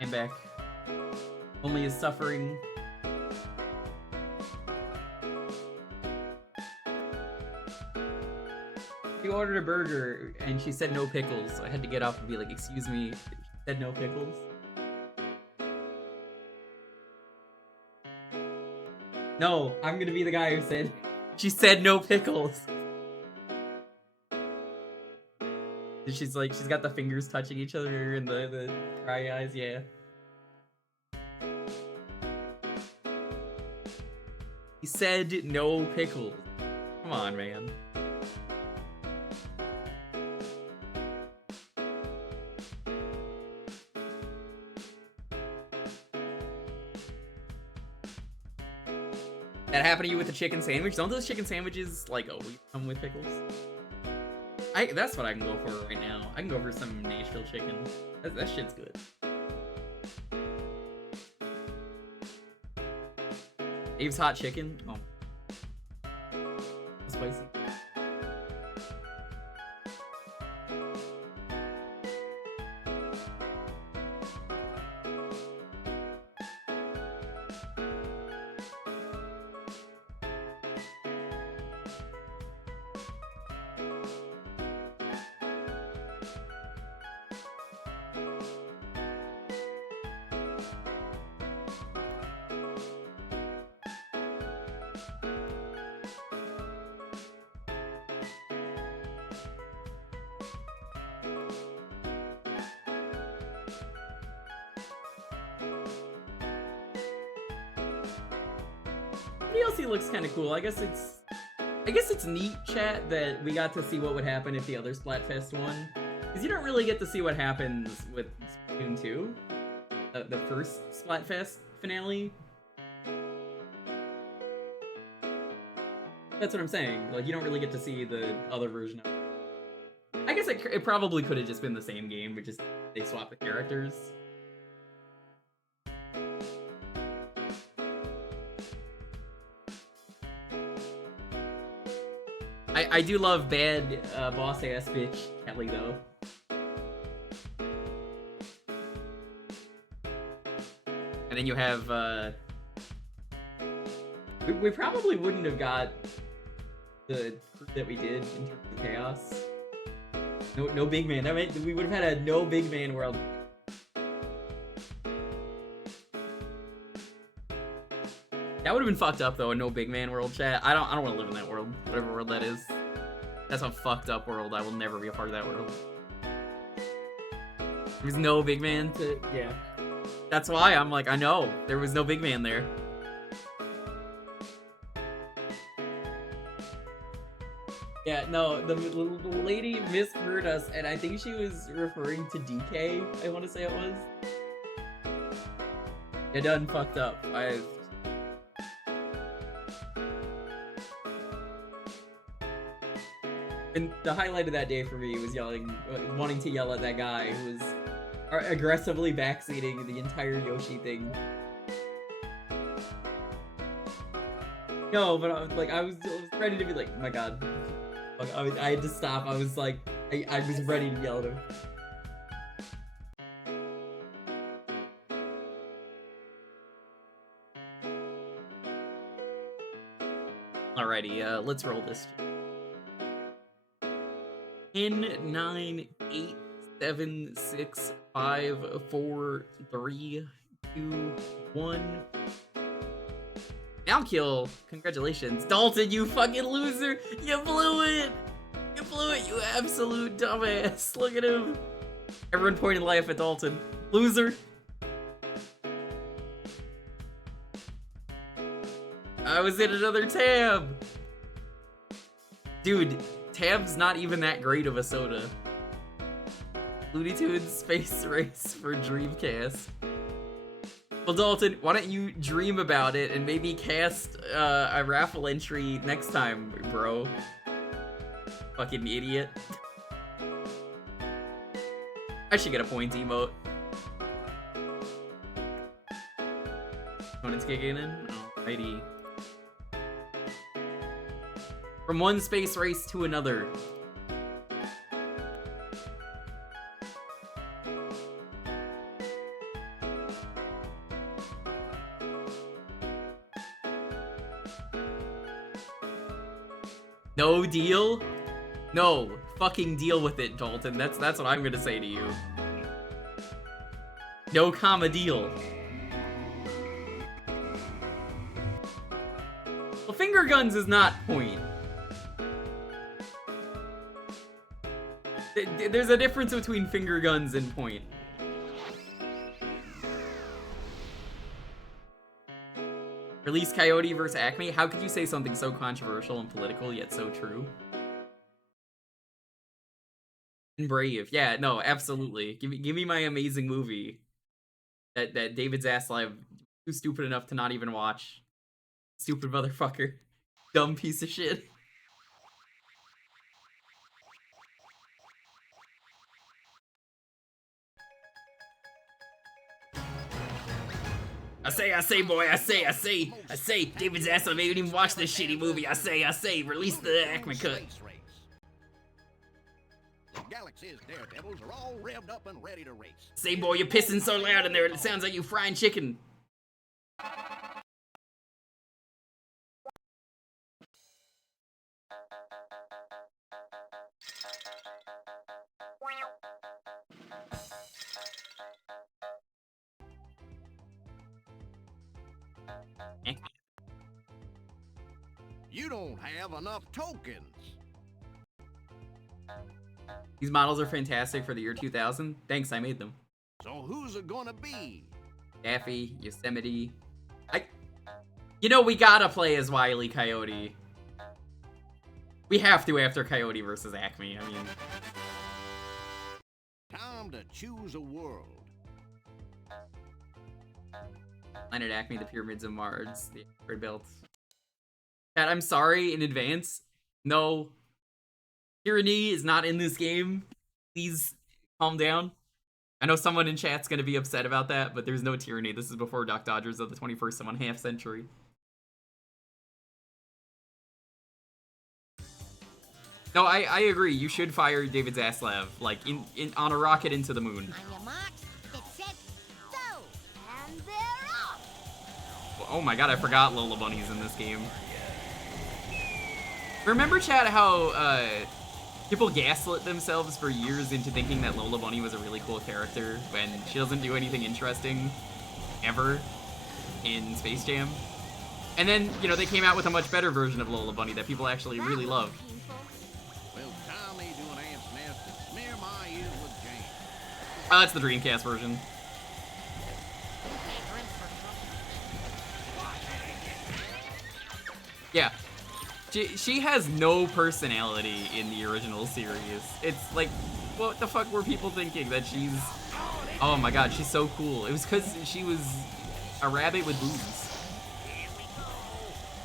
came back. Only is suffering. She ordered a burger and she said no pickles. So I had to get up and be like, excuse me, she said no pickles. No, I'm gonna be the guy who said, she said no pickles. She's like, she's got the fingers touching each other and the cry eyes, yeah. He said no pickles. Come on, man. That happened to you with the chicken sandwich? Don't those chicken sandwiches, like, always come with pickles? That's what I can go for right now. I can go for some Nashville chicken. That shit's good. Abe's hot chicken? Oh. Spicy. DLC looks kind of cool. I guess it's neat, chat, that we got to see what would happen if the other Splatfest won. Because you don't really get to see what happens with Splatoon 2, the first Splatfest finale. That's what I'm saying. Like, you don't really get to see the other version of it. I guess it probably could have just been the same game, but just they swap the characters. I do love bad boss ass bitch Kelly though. And then you have we probably wouldn't have got the group that we did in terms of chaos. No big man. That meant we would have had a no big man world. That would have been fucked up though, a no big man world, chat. I don't want to live in that world, whatever world that is. That's a fucked up world. I will never be a part of that world. There's no big man to, yeah. That's why I'm like, I know there was no big man there. Yeah, no, the lady misheard us, and I think she was referring to DK. I want to say it was. It done fucked up. And the highlight of that day for me was wanting to yell at that guy who was aggressively backseating the entire Yoshi thing. No, but I was ready to be like, my god. I had to stop. I was like, I was ready to yell at him. Alrighty, let's roll this. 10, 9, 8, 7, 6, 5, 4, 3, 2, 1. Now kill. Congratulations. Dalton, you fucking loser. You blew it. You blew it, you absolute dumbass. Look at him. Everyone pointed life at Dalton. Loser. I was in another tab. Dude, tab's not even that great of a soda. Looney Tunes Space Race for Dreamcast. Well, Dalton, why don't you dream about it and maybe cast a raffle entry next time, bro? Fucking idiot. I should get a point emote. When it's kicking in? Alrighty. From one space race to another. No deal? No. Fucking deal with it, Dalton. That's what I'm gonna say to you. No comma deal. Well, finger guns is not point. There's a difference between finger guns and point. Release Coyote versus Acme? How could you say something so controversial and political yet so true? And brave. Yeah, no, absolutely. Give me my amazing movie that David Zaslav too stupid enough to not even watch. Stupid motherfucker. Dumb piece of shit. I say, boy, I say, David Zaslav ain't even watched this shitty movie. I say, release the Acme cut. The Galaxy's daredevils are all revved up and ready to race. Say, boy, you're pissing so loud in there, it sounds like you frying chicken. You don't have enough tokens. These models are fantastic for the year 2000. Thanks, I made them. So who's it gonna be? Daffy, Yosemite. You know, we gotta play as Wile E. Coyote. We have to after Coyote versus Acme, I mean. Time to choose a world. Planet Acme, the Pyramids of Mars, the Asteroid Belt. Chat, I'm sorry in advance. No. Tyranny is not in this game. Please calm down. I know someone in chat's gonna be upset about that, but there's no tyranny. This is before Duck Dodgers of the 21st and 1/2 century. No, I agree. You should fire David Zaslav, like, on a rocket into the moon. On your marks, get set, go! And they're off! Oh my god, I forgot Lola Bunny's in this game. Remember, chat, how people gaslit themselves for years into thinking that Lola Bunny was a really cool character when she doesn't do anything interesting ever in Space Jam? And then, you know, they came out with a much better version of Lola Bunny that people actually really love. Well, Tommy do an ant's nest and smear my ears with jam. Oh, that's the Dreamcast version. Yeah. She has no personality in the original series. It's like, what the fuck were people thinking? That she's... Oh my god, she's so cool. It was because she was a rabbit with boobs.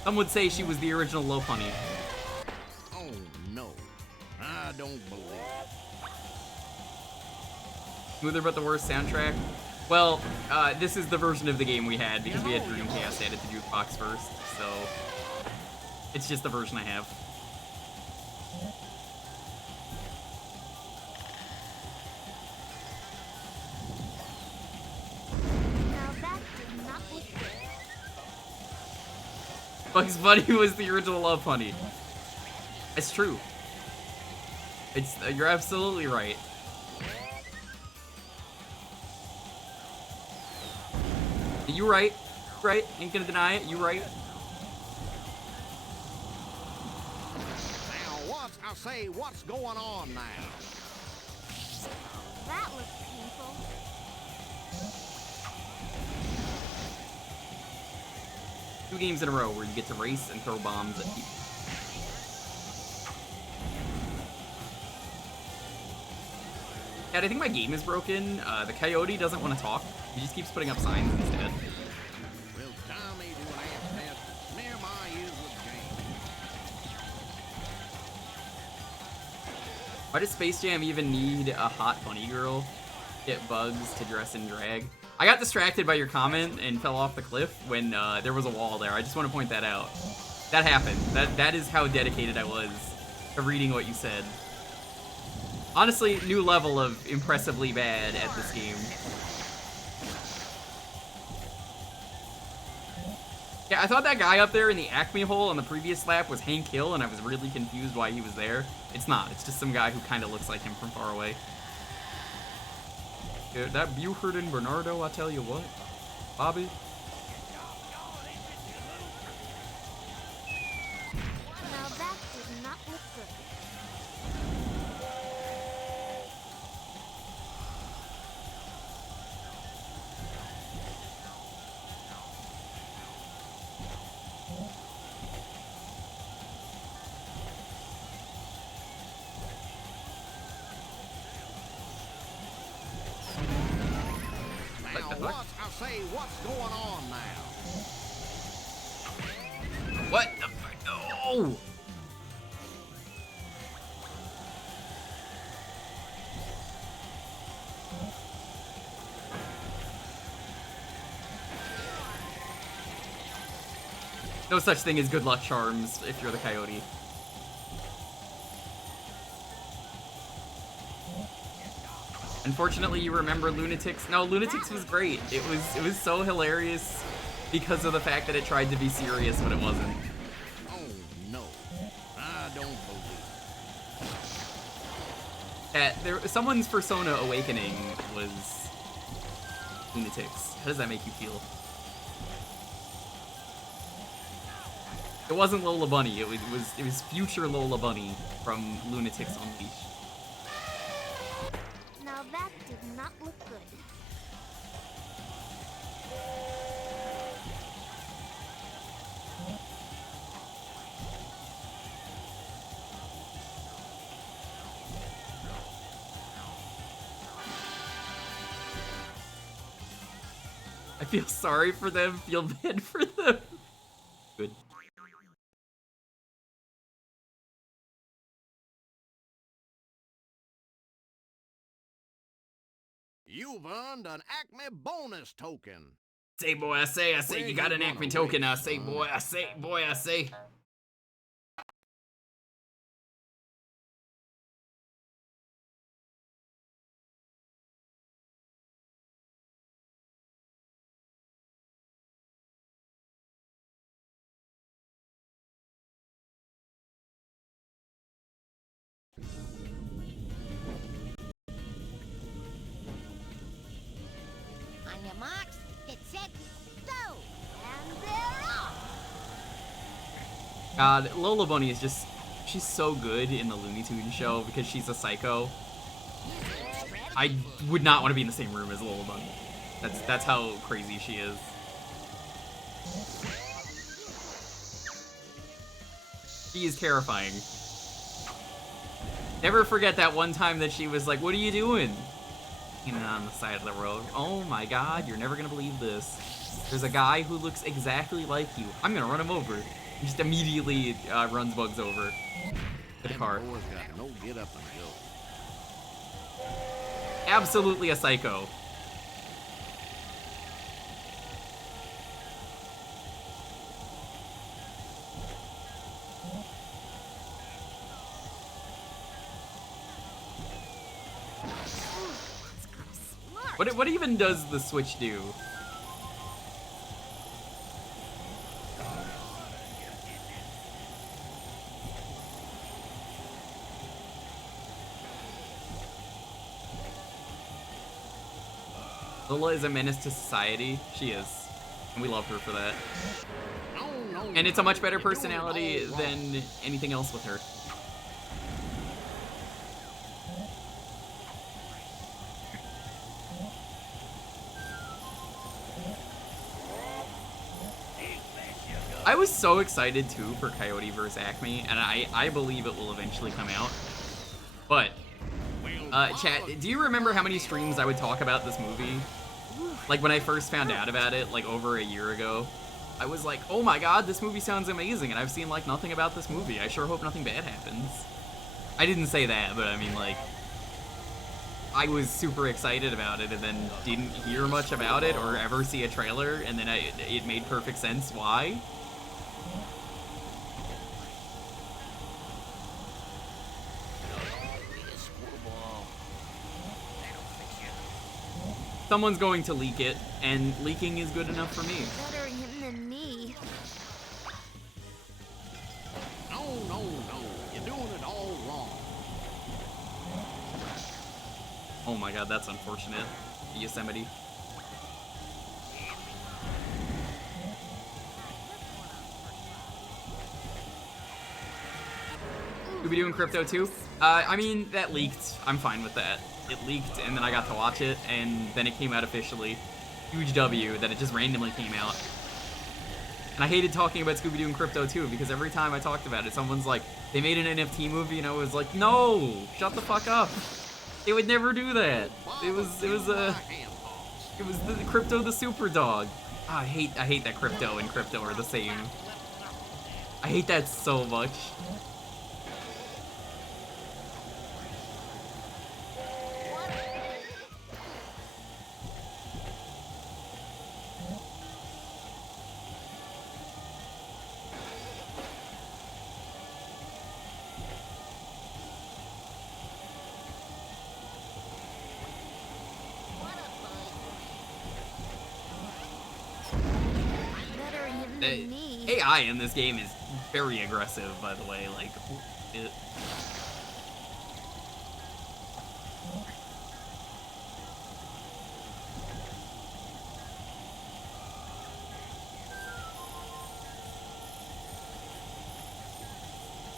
Some would say she was the original Lopunny. Oh no, I don't believe it. Smoother but the worst soundtrack? Well, this is the version of the game we had because we had Dreamcast added to Jewkbox first, so... It's just the version I have. Now that did not look good. Bugs Bunny was the original Love Honey. It's true. It's you're absolutely right. You right. Right. Ain't gonna deny it. You right. I say, what's going on now? That looks painful. Two games in a row where you get to race and throw bombs at people. Dad, I think my game is broken. The Coyote doesn't want to talk. He just keeps putting up signs instead. Will Tommy do an ant's nest and smear my ears with jam? Why does Space Jam even need a hot bunny girl? Get Bugs to dress in drag? I got distracted by your comment and fell off the cliff when there was a wall there. I just want to point that out. That happened. That is how dedicated I was to reading what you said. Honestly, new level of impressively bad at this game. Yeah, I thought that guy up there in the Acme hole on the previous lap was Hank Hill, and I was really confused why he was there. It's not. It's just some guy who kind of looks like him from far away. Yeah, that Buford and Bernardo, I tell you what. Bobby. Now that did not look good. What's going on now? What the fuck? No! No such thing as good luck charms if you're the coyote. Unfortunately, you remember Lunatics. No, Lunatics was great. It was so hilarious because of the fact that it tried to be serious, but it wasn't. Oh no, I don't believe. Someone's Persona Awakening was Lunatics. How does that make you feel? It wasn't Lola Bunny. It was future Lola Bunny from Lunatics Unleashed. Now that did not look good. I feel sorry for them, feel bad for them. Good. You've earned an Acme bonus token. Say, boy, I say, you got an Acme token. I say, boy, I say, boy, I say. On your marks, get set, go! And they're off! God, Lola Bunny is just, she's so good in the Looney Tunes show because she's a psycho. I would not want to be in the same room as Lola Bunny. That's how crazy she is. She is terrifying. Never forget that one time that she was like, "What are you doing?" On the side of the road. Oh my god, you're never gonna believe this. There's a guy who looks exactly like you. I'm gonna run him over. He just immediately runs Bugs over with the car. Boy's got no get up and go. Absolutely a psycho. What even does the switch do? Lola is a menace to society. She is. And we love her for that. And it's a much better personality than anything else with her. I was so excited too for Coyote vs. Acme, and I believe it will eventually come out. But, chat, do you remember how many streams I would talk about this movie? Like when I first found out about it, like over a year ago, I was like, oh my god, this movie sounds amazing, and I've seen like nothing about this movie. I sure hope nothing bad happens. I didn't say that, but I mean like, I was super excited about it and then didn't hear much about it or ever see a trailer, and then it made perfect sense why. Someone's going to leak it, and leaking is good enough for me. Better him than me. Oh my god, that's unfortunate. Yosemite. Scooby-Doo and Crypto 2? I mean, that leaked. I'm fine with that. It leaked, and then I got to watch it, and then it came out officially. Huge W that it just randomly came out. And I hated talking about Scooby-Doo and Crypto 2, because every time I talked about it, someone's like, they made an NFT movie, and I was like, no! Shut the fuck up! They would never do that! It was the Crypto the Super Dog. Oh, I hate that Crypto and Crypto are the same. I hate that so much. AI in this game is very aggressive, by the way. Like, it...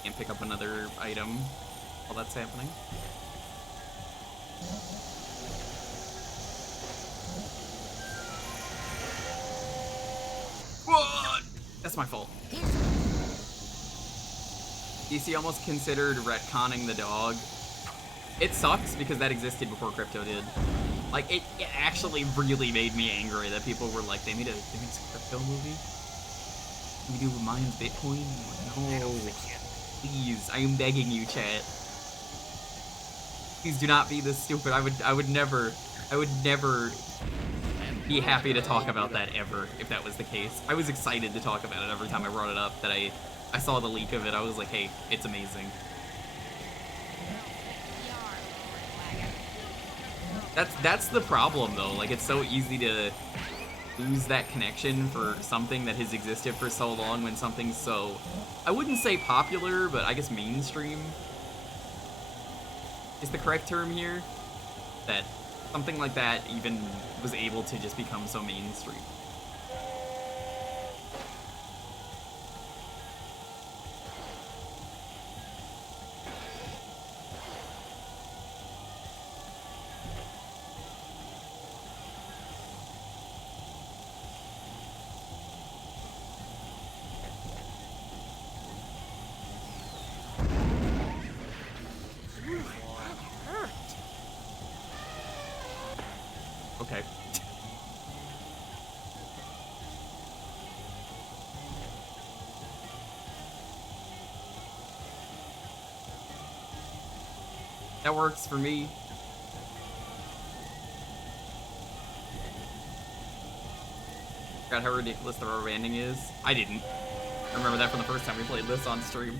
Can't pick up another item while that's happening. What? That's my fault. DC almost considered retconning the dog. It sucks because that existed before Crypto did. Like, it actually really made me angry that people were like, they made a Crypto movie? Can we do Mine's Bitcoin? No. Please, I am begging you, chat. Please do not be this stupid. I would never be happy to talk about that ever if that was the case. I was excited to talk about it every time I brought it up, that I saw the leak of it. I was like, hey, it's amazing. That's the problem though. Like, it's so easy to lose that connection for something that has existed for so long when something's so, I wouldn't say popular, but I guess mainstream is the correct term here. That something like that even was able to just become so mainstream. Okay. That works for me. Forgot how ridiculous the rubber banding is. I didn't. I remember that from the first time we played this on stream.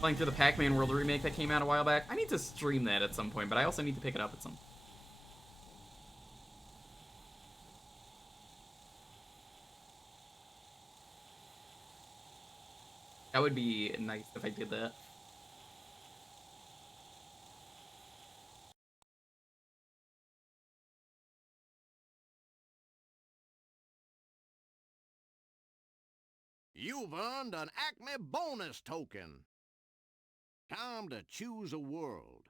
Playing through the Pac-Man World remake that came out a while back. I need to stream that at some point, but I also need to pick it up at some point. That would be nice if I did that. You've earned an Acme bonus token. Time to choose a world.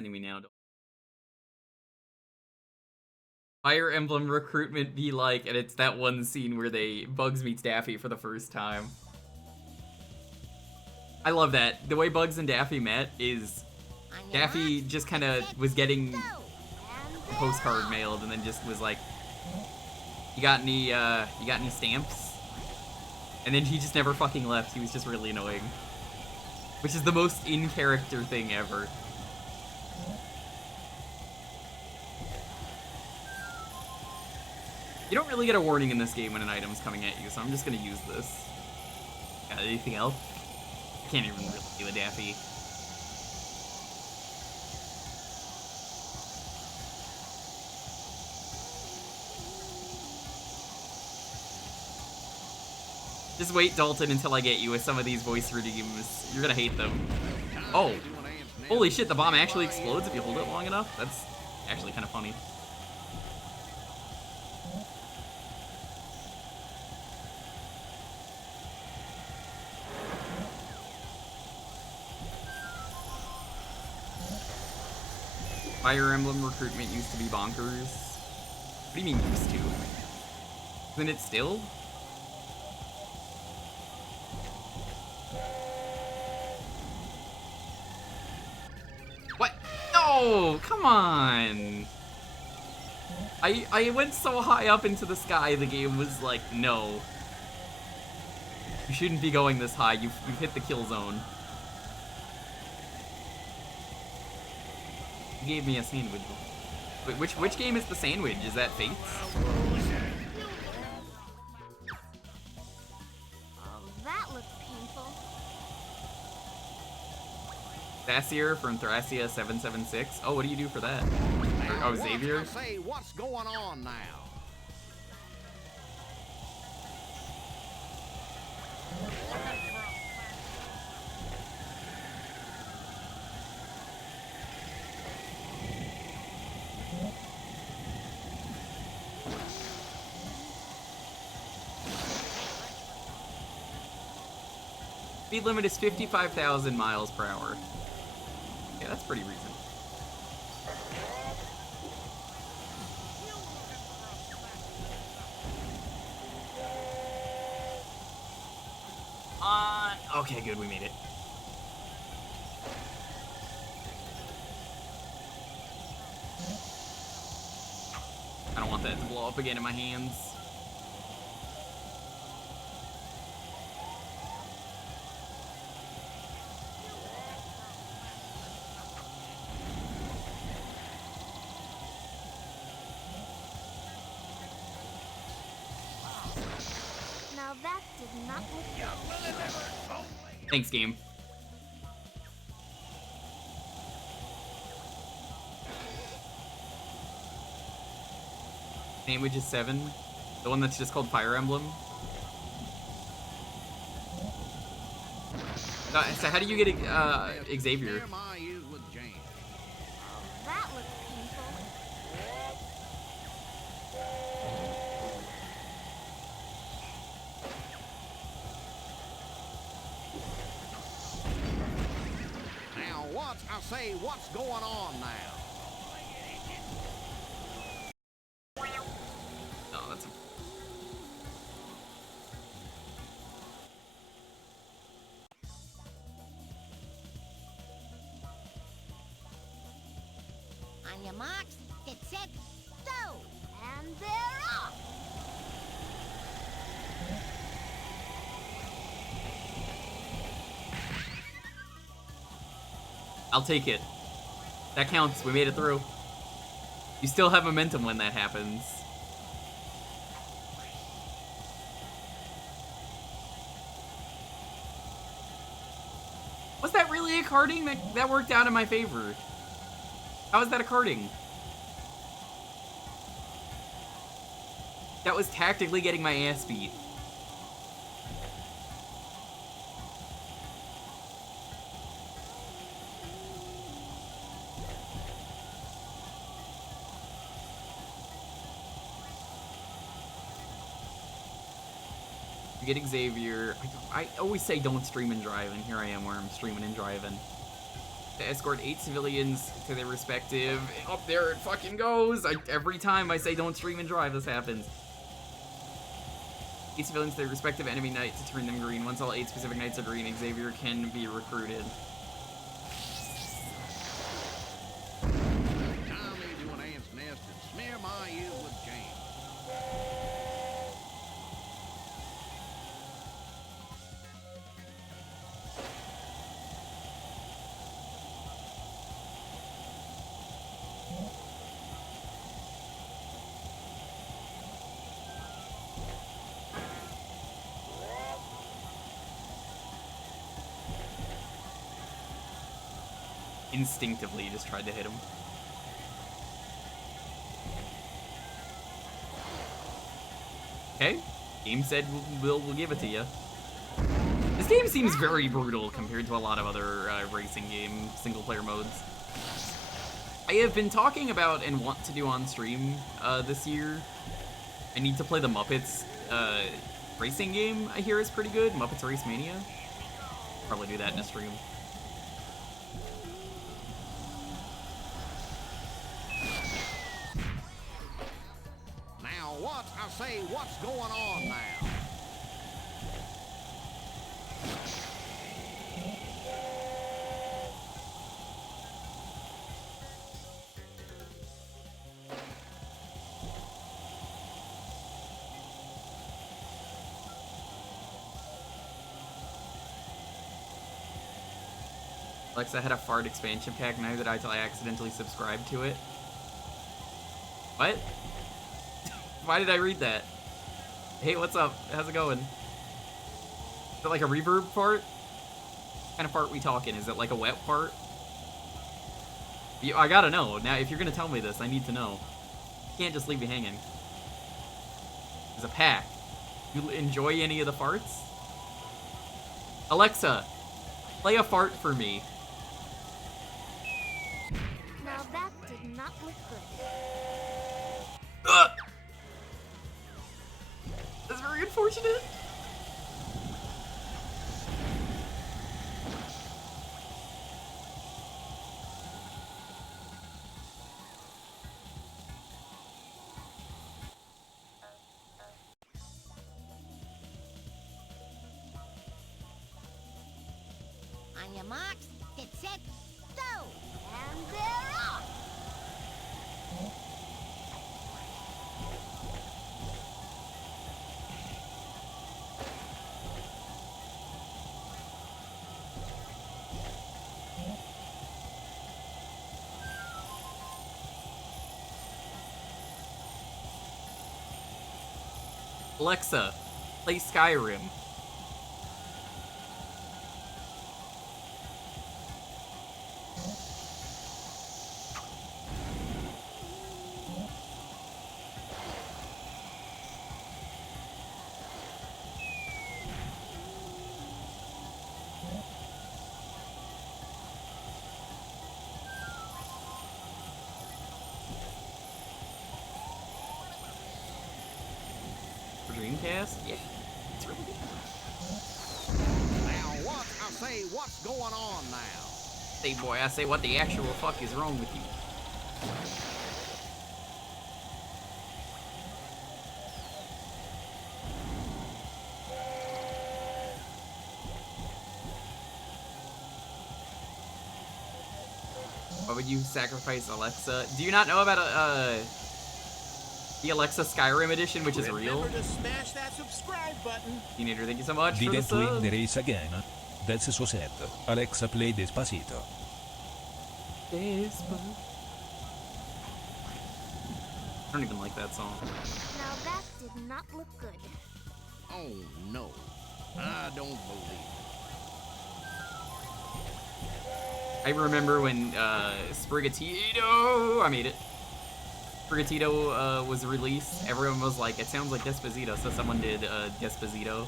Me now. Fire Emblem recruitment be like, and it's that one scene where Bugs meets Daffy for the first time. I love that. The way Bugs and Daffy met is Daffy just kind of was getting a postcard mailed and then just was like, you got any stamps? And then he just never fucking left. He was just really annoying. Which is the most in-character thing ever. You don't really get a warning in this game when an item's coming at you, so I'm just gonna use this. Got anything else? I can't even really do a Daffy. Just wait, Dalton, until I get you with some of these voice redeems. You're gonna hate them. Oh. Holy shit, the bomb actually explodes if you hold it long enough? That's actually kind of funny. Fire Emblem recruitment used to be bonkers. What do you mean used to? Isn't it still? What? No! Come on! I went so high up into the sky, the game was like, no. You shouldn't be going this high, you've hit the kill zone. You gave me a sandwich. Wait, which game is the sandwich? Is that Fates? Oh, that looks painful. Thassier from Thracia 776. Oh, what do you do for that? Oh, Xavier? Say what's going on now. Speed limit is 55,000 miles per hour. Yeah, that's pretty reasonable. Okay, good, we made it. I don't want that to blow up again in my hands. Now that did not look good. Thanks, game. Sandwich is 7. The one that's just called Fire Emblem. So how do you get Xavier? That looks painful. Now what's going on now? Oh, that's a... On your marks, get set, go! And they're off! I'll take it. That counts. We made it through. You still have momentum when that happens. Was that really a carding? That worked out in my favor. How is that a carding? That was tactically getting my ass beat. Get Xavier. I always say don't stream and drive, and here I am where I'm streaming and driving. To escort 8 civilians to their respective... Up there it fucking goes! Every time I say don't stream and drive, this happens. 8 civilians to their respective enemy knight to turn them green. Once all 8 specific knights are green, Xavier can be recruited. Time leads to an ant's nest and smear my ears with jam. Instinctively just tried to hit him. Okay, game said we'll give it to you. game seems very brutal compared to a lot of other racing game single-player modes. I have been talking about and want to do on stream this year. I need to play the Muppets racing game. I hear is pretty good. Muppets Race Mania. Probably do that in a stream. Now what? I say, what's going on now? Alexa had a fart expansion pack now that I accidentally subscribed to it. What? Why did I read that? Hey, what's up? How's it going? Is it like a reverb fart? What kind of fart we talking? Is it like a wet fart? I gotta know. Now, if you're gonna tell me this, I need to know. You can't just leave me hanging. There's a pack. You enjoy any of the farts? Alexa, play a fart for me. Now that did not look good. Ugh. That's very unfortunate. On your marks, get set, go! And they're off! Alexa, play Skyrim. Dreamcast? Yeah, it's really good. Now what? I say, what's going on now? Hey boy, I say, what the actual fuck is wrong with you? Why would you sacrifice Alexa? Do you not know about the Alexa Skyrim edition, which is real? Remember to smash that subscribe button. Teenager, thank you so much for the Didn't win sub. the race again. That's so sad. Alexa, play Despacito. Despacito. I don't even like that song. Now that did not look good. Oh no, I don't believe I remember when Sprigatito, I made it. Sprigatito was released. Everyone was like, it sounds like Despacito, so someone did Despacito.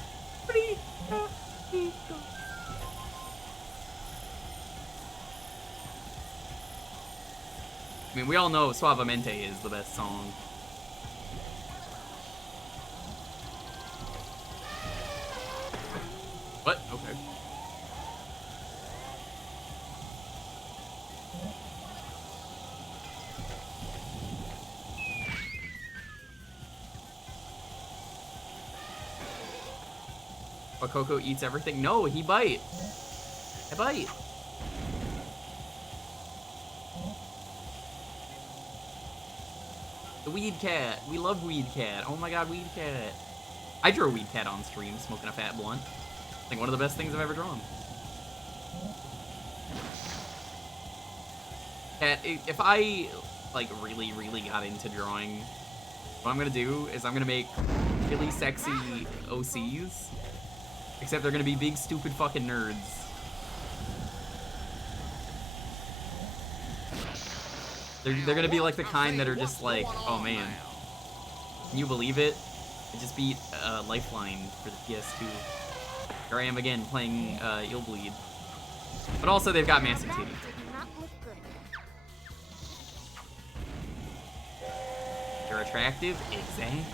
I mean, we all know Suavemente is the best song. What? Okay. But Coco eats everything? No, he bite. I bite. The Weed Cat. We love Weed Cat. Oh my god, Weed Cat. I drew a Weed Cat on stream, smoking a fat blunt. I think one of the best things I've ever drawn. Cat, if I, like, really got into drawing, what I'm gonna do is I'm gonna make really sexy OCs. Except they're gonna be big, stupid fucking nerds. They're gonna be like the kind that are just like, oh man, can you believe it? I just beat Lifeline for the PS2. Here I am again playing You'll Bleed. But also they've got massive titties. They're attractive? Exactly.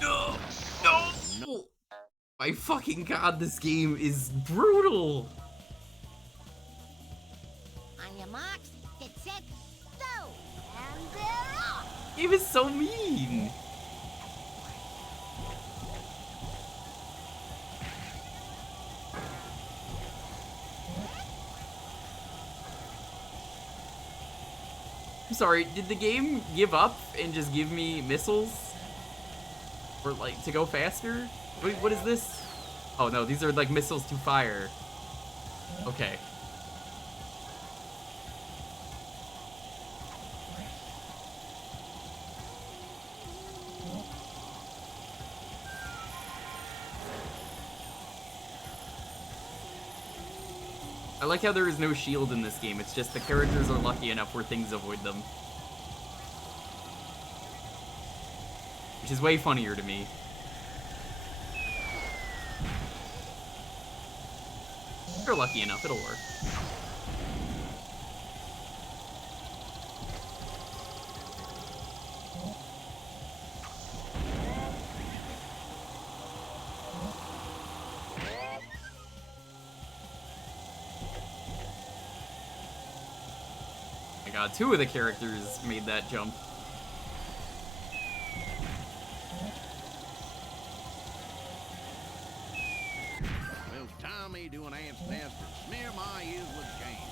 No! No! My fucking god, this game is brutal! On your marks, get set, go! And they're off! Game is so mean! I'm sorry, did the game give up and just give me missiles? Or like, to go faster? Wait, what is this? Oh no, these are like missiles to fire. Okay. I like how there is no shield in this game, it's just the characters are lucky enough where things avoid them. Which is way funnier to me. They're lucky enough, it'll work. Oh my god, 2 of the characters made that jump. Do an ant's nest and smear my ears with cane.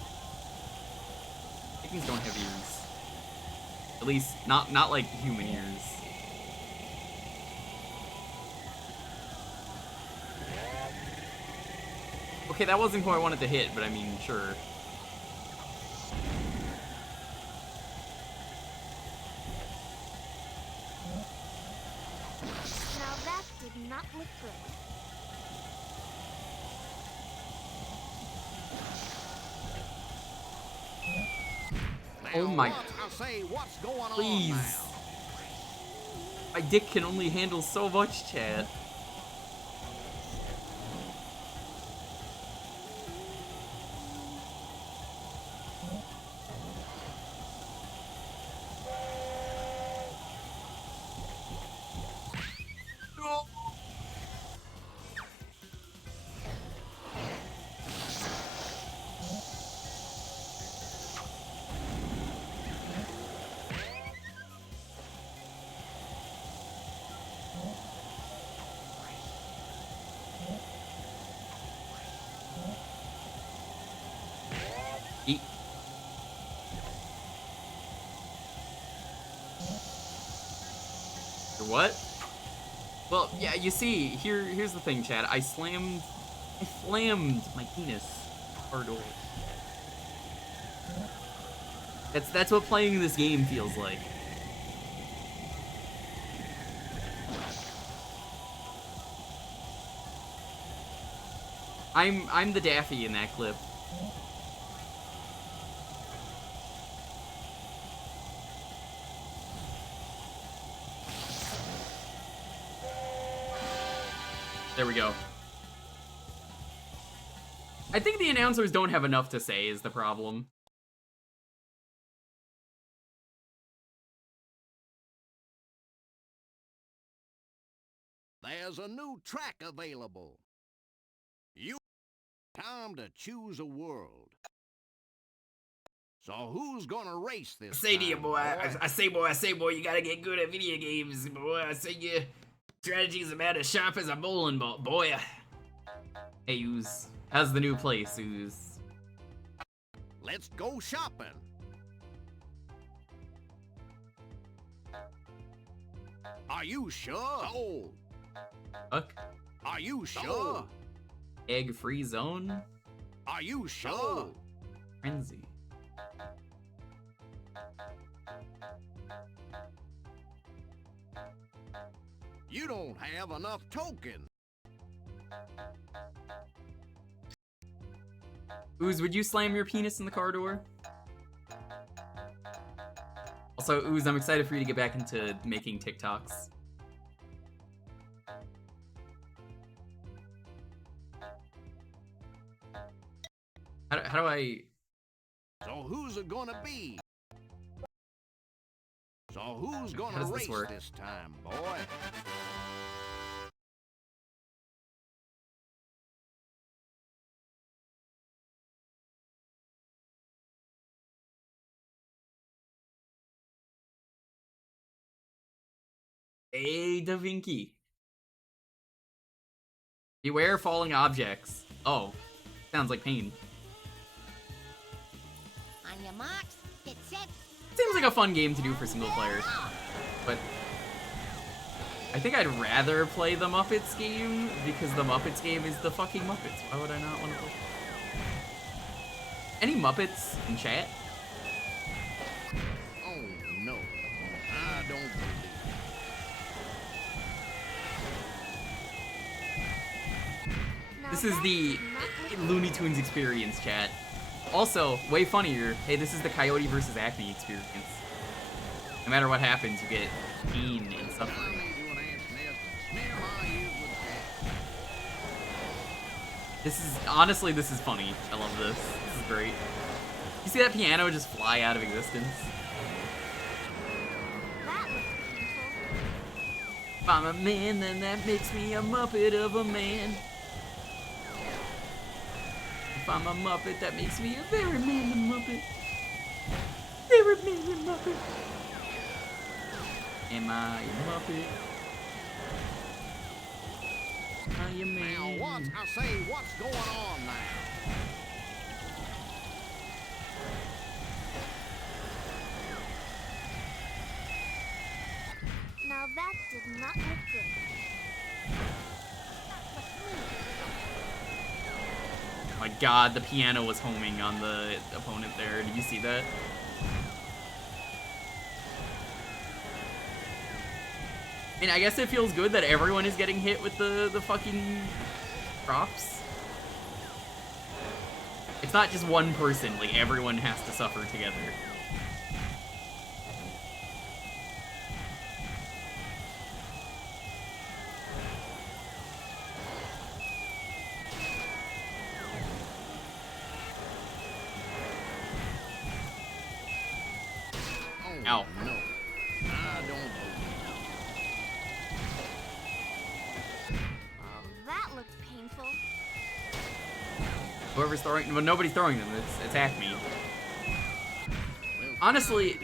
Chickens don't have ears. At least, not like human ears. Okay, that wasn't who I wanted to hit, but I mean, sure. Now that did not look good. Oh my... I say, what's going Please. on now? My dick can only handle so much, chat. Eat. What? Well, yeah, you see, here's the thing, Chad. I slammed my penis hard door. That's what playing this game feels like. I'm the Daffy in that clip. There we go. I think the announcers don't have enough to say is the problem. There's a new track available. Time to choose a world. So who's gonna race this? I say to you, boy, I say, boy, you gotta get good at video games, boy. I say your strategy's about as sharp as a bowling ball, boy. Hey, Ooze, how's the new place, Ooze? Let's go shopping. Are you sure? Oh. Fuck. Are you sure? Oh. Egg-free zone? Are you sure? Frenzy. You don't have enough tokens. Ooze, would you slam your penis in the car door? Also, Ooze, I'm excited for you to get back into making TikToks. how do I... So who's it gonna be? So who's How gonna does this race work? this time, boy? Hey, Da Vinci. Beware falling objects. Oh, sounds like pain. On your marks, get set. Seems like a fun game to do for single player, but I think I'd rather play the Muppets game because the Muppets game is the fucking Muppets. Why would I not want to play? Any Muppets in chat? Oh no, I don't believe it. This is the Looney Tunes experience, chat. Also, way funnier, hey, this is the Coyote versus Acme experience. No matter what happens, you get pain and suffering. This is, honestly, this is funny. I love this. This is great. You see that piano just fly out of existence? If I'm a man, then that makes me a Muppet of a man. If I'm a Muppet, that makes me a very manly Muppet. Very manly Muppet. Am I a Muppet? Am I a man? Now what? I say, what's going on now? Now that did not look good. Oh my god, the piano was homing on the opponent there. Did you see that? I mean, I guess it feels good that everyone is getting hit with the fucking props. It's not just one person, like everyone has to suffer together. Ow. No, I don't believe That looked painful. Whoever's throwing, well, nobody's throwing them. It's Acme. Honestly,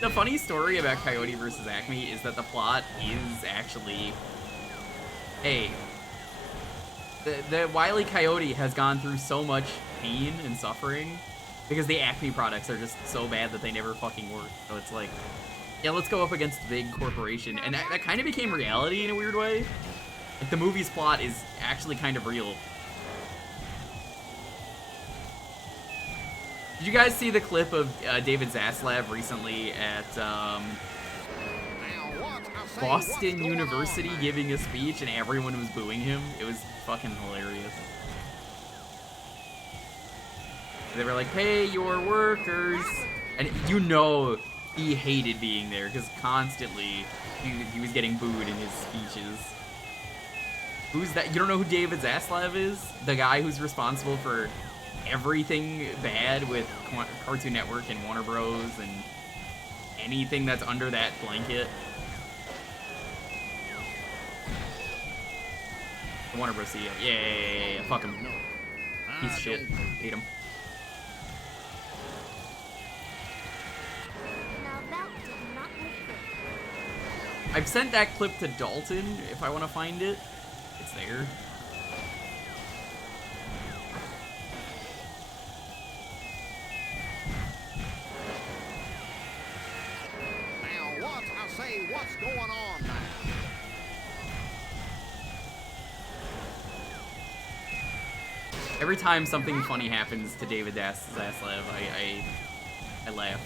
the funny story about Coyote versus Acme is that the plot is actually, hey, the Wile E. Coyote has gone through so much pain and suffering because the Acme products are just so bad that they never fucking work. So it's like, yeah, let's go up against a big corporation. And that kind of became reality in a weird way. Like, the movie's plot is actually kind of real. Did you guys see the clip of David Zaslav recently at Boston University giving a speech and everyone was booing him? It was fucking hilarious. They were like, pay your workers. And you know he hated being there because constantly he was getting booed in his speeches. Who's that? You don't know who David Zaslav is? The guy who's responsible for everything bad with Cartoon Network and Warner Bros. And anything that's under that blanket. Warner Bros. CEO. Yeah. Fuck him. Piece of shit. Hate him. I've sent that clip to Dalton if I want to find it. It's there. Now what? I say, what's going on now? Every time something funny happens to David Zaslav, I laugh.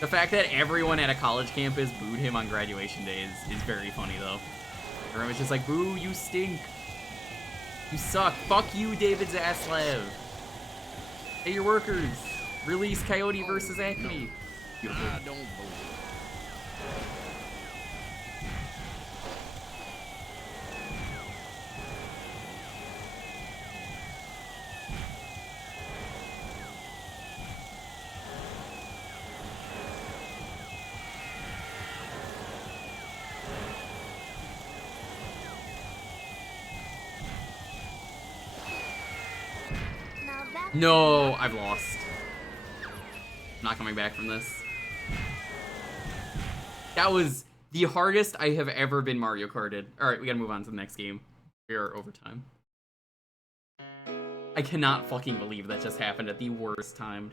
The fact that everyone at a college campus booed him on graduation day is very funny, though. Everyone's just like, boo, you stink. You suck. Fuck you, David Zaslav. Hey, your workers. Release Coyote versus Acme. Beautiful. I don't believe No, I've lost. I'm not coming back from this. That was the hardest I have ever been Mario Karted. Alright, we gotta move on to the next game. We are overtime. I cannot fucking believe that just happened at the worst time.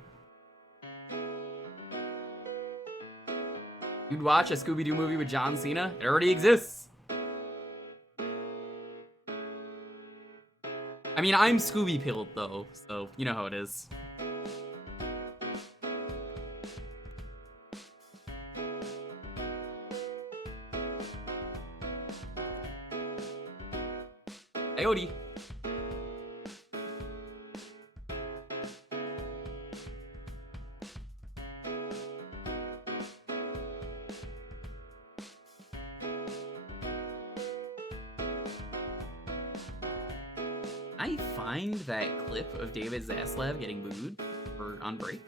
You'd watch a Scooby-Doo movie with John Cena? It already exists. I mean, I'm Scooby-pilled though, so you know how it is. Hey, Odie. I find that clip of David Zaslav getting booed for on break.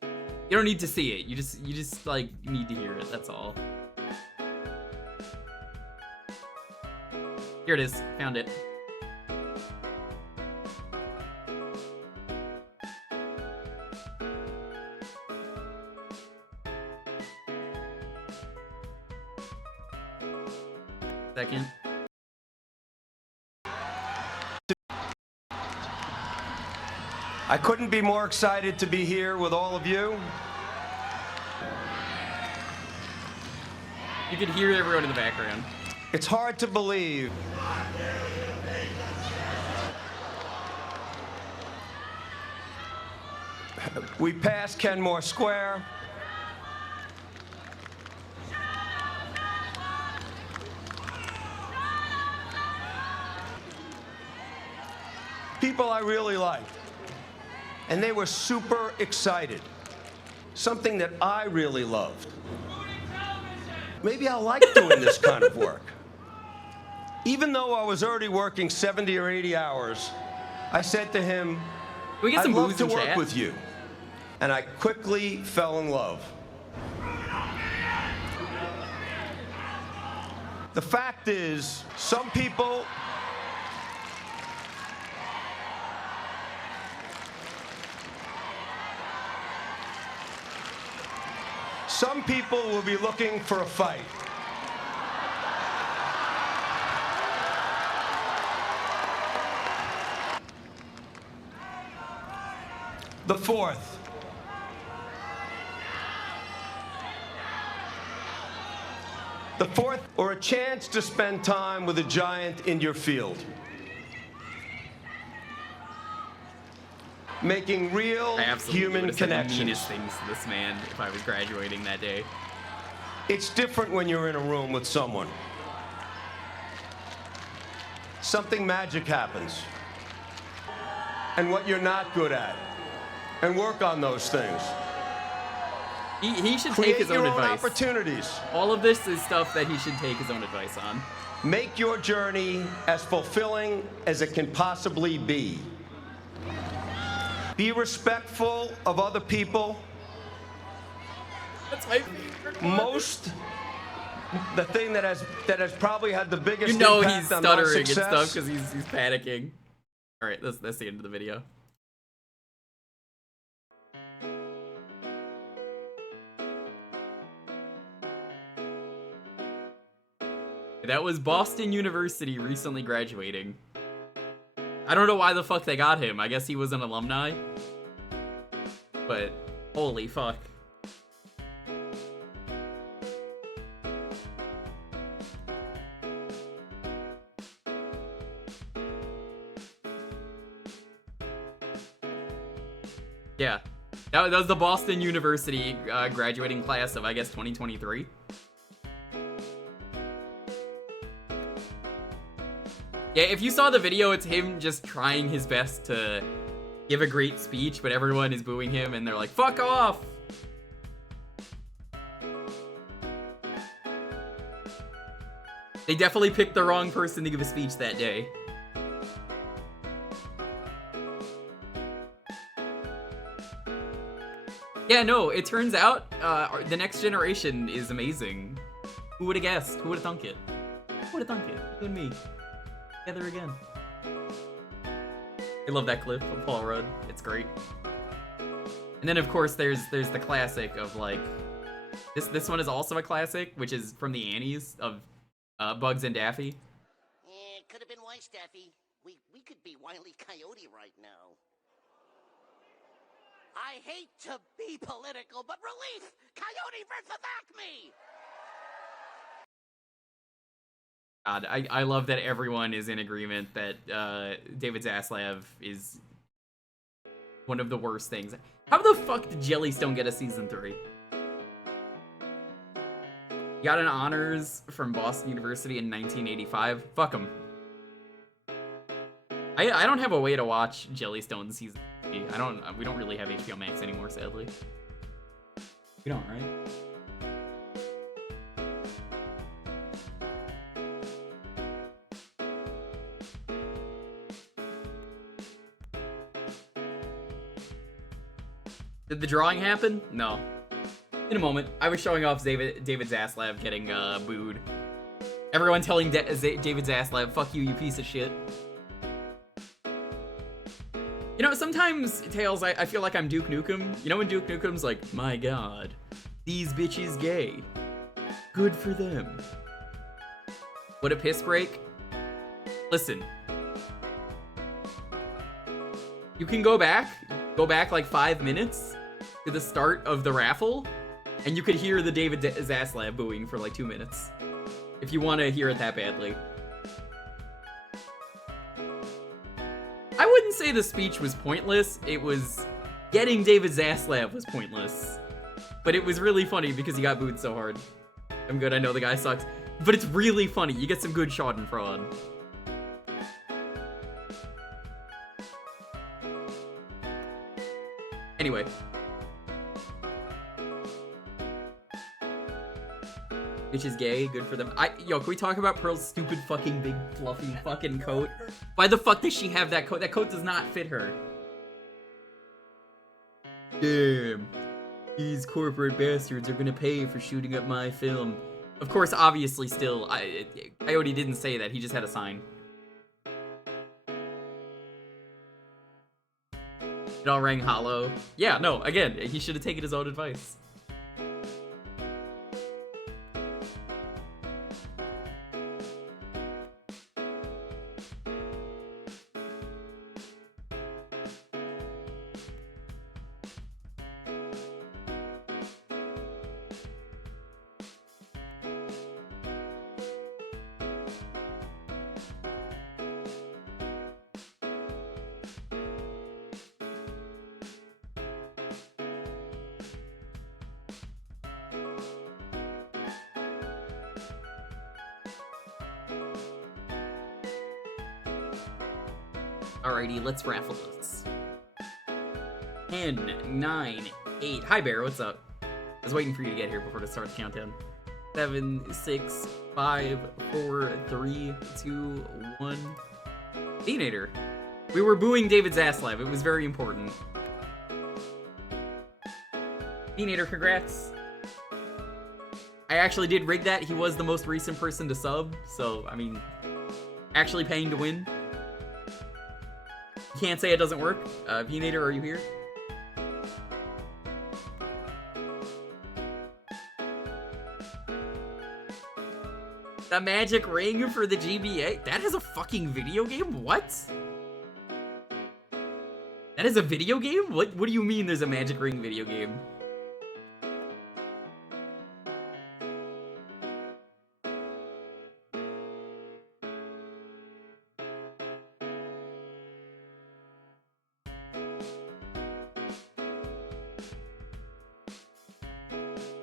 You don't need to see it. You just like need to hear it. That's all. Here it is. Found it. Second. I couldn't be more excited to be here with all of you. You can hear everyone in the background. It's hard to believe. We passed Kenmore Square. People I really liked. And they were super excited. Something that I really loved. Maybe I like doing this kind of work. Even though I was already working 70 or 80 hours, I said to him, I'd love to work with you. And I quickly fell in love. The fact is, some people will be looking for a fight. The fourth. The fourth, or a chance to spend time with a giant in your field. Making real human connections. The meanest things to this man if I was graduating that day. It's different when you're in a room with someone. Something magic happens. And what you're not good at. And work on those things. He should take his own advice. Opportunities. All of this is stuff that he should take his own advice on. Make your journey as fulfilling as it can possibly be. Be respectful of other people. That's my favorite one. The thing that has probably had the biggest you know impact he's on my stuttering and success. stuff because he's panicking. All right, that's the end of the video. That was Boston University recently graduating. I don't know why the fuck they got him. I guess he was an alumni. But holy fuck. Yeah. That was the Boston University graduating class of, I guess, 2023. Yeah, if you saw the video, it's him just trying his best to give a great speech, but everyone is booing him and they're like, fuck off! They definitely picked the wrong person to give a speech that day. Yeah, no, it turns out the next generation is amazing. Who would have guessed? Who would have thunk it? Who would have thunk it? You and me. Together again. I love that clip of Paul Rudd. It's great. And then of course there's the classic of like this one is also a classic, which is from the Annies of Bugs and Daffy. Yeah, could have been worse, Daffy. We could be Wile E. Coyote right now. I hate to be political, but relief! Coyote versus Acme! God, I love that everyone is in agreement that David Zaslav is one of the worst things. How the fuck did Jellystone get a season 3? Got an honors from Boston University in 1985. Fuck him. I don't have a way to watch Jellystone season 3. We don't really have HBO Max anymore, sadly. We don't, right? Did the drawing happen? No. In a moment. I was showing off David Zaslav getting booed. Everyone telling David Zaslav, fuck you, you piece of shit. You know, sometimes, Tails, I feel like I'm Duke Nukem. You know when Duke Nukem's like, my god, these bitches gay. Good for them. What a piss break. Listen. You can go back like 5 minutes to the start of the raffle, and you could hear the David Zaslav booing for like 2 minutes. If you want to hear it that badly. I wouldn't say the speech was pointless. It was... Getting David Zaslav was pointless. But it was really funny because he got booed so hard. I'm good, I know the guy sucks. But it's really funny. You get some good schadenfreude. Anyway. Bitch is gay, good for them. Yo, can we talk about Pearl's stupid fucking big fluffy fucking coat? Why the fuck does she have that coat? That coat does not fit her. Damn. These corporate bastards are gonna pay for shooting up my film. Of course, obviously still, Coyote didn't say that, he just had a sign. It all rang hollow. Yeah, no, again, he should have taken his own advice. Alrighty, let's raffle this. 10, 9, 8. Hi, Bear, what's up? I was waiting for you to get here before to start the countdown. 7, 6, 5, 4, 3, 2, 1. Deanator. We were booing David Zaslav. It was very important. Deanator, congrats. I actually did rig that. He was the most recent person to sub, so, I mean, actually paying to win. Can't say it doesn't work. Deanator, are you here? The magic ring for the GBA? That is a fucking video game? What? That is a video game? What do you mean there's a magic ring video game?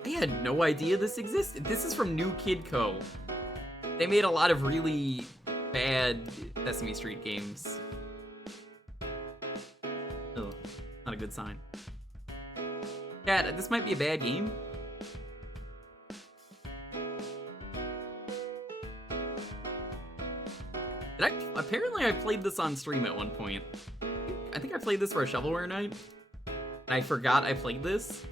I had no idea this existed. This is from New Kid Co. They made a lot of really bad Sesame Street games. Oh, not a good sign. Dad, this might be a bad game. Apparently I played this on stream at one point. I think I played this for a shovelware night. And I forgot I played this.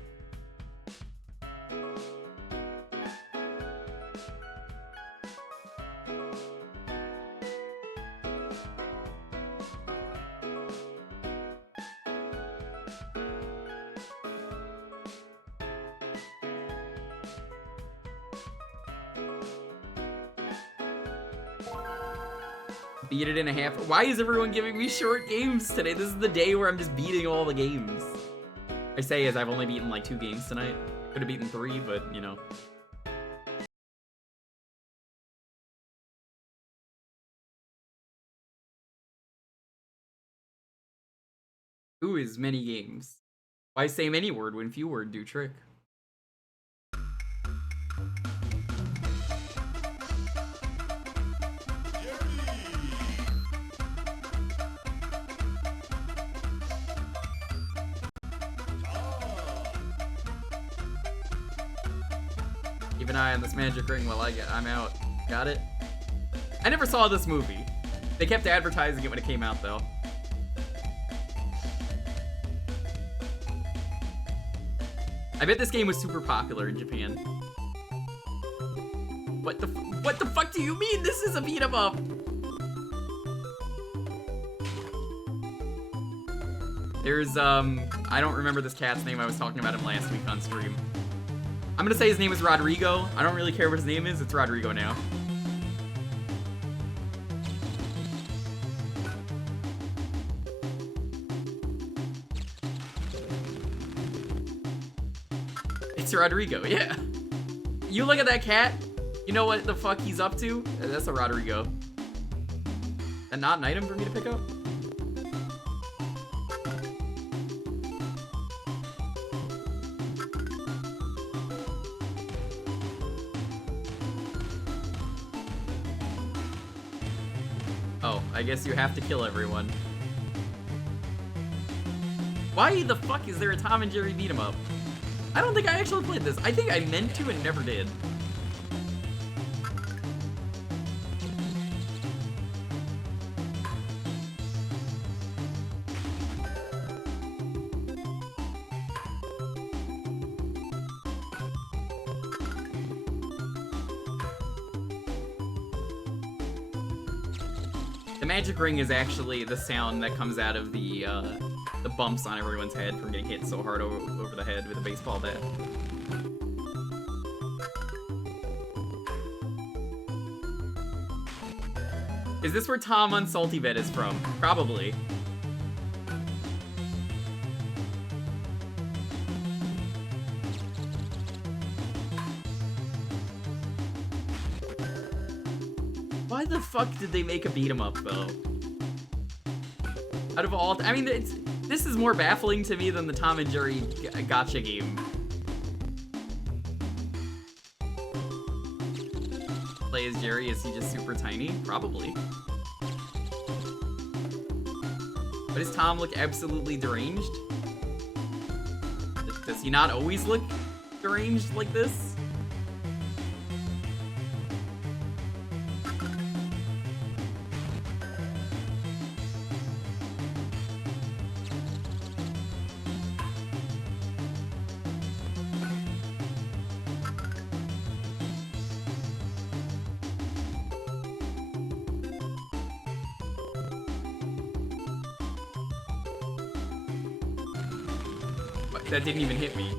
Beat it in a half. Why is everyone giving me short games today? This is the day where I'm just beating all the games. I say as I've only beaten like 2 games tonight. Could have beaten 3, but you know. Who is many games? Why say many word when few word do trick? Keep an eye on this magic ring while I'm out. Got it? I never saw this movie. They kept advertising it when it came out, though. I bet this game was super popular in Japan. What the fuck do you mean this is a beat 'em up? There's, I don't remember this cat's name. I was talking about him last week on stream. I'm gonna say his name is Rodrigo. I don't really care what his name is. It's Rodrigo now. It's Rodrigo, yeah. You look at that cat, you know what the fuck he's up to? That's a Rodrigo. That not an item for me to pick up? Oh, I guess you have to kill everyone. Why the fuck is there a Tom and Jerry beat 'em up? I don't think I actually played this. I think I meant to and never did. The magic ring is actually the sound that comes out of the bumps on everyone's head from getting hit so hard over the head with a baseball bat. Is this where Tom on Salty Bed is from? Probably. Why the fuck did they make a beat 'em up though? Out of all, I mean, this is more baffling to me than the Tom and Jerry gotcha game. Play as Jerry, is he just super tiny? Probably. But does Tom look absolutely deranged? Does he not always look deranged like this? That didn't even hit me.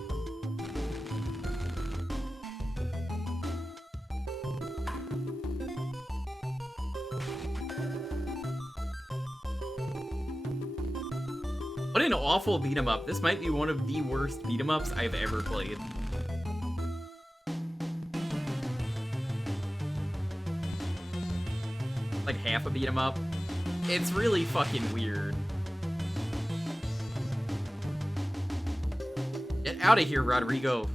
What an awful beat 'em up. This might be one of the worst beat 'em ups I've ever played. Like half a beat 'em up. It's really fucking weird. Get out of here, Rodrigo.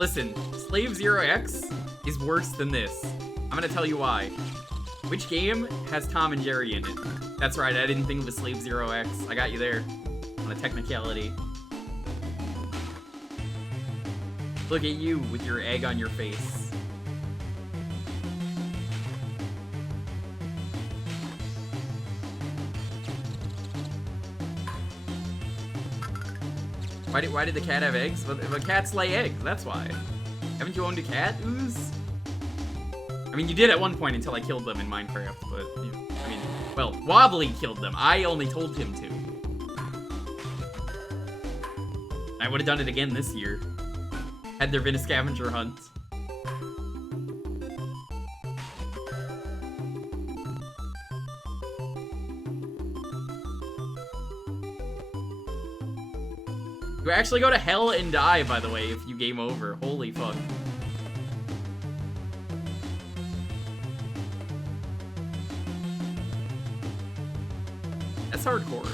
Listen, Slave Zero X is worse than this. I'm gonna tell you why. Which game has Tom and Jerry in it? That's right, I didn't think of a Slave Zero X. I got you there. On a technicality. Look at you with your egg on your face. Why did the cat have eggs? Well, cats lay eggs, that's why. Haven't you owned a cat, Ooze? I mean, you did at one point until I killed them in Minecraft, but, I mean, well, Wobbly killed them. I only told him to. I would have done it again this year, had there been a scavenger hunt. You actually go to hell and die, by the way, if you game over. Holy fuck. That's hardcore.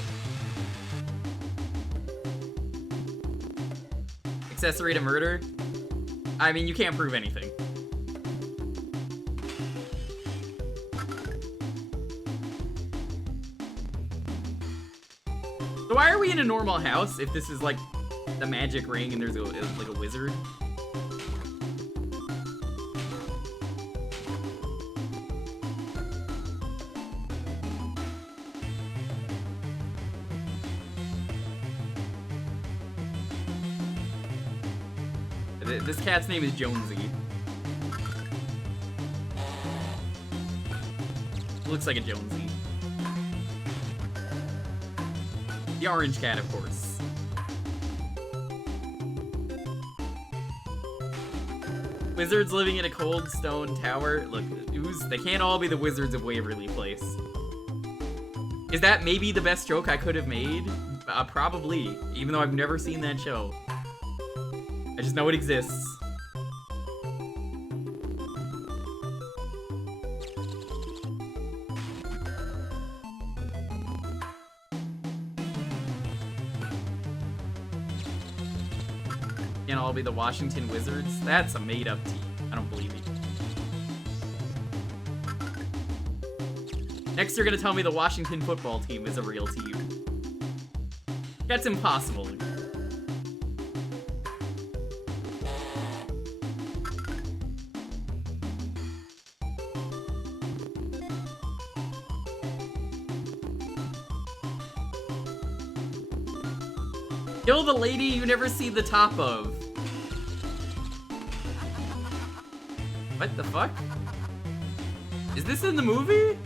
Accessory to murder? I mean, you can't prove anything. So why are we in a normal house if this is like the magic ring and there's like a wizard? This cat's name is Jonesy. Looks like a Jonesy. The orange cat, of course. Wizards living in a cold stone tower. Look, they can't all be the Wizards of Waverly Place. Is that maybe the best joke I could have made? Probably, even though I've never seen that show. I just know it exists. Can't all be the Washington Wizards? That's a made-up team. I don't believe it. Next, you're gonna tell me the Washington football team is a real team. That's impossible. Kill the lady you never see the top of. What the fuck? Is this in the movie?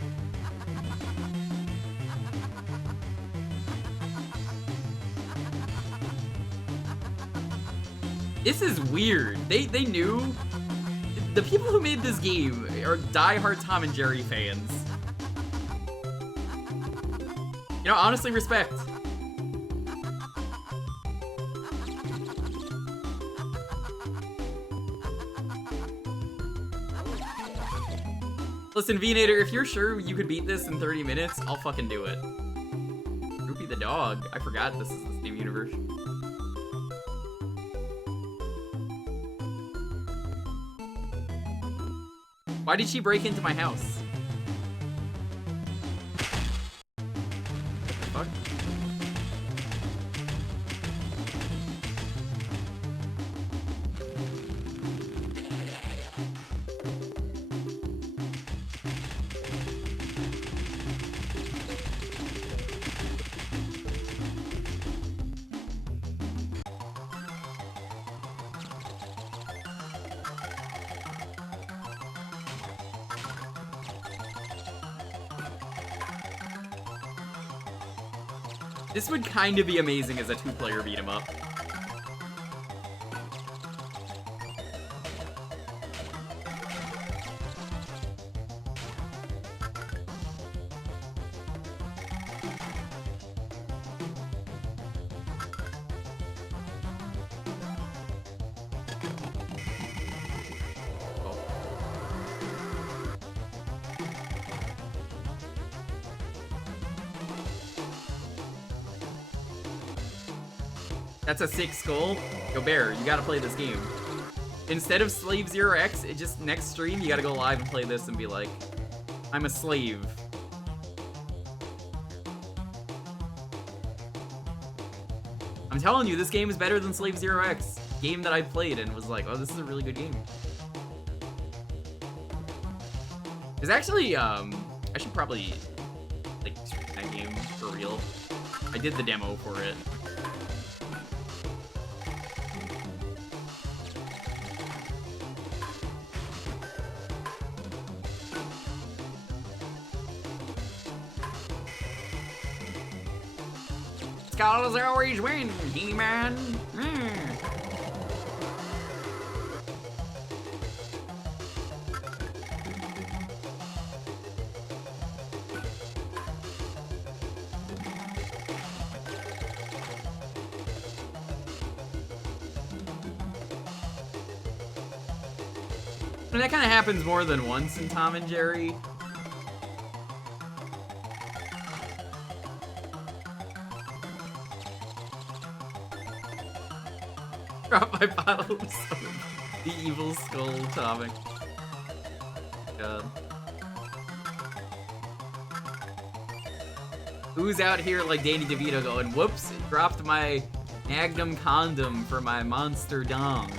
This is weird. They knew. The people who made this game are diehard Tom and Jerry fans. You know, honestly, respect. Listen, V-Nator, if you're sure you could beat this in 30 minutes, I'll fucking do it. Droopy the dog. I forgot this is the same universe. Why did she break into my house? What the fuck? This would kind of be amazing as a two-player beat-em-up. That's a 6 skull. Yo, Bear, you gotta play this game. Instead of Slave 0X, it just next stream, you gotta go live and play this and be like, I'm a slave. I'm telling you, this game is better than Slave 0X. Game that I played and was like, oh, this is a really good game. It's actually, I should probably, like, stream that game for real. I did the demo for it. Scholars always win, He-Man. I mean, that kind of happens more than once in Tom and Jerry. Drop my bottle of soda. The evil skull Tomic. God. Who's out here like Danny DeVito going, whoops, it dropped my Magnum condom for my monster dong.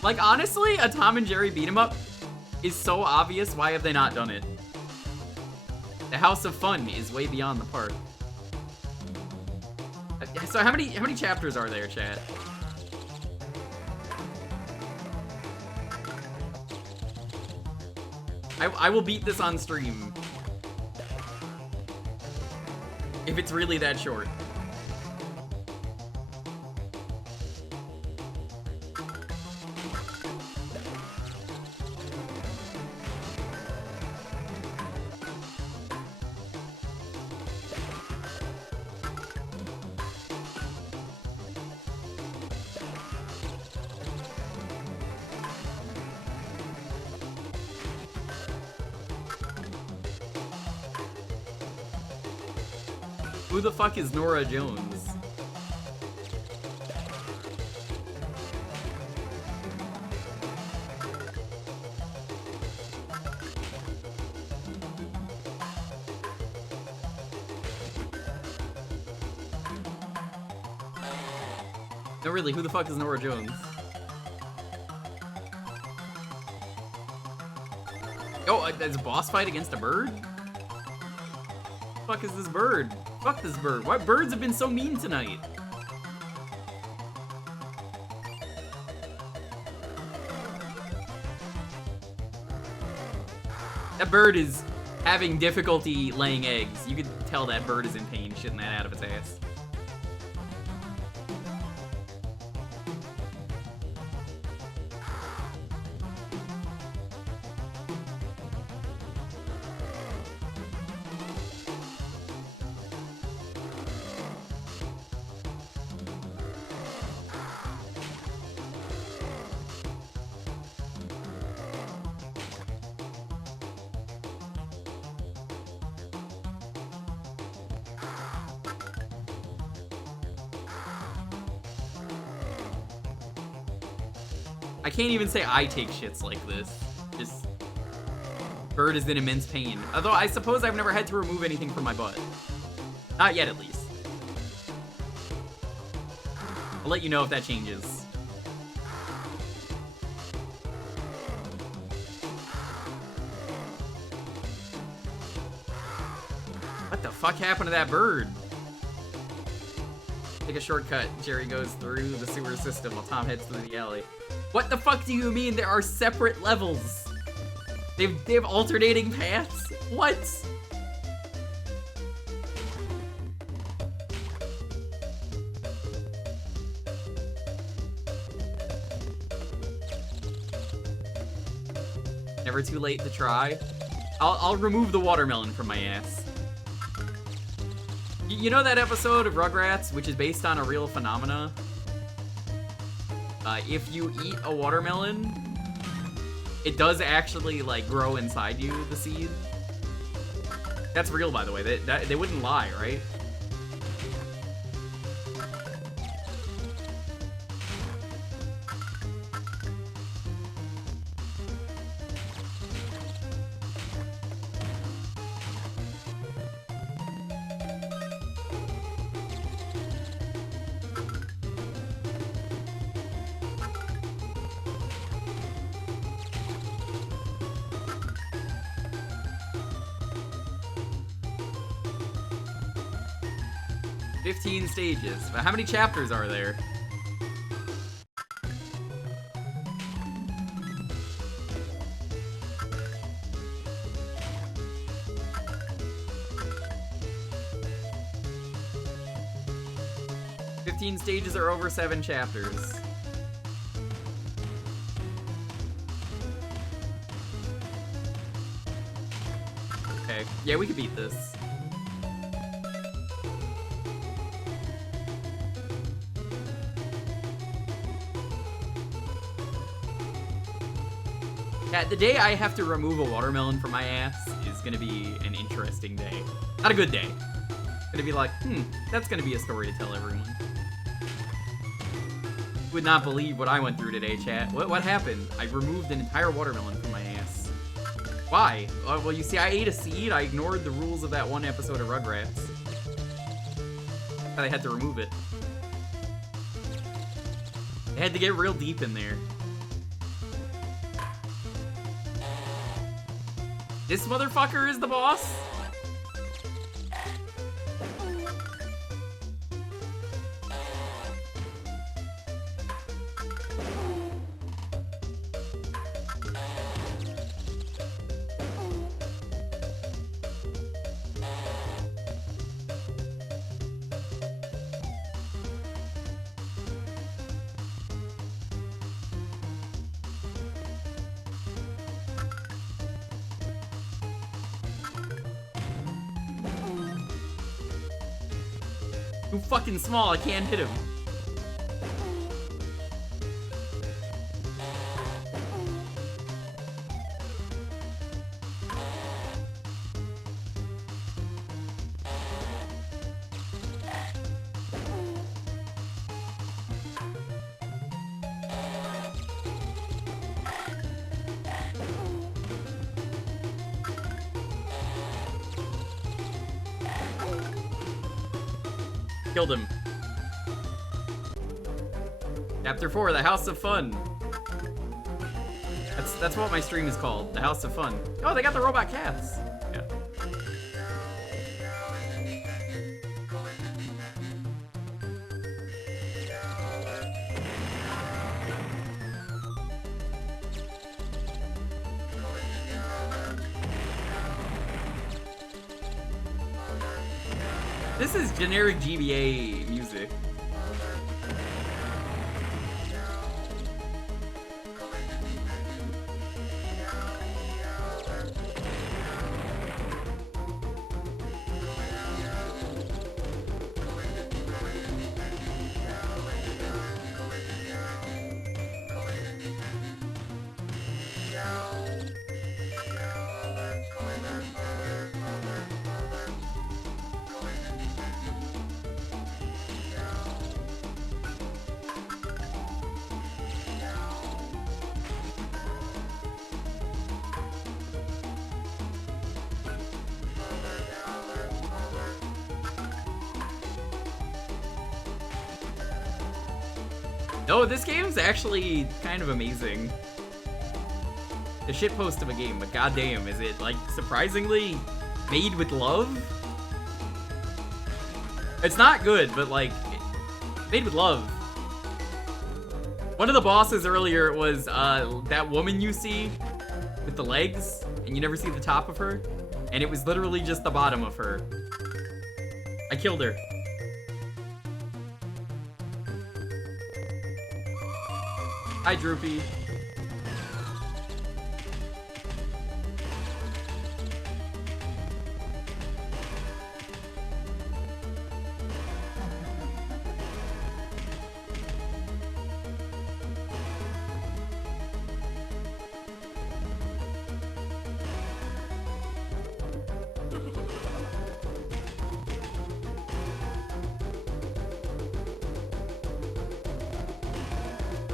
Like, honestly, a Tom and Jerry beat 'em up is so obvious. Why have they not done it? The House of Fun is way beyond the park. So how many chapters are there, chat? I will beat this on stream if it's really that short. Who the fuck is Nora Jones? No, really, who the fuck is Nora Jones? Oh, there's a boss fight against a bird? What the fuck is this bird? Fuck this bird. Why birds have been so mean tonight? That bird is having difficulty laying eggs. You could tell that bird is in pain shitting that out of its ass. I can't even say I take shits like this. Just, bird is in immense pain. Although I suppose I've never had to remove anything from my butt. Not yet, at least. I'll let you know if that changes. What the fuck happened to that bird? Take a shortcut. Jerry goes through the sewer system while Tom heads through the alley. What the fuck do you mean there are separate levels? They have alternating paths? What? Never too late to try. I'll remove the watermelon from my ass. You know that episode of Rugrats, which is based on a real phenomena? If you eat a watermelon, it does actually, like, grow inside you, the seed. That's real, by the way. They wouldn't lie, right? 15 stages. But how many chapters are there? Stages are over 7 chapters. Okay, yeah, we could beat this. Yeah, the day I have to remove a watermelon from my ass is gonna be an interesting day. Not a good day. Gonna be like, that's gonna be a story to tell everyone. Would not believe what I went through today, chat. What happened? I removed an entire watermelon from my ass. Why? Well, you see, I ate a seed. I ignored the rules of that one episode of Rugrats. But I had to remove it. I had to get real deep in there. This motherfucker is the boss? Too fucking small, I can't hit him. Killed him. Chapter 4, the House of Fun. That's what my stream is called, the House of Fun. Oh, they got the robot cats. Yeah. This is generic GBA music. No, this game's actually kind of amazing. A shitpost of a game, but goddamn, is it like surprisingly made with love? It's not good, but like made with love. One of the bosses earlier was that woman you see with the legs, and you never see the top of her, and it was literally just the bottom of her. I killed her. Hi, Droopy.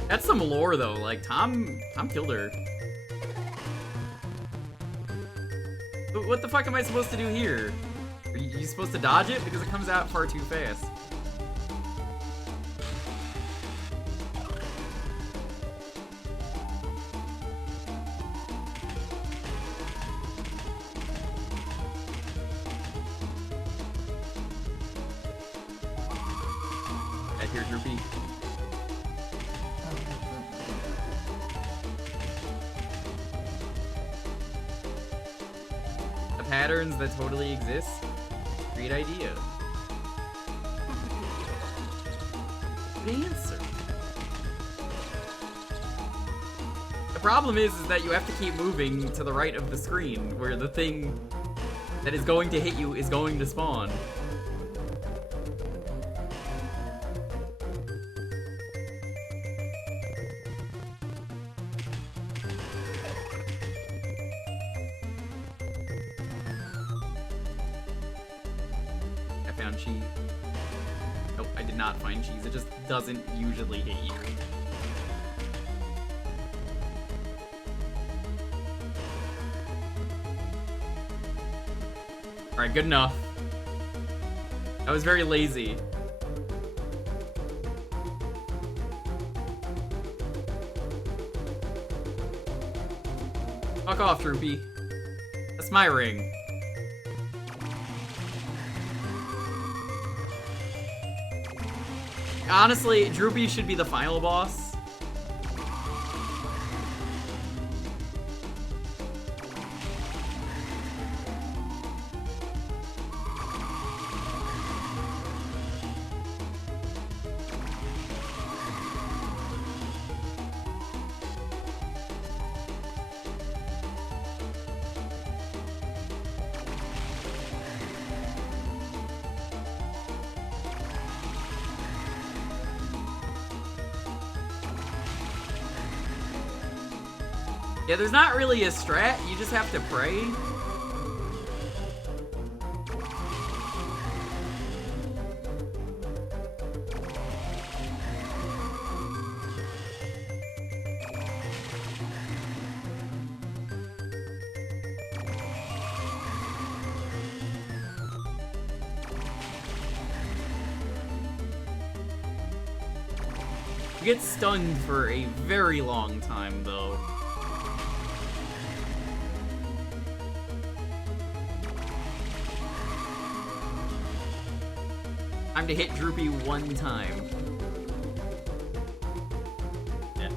That's some lore though, like Tom killed her. But what the fuck am I supposed to do here? Are you supposed to dodge it? Because it comes out far too fast. I hear Droopy. The patterns that totally exist. Great idea. Good answer. The problem is that you have to keep moving to the right of the screen, where the thing that is going to hit you is going to spawn. I found cheese. Nope, I did not find cheese. It just doesn't usually hit you. Alright, good enough. I was very lazy. Fuck off, Droopy. That's my ring. Honestly, Droopy should be the final boss. Yeah, there's not really a strat, you just have to pray. You get stunned for a very long time, though. Time to hit Droopy one time. Yeah.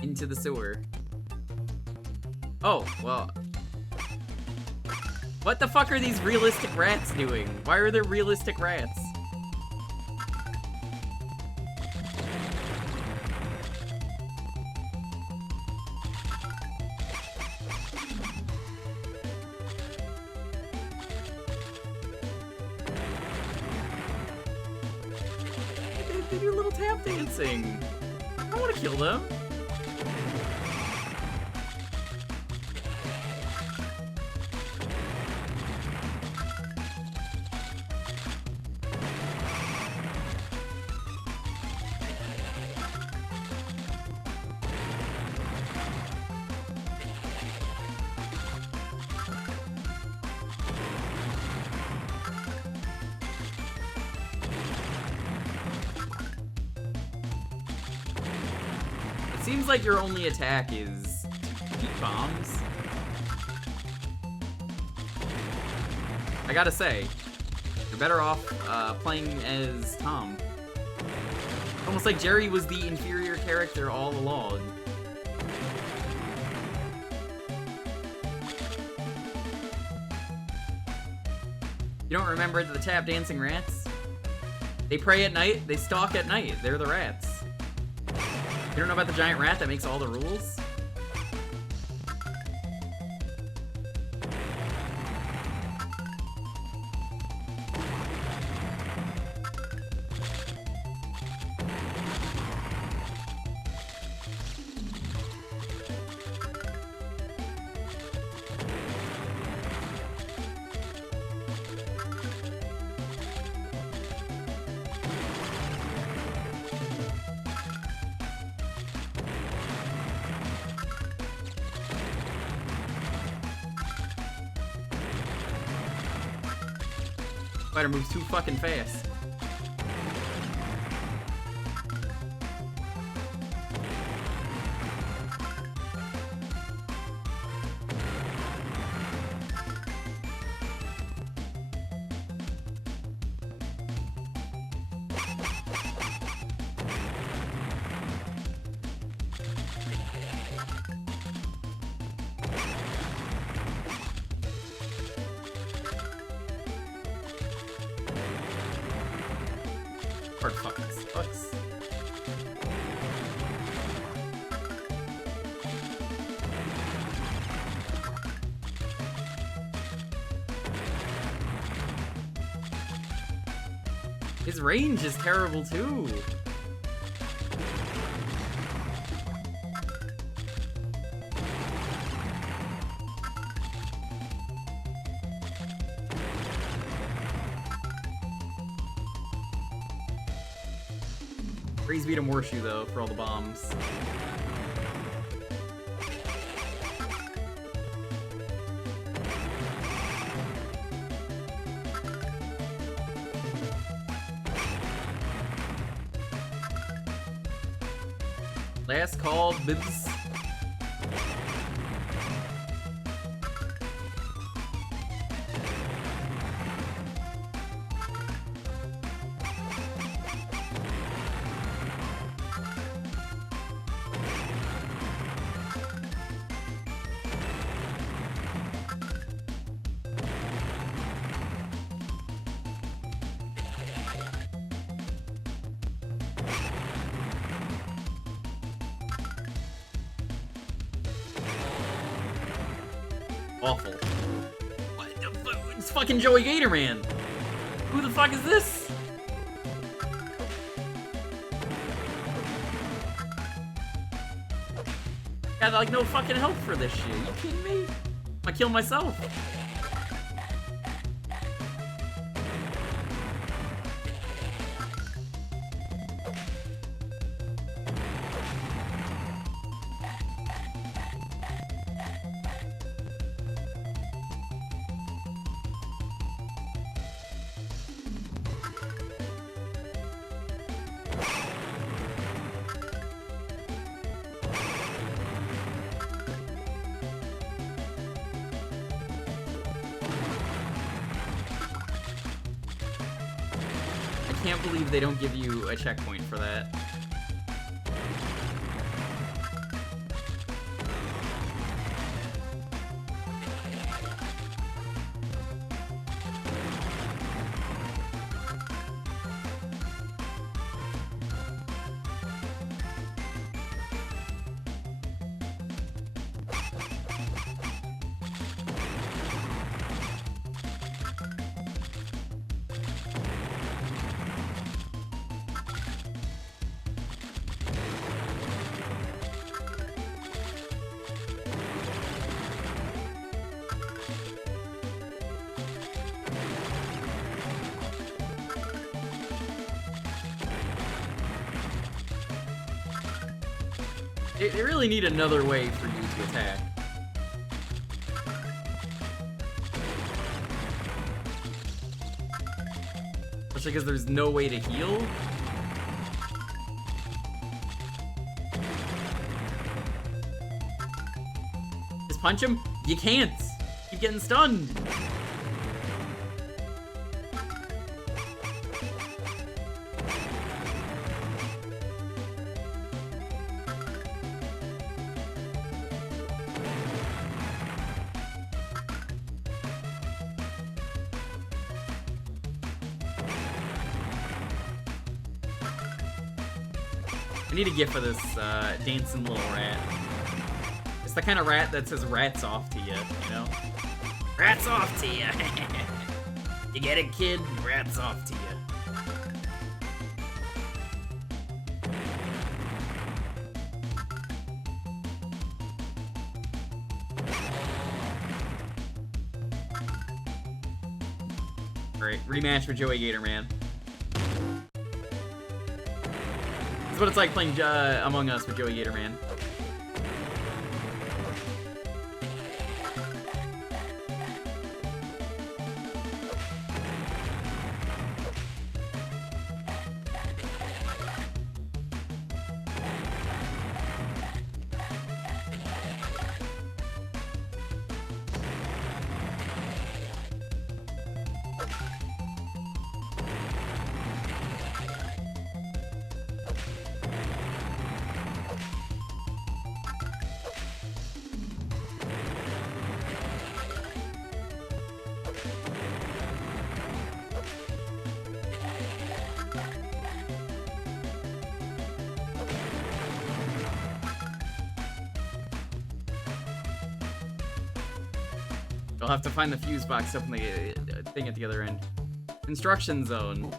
Into the sewer. Oh, well. What the fuck are these realistic rats doing? Why are there realistic rats? They do little tap dancing. I want to kill them. Seems like your only attack is heat bombs. I gotta say, you're better off playing as Tom. Almost like Jerry was the inferior character all along. You don't remember the tap dancing rats? They pray at night, they stalk at night. They're the rats. You don't know about the giant rat that makes all the rules? Spider moves too fucking fast. Hard fucking sucks. His range is terrible too. Freeze beat him Horseshoe though for all the bombs. Last call, bibs. Awful. What the fuck? It's fucking Joey Gatorman. Who the fuck is this? Got like no fucking help for this shit. You kidding me? I kill myself. I can't believe they don't give you a checkpoint for that. They really need another way for you to attack. Especially because there's no way to heal. Just punch him? You can't! Keep getting stunned! I need a gift for this dancing little rat. It's the kind of rat that says rats off to you, you know? Rats off to you! You get it, kid? Rats off to you. Alright, rematch with Joey Gatorman. That's what it's like playing Among Us with Joey Gatorman. You'll have to find the fuse box up in the thing at the other end. Instruction zone.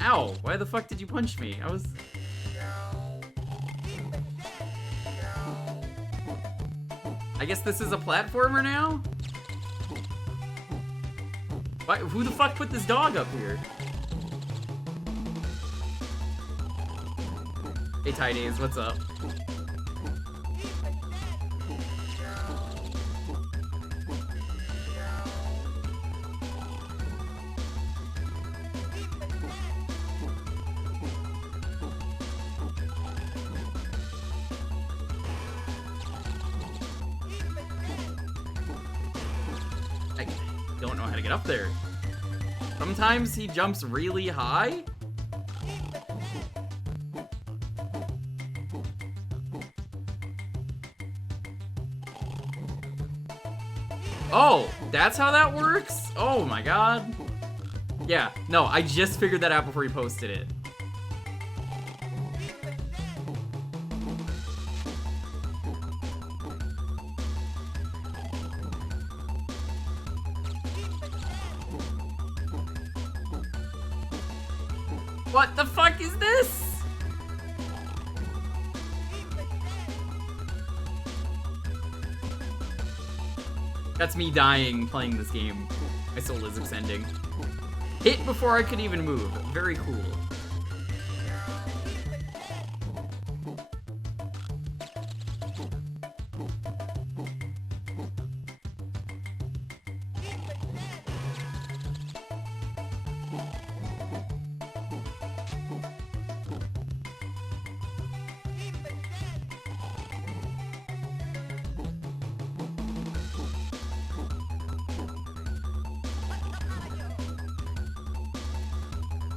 Ow! Why the fuck did you punch me? I was... I guess this is a platformer now? Why, who the fuck put this dog up here? Hey Tidies, what's up? Up there. Sometimes he jumps really high. Oh, that's how that works? Oh my god. Yeah, no, I just figured that out before you posted it. What the fuck is this? That's me dying playing this game. My soul is ascending. Hit before I could even move. Very cool.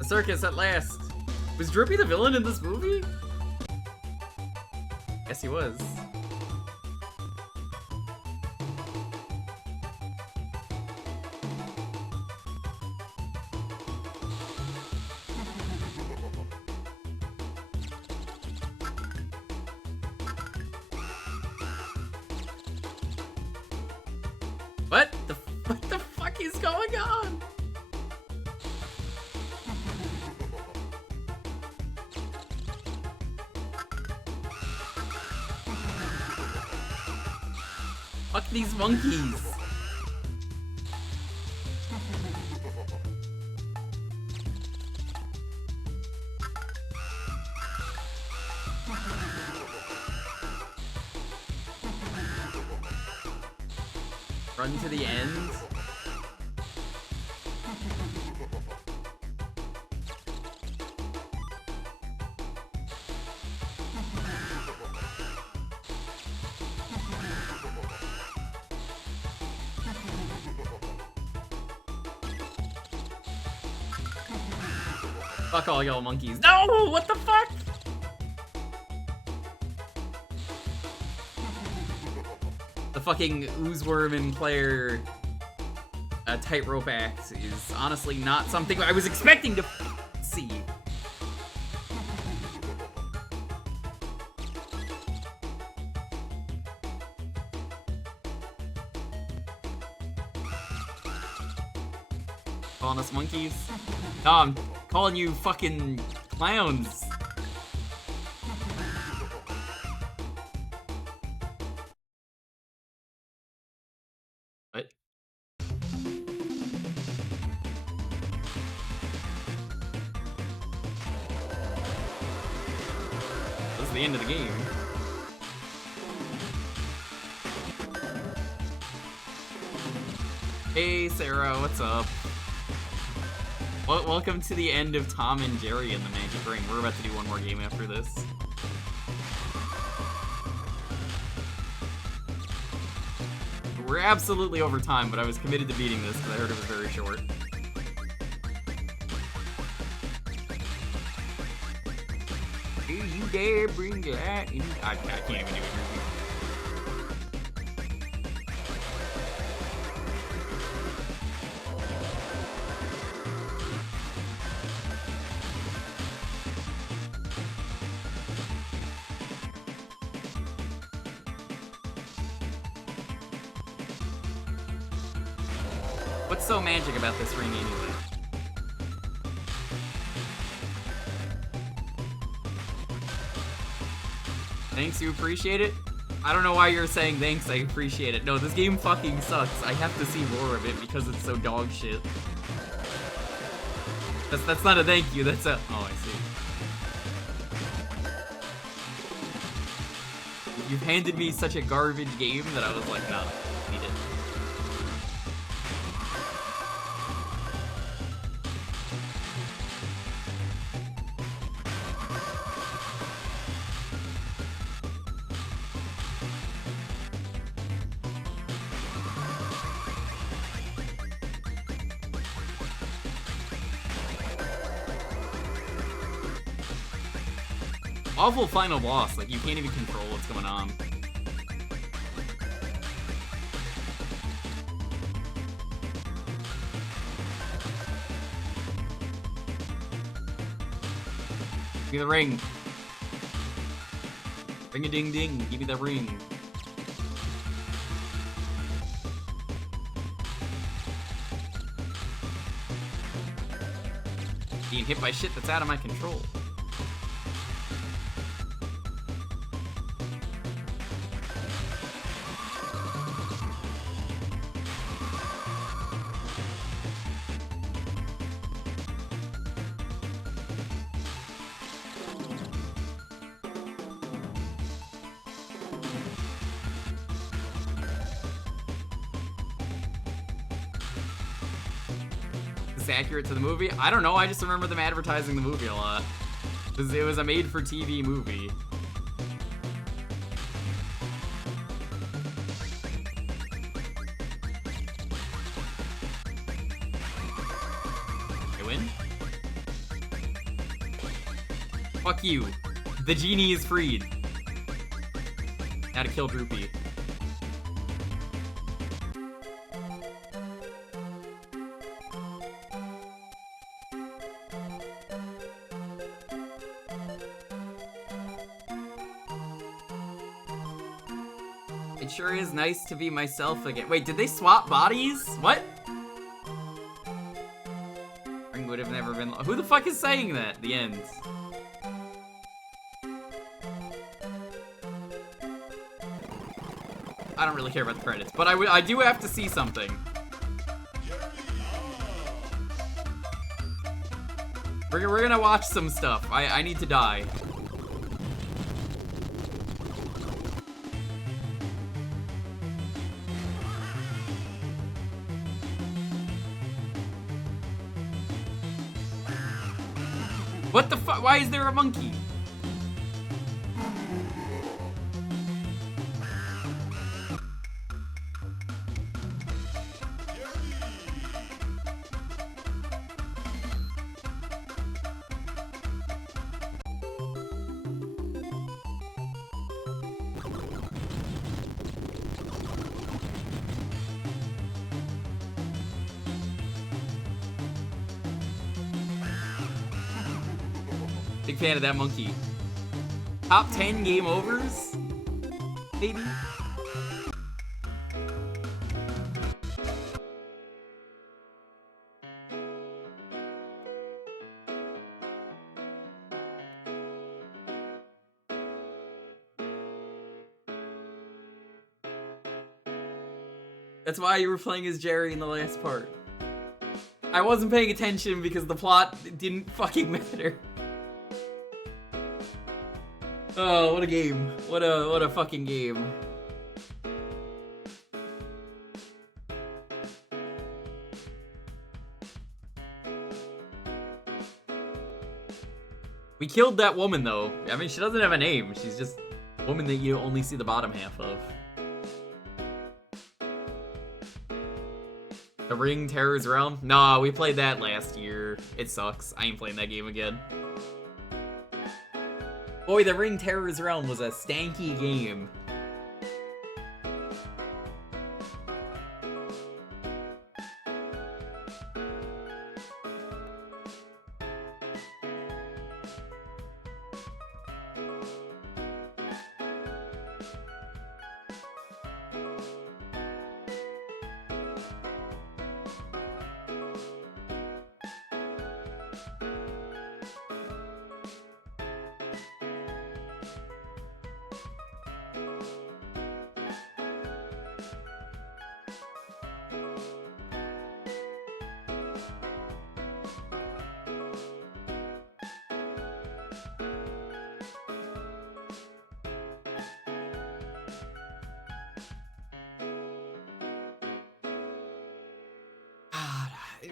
Circus at last. Was Drippy the villain in this movie? Yes, he was. What the fuck is going on? Fuck these monkeys. Run to the end. Fuck all y'all monkeys. No! What the fuck? The fucking oozeworm and player tightrope act is honestly not something I was expecting to see. Calling us monkeys? No, I'm calling you fucking clowns. What? This is the end of the game. Hey Sarah, what's up? Welcome to the end of Tom and Jerry in the Magic Ring. We're about to do one more game after this. We're absolutely over time, but I was committed to beating this because I heard it was very short. Do you dare bring that in? I can't even do it. What's so magic about this ring anyway? Thanks, you appreciate it? I don't know why you're saying thanks, I appreciate it. No, this game fucking sucks. I have to see more of it because it's so dog shit. That's not a thank you, that's a... Oh, I see. You've handed me such a garbage game that I was like, nah, I need it. Awful final boss, like you can't even control what's going on. Give me the ring. Ring a ding ding, give me the ring. Being hit by shit that's out of my control. Accurate to the movie? I don't know, I just remember them advertising the movie a lot. It was a made-for-TV movie. I win? Fuck you. The genie is freed. Now to kill Droopy. It sure is nice to be myself again. Wait, did they swap bodies? What? Ring would have never been. Who the fuck is saying that? The end. I don't really care about the credits, but I do have to see something. We're gonna watch some stuff. I need to die. What the fuck? Why is there a monkey? Big fan of that monkey. Top 10 game overs? Maybe? That's why you were playing as Jerry in the last part. I wasn't paying attention because the plot didn't fucking matter. Oh, what a game. What a fucking game. We killed that woman though. I mean, she doesn't have a name. She's just a woman that you only see the bottom half of. The Ring Terror's Realm? Nah, we played that last year. It sucks. I ain't playing that game again. Boy, the Ring Terror's Realm was a stanky game.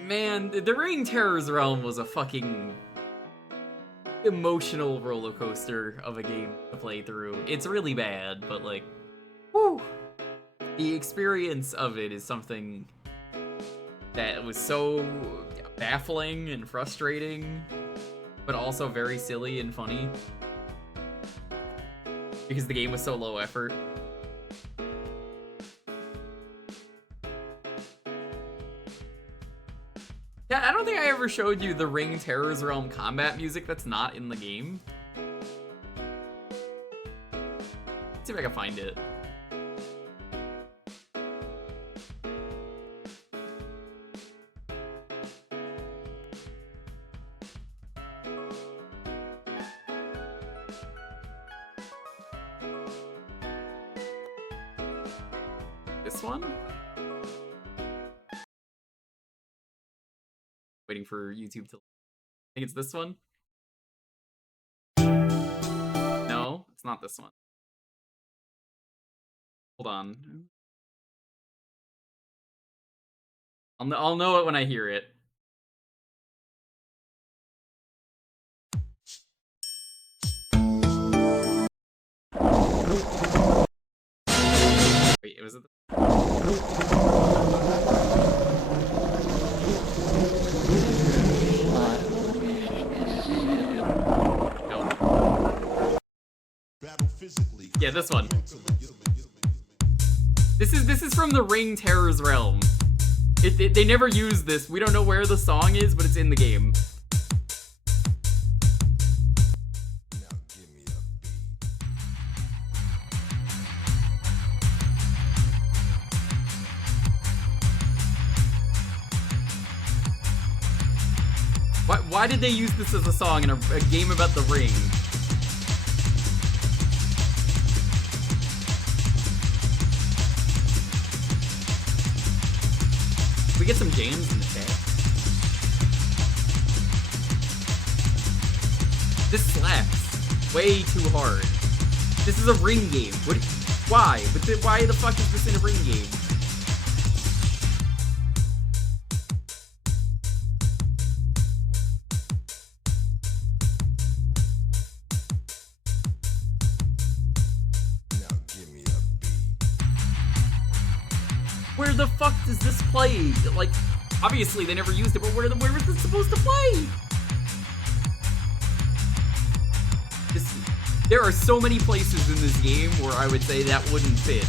Man, the Ring Terror's Realm was a fucking emotional roller coaster of a game to play through. It's really bad, but like, whew, the experience of it is something that was so baffling and frustrating, but also very silly and funny because the game was so low effort. Yeah, I don't think I ever showed you the Ring Terror's Realm combat music that's not in the game. Let's see if I can find it. This one? Waiting for YouTube to... I think it's this one? No, it's not this one. Hold on. I'll know it when I hear it. Wait, was it? Yeah, this one. This is from the Ring Terror's Realm. They never use this. We don't know where the song is, but it's in the game. Why did they use this as a song in a game about the ring? We get some jams in the chat. This slaps way too hard. This is a ring game. Why? Why the fuck is this in a ring game? Where the fuck does this play? Like, obviously they never used it, but where is this supposed to play? There are so many places in this game where I would say that wouldn't fit.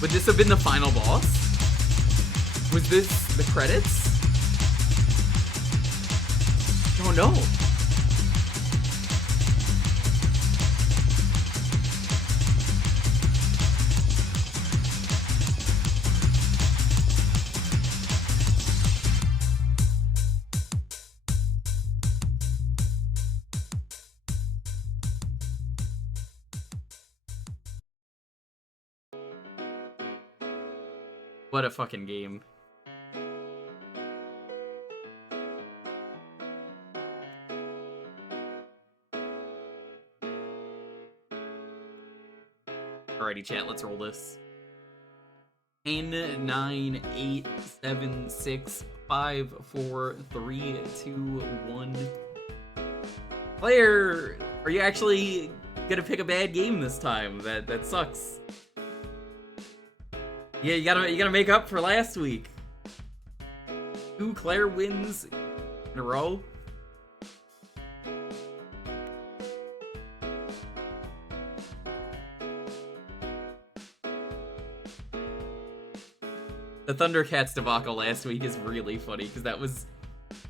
Would this have been the final boss? Was this the credits? I don't know. What a fucking game. Alrighty, chat, let's roll this. 10, 9, 8, 7, 6, 5, 4, 3, 2, 1. Player, are you actually gonna pick a bad game this time? That sucks. Yeah, you gotta make up for last week. 2 Claire wins in a row. The Thundercats debacle last week is really funny because that was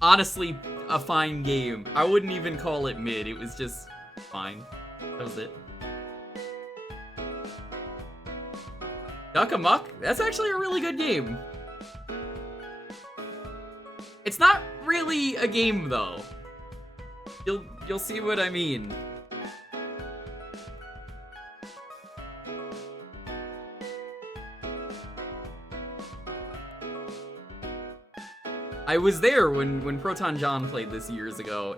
honestly a fine game. I wouldn't even call it mid. It was just fine. That was it. Duck Amuck? That's actually a really good game. It's not really a game though. You'll see what I mean. I was there when Proton John played this years ago.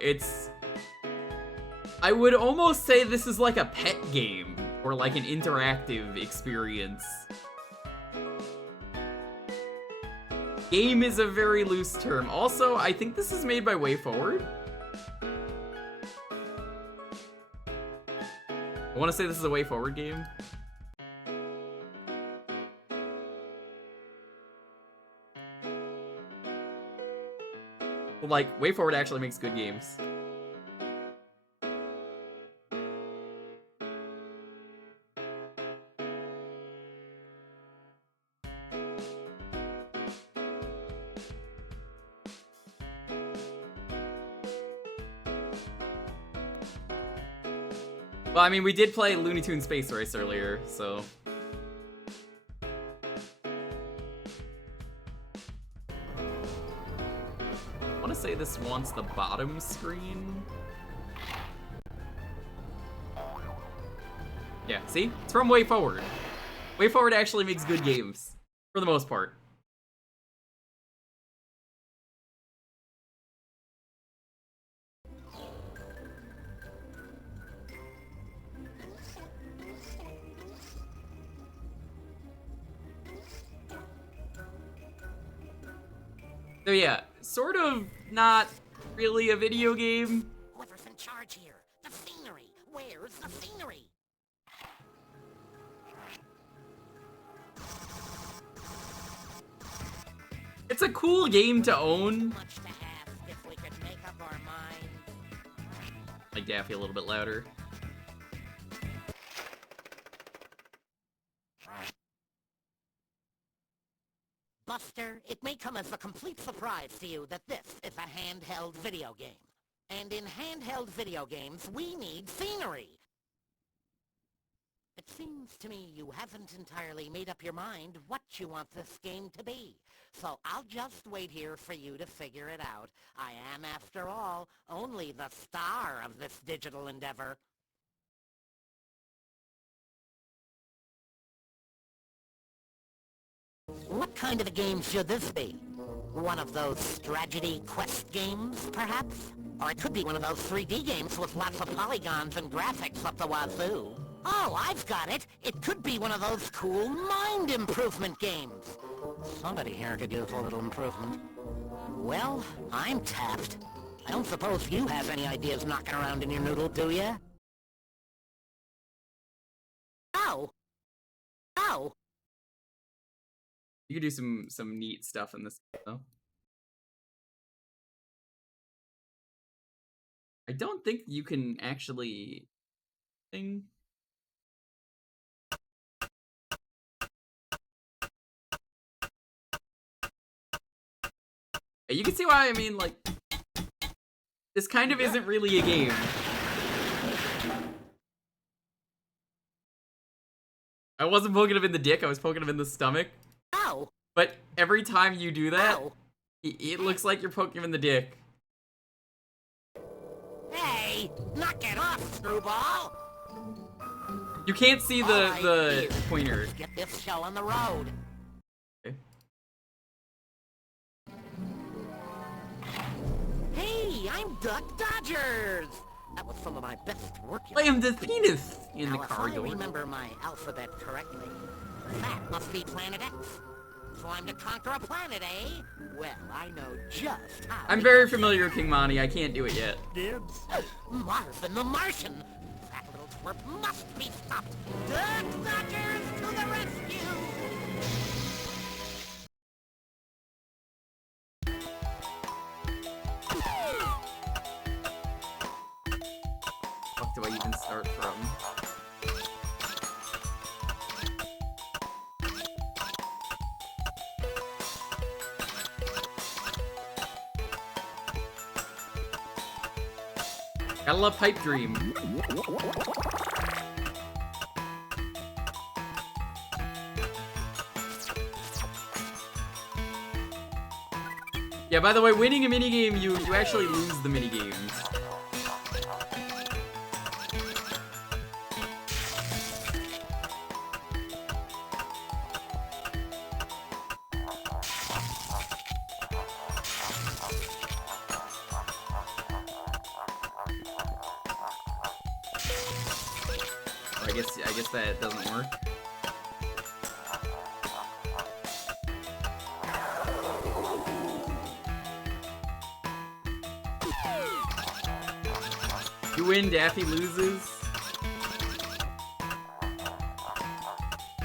I would almost say this is like a pet game or like an interactive experience. Game is a very loose term. Also, I think this is made by WayForward. I want to say this is a WayForward game. Well, like, WayForward actually makes good games. Well, I mean, we did play Looney Tunes Space Race earlier, so... I want to say this wants the bottom screen. Yeah, see? It's from WayForward. WayForward actually makes good games, for the most part. So yeah, sort of not really a video game. Whoever's in charge here? The scenery. Where's the scenery? It's a cool game to own. Much to have if we could make up our minds. Like Daffy a little bit louder. Buster, it may come as a complete surprise to you that this is a handheld video game. And in handheld video games, we need scenery. It seems to me you haven't entirely made up your mind what you want this game to be. So I'll just wait here for you to figure it out. I am, after all, only the star of this digital endeavor. What kind of a game should this be? One of those strategy quest games, perhaps? Or it could be one of those 3D games with lots of polygons and graphics up the wazoo. Oh, I've got it! It could be one of those cool mind improvement games. Somebody here could use a little improvement. Well, I'm tapped. I don't suppose you have any ideas knocking around in your noodle, do ya? Ow! Ow! You could do some neat stuff in this though. I don't think you can actually thing. You can see why, I mean, like, this kind of isn't really a game. I wasn't poking him in the dick, I was poking him in the stomach. Ow! But every time you do that, Ow. it looks like you're poking him in the dick. Hey! Knock it off, screwball! You can't see the Here, pointer. let's get this show on the road. Okay. Hey, I'm Duck Dodgers! That was some of my best work. I am the penis in the Now, corridor. if I remember my alphabet correctly, that must be Planet X. So I'm to conquer a planet, eh? Well, I know just how. I'm very familiar with King Monty, I can't do it yet. Dibs. Marvin the Martian! That little twerp must be stopped! Duck Dodgers to the rescue! What do I even start from? Gotta love Pipe Dream. Yeah, by the way, winning a minigame, you actually lose the minigames. I guess that doesn't work. You win, Daffy loses.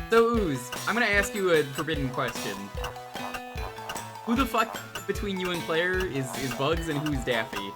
So, Ooze, I'm gonna ask you a forbidden question. Who the fuck between you and Claire is Bugs and who's Daffy?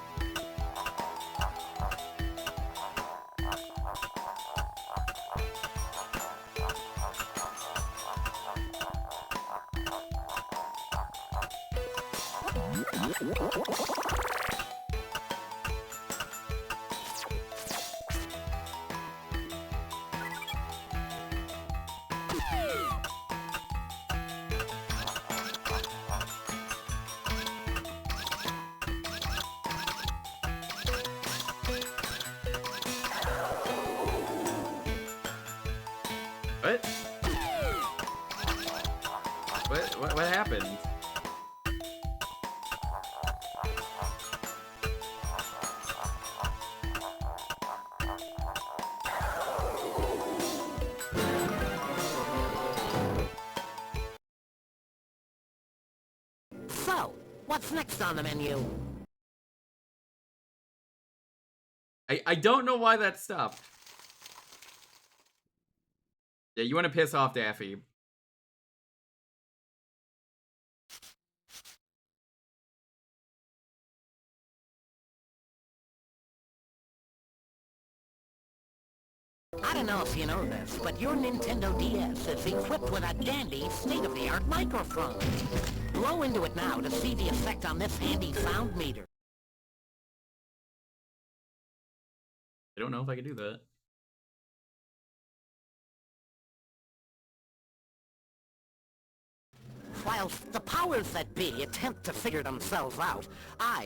What happened? So, what's next on the menu? I don't know why that stopped. Yeah, you want to piss off Daffy. I don't know if you know this, but your Nintendo DS is equipped with a dandy, state-of-the-art microphone. Blow into it now to see the effect on this handy sound meter. I don't know if I can do that. While the powers that be attempt to figure themselves out, Yipe!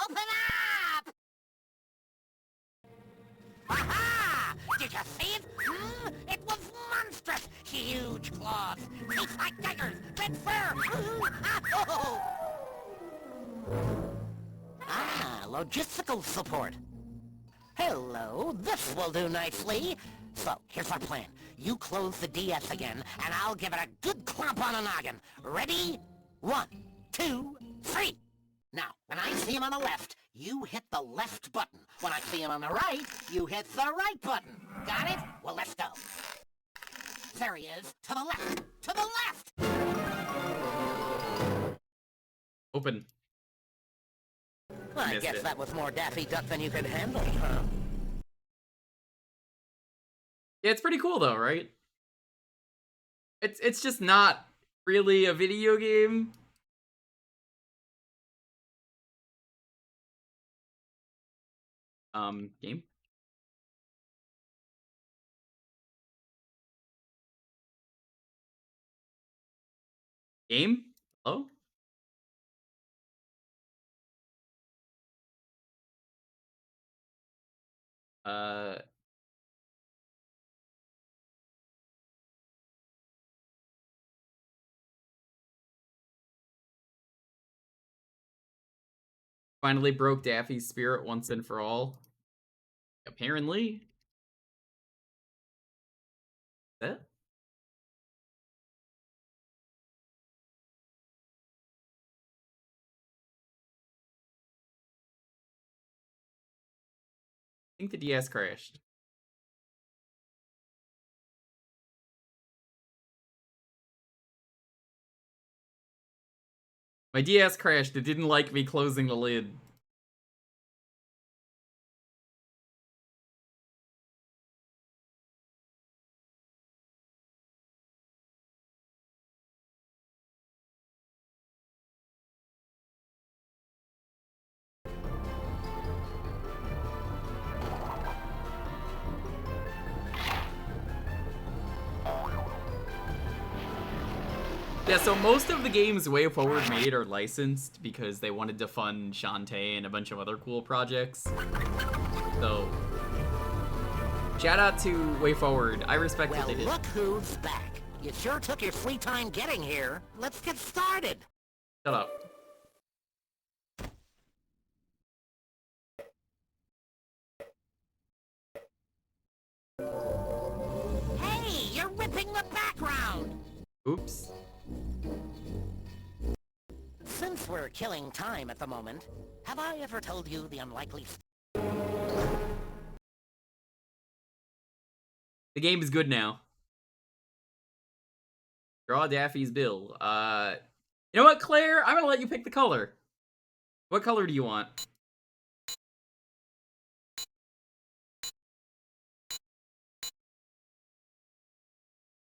Open up! Aha! Did you see it? It was monstrous! Huge claws! Tastes like daggers! Red fur! Logistical support. Hello, this will do nicely. So, here's our plan. You close the DS again, and I'll give it a good clomp on the noggin. Ready? 1, 2, 3. Now, when I see him on the left, you hit the left button. When I see him on the right, you hit the right button. Got it? Well, let's go. There he is. To the left. To the left! Open. Well, I guess that was more Daffy Duck than you could handle, huh? Yeah, it's pretty cool though, right? It's just not really a video game. Game? Game? Hello? Finally broke Daffy's spirit once and for all. Apparently. That? I think the DS crashed. My DS crashed. It didn't like me closing the lid. Yeah, so most of the games WayForward made are licensed because they wanted to fund Shantae and a bunch of other cool projects. So, shout out to WayForward. I respect what they did. Well, look who's back. You sure took your sweet time getting here. Let's get started. Shut up. Hey, you're ripping the background. Oops. Since we're killing time at the moment, have I ever told you the unlikely... The game is good now. Draw Daffy's bill. You know what, Claire? I'm gonna let you pick the color. What color do you want?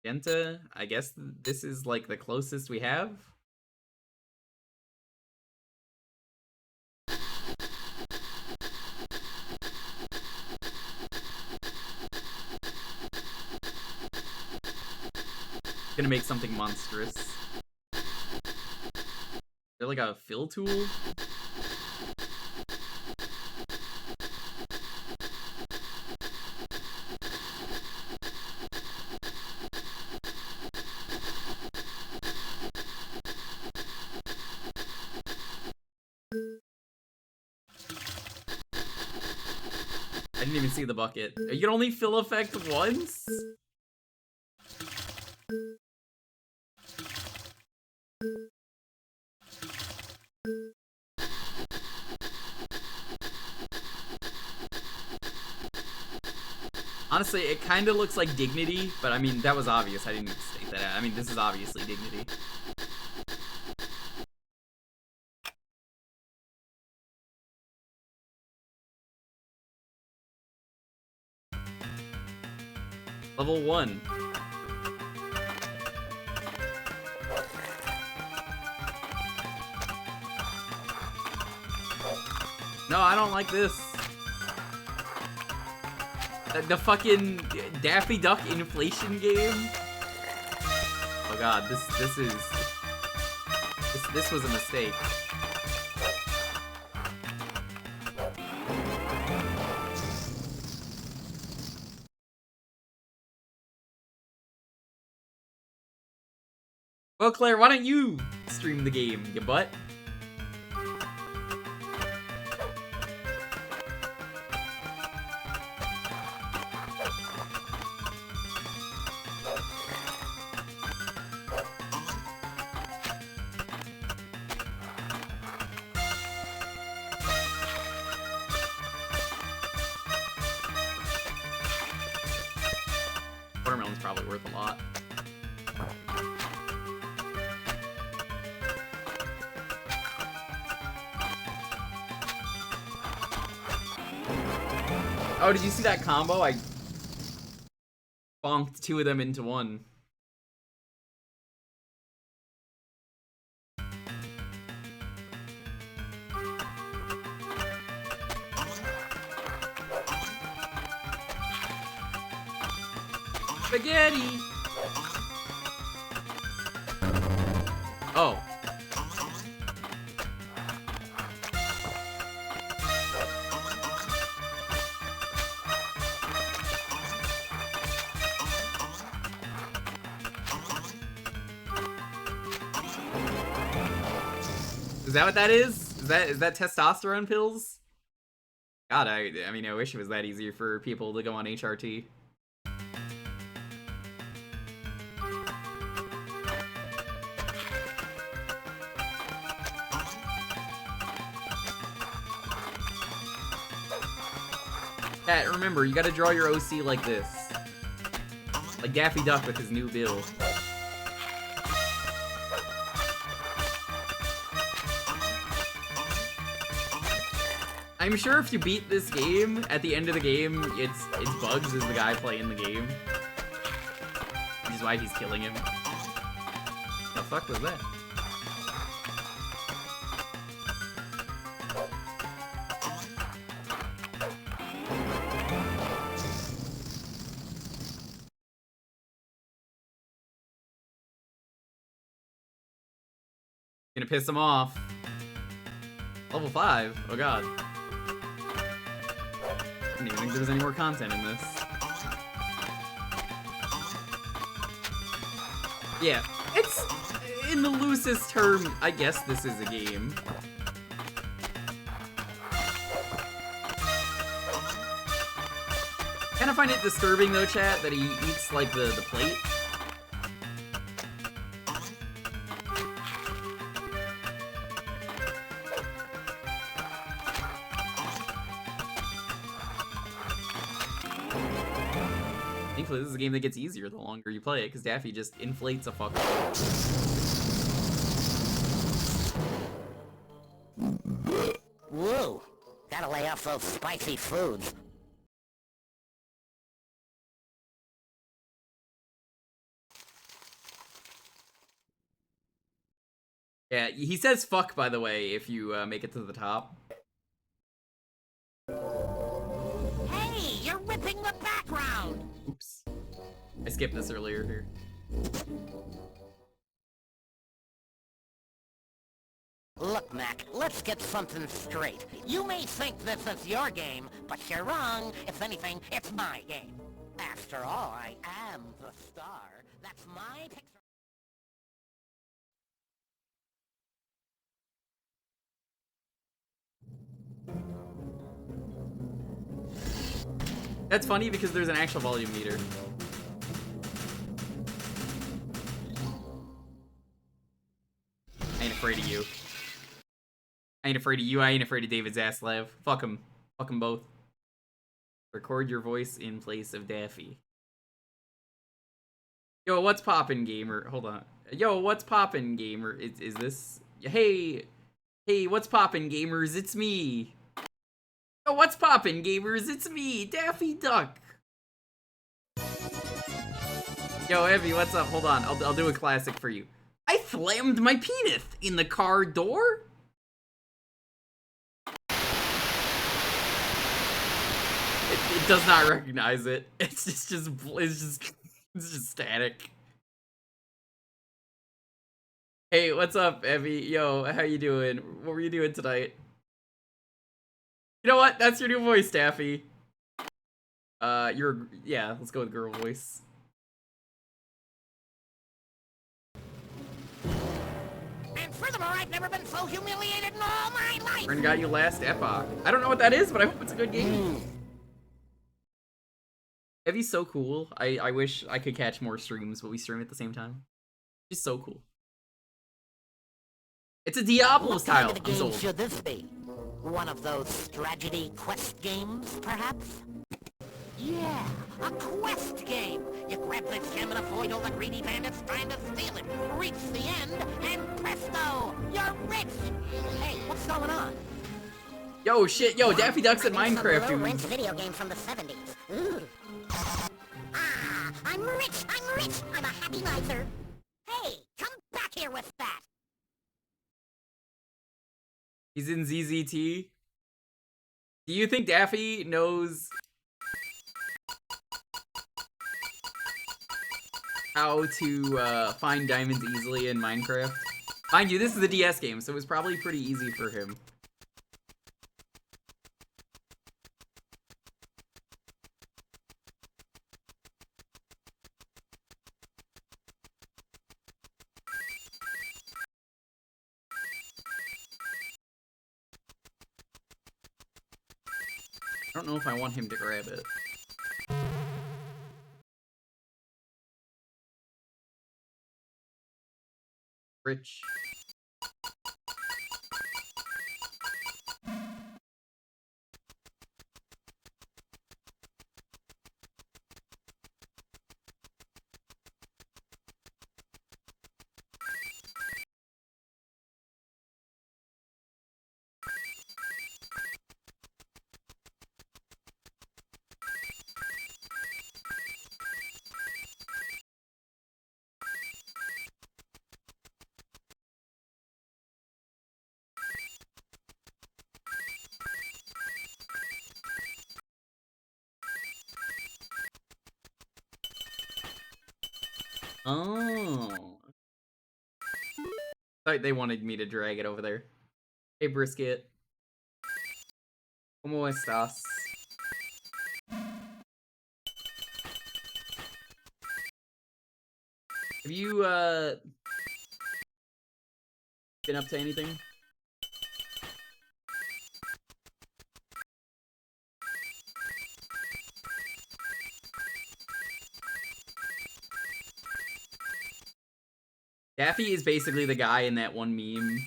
Magenta? I guess this is like the closest we have. Gonna make something monstrous. Is there like a fill tool? I didn't even see the bucket. You can only fill effect once? Honestly, it kind of looks like Dignity, but I mean, that was obvious. I didn't need to state that. I mean, this is obviously Dignity. Level 1. No, I don't like this. The fucking Daffy Duck inflation game. Oh god, this was a mistake. Well, Claire, why don't you stream the game, you butt? Watermelon's probably worth a lot. Oh, did you see that combo? I bonked two of them into one. Spaghetti! Oh. Is that what that is? Is that testosterone pills? God, I mean, I wish it was that easy for people to go on HRT. Cat, remember, you gotta draw your OC like this. Like Daffy Duck with his new bill. I'm sure if you beat this game, at the end of the game, it's Bugs is the guy playing the game. Which is why he's killing him. The fuck was that? Gonna piss him off. Level 5? Oh god. I didn't even think there was any more content in this. Yeah, it's, in the loosest term, I guess this is a game. Kinda find it disturbing though, chat, that he eats, like, the plate. Thankfully, this is a game that gets easier the longer you play it, because Daffy just inflates a fuck. Whoa! Gotta lay off those spicy foods. Yeah, he says fuck, by the way, if you make it to the top. Hey, you're ripping the background! Oops. I skipped this earlier here. Look, Mac, let's get something straight. You may think this is your game, but you're wrong. If anything, it's my game. After all, I am the star. That's my picture. That's funny because there's an actual volume meter. I ain't afraid of you. I ain't afraid of you, I ain't afraid of David Zaslav. Fuck him. Fuck them both. Record your voice in place of Daffy. Yo, what's poppin', gamer? Hold on. Yo, what's poppin', gamer? Is this... Hey! Hey, what's poppin', gamers? It's me! Yo, what's poppin', gamers? It's me, Daffy Duck! Yo, Evie, what's up? Hold on, I'll do a classic for you. I slammed my penis in the car door? It does not recognize it. It's just static. Hey, what's up, Evie? Yo, how you doing? What were you doing tonight? You know what? That's your new voice, Daffy. Yeah, let's go with girl voice. And furthermore, I've never been so humiliated in all my life! Friend got you last epoch. I don't know what that is, but I hope it's a good game. Evie's so cool. I wish I could catch more streams, but we stream at the same time. She's so cool. It's a Diablo style. What kind of a game should this be? One of those strategy quest games, perhaps? Yeah, a quest game! You grab this gem and avoid all the greedy bandits trying to steal it. Reach the end, and presto! You're rich! Hey, what's going on? Yo, shit, yo, Daffy Duck's at Minecraft, dude. Low-rent video game from the 70s. Ooh. Ah, I'm rich! I'm rich! I'm a happy miser! Hey, come back here with that! He's in ZZT. Do you think Daffy knows how to find diamonds easily in Minecraft? Mind you, this is a DS game, so it was probably pretty easy for him. I don't know if I want him to grab it. Rich. Oh. Thought they wanted me to drag it over there. Hey, Brisket. ¿Cómo estás? Have you, been up to anything? Daffy is basically the guy in that one meme.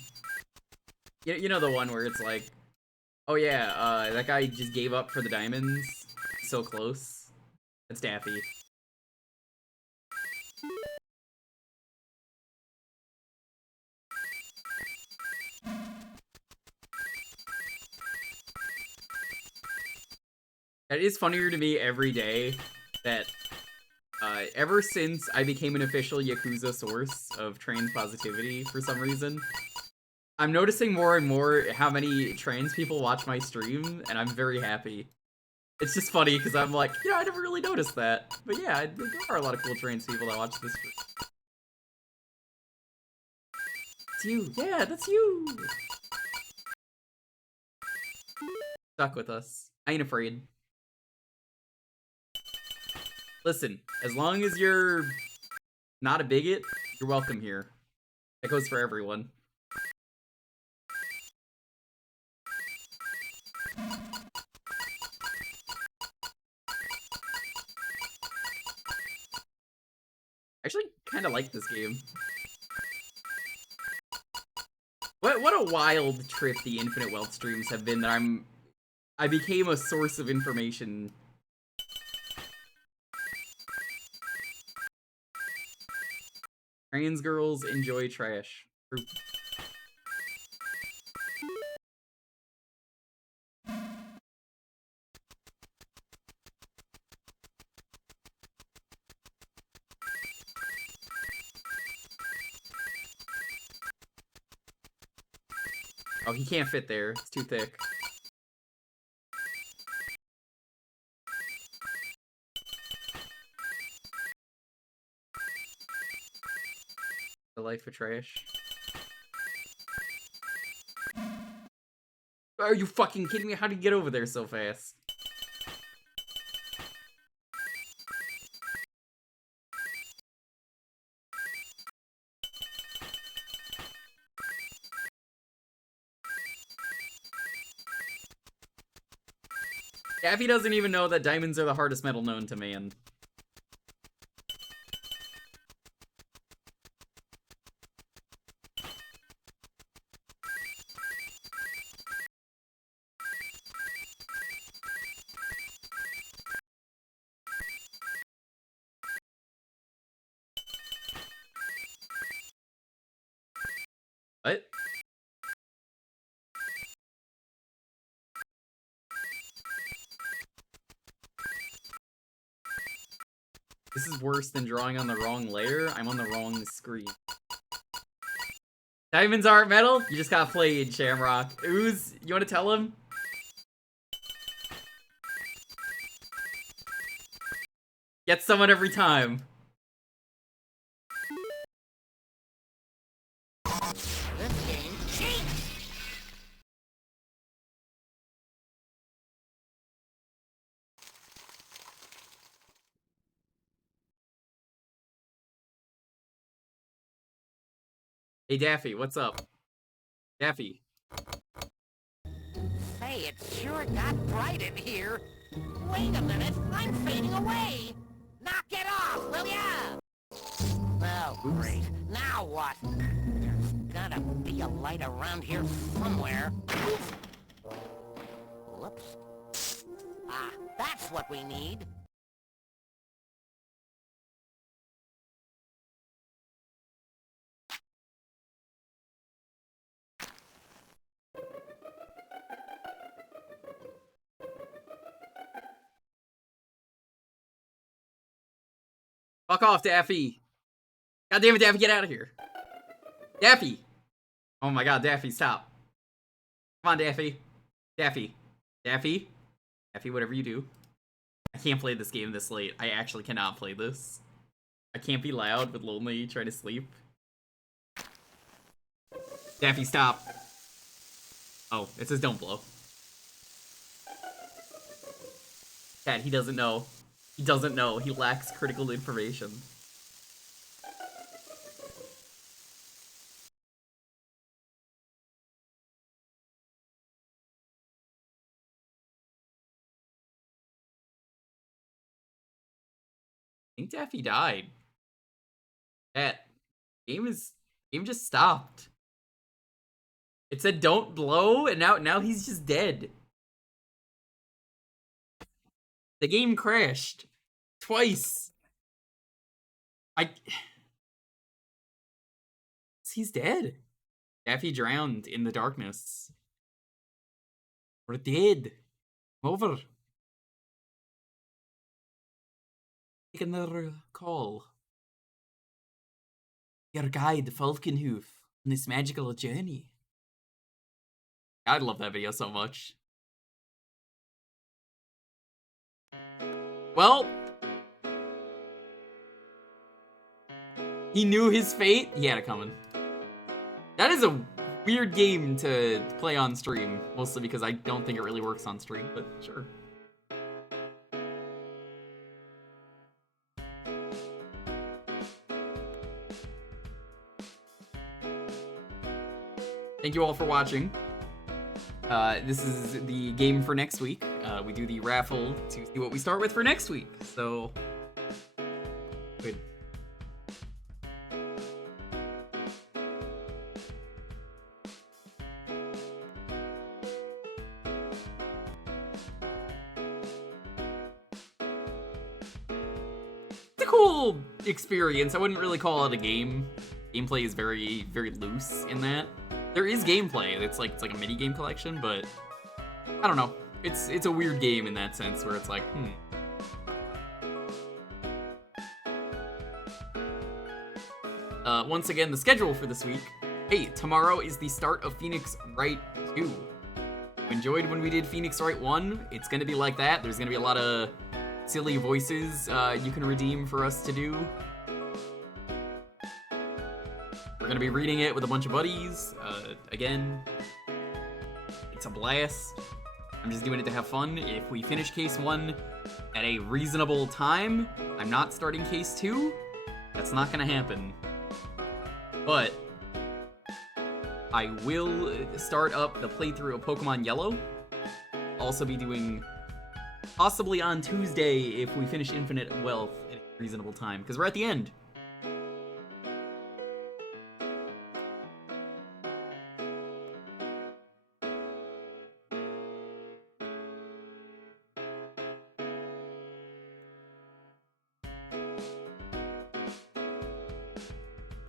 You know the one where it's like, oh yeah, that guy just gave up for the diamonds. So close. That's Daffy. That is funnier to me every day that ever since I became an official Yakuza source of trans positivity for some reason, I'm noticing more and more how many trans people watch my stream, and I'm very happy. It's just funny because I'm like, I never really noticed that. But yeah, there are a lot of cool trans people that watch this stream. It's you. Yeah, that's you. Stuck with us. I ain't afraid. Listen, as long as you're not a bigot, you're welcome here. That goes for everyone. I actually kind of like this game. What a wild trip the Infinite Wealth streams have been that I became a source of information. Trans girls enjoy trash. Oh, he can't fit there. It's too thick. The life of trash. Are you fucking kidding me? How did you get over there so fast? Daffy doesn't even know that diamonds are the hardest metal known to man. What? This is worse than drawing on the wrong layer. I'm on the wrong screen. Diamonds aren't metal? You just got played, Shamrock. Ooze, you want to tell him? Get someone every time. This game cheats! Hey, Daffy, what's up? Daffy. Say, it sure got bright in here. Wait a minute, I'm fading away. Knock it off, will ya? Oh, great. Now what? There's gotta be a light around here somewhere. Whoops. Ah, that's what we need. Fuck off, Daffy. God damn it, Daffy, get out of here. Daffy. Oh my god, Daffy, stop. Come on, Daffy. Daffy. Daffy. Daffy, whatever you do. I can't play this game this late. I actually cannot play this. I can't be loud with Looney trying to sleep. Daffy, stop. Oh, it says don't blow. Dad, he doesn't know. He doesn't know. He lacks critical information. I think Daffy died. That game just stopped. It said don't blow, and now he's just dead. The game crashed. Twice. He's dead. Daffy drowned in the darkness. We're dead. Over. Take another call. Your guide, Falconhoof, on this magical journey. I love that video so much. Well, he knew his fate. He had it coming. That is a weird game to play on stream, mostly because I don't think it really works on stream, but sure. Thank you all for watching. This is the game for next week. We do the raffle to see what we start with for next week. So, good. It's a cool experience. I wouldn't really call it a game. Gameplay is very, very loose in that. There is gameplay. It's like a mini game collection, but I don't know. It's a weird game in that sense where it's like, Once again, the schedule for this week. Hey, tomorrow is the start of Phoenix Wright 2. You enjoyed when we did Phoenix Wright 1? It's gonna be like that. There's gonna be a lot of silly voices you can redeem for us to do. We're gonna be reading it with a bunch of buddies. Again, it's a blast. I'm just doing it to have fun. If we finish case 1 at a reasonable time, I'm not starting case 2. That's not gonna happen. But I will start up the playthrough of Pokemon Yellow. Also be doing, possibly on Tuesday, if we finish Infinite Wealth at a reasonable time, because we're at the end.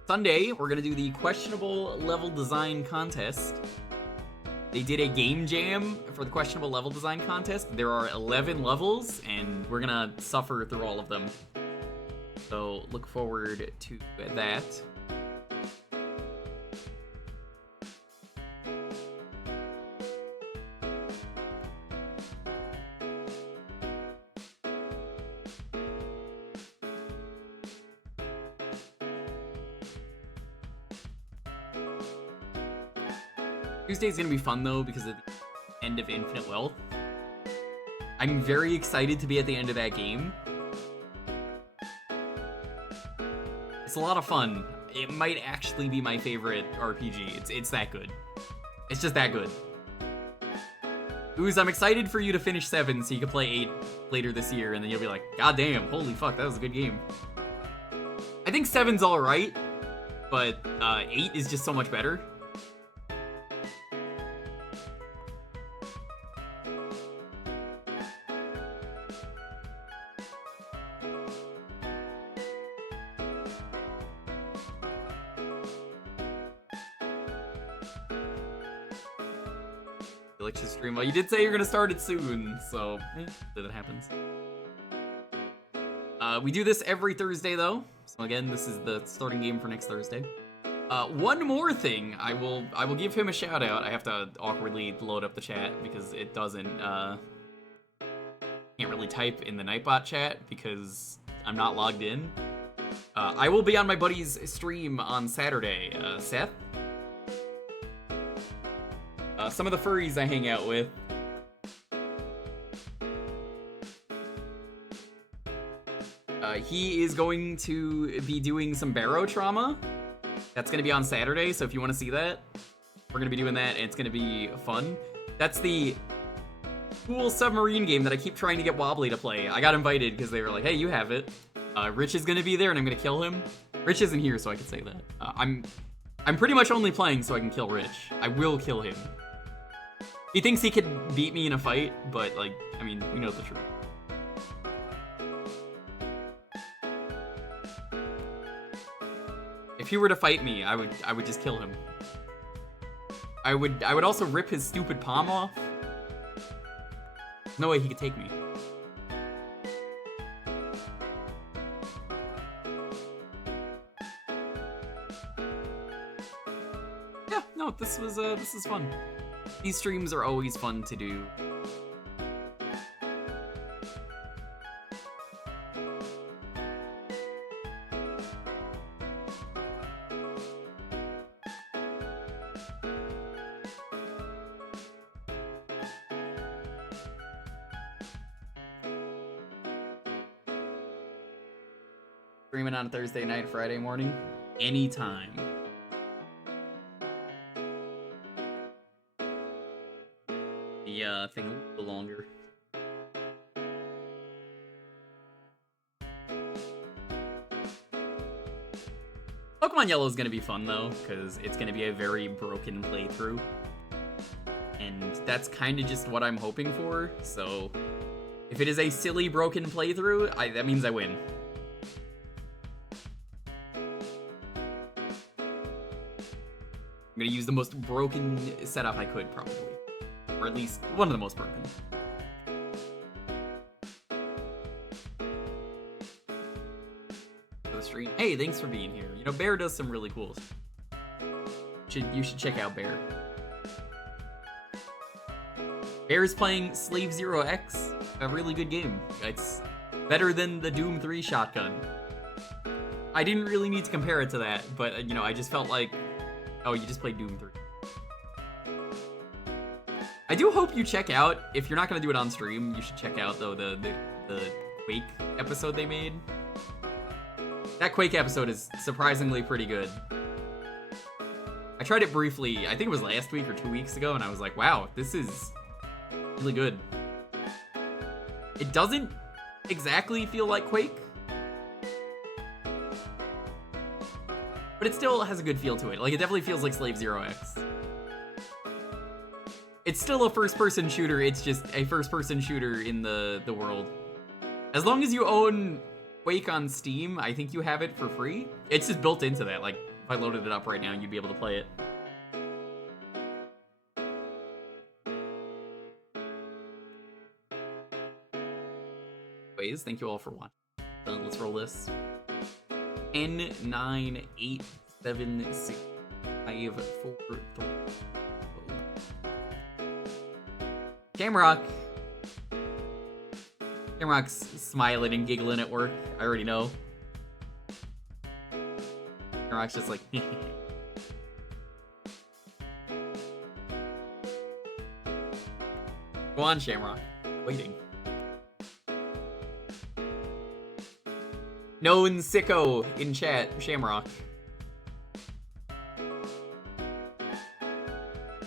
Sunday, we're gonna do the questionable level design contest. They did a game jam for the questionable level design contest. There are 11 levels, and we're gonna suffer through all of them. So look forward to that. Tuesday's gonna be fun though because of the end of Infinite Wealth. I'm very excited to be at the end of that game. It's a lot of fun. It might actually be my favorite RPG. It's that good. It's just that good. Ooze, I'm excited for you to finish 7 so you can play 8 later this year, and then you'll be like, God damn, holy fuck, that was a good game. I think 7's alright, but 8 is just so much better. Stream. Well, you did say you're gonna start it soon, so that happens. We do this every Thursday though, so again, this is the starting game for next Thursday. One more thing, I will give him a shout out. I have to awkwardly load up the chat because it doesn't can't really type in the Nightbot chat because I'm not logged in. I will be on my buddy's stream on Saturday. Seth. Some of the furries I hang out with. He is going to be doing some Barrow Trauma. That's going to be on Saturday, so if you want to see that, we're going to be doing that, and it's going to be fun. That's the cool submarine game that I keep trying to get Wobbly to play. I got invited because they were like, hey, you have it. Rich is going to be there, and I'm going to kill him. Rich isn't here, so I can say that. I'm pretty much only playing so I can kill Rich. I will kill him. He thinks he could beat me in a fight, but, like, I mean, we know the truth. If he were to fight me, I would just kill him. I would also rip his stupid palm off. No way he could take me. Yeah, no, this is fun. These streams are always fun to do. Streaming on a Thursday night, Friday morning, anytime. The thing a little longer. Pokemon Yellow is gonna be fun though, because it's gonna be a very broken playthrough. And that's kind of just what I'm hoping for, so if it is a silly broken playthrough, that means I win. I'm gonna use the most broken setup I could, probably. Or at least one of the most broken. For the stream. Hey, thanks for being here. You know, Bear does some really cool stuff. You should check out Bear. Bear is playing Slave Zero X, a really good game. It's better than the Doom 3 shotgun. I didn't really need to compare it to that, but, you know, I just felt like, oh, you just played Doom 3. I do hope you check out, if you're not going to do it on stream, you should check out, though, the Quake episode they made. That Quake episode is surprisingly pretty good. I tried it briefly, I think it was last week or 2 weeks ago, and I was like, wow, this is really good. It doesn't exactly feel like Quake, but it still has a good feel to it. Like, it definitely feels like Slave Zero X. It's still a first-person shooter, it's just a first-person shooter in the world. As long as you own Quake on Steam, I think you have it for free. It's just built into that. Like, if I loaded it up right now, you'd be able to play it. Anyways, thank you all for watching. Let's roll this. 10, 9, 8, 7, 6, 5, 4, 3. Shamrock. Shamrock's smiling and giggling at work. I already know. Shamrock's just like, Go on, Shamrock. Waiting. Known sicko in chat, Shamrock.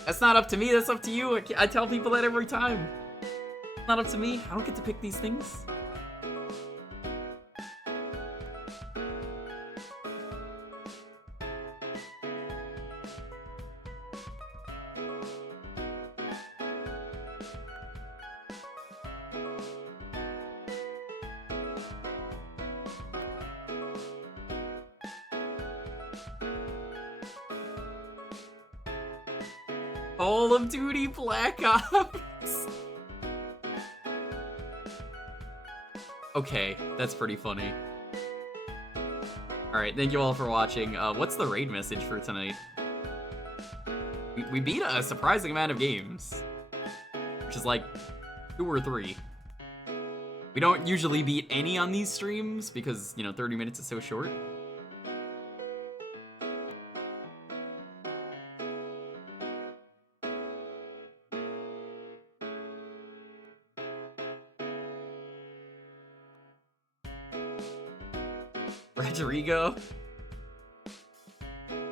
That's not up to me, that's up to you. I tell people that every time. It's not up to me. I don't get to pick these things. Call of Duty Black Ops. Okay, that's pretty funny. Alright, thank you all for watching. What's the raid message for tonight? We beat a surprising amount of games. Which is like 2 or 3. We don't usually beat any on these streams because, you know, 30 minutes is so short. Rodrigo.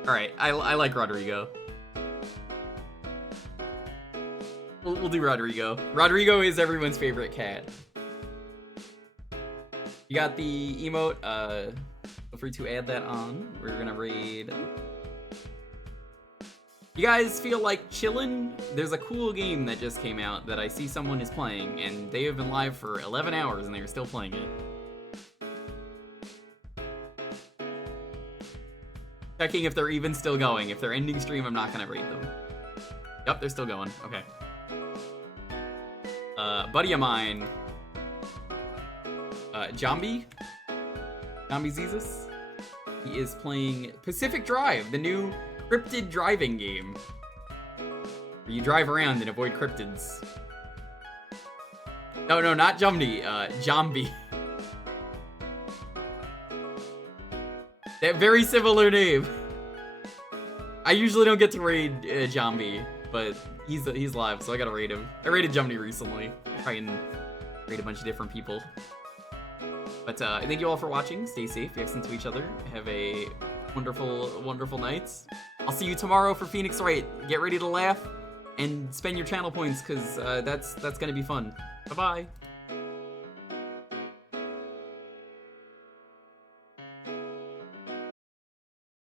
Alright, I like Rodrigo. We'll do Rodrigo. Rodrigo is everyone's favorite cat. You got the emote, feel free to add that on. We're gonna raid. You guys feel like chillin'? There's a cool game that just came out that I see someone is playing, and they have been live for 11 hours and they're still playing it. Checking if they're even still going. If they're ending stream, I'm not gonna rate them. Yep, they're still going. Okay. Buddy of mine, Jambi Zezus. He is playing Pacific Drive, the new cryptid driving game, where you drive around and avoid cryptids. No, not Jambi. Jambi. That very similar name. I usually don't get to raid Jambi, but he's live, so I gotta rate him. I rated Jambi recently. Try and rate a bunch of different people. But thank you all for watching. Stay safe. Be excellent to each other. Have a wonderful, wonderful night. I'll see you tomorrow for Phoenix Wright. Get ready to laugh and spend your channel points, because that's gonna be fun. Bye-bye.